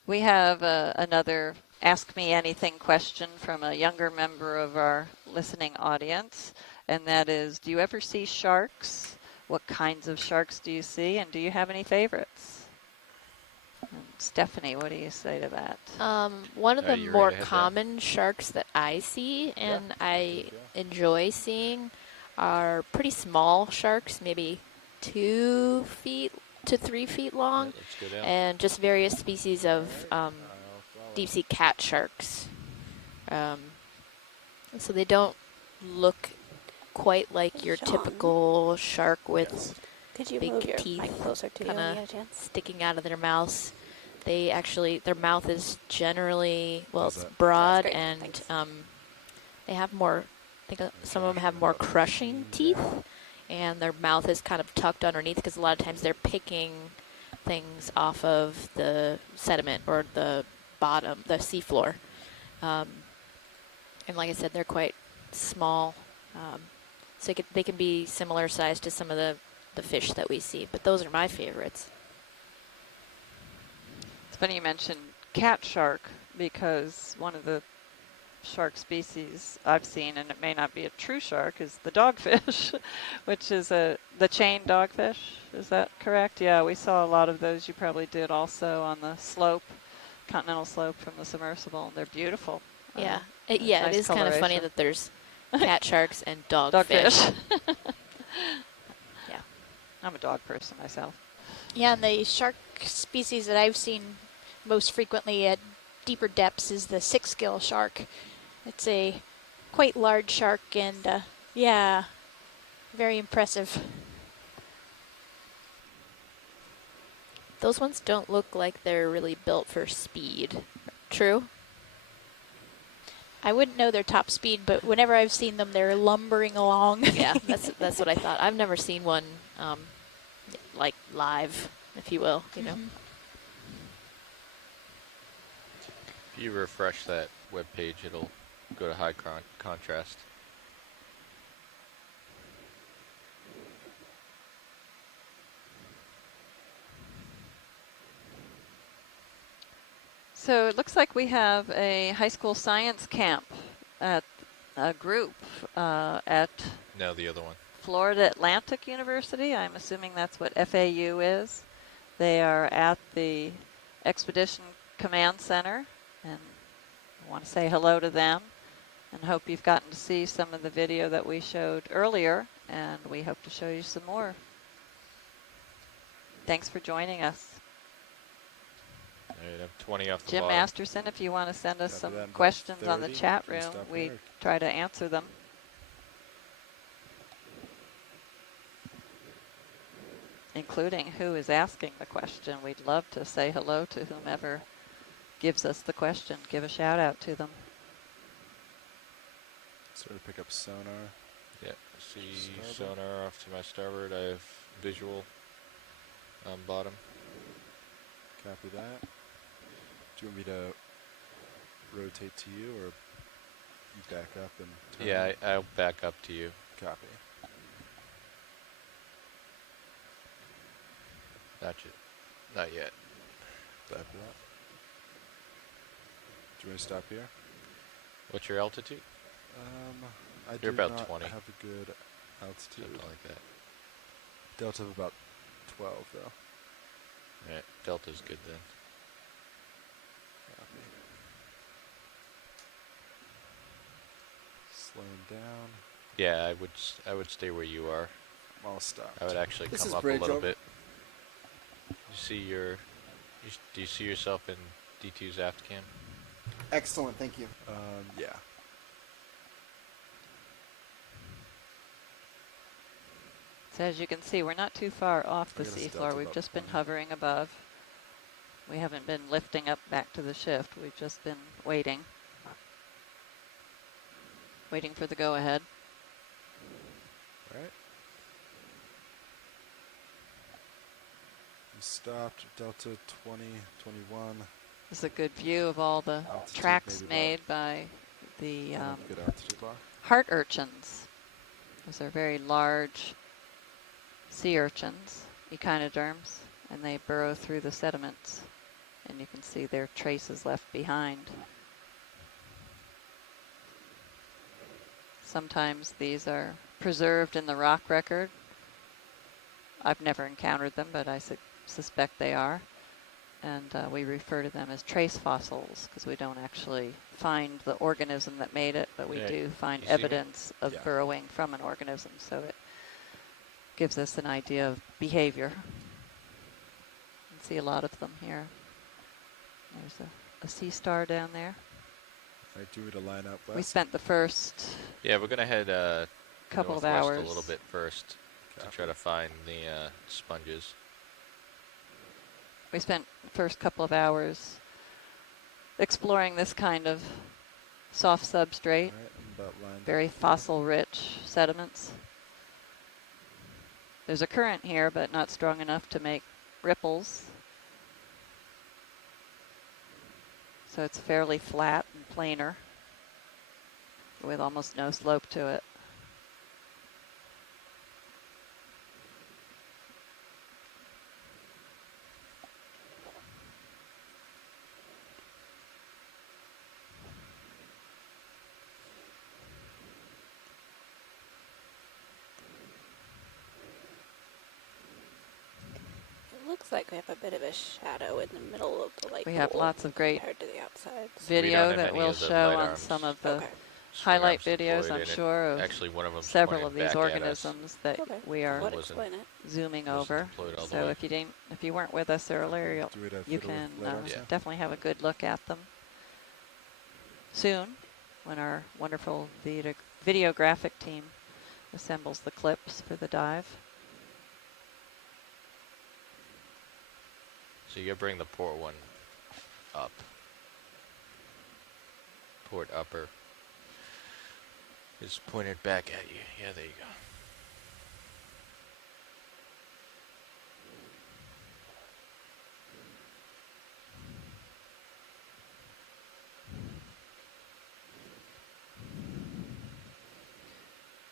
We have another Ask Me Anything question from a younger member of our listening audience, and that is, do you ever see sharks? What kinds of sharks do you see, and do you have any favorites? And Stephanie, what do you say to that? One of the more common sharks that I see and I enjoy seeing are pretty small sharks, maybe 2 feet to 3 feet long, and just various species of deep sea cat sharks. So they don't look quite like your typical shark with big teeth kind of sticking out of their mouths. They actually, their mouth is generally, well, it's broad, and they have more, I think some of them have more crushing teeth, and their mouth is kind of tucked underneath because a lot of times they're picking things off of the sediment or the bottom, the seafloor. And like I said, they're quite small. So they can be similar size to some of the fish that we see, but those are my favorites. It's funny you mentioned cat shark, because one of the shark species I've seen, and it may not be a true shark, is the dogfish, which is the chain dogfish. Is that correct? Yeah, we saw a lot of those. You probably did also on the slope, continental slope from the submersible. They're beautiful. Yeah, nice it is kind of funny that there's cat sharks and dogfish. Yeah, I'm a dog person myself. Yeah, and the shark species that I've seen most frequently at deeper depths is the six-gill shark. It's a quite large shark, and yeah, very impressive. Those ones don't look like they're really built for speed. True? I wouldn't know their top speed, but whenever I've seen them, they're lumbering along. Yeah, that's what I thought. I've never seen one like live, if you will, you know. You refresh that web page, it'll go to high contrast. So it looks like we have a high school science camp at a group at No, the other one. Florida Atlantic University. I'm assuming that's what FAU is. They are at the Expedition Command Center, and I want to say hello to them and hope you've gotten to see some of the video that we showed earlier, and we hope to show you some more. Thanks for joining us. All right, I have 20 off the Jim bottom. Masterson, if you want to send us Copy some that, about questions on the 30. chat Can you room, stop we there? try to answer them. Including who is asking the question. We'd love to say hello to whomever gives us the question. Give a shout out to them. Sort of pick up sonar. Yeah, see Starboard. sonar off to my starboard. I have visual on bottom. Copy that. Do you want me to rotate to you, or you back up and turn? Yeah, I'll back up to you. Copy. Not yet. Copy that. Do you want me to stop here? What's your altitude? I You're do about not 20. have a good altitude. Something like that. Delta of about 12, though. Yeah, delta's good then. Copy. Slowing down. Yeah, I would stay where you are. I'm all stopped. I would actually This come is up a bridge little over. bit. Do you see yourself in D2's aft cam? Excellent, thank you. Yeah. So as you can see, we're not too far off the I got us seafloor. delta We've about just been 20. hovering above. We haven't been lifting up back to the shift. We've just been waiting. Waiting for the go-ahead. All right. We stopped. Delta 20, 21. This is a good view of all the Altitude tracks maybe made by the good altitude block. heart urchins. Those are very large sea urchins, echinoderms, and they burrow through the sediments. And you can see their traces left behind. Sometimes these are preserved in the rock record. I've never encountered them, but I suspect they are. And we refer to them as trace fossils because we don't actually find the organism that made it, but we Yeah, do find you see me? evidence of Yeah. burrowing from an organism. So it gives us an idea of behavior. You can see a lot of them here. There's a sea star down there. All right, do we to line up west? We spent the first Yeah, we're gonna head couple of northwest hours a little bit first to try to find the sponges. We spent the first couple of hours exploring this kind of soft substrate, All right, I'm about lined very up. fossil-rich sediments. There's a current here, but not strong enough to make ripples. So it's fairly flat and planar with almost no slope to it. It looks like we have a bit of a shadow in the middle of the light We have pool lots of great compared to the outside. video have that any we'll of the show light on arms. some of the Okay. highlight Swing arms videos, deployed I'm in it. sure, of Actually, one of them's several pointing of these back at us. organisms that Okay. we are Would Wasn't- explain it. zooming wasn't over. deployed all the So way. if you weren't with us earlier, Do we to you fiddle with can light arms now? definitely have a good look at them soon when our wonderful videographic team assembles the clips for the dive. So you gotta bring the port one up. Port upper is pointed back at you. Yeah, there you go.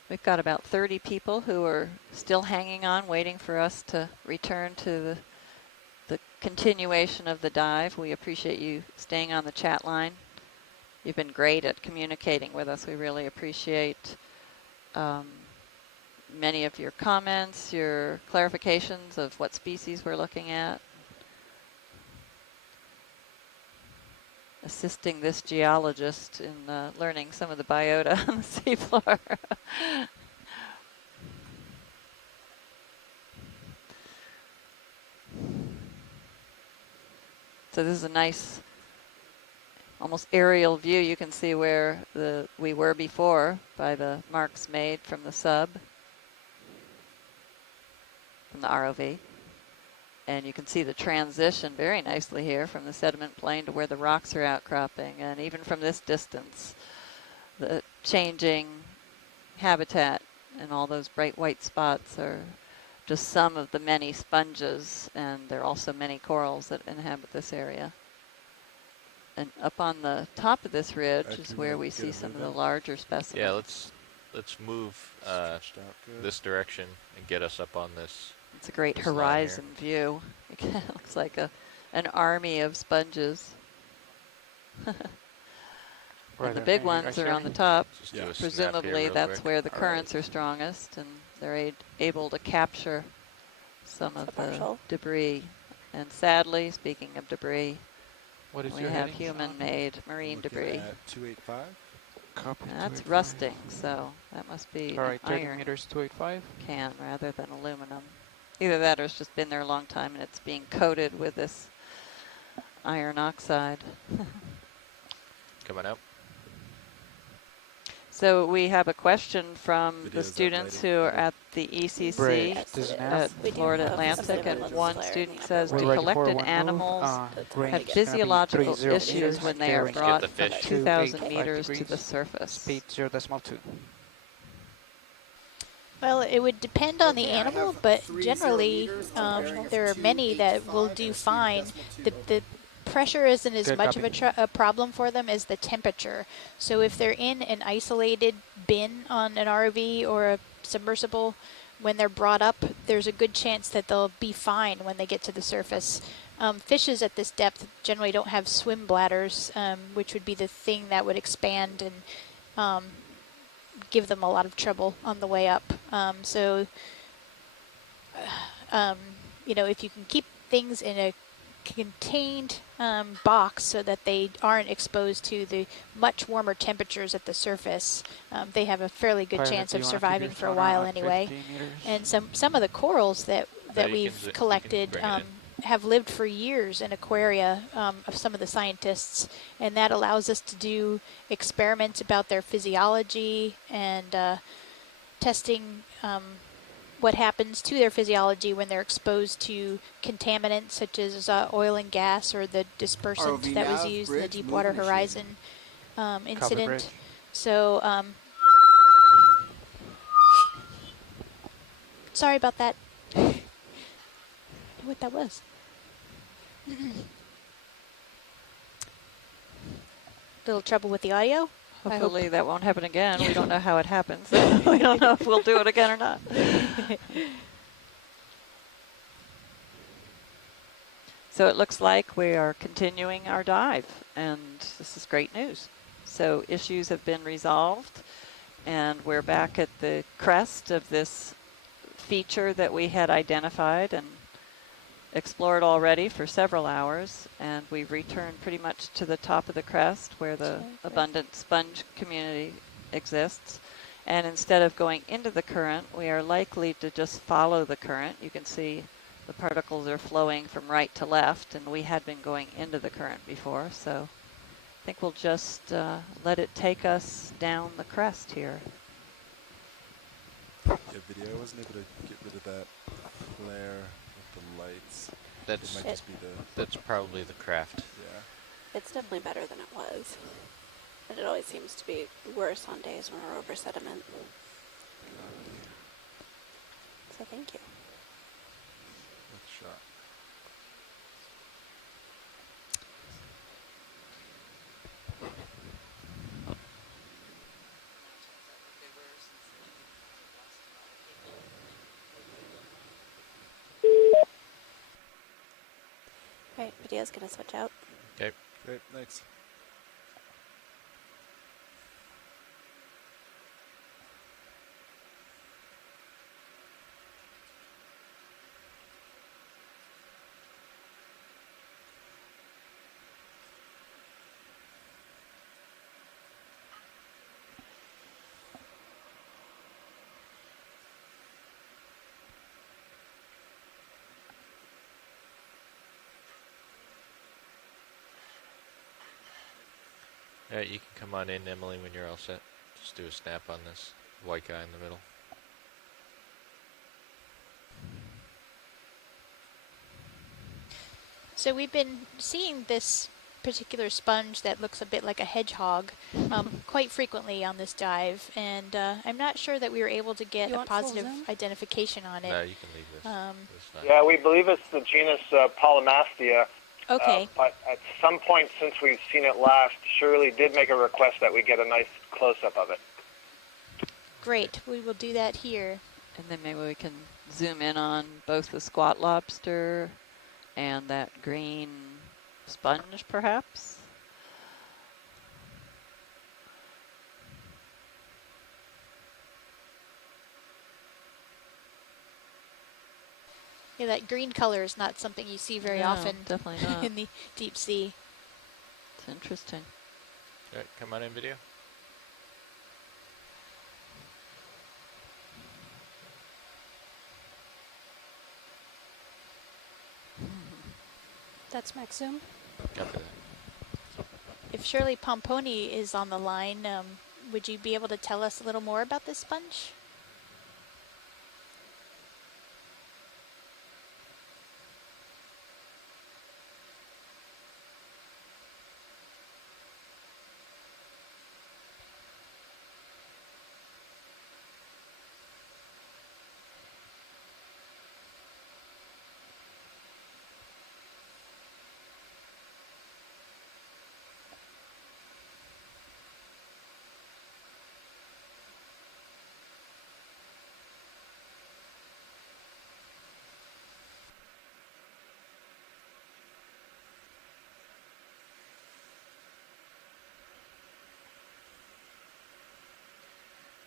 We've got about 30 people who are still hanging on, waiting for us to return to the continuation of the dive. We appreciate you staying on the chat line. You've been great at communicating with us. We really appreciate many of your comments, your clarifications of what species we're looking at. Assisting this geologist in learning some of the biota on the seafloor. So this is a nice, almost aerial view. You can see where we were before by the marks made from the sub, from the ROV. And you can see the transition very nicely here from the sediment plain to where the rocks are outcropping. And even from this distance, the changing habitat and all those bright white spots are just some of the many sponges. And there are also many corals that inhabit this area. And up on the top of this ridge is where we see some of the larger specimens. Yeah, let's move this direction and get us up on this. It's a great horizon view. It looks like an army of sponges. And the big ones are on the top. Presumably that's where the currents are strongest, and they're able to capture some of the debris. And sadly, speaking of debris, we have human-made marine debris. 285. That's rusting, so that must be All right, 30 iron meters, 285. can rather than aluminum. Either that or it's just been there a long time and it's being coated with this iron oxide. Coming up. So we have a question from the students who are at the ECC at Florida Atlantic, and one student says, do collected animals have physiological issues when they are brought from 2,000 meters to the surface? Speed 0.2. Well, it would depend on the animal, but generally there are many that will do fine. The pressure isn't as much of a problem for them as the temperature. So if they're in an isolated bin on an ROV or a submersible, when they're brought up, there's a good chance that they'll be fine when they get to the surface. Fishes at this depth generally don't have swim bladders, which would be the thing that would expand and give them a lot of trouble on the way up. You know, if you can keep things in a contained box so that they aren't exposed to the much warmer temperatures at the surface, they have a fairly good chance of surviving for a while anyway. And some of the corals that we've collected have lived for years in aquaria of some of the scientists, and that allows us to do experiments about their physiology and testing what happens to their physiology when they're exposed to contaminants such as oil and gas or the dispersant that was used in the Deepwater Horizon incident. So sorry about that. What that was. Little trouble with the audio. Hopefully that won't happen again. We don't know how it happens. We don't know if we'll do it again or not. So it looks like we are continuing our dive, and this is great news. So issues have been resolved, and we're back at the crest of this feature that we had identified and explored already for several hours, and we've returned pretty much to the top of the crest where the abundant sponge community exists. And instead of going into the current, we are likely to just follow the current. You can see the particles are flowing from right to left, and we had been going into the current before, so I think we'll just let it take us down the crest here. Yeah, video, I wasn't able to get rid of that flare. The lights. That's probably the craft. Yeah. It's definitely better than it was. But it always seems to be worse on days when we're over sediment. So thank you. Good shot. Video's gonna switch out. Okay. Great, thanks. Alright, you can come on in, Emily, when you're all set. Just do a snap on this white guy in the middle. So we've been seeing this particular sponge that looks a bit like a hedgehog quite frequently on this dive, and I'm not sure that we were able to get You a want full positive zoom? identification on it. No, you can leave this. It's fine. Yeah, we believe it's the genus Polymastia. Okay. But at some point since we've seen it last, Shirley did make a request that we get a nice close-up of it. Great. We will do that here. And then maybe we can zoom in on both the squat lobster and that green sponge, perhaps. Yeah, that green color is not something you see very No, often definitely not. in the deep sea. It's interesting. Alright, come on in, video. That's max zoom. Copy that. If Shirley Pomponi is on the line, would you be able to tell us a little more about this sponge?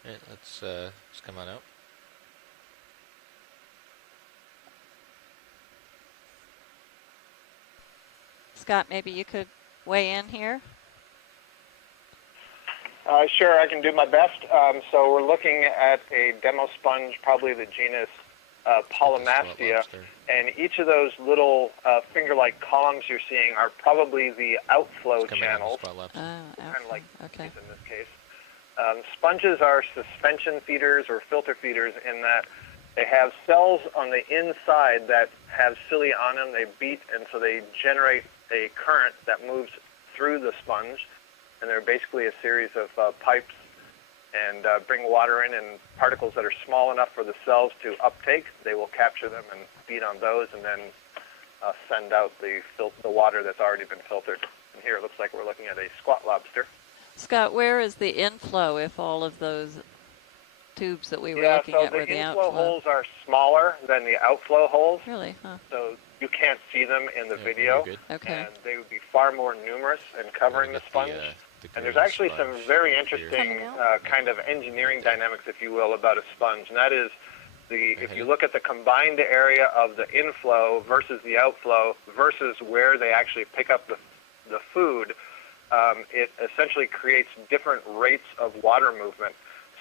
Alright, let's come on out. Scott, maybe you could weigh in here. Sure, I can do my best. So we're looking at a demo sponge, probably the genus Polymastia, and each of those little finger-like columns you're seeing are probably the outflow channels, kind of like okay. in this case. Sponges are suspension feeders or filter feeders in that they have cells on the inside that have cilia on them. They beat, and so they generate a current that moves through the sponge. And they're basically a series of pipes and bring water in particles that are small enough for the cells to uptake. They will capture them and beat on those and then send out the water that's already been filtered. And here it looks like we're looking at a squat lobster. Scott, where is the inflow if all of those tubes that we were looking at were the outflow? Yeah, so the inflow holes are smaller than the outflow holes. Really? Huh. So you can't see them in the video. Okay. And they would be far more numerous and covering the sponge. And there's actually some very interesting kind of engineering dynamics, if you will, about a sponge. And that is, if you look at the combined area of the inflow versus the outflow versus where they actually pick up the food, it essentially creates different rates of water movement,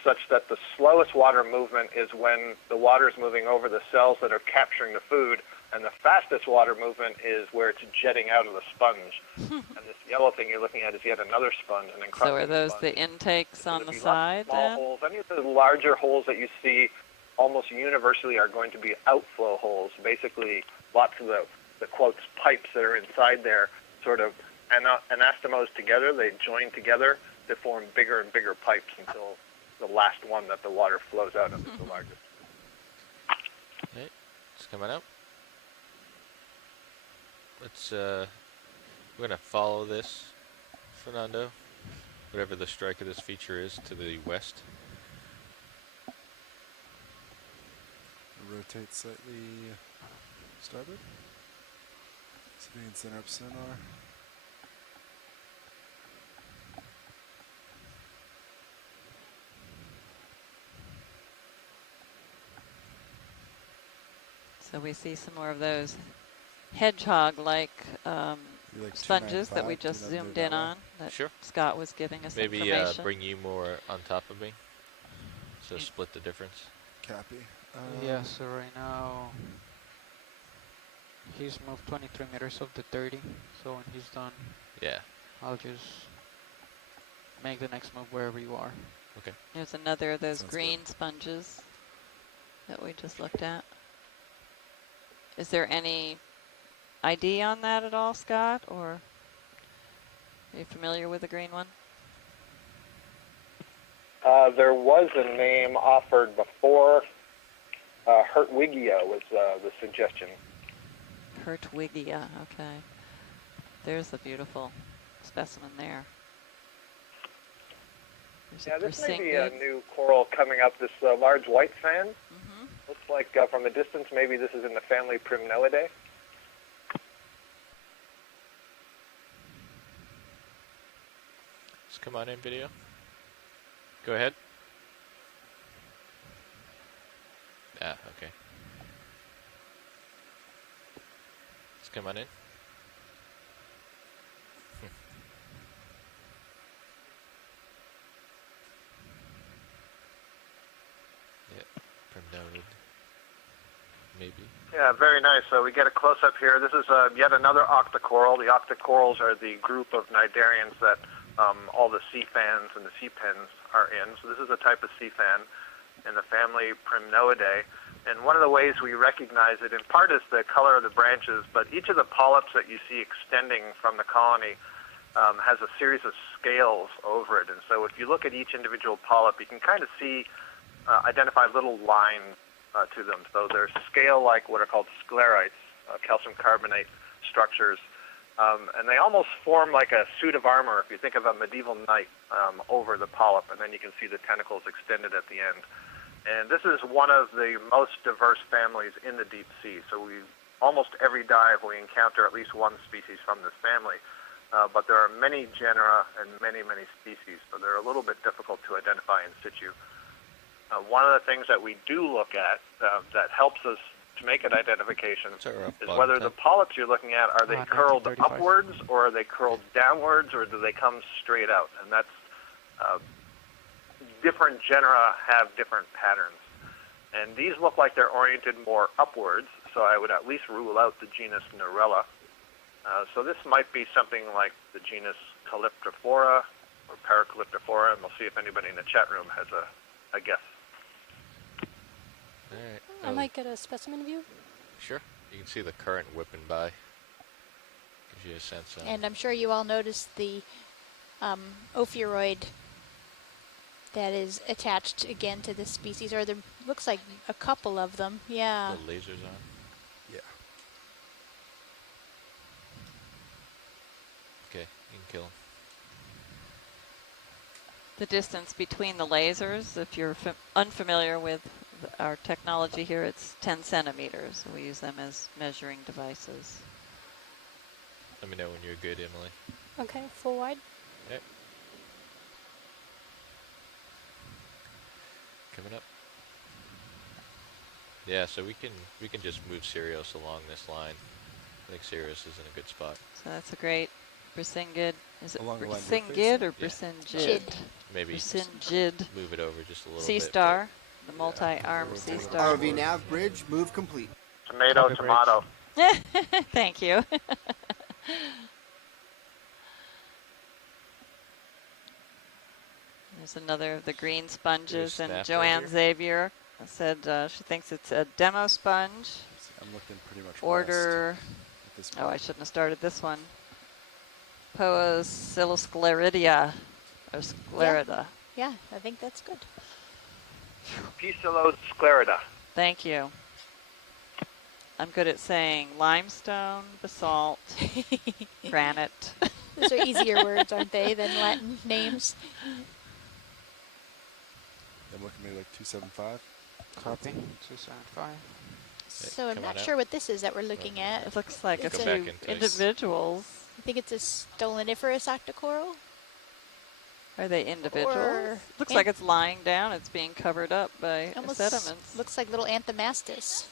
such that the slowest water movement is when the water is moving over the cells that are capturing the food, and the fastest water movement is where it's jetting out of the sponge. And this yellow thing you're looking at is yet another sponge. So are those the intakes on the side small then? holes. Any of the larger holes that you see almost universally are going to be outflow holes. Basically, lots of the quotes, pipes that are inside there sort of anastomose together. They join together to form bigger and bigger pipes until the last one that the water flows out of is the largest. Okay, it's coming out. Let's, we're going to follow this, Fernando, whatever the strike of this feature is, to the west. Rotate slightly starboard. Being center up sonar. So we see some more of those hedgehog-like Like sponges that we 295, do just not move zoomed that in way. on. That Sure. Scott was giving us Maybe information. bring you more on top of me. So split the difference. Copy. Yeah, so right now he's moved 23 meters of the 30. So when he's done, yeah, I'll just make the next move wherever you are. Okay. There's another of those Sounds green sponges that we just looked at. Is there any ID on that at all, Scott, or are you familiar with the green one? There was a name offered before. Hertwiggia was the suggestion. Hertwiggia, okay. There's a beautiful specimen there. There's Yeah, a this may be a Persingid. new coral coming up, this large white fan. Looks like from a distance, maybe this is in the family Primnoidae. Just come on in, video. Go ahead. Ah, okay. Just come on in. Yeah, Primnoid. Maybe. Yeah, very nice. So we get a close-up here. This is yet another Octa Coral. The Octa Corals are the group of cnidarians that all the sea fans and the sea pens are in. So this is a type of sea fan in the family Primnoidae. And one of the ways we recognize it in part is the color of the branches, but each of the polyps that you see extending from the colony has a series of scales over it. And so if you look at each individual polyp, you can kind of see, identify little lines to them. So they're scale-like, what are called sclerites, calcium carbonate structures. And they almost form like a suit of armor if you think of a medieval knight over the polyp, and then you can see the tentacles extended at the end. And this is one of the most diverse families in the deep sea. So almost every dive we encounter at least one species from this family. But there are many genera and many, many species, so they're a little bit difficult to identify in situ. One of the things that we do look at that helps us to make an identification is whether the polyps you're looking at, are they curled upwards or are they curled downwards or do they come straight out? And that's different genera have different patterns. And these look like they're oriented more upwards, so I would at least rule out the genus Neurella. So this might be something like the genus Calyptrophora or Paracalyptrophora, and we'll see if anybody in the chat room has a guess. All right. I might get a specimen view. Sure. You can see the current whipping by. Gives you a sense of. And I'm sure you all noticed the Ophiuroid that is attached again to this species, or there looks like a couple of them. Yeah. The lasers on. Yeah. Okay, you can kill them. The distance between the lasers, if you're unfamiliar with our technology here, it's 10 centimeters. We use them as measuring devices. Let me know when you're good, Emily. Okay, full wide. Yep. Coming up. Yeah, so we can just move Sirius along this line. I think Sirius is in a good spot. So that's a great Persingid. Is it Along the line we're Persingid or facing? Persingid? Maybe Persingid. move it over just a little Sea bit. Star, the multi-armed sea star. ROV nav bridge, move complete. Tomato, tomato. Thank you. There's another of the green sponges, and snap Joanne right Xavier said she thinks it's a demo sponge. I'm looking pretty much Order. west at this Oh, I point. shouldn't have started this one. Poeciloscleridia, or sclerida. Yeah, I think that's good. Poecilosclerida. Thank you. I'm good at saying limestone, basalt, granite. Those are easier words, aren't they, than Latin names? I'm looking maybe like 275. Copy. 275. So I'm not sure what this is that we're looking at. It looks like It's a few individuals. I think it's a stoloniferous Octa Coral. Are they individuals? Or Looks like it's lying down. It's being covered up by almost sediments. looks like little Anthomastus.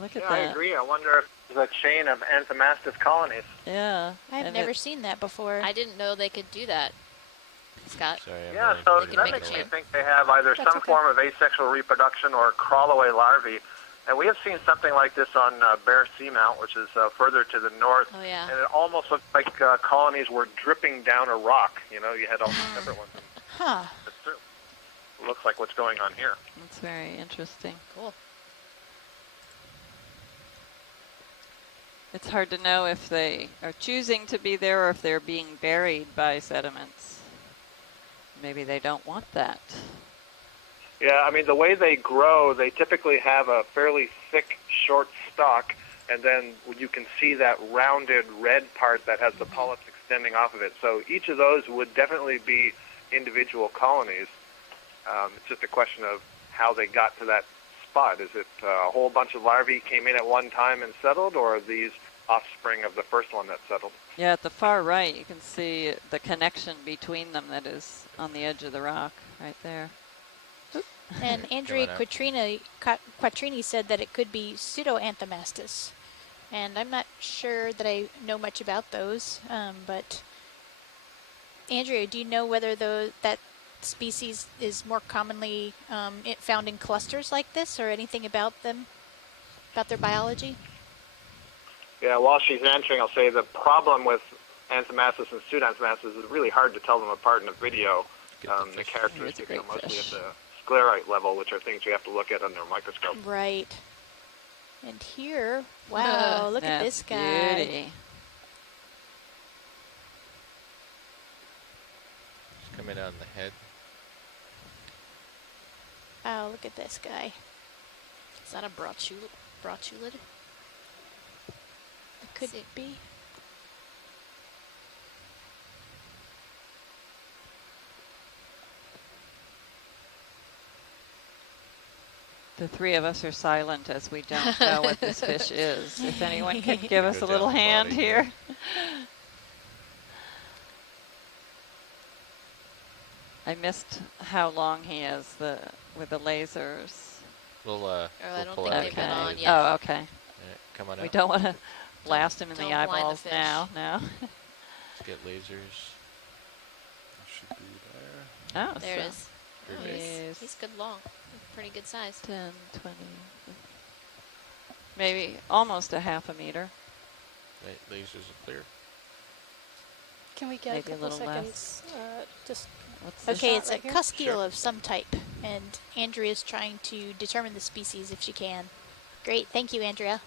Look at Yeah, that. I agree. I wonder if there's a chain of Anthomastus colonies. Yeah. I've never seen that before. I didn't know they could do that, Scott. Yeah, so They can that make a makes me chain. think they have either That's some okay. form of asexual reproduction or crawlaway larvae. And we have seen something like this on Bear Seamount, which is further to the north. Oh, yeah. And it almost looked like colonies were dripping down a rock. You know, you had all these separate ones. Huh. It looks like what's going on here. That's very interesting. Cool. It's hard to know if they are choosing to be there or if they're being buried by sediments. Maybe they don't want that. Yeah, I mean, the way they grow, they typically have a fairly thick, short stalk, and then you can see that rounded red part that has the polyps extending off of it. So each of those would definitely be individual colonies. It's just a question of how they got to that spot. Is it a whole bunch of larvae came in at one time and settled, or are these offspring of the first one that settled? Yeah, at the far right, you can see the connection between them that is on the edge of the rock right there. And Andrea Quattrini said that it could be Pseudoanthomastus. And I'm not sure that I know much about those, but Andrea, do you know whether that species is more commonly found in clusters like this, or anything about them, about their biology? Yeah, while she's answering, I'll say the problem with Anthomastus and Pseudoanthomastus is it's really hard to tell them apart in a video. The characteristics are mostly at the sclerite level, which are things you have to look at under a microscope. Right. And here, wow, look at this guy. Beauty. It's coming out in the head. Wow, look at this guy. Is that a brochulid? Could it be? The three of us are silent as we don't know what this fish is. If anyone can give us a little hand here. I missed how long he is with the lasers. We'll I don't pull think out they've again. been on yet. Oh, okay. Yeah, come on We out. don't want to blast him in the Don't blind the eyeballs fish. now. No. Let's get lasers. Should be there. Oh, There so it is. Oh, Yes. he's good long. Pretty good size. 10, 20, maybe almost a half a meter. Right, lasers are clear. Can we get Maybe a a couple little seconds? Just What's this? okay, it's right a here? cuskeel of some type, and Andrea's trying to determine the species if she can. Great, thank you, Andrea.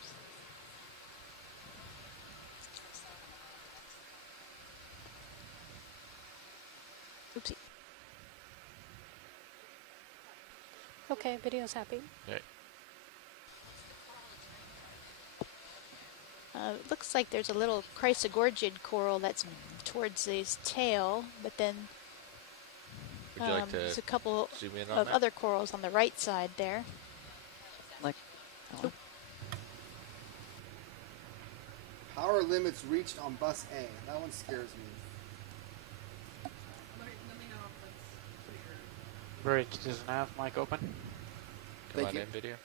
Oopsie. Okay, video's happy. Right. It looks like there's a little chrysogorgid coral that's towards his tail, but then Would you like to there's a couple zoom in on of that? other corals on the right side there. Like, Oop. Power limits reached on bus A. That one scares me. Great. Does Nav mic open? Come Thank on you. in video.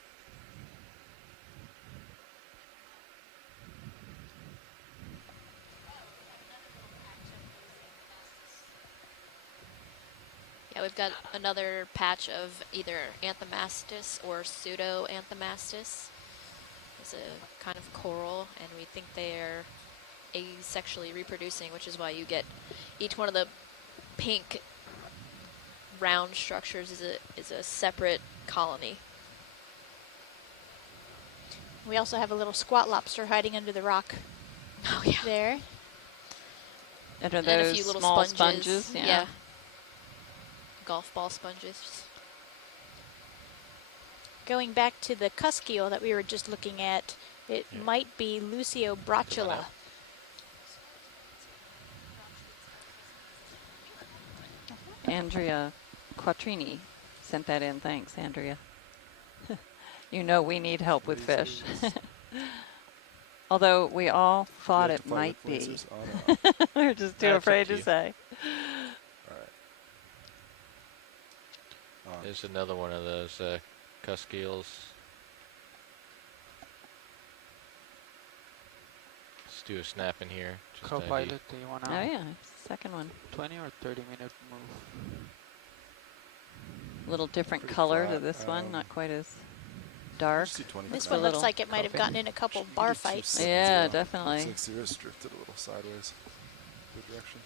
Yeah, we've got another patch of either Anthomastus or Pseudo-Anthomastus. It's a kind of coral, and we think they're asexually reproducing, which is why you get each one of the pink round structures is a separate colony. We also have a little squat lobster hiding under the rock. Oh yeah. There. And are And those a few little small sponges. Yeah. Golf ball sponges. Going back to the cuskeel that we were just looking at, it might be Lucio brochula. Andrea Quattrini sent that in. Thanks, Andrea. You know we need help with Lasers. fish. Although we all thought have it to fight might with be. lasers? Oh, no. We're just too That's up afraid to to you. say. All right. There's another one of those cusk eels. Let's do a snap in here. Just ID. Co-pilot, do you want Oh to yeah, second one. 20 or 30-minute move? A little different Pretty color to flat. this one, not quite as dark. Just do 20 This for one now. looks like it might have coffee. gotten in a couple bar fights. Yeah, definitely. Looks like Cirrus drifted a little sideways. Good direction.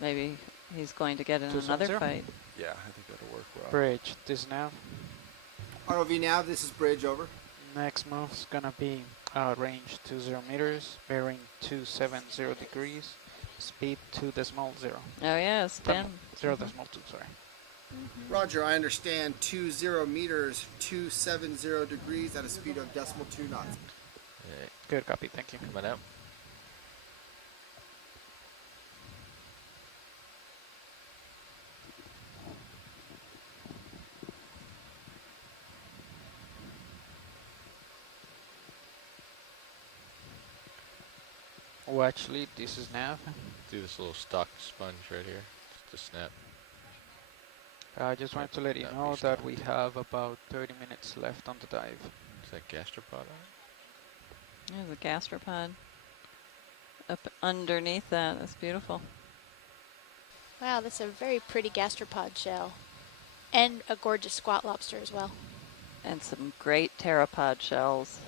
Maybe he's going to get in another 270? fight. Yeah, I think that'll work well. Bridge, this nav. ROV nav, this is Bridge, over. Next move's gonna be range 20 meters, bearing 270 degrees, speed 2.0. Oh yeah, spin. 0.2, sorry. Roger, I understand 20 meters, 270 degrees at a speed of decimal 2 knots. Alright, Good copy, thank you. coming out. Watch lead, this is nav. Do this little stock sponge right here. Just a snap. I just wanted to let you That'd know be that stock. we have about 30 minutes left on the dive. Is that gastropod on There's a gastropod up underneath that. That's beautiful. Wow, that's a very pretty gastropod shell. And a gorgeous squat lobster as well. And some great pteropod shells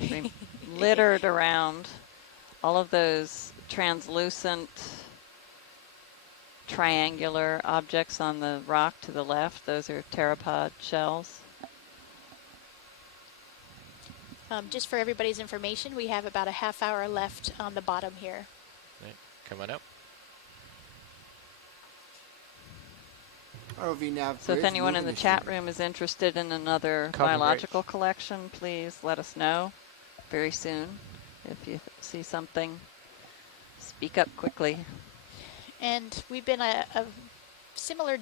littered around. All of those translucent triangular objects on the rock to the left, those are pteropod shells. Just for everybody's information, we have about a half hour left on the bottom here. Right, coming up. ROV nav, So if Bridge, anyone in the moving chat room is interested in another Copy, biological collection, please let us know very soon. If you see something, speak up quickly. And we've been a similar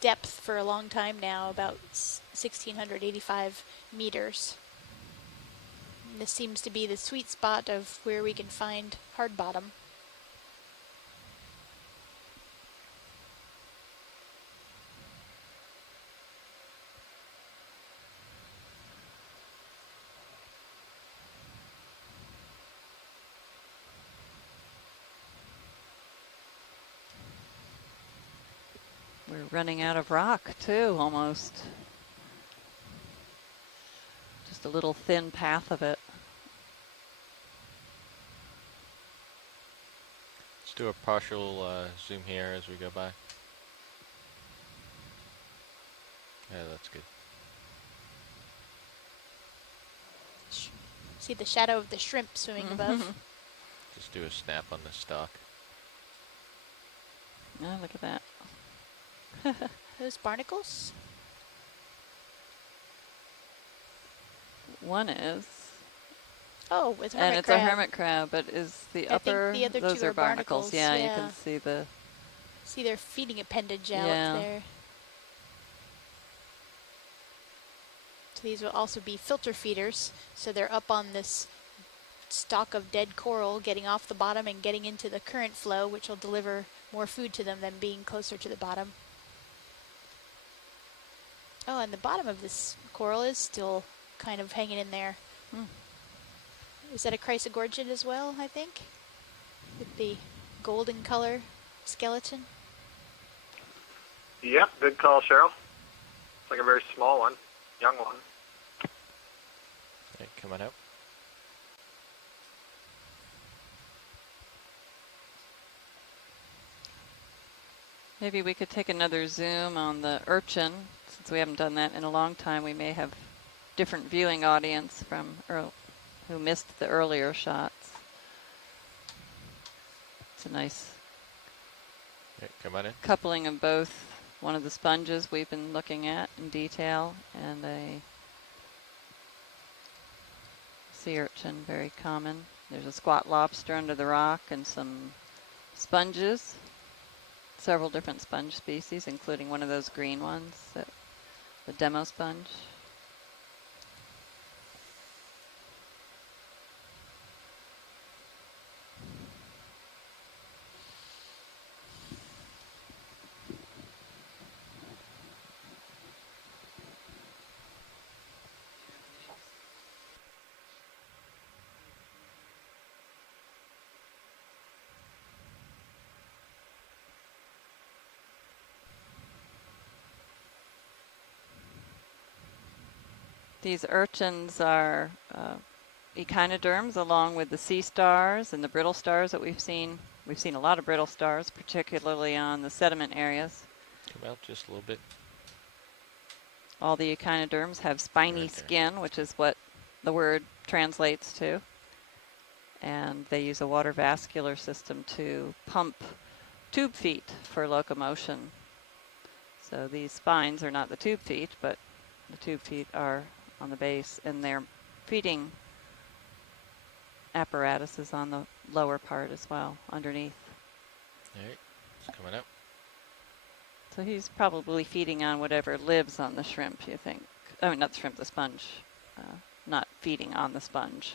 depth for a long time now, about 1,685 meters. And this seems to be the sweet spot of where we can find hard bottom. We're running out of rock too, almost. Just a little thin path of it. Let's do a partial zoom here as we go by. Yeah, that's good. See the shadow of the shrimp swimming above. Just do a snap on the stock. Oh, look at that. Those barnacles? One is. Oh, with hermit and it's crab. a hermit crab, but is the I upper, think the other those two are barnacles. Yeah, you can see the... See their feeding appendage out Yeah. there. So these will also be filter feeders. So they're up on this stalk of dead coral, getting off the bottom and getting into the current flow, which will deliver more food to them than being closer to the bottom. Oh, and the bottom of this coral is still kind of hanging in there. Is that a chrysogorgid as well, I think? With the golden color skeleton? Yep, good call, Cheryl. It's like a very small one, young one. Right, coming up. Maybe we could take another zoom on the urchin. Since we haven't done that in a long time, we may have different viewing audience from who missed the earlier shots. It's a nice Come on in. coupling of both one of the sponges we've been looking at in detail and a sea urchin, very common. There's a squat lobster under the rock and some sponges, several different sponge species, including one of those green ones, the demo sponge. These urchins are echinoderms along with the sea stars and the brittle stars that we've seen. We've seen a lot of brittle stars, particularly on the sediment areas. Come out just a little bit. All the echinoderms have spiny skin, which is what the word translates to. And they use a water vascular system to pump tube feet for locomotion. So these spines are not the tube feet, but the tube feet are on the base, and their feeding apparatus is on the lower part as well, underneath. All right, it's coming up. So he's probably feeding on whatever lives on the shrimp, you think. I mean, not the shrimp, the sponge. Not feeding on the sponge.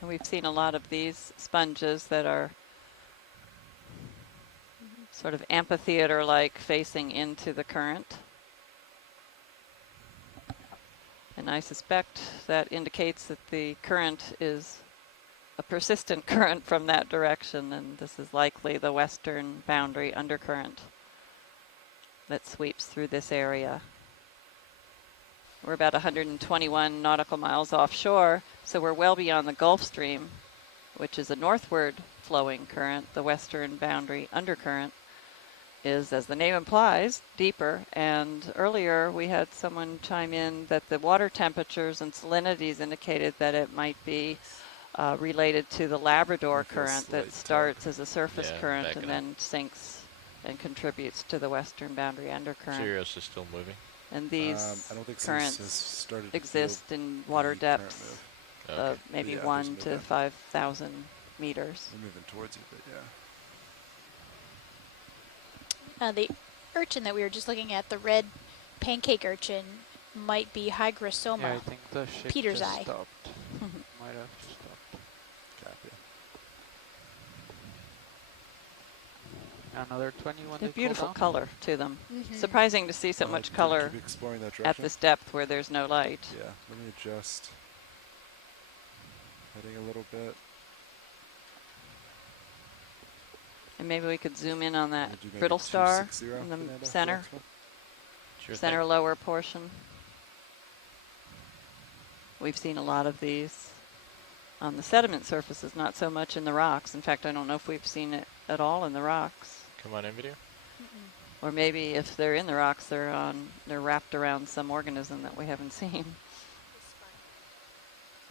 And we've seen a lot of these sponges that are sort of amphitheater-like, facing into the current. And I suspect that indicates that the current is a persistent current from that direction, and this is likely the western boundary undercurrent that sweeps through this area. We're about 121 nautical miles offshore, so we're well beyond the Gulf Stream, which is a northward flowing current. The western boundary undercurrent is, as the name implies, deeper. And earlier we had someone chime in that the water temperatures and salinities indicated that it might be related to the Labrador current that starts as a surface current and then sinks and contributes to the western boundary undercurrent. Sirius is still moving. And these I don't think currents exist in water depths of maybe 1 to 5,000 meters. We're moving towards you, but yeah. The urchin that we were just looking at, the red pancake urchin, might be Hygrosoma. Yeah, I think the ship Peter's just eye. stopped. Might have just stopped. Copy. Another 21. A beautiful color to them. Mhm. Surprising to see so much color keep exploring that at direction. this depth where there's no light. Yeah, let me adjust. Heading a little bit. And maybe we could zoom in on that Would you make brittle it star 260 in the Fernando, for center, next one? Sure center thing. lower portion. We've seen a lot of these on the sediment surfaces, not so much in the rocks. In fact, I don't know if we've seen it at all in the rocks. Come on in video. Or maybe if they're in the rocks, they're wrapped around some organism that we haven't seen.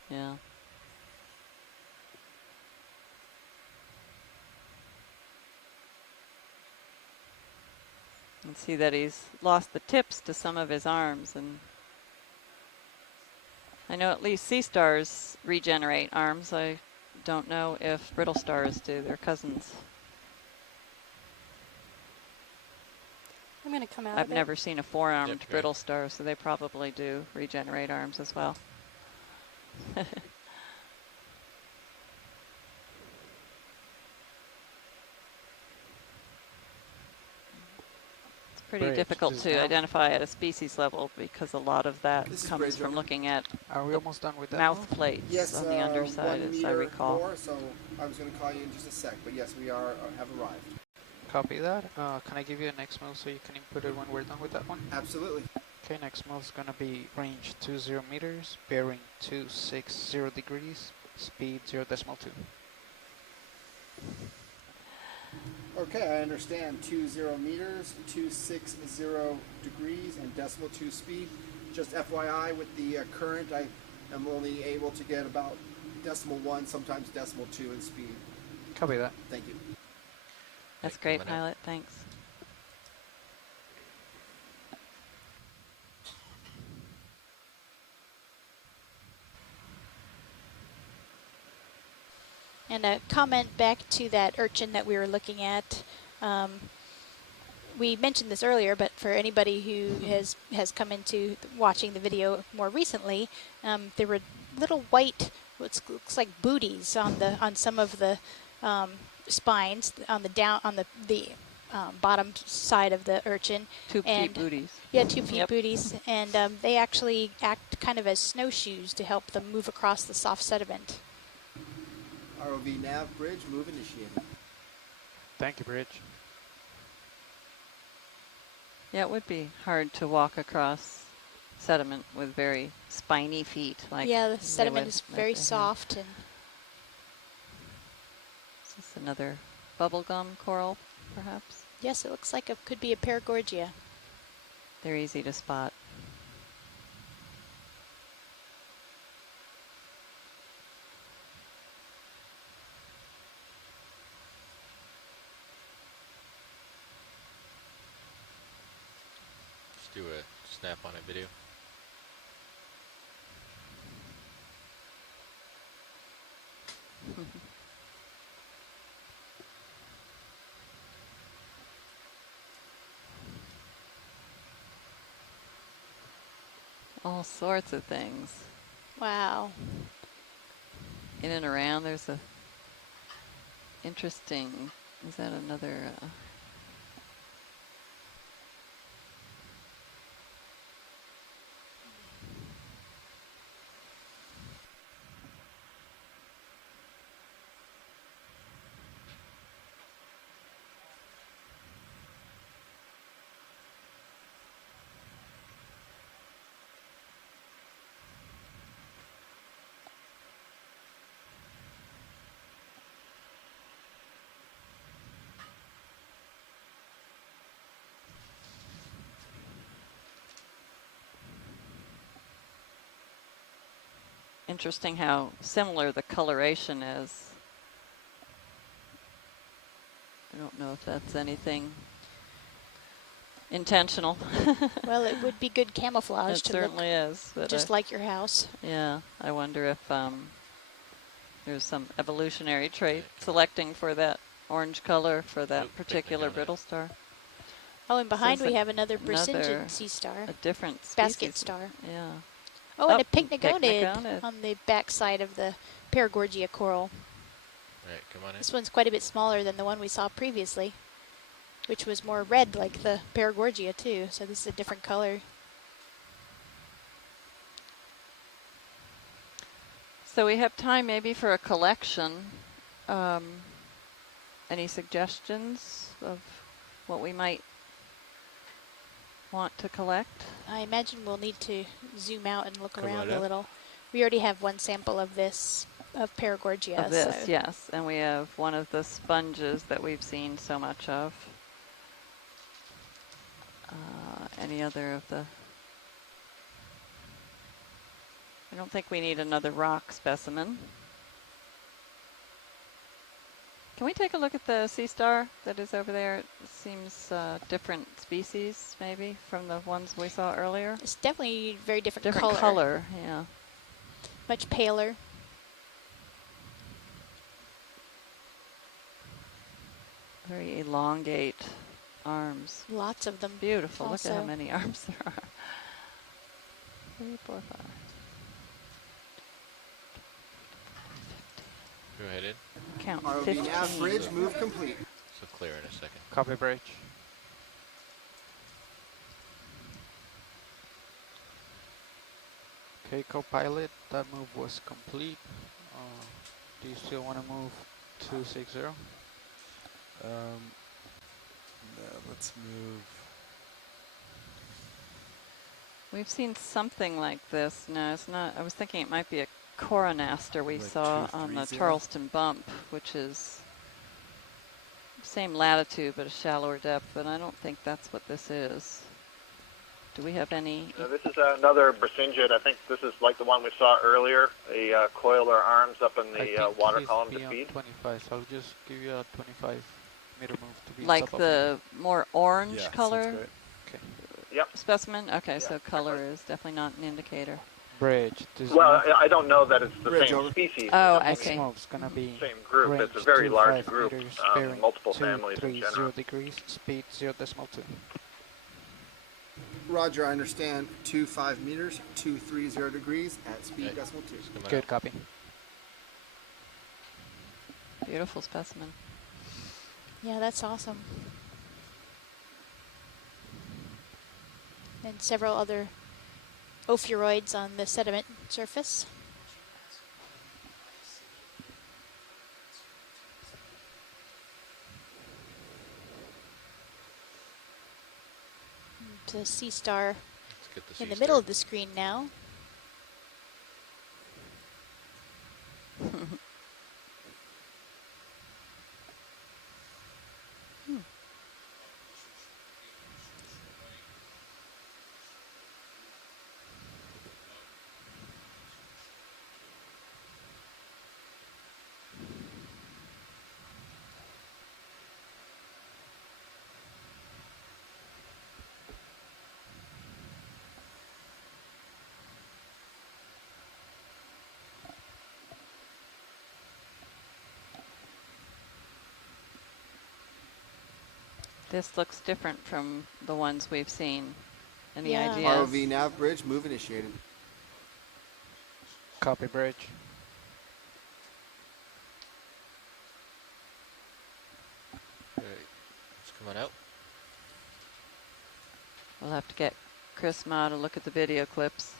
Yeah. And see that he's lost the tips to some of his arms, and I know at least sea stars regenerate arms. I don't know if brittle stars do. They're cousins. I'm going to come out I've of it. never seen a four-armed Yep, brittle star, so they probably do regenerate arms as well. Pretty Bridge difficult is to down. identify at a species level because a lot of that This is comes Bridge from over. looking at Are we the almost done with that? mouth one? plates Yes, on the underside, 1 as I meter recall. more, so I was going to call you in just a sec, but yes, we are have arrived. Copy that. Can I give you a next move so you can input it when we're done with that one? Absolutely. Okay, next move is going to be range 20 meters, bearing 260 degrees, speed 0.2. Okay, I understand. 20 meters, 260 degrees, and decimal 2 speed. Just FYI, with the current, I am only able to get about decimal 1, sometimes decimal 2 in speed. Copy that. Thank you. That's great, pilot. Thanks. And a comment back to that urchin that we were looking at. We mentioned this earlier, but for anybody who has come into watching the video more recently, there were little white, what looks like booties on some of the spines on the bottom side of the urchin. Tube feet booties. Yeah, tube feet Yep. booties, and they actually act kind of as snowshoes to help them move across the soft sediment. ROV nav bridge move initiated. Thank you, Bridge. Yeah, it would be hard to walk across sediment with very spiny feet. Like yeah, the they sediment would is like very they have. soft and Is this another bubblegum coral, perhaps? yes, it looks like it could be a Paragorgia. They're easy to spot. Just do a snap on a video. All sorts of things. Wow. In and around, there's a interesting, is that another, interesting how similar the coloration is. I don't know if that's anything intentional. Well, it would be good camouflage It to certainly look is. But just like your house. yeah, I wonder if there's some evolutionary trait selecting for that orange color for that particular brittle star. Oh, and behind Says we that have another Brisingid sea star. A different species. Basket star. Yeah. Oh, and a Pycnogonid Pycnogonid on the back side of the Paragorgia coral. Right, come on in. This one's quite a bit smaller than the one we saw previously, which was more red like the Paragorgia too. So this is a different color. So we have time maybe for a collection. Any suggestions of what we might want to collect? I imagine we'll need to zoom out and look Come around on a up. little. We already have one sample of this, of Paragorgia. Of this, so yes. And we have one of the sponges that we've seen so much of. Any other of the... I don't think we need another rock specimen. Can we take a look at the sea star that is over there? It seems different species, maybe, from the ones we saw earlier. It's definitely very different Different color, yeah. Much paler. Very elongate arms. Lots of them. Beautiful. Look at how also. many arms there are. 3, 4, 5. Go ahead in. Count ROV 15. nav bridge move complete. So clear in a second. Copy, Bridge. Okay, co-pilot, that move was complete. Do you still want to move 260? No, let's move. We've seen something like this. No, it's not. I was thinking it might be a coronaster we Like saw on the 230? Charleston bump, which is same latitude but a shallower depth, but I don't think that's what this is. Do we have any? This is another Brisingid. I think this is like the one we saw earlier. They coil their arms up in the water column to feed. 25, so I'll just give you a 25-meter move to be Like top of the more orange Yeah, sounds color great. Okay. Yep. specimen? Okay, so color is definitely not an indicator. Bridge. This Well, move, I don't know that it's the Bridge same over. species. Oh, It's I the this see. move's gonna be same group. range It's a very large 25 group. meters, bearing Multiple families in 230 general. degrees, speed 0.2. Roger, I understand 25 meters, 230 degrees at speed Right. decimal 2. Coming Good up. copy. Beautiful specimen. Yeah, that's awesome. And several other ophiuroids on the sediment surface. sea star get the in the sea middle star. of the screen now. This looks different from the ones we've seen. Any Yeah. ideas? ROV nav bridge, move initiated. Copy bridge. Okay, it's coming out. We'll have to get Chris Ma to look at the video clips.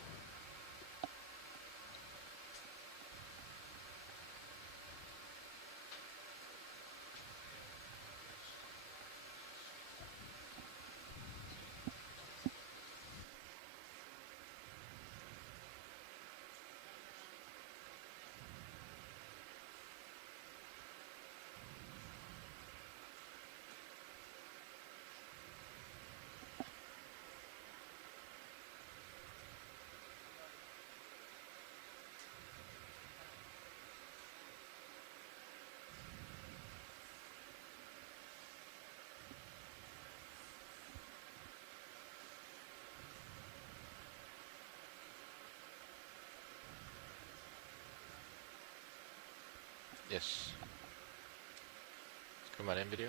Yes. It's coming out in video.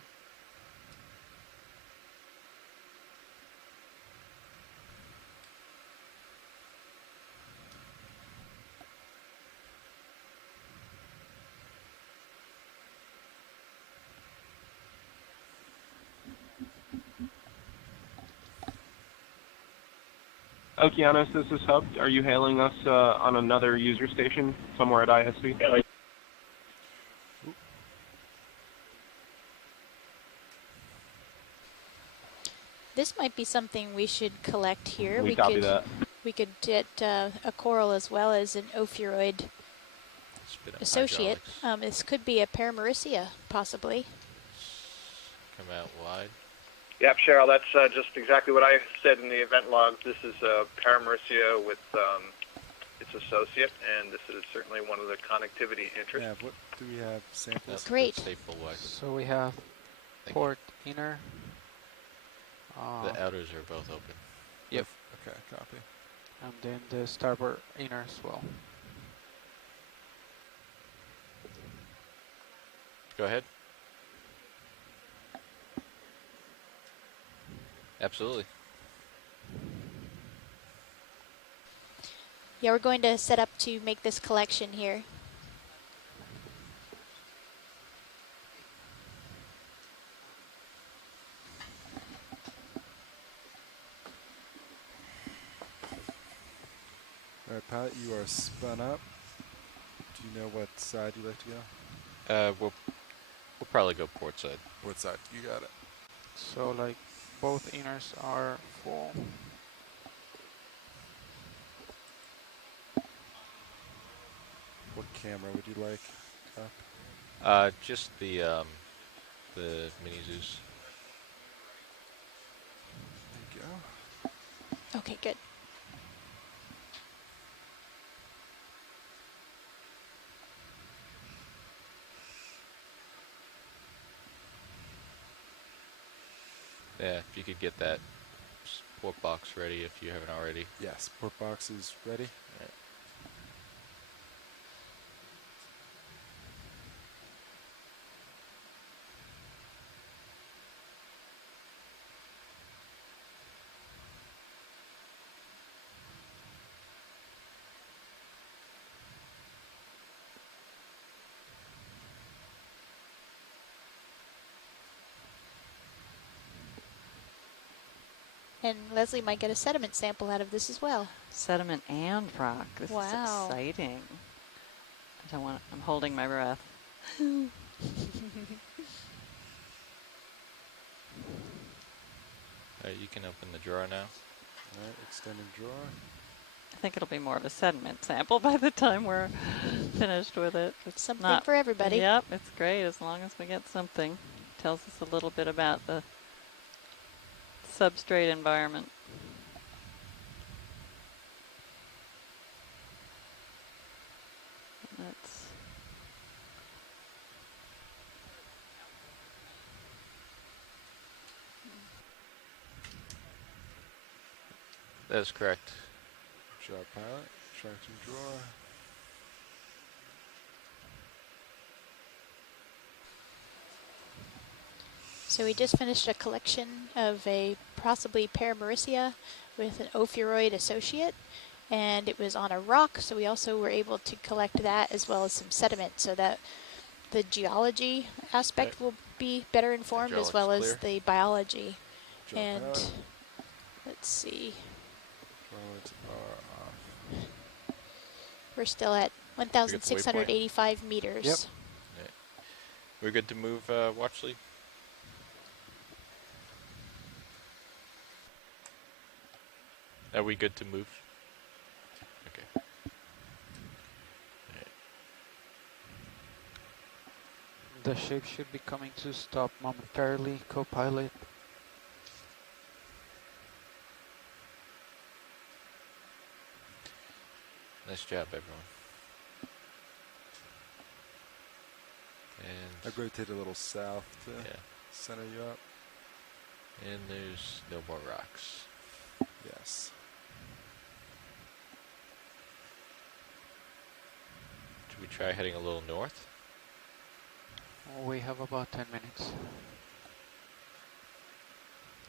Okeanos, this is Hub. Are you hailing us on another user station somewhere at ISV? This might be something we should collect here. We copy that. We could get a coral as well as an Ophiuroid associate. This could be a Paramaricia, possibly. Come out wide. Yep, Cheryl, that's just exactly what I said in the event log. This is Paramaricia with its associate, and this is certainly one of the connectivity interests. Yeah, what do we have samples? Great. So we have port inner. The outers are both open. Yep. Okay, copy. And then the starboard inner as well. Go ahead. Absolutely. Yeah, we're going to set up to make this collection here. All right, Pat, you are spun up. Do you know what side you'd like to go? We'll probably go port side. Port side, you got it. So like both inners are full. What camera would you like up? Just the mini Zeus. There you go. Okay, good. Yeah, if you could get that port box ready if you haven't already. Yes, port box is ready. Right. And Leslie might get a sediment sample out of this as well. Sediment and rock. This is Wow. exciting. I don't want. I'm holding my breath. Alright, you can open the drawer now. Alright, extending drawer. I think it'll be more of a sediment sample by the time we're finished with it. It's Something not, for everybody. Yep, it's great as long as we get something. Tells us a little bit about the substrate environment. That's That is correct. Good job, pilot. Extracting drawer. So we just finished a collection of a possibly Paramaricia with an Ophiuroid associate, and it was on a rock, so we also were able to collect that as well as some sediment so that the geology aspect will be better informed as well as the biology. And let's see. We're still at 1,685 meters. Yep. Right. We're good to move, watch lead. Are we good to move? Okay. The ship should be coming to stop momentarily, co-pilot. Nice job, everyone. And I rotate a little south to center you up. And there's no more rocks. Yes. Should we try heading a little north? We have about 10 minutes.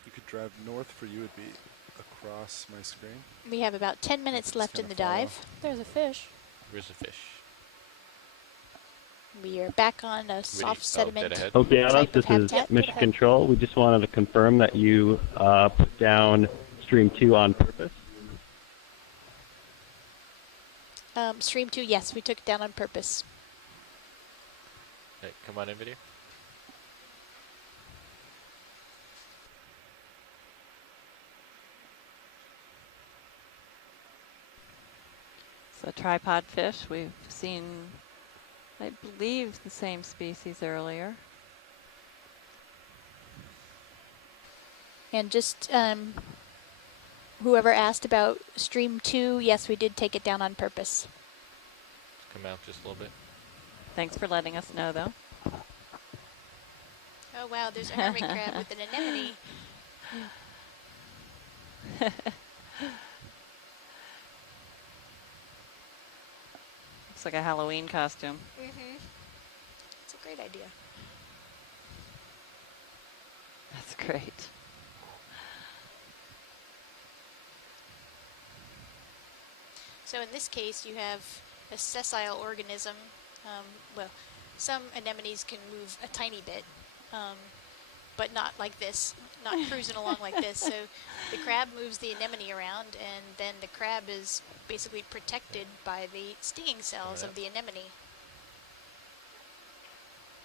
You could drive north. For you would be across my screen. We have about 10 minutes left in the dive. There's a fish. Where's the fish? We are back on a soft sediment. Okeanos, this is Mission Control. We just wanted to confirm that you put down Stream 2 on purpose. Stream 2, yes, we took it down on purpose. Hey, come on in, video. a tripod fish. We've seen, I believe, the same species earlier. And just whoever asked about Stream 2, yes, we did take it down on purpose. Come out just a little bit. Thanks for letting us know, though. Oh, wow, there's a hermit crab with an anemone. Looks like a Halloween costume. Mm-hmm. It's a great idea. That's great. So in this case, you have a sessile organism. Well, some anemones can move a tiny bit, but not like this, not cruising along like this. So the crab moves the anemone around, and then the crab is basically protected by the stinging cells of the anemone.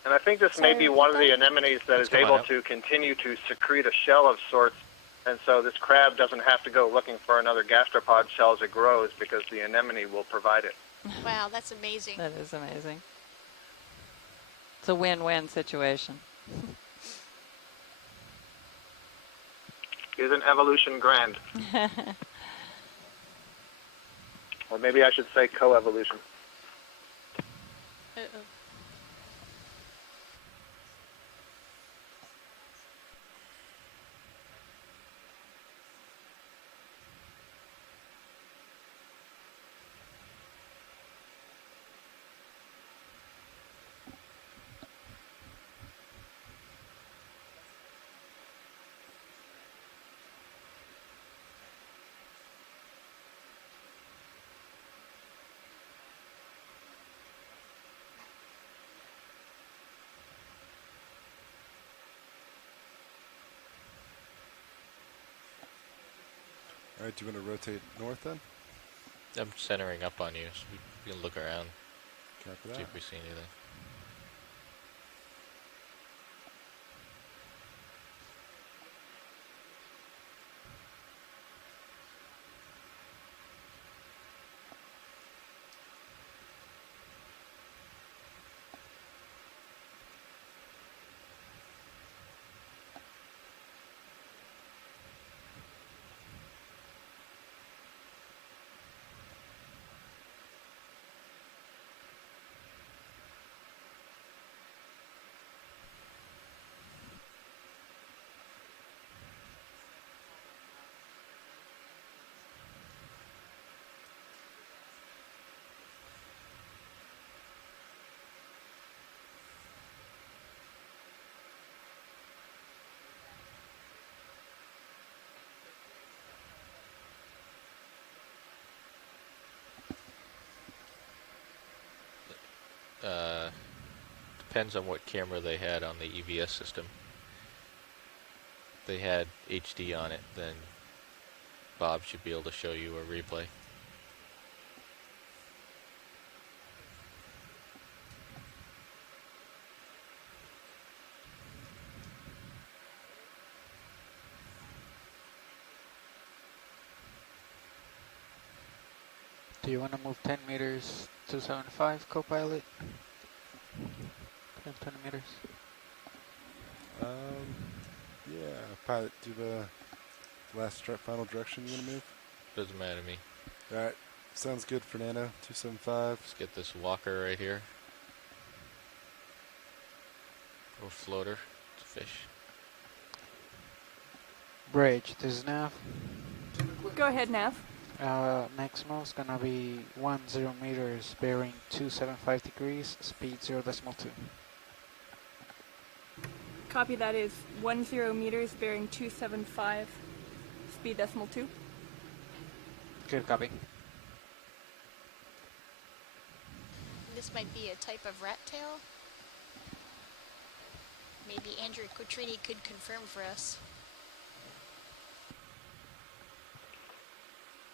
And I think this may be one of the anemones that is able to continue to secrete a shell of sorts, and so this crab doesn't have to go looking for another gastropod shell as it grows because the anemone will provide it. Wow, that's amazing. That is amazing. It's a win-win situation. Isn't evolution grand? Or maybe I should say co-evolution. Uh-oh. All right, do you want to rotate north then? I'm centering up on you, so we can look around. Copy See that. if we see anything. Depends on what camera they had on the EVS system. If they had HD on it, then Bob should be able to show you a replay. Do you want to move 10 meters 275, co-pilot? 20 meters. Yeah, pilot, do the last final direction you want to move? Doesn't matter to me. All right, sounds good, Fernando. 275. Let's get this walker right here. Or floater. It's a fish. Bridge, this is Nav. Go ahead, Nav. Next move's gonna be 10 meters, bearing 275 degrees, speed 0.2. Copy, that is 10 meters bearing 275, speed 0.2. Good copy. This might be a type of rat tail. Maybe Andrew Quattrini could confirm for us.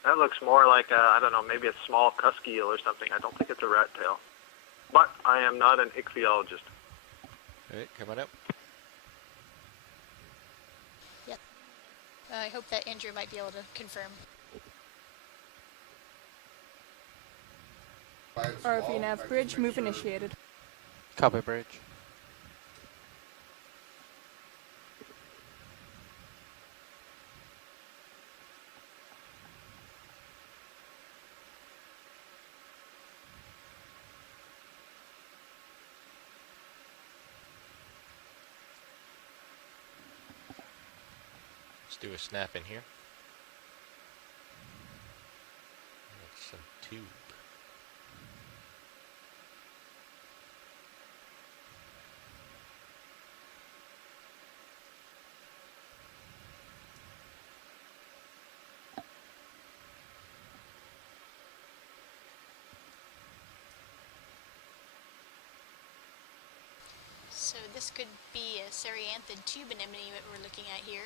That looks more like, I don't know, maybe a small cusk eel or something. I don't think it's a rat tail. But I am not an ichthyologist. Alright, coming up. Yep. I hope that Andrew might be able to confirm. RV Nav bridge, move initiated. Copy, bridge. Let's do a snap in here. That's some tube. So this could be a Serianthid tube anemone that we're looking at here.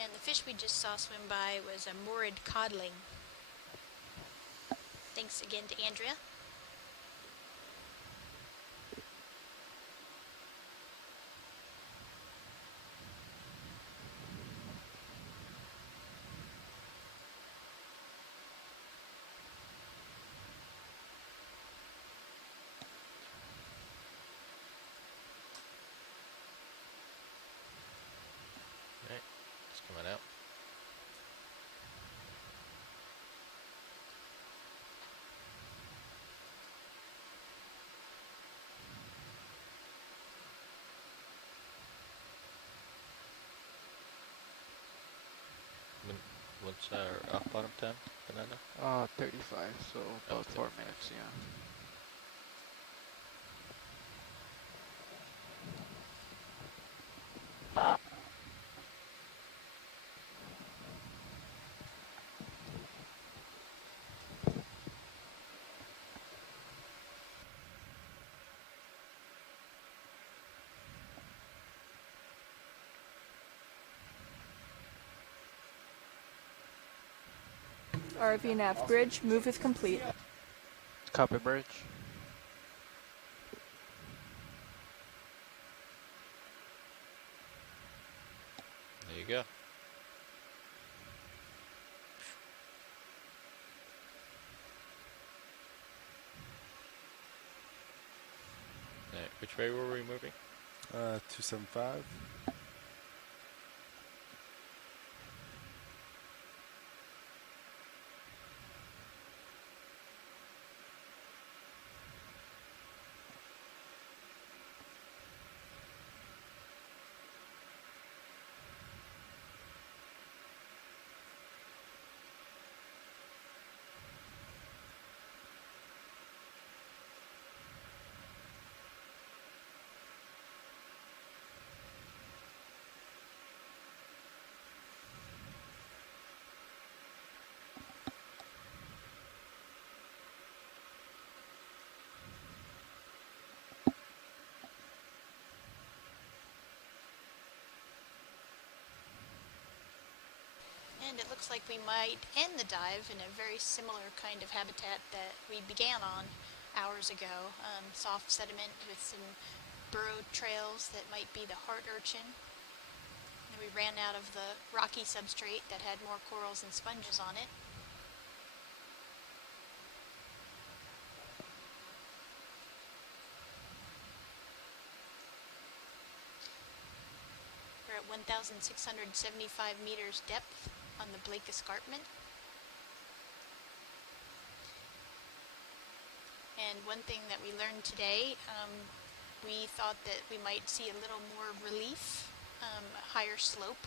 And the fish we just saw swim by was a morid codling. Thanks again to Andrea. Alright, it's coming out. What's our off bottom time, Fernando? 35, so about 4 minutes, yeah. RV Nav bridge, move is complete. Copy, bridge. There you go. Alright, which way were we moving? 275. And it looks like we might end the dive in a very similar kind of habitat that we began on hours ago. Soft sediment with some burrowed trails that might be the heart urchin. And we ran out of the rocky substrate that had more corals and sponges on it. We're at 1,675 meters depth on the Blake Escarpment. And one thing that we learned today, we thought that we might see a little more relief, a higher slope.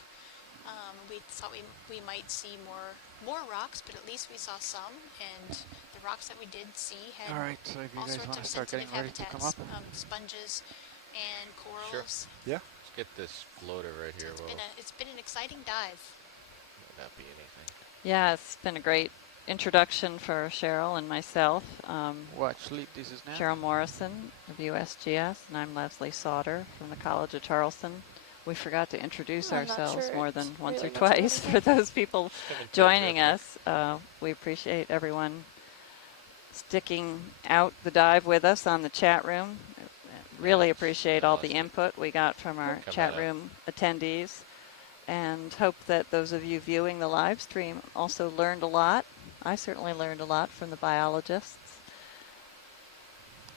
We thought we might see more rocks, but at least we saw some. And the rocks that we did see had All right, so if you all guys sorts want of to start getting sensitive ready to come habitats, up. sponges and Sure. corals. Yeah. Let's get this floater right here. So it's been an exciting dive. Might not be anything. Yeah, it's been a great introduction for Cheryl and myself. Watch lead, this is now. Cheryl Morrison of USGS, and I'm Leslie Sauter from the College of Charleston. We forgot to introduce I'm not ourselves sure more it's than once really or much twice to for those people joining Drifter. us. We appreciate everyone sticking out the dive with us on the chat room. Really appreciate all the input we got from our Come chat on up. room attendees, and hope that those of you viewing the live stream also learned a lot. I certainly learned a lot from the biologists.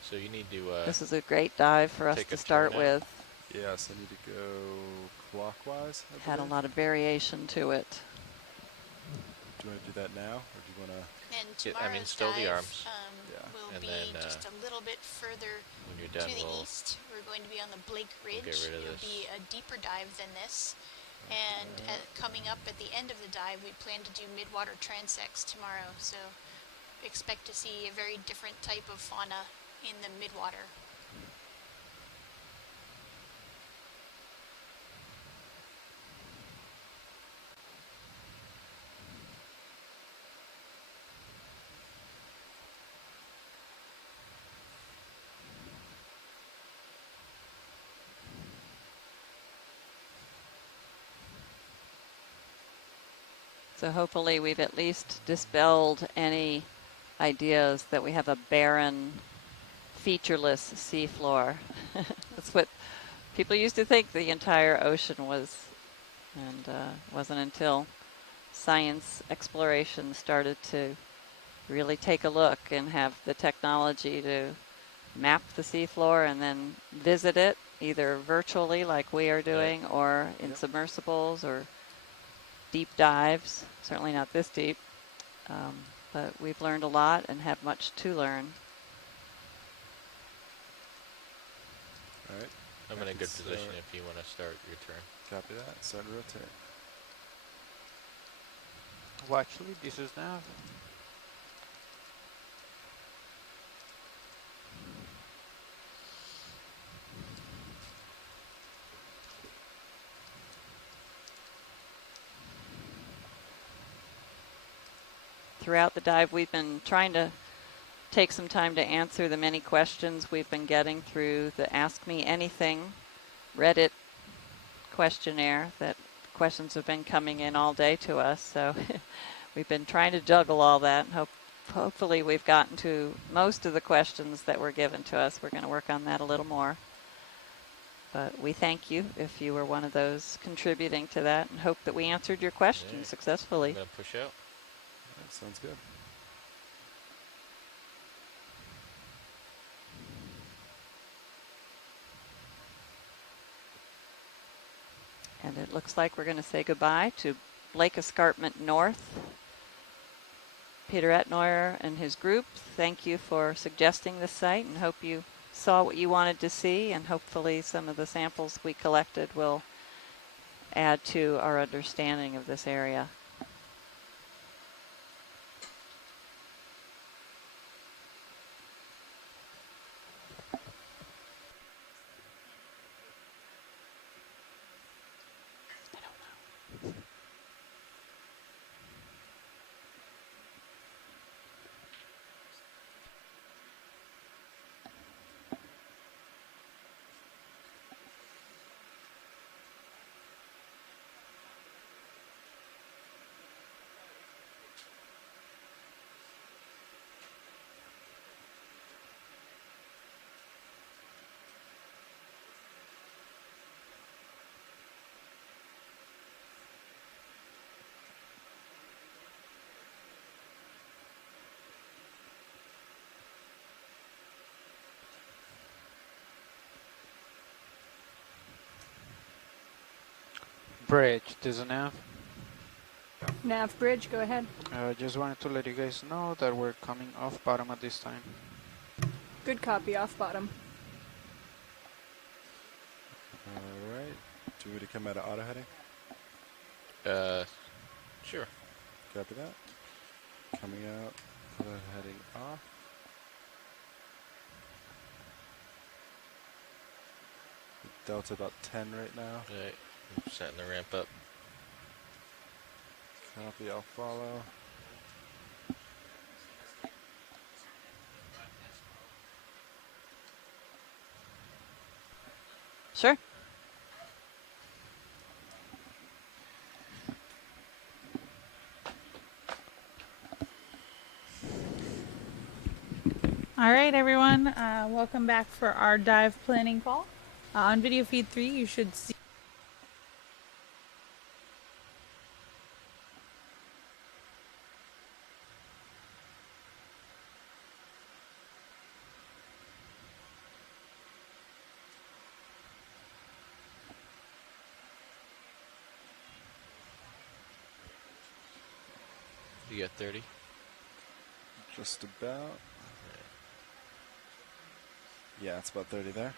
So you need to. This is a great dive for us take to a start turn now. with. Yes, I need to go clockwise. I Had a believe. lot of variation to it. Do you want to do that now, or do you want to? And Yeah, tomorrow's I mean, still the dive arms. will And be then, just a little bit further When you're to done, the we'll east. We're going to be on the Blake Ridge. get rid of It'll this. be a deeper dive than this. And coming up at the end of the dive, we plan to do midwater transects tomorrow. So expect to see a very different type of fauna in the midwater. So hopefully we've at least dispelled any ideas that we have a barren, featureless seafloor. That's what people used to think the entire ocean was, and wasn't until science exploration started to really take a look and have the technology to map the seafloor and then visit it either virtually like we are doing or in submersibles or deep dives, certainly not this deep, but we've learned a lot and have much to learn. All right. I'm in a good position if you want to start your turn. Copy that. Start to rotate. Watch lead, this is now. Throughout the dive, we've been trying to take some time to answer the many questions we've been getting through the Ask Me Anything Reddit questionnaire. That questions have been coming in all day to us, so we've been trying to juggle all that, and hopefully we've gotten to most of the questions that were given to us. We're going to work on that a little more. But we thank you if you were one of those contributing to that, and hope that we answered your question successfully. I'm going to push out. That sounds good. And it looks like we're going to say goodbye to Blake Escarpment North. Peter Etnoyer and his group, thank you for suggesting this site, and hope you saw what you wanted to see, and hopefully some of the samples we collected will add to our understanding of this area. Bridge, this is Nav. Nav bridge, go ahead. Just wanted to let you guys know that we're coming off bottom at this time. Good copy, off bottom. All right. Do we to come out of auto heading? Sure. Copy that. Coming out, auto heading off. Delta about 10 right now. Right. I'm starting to ramp up. Copy, I'll follow. Sure. All right, everyone. Welcome back for our dive planning call. On video feed 3, you should see. You got 30? Just about. Yeah, it's about 30 there.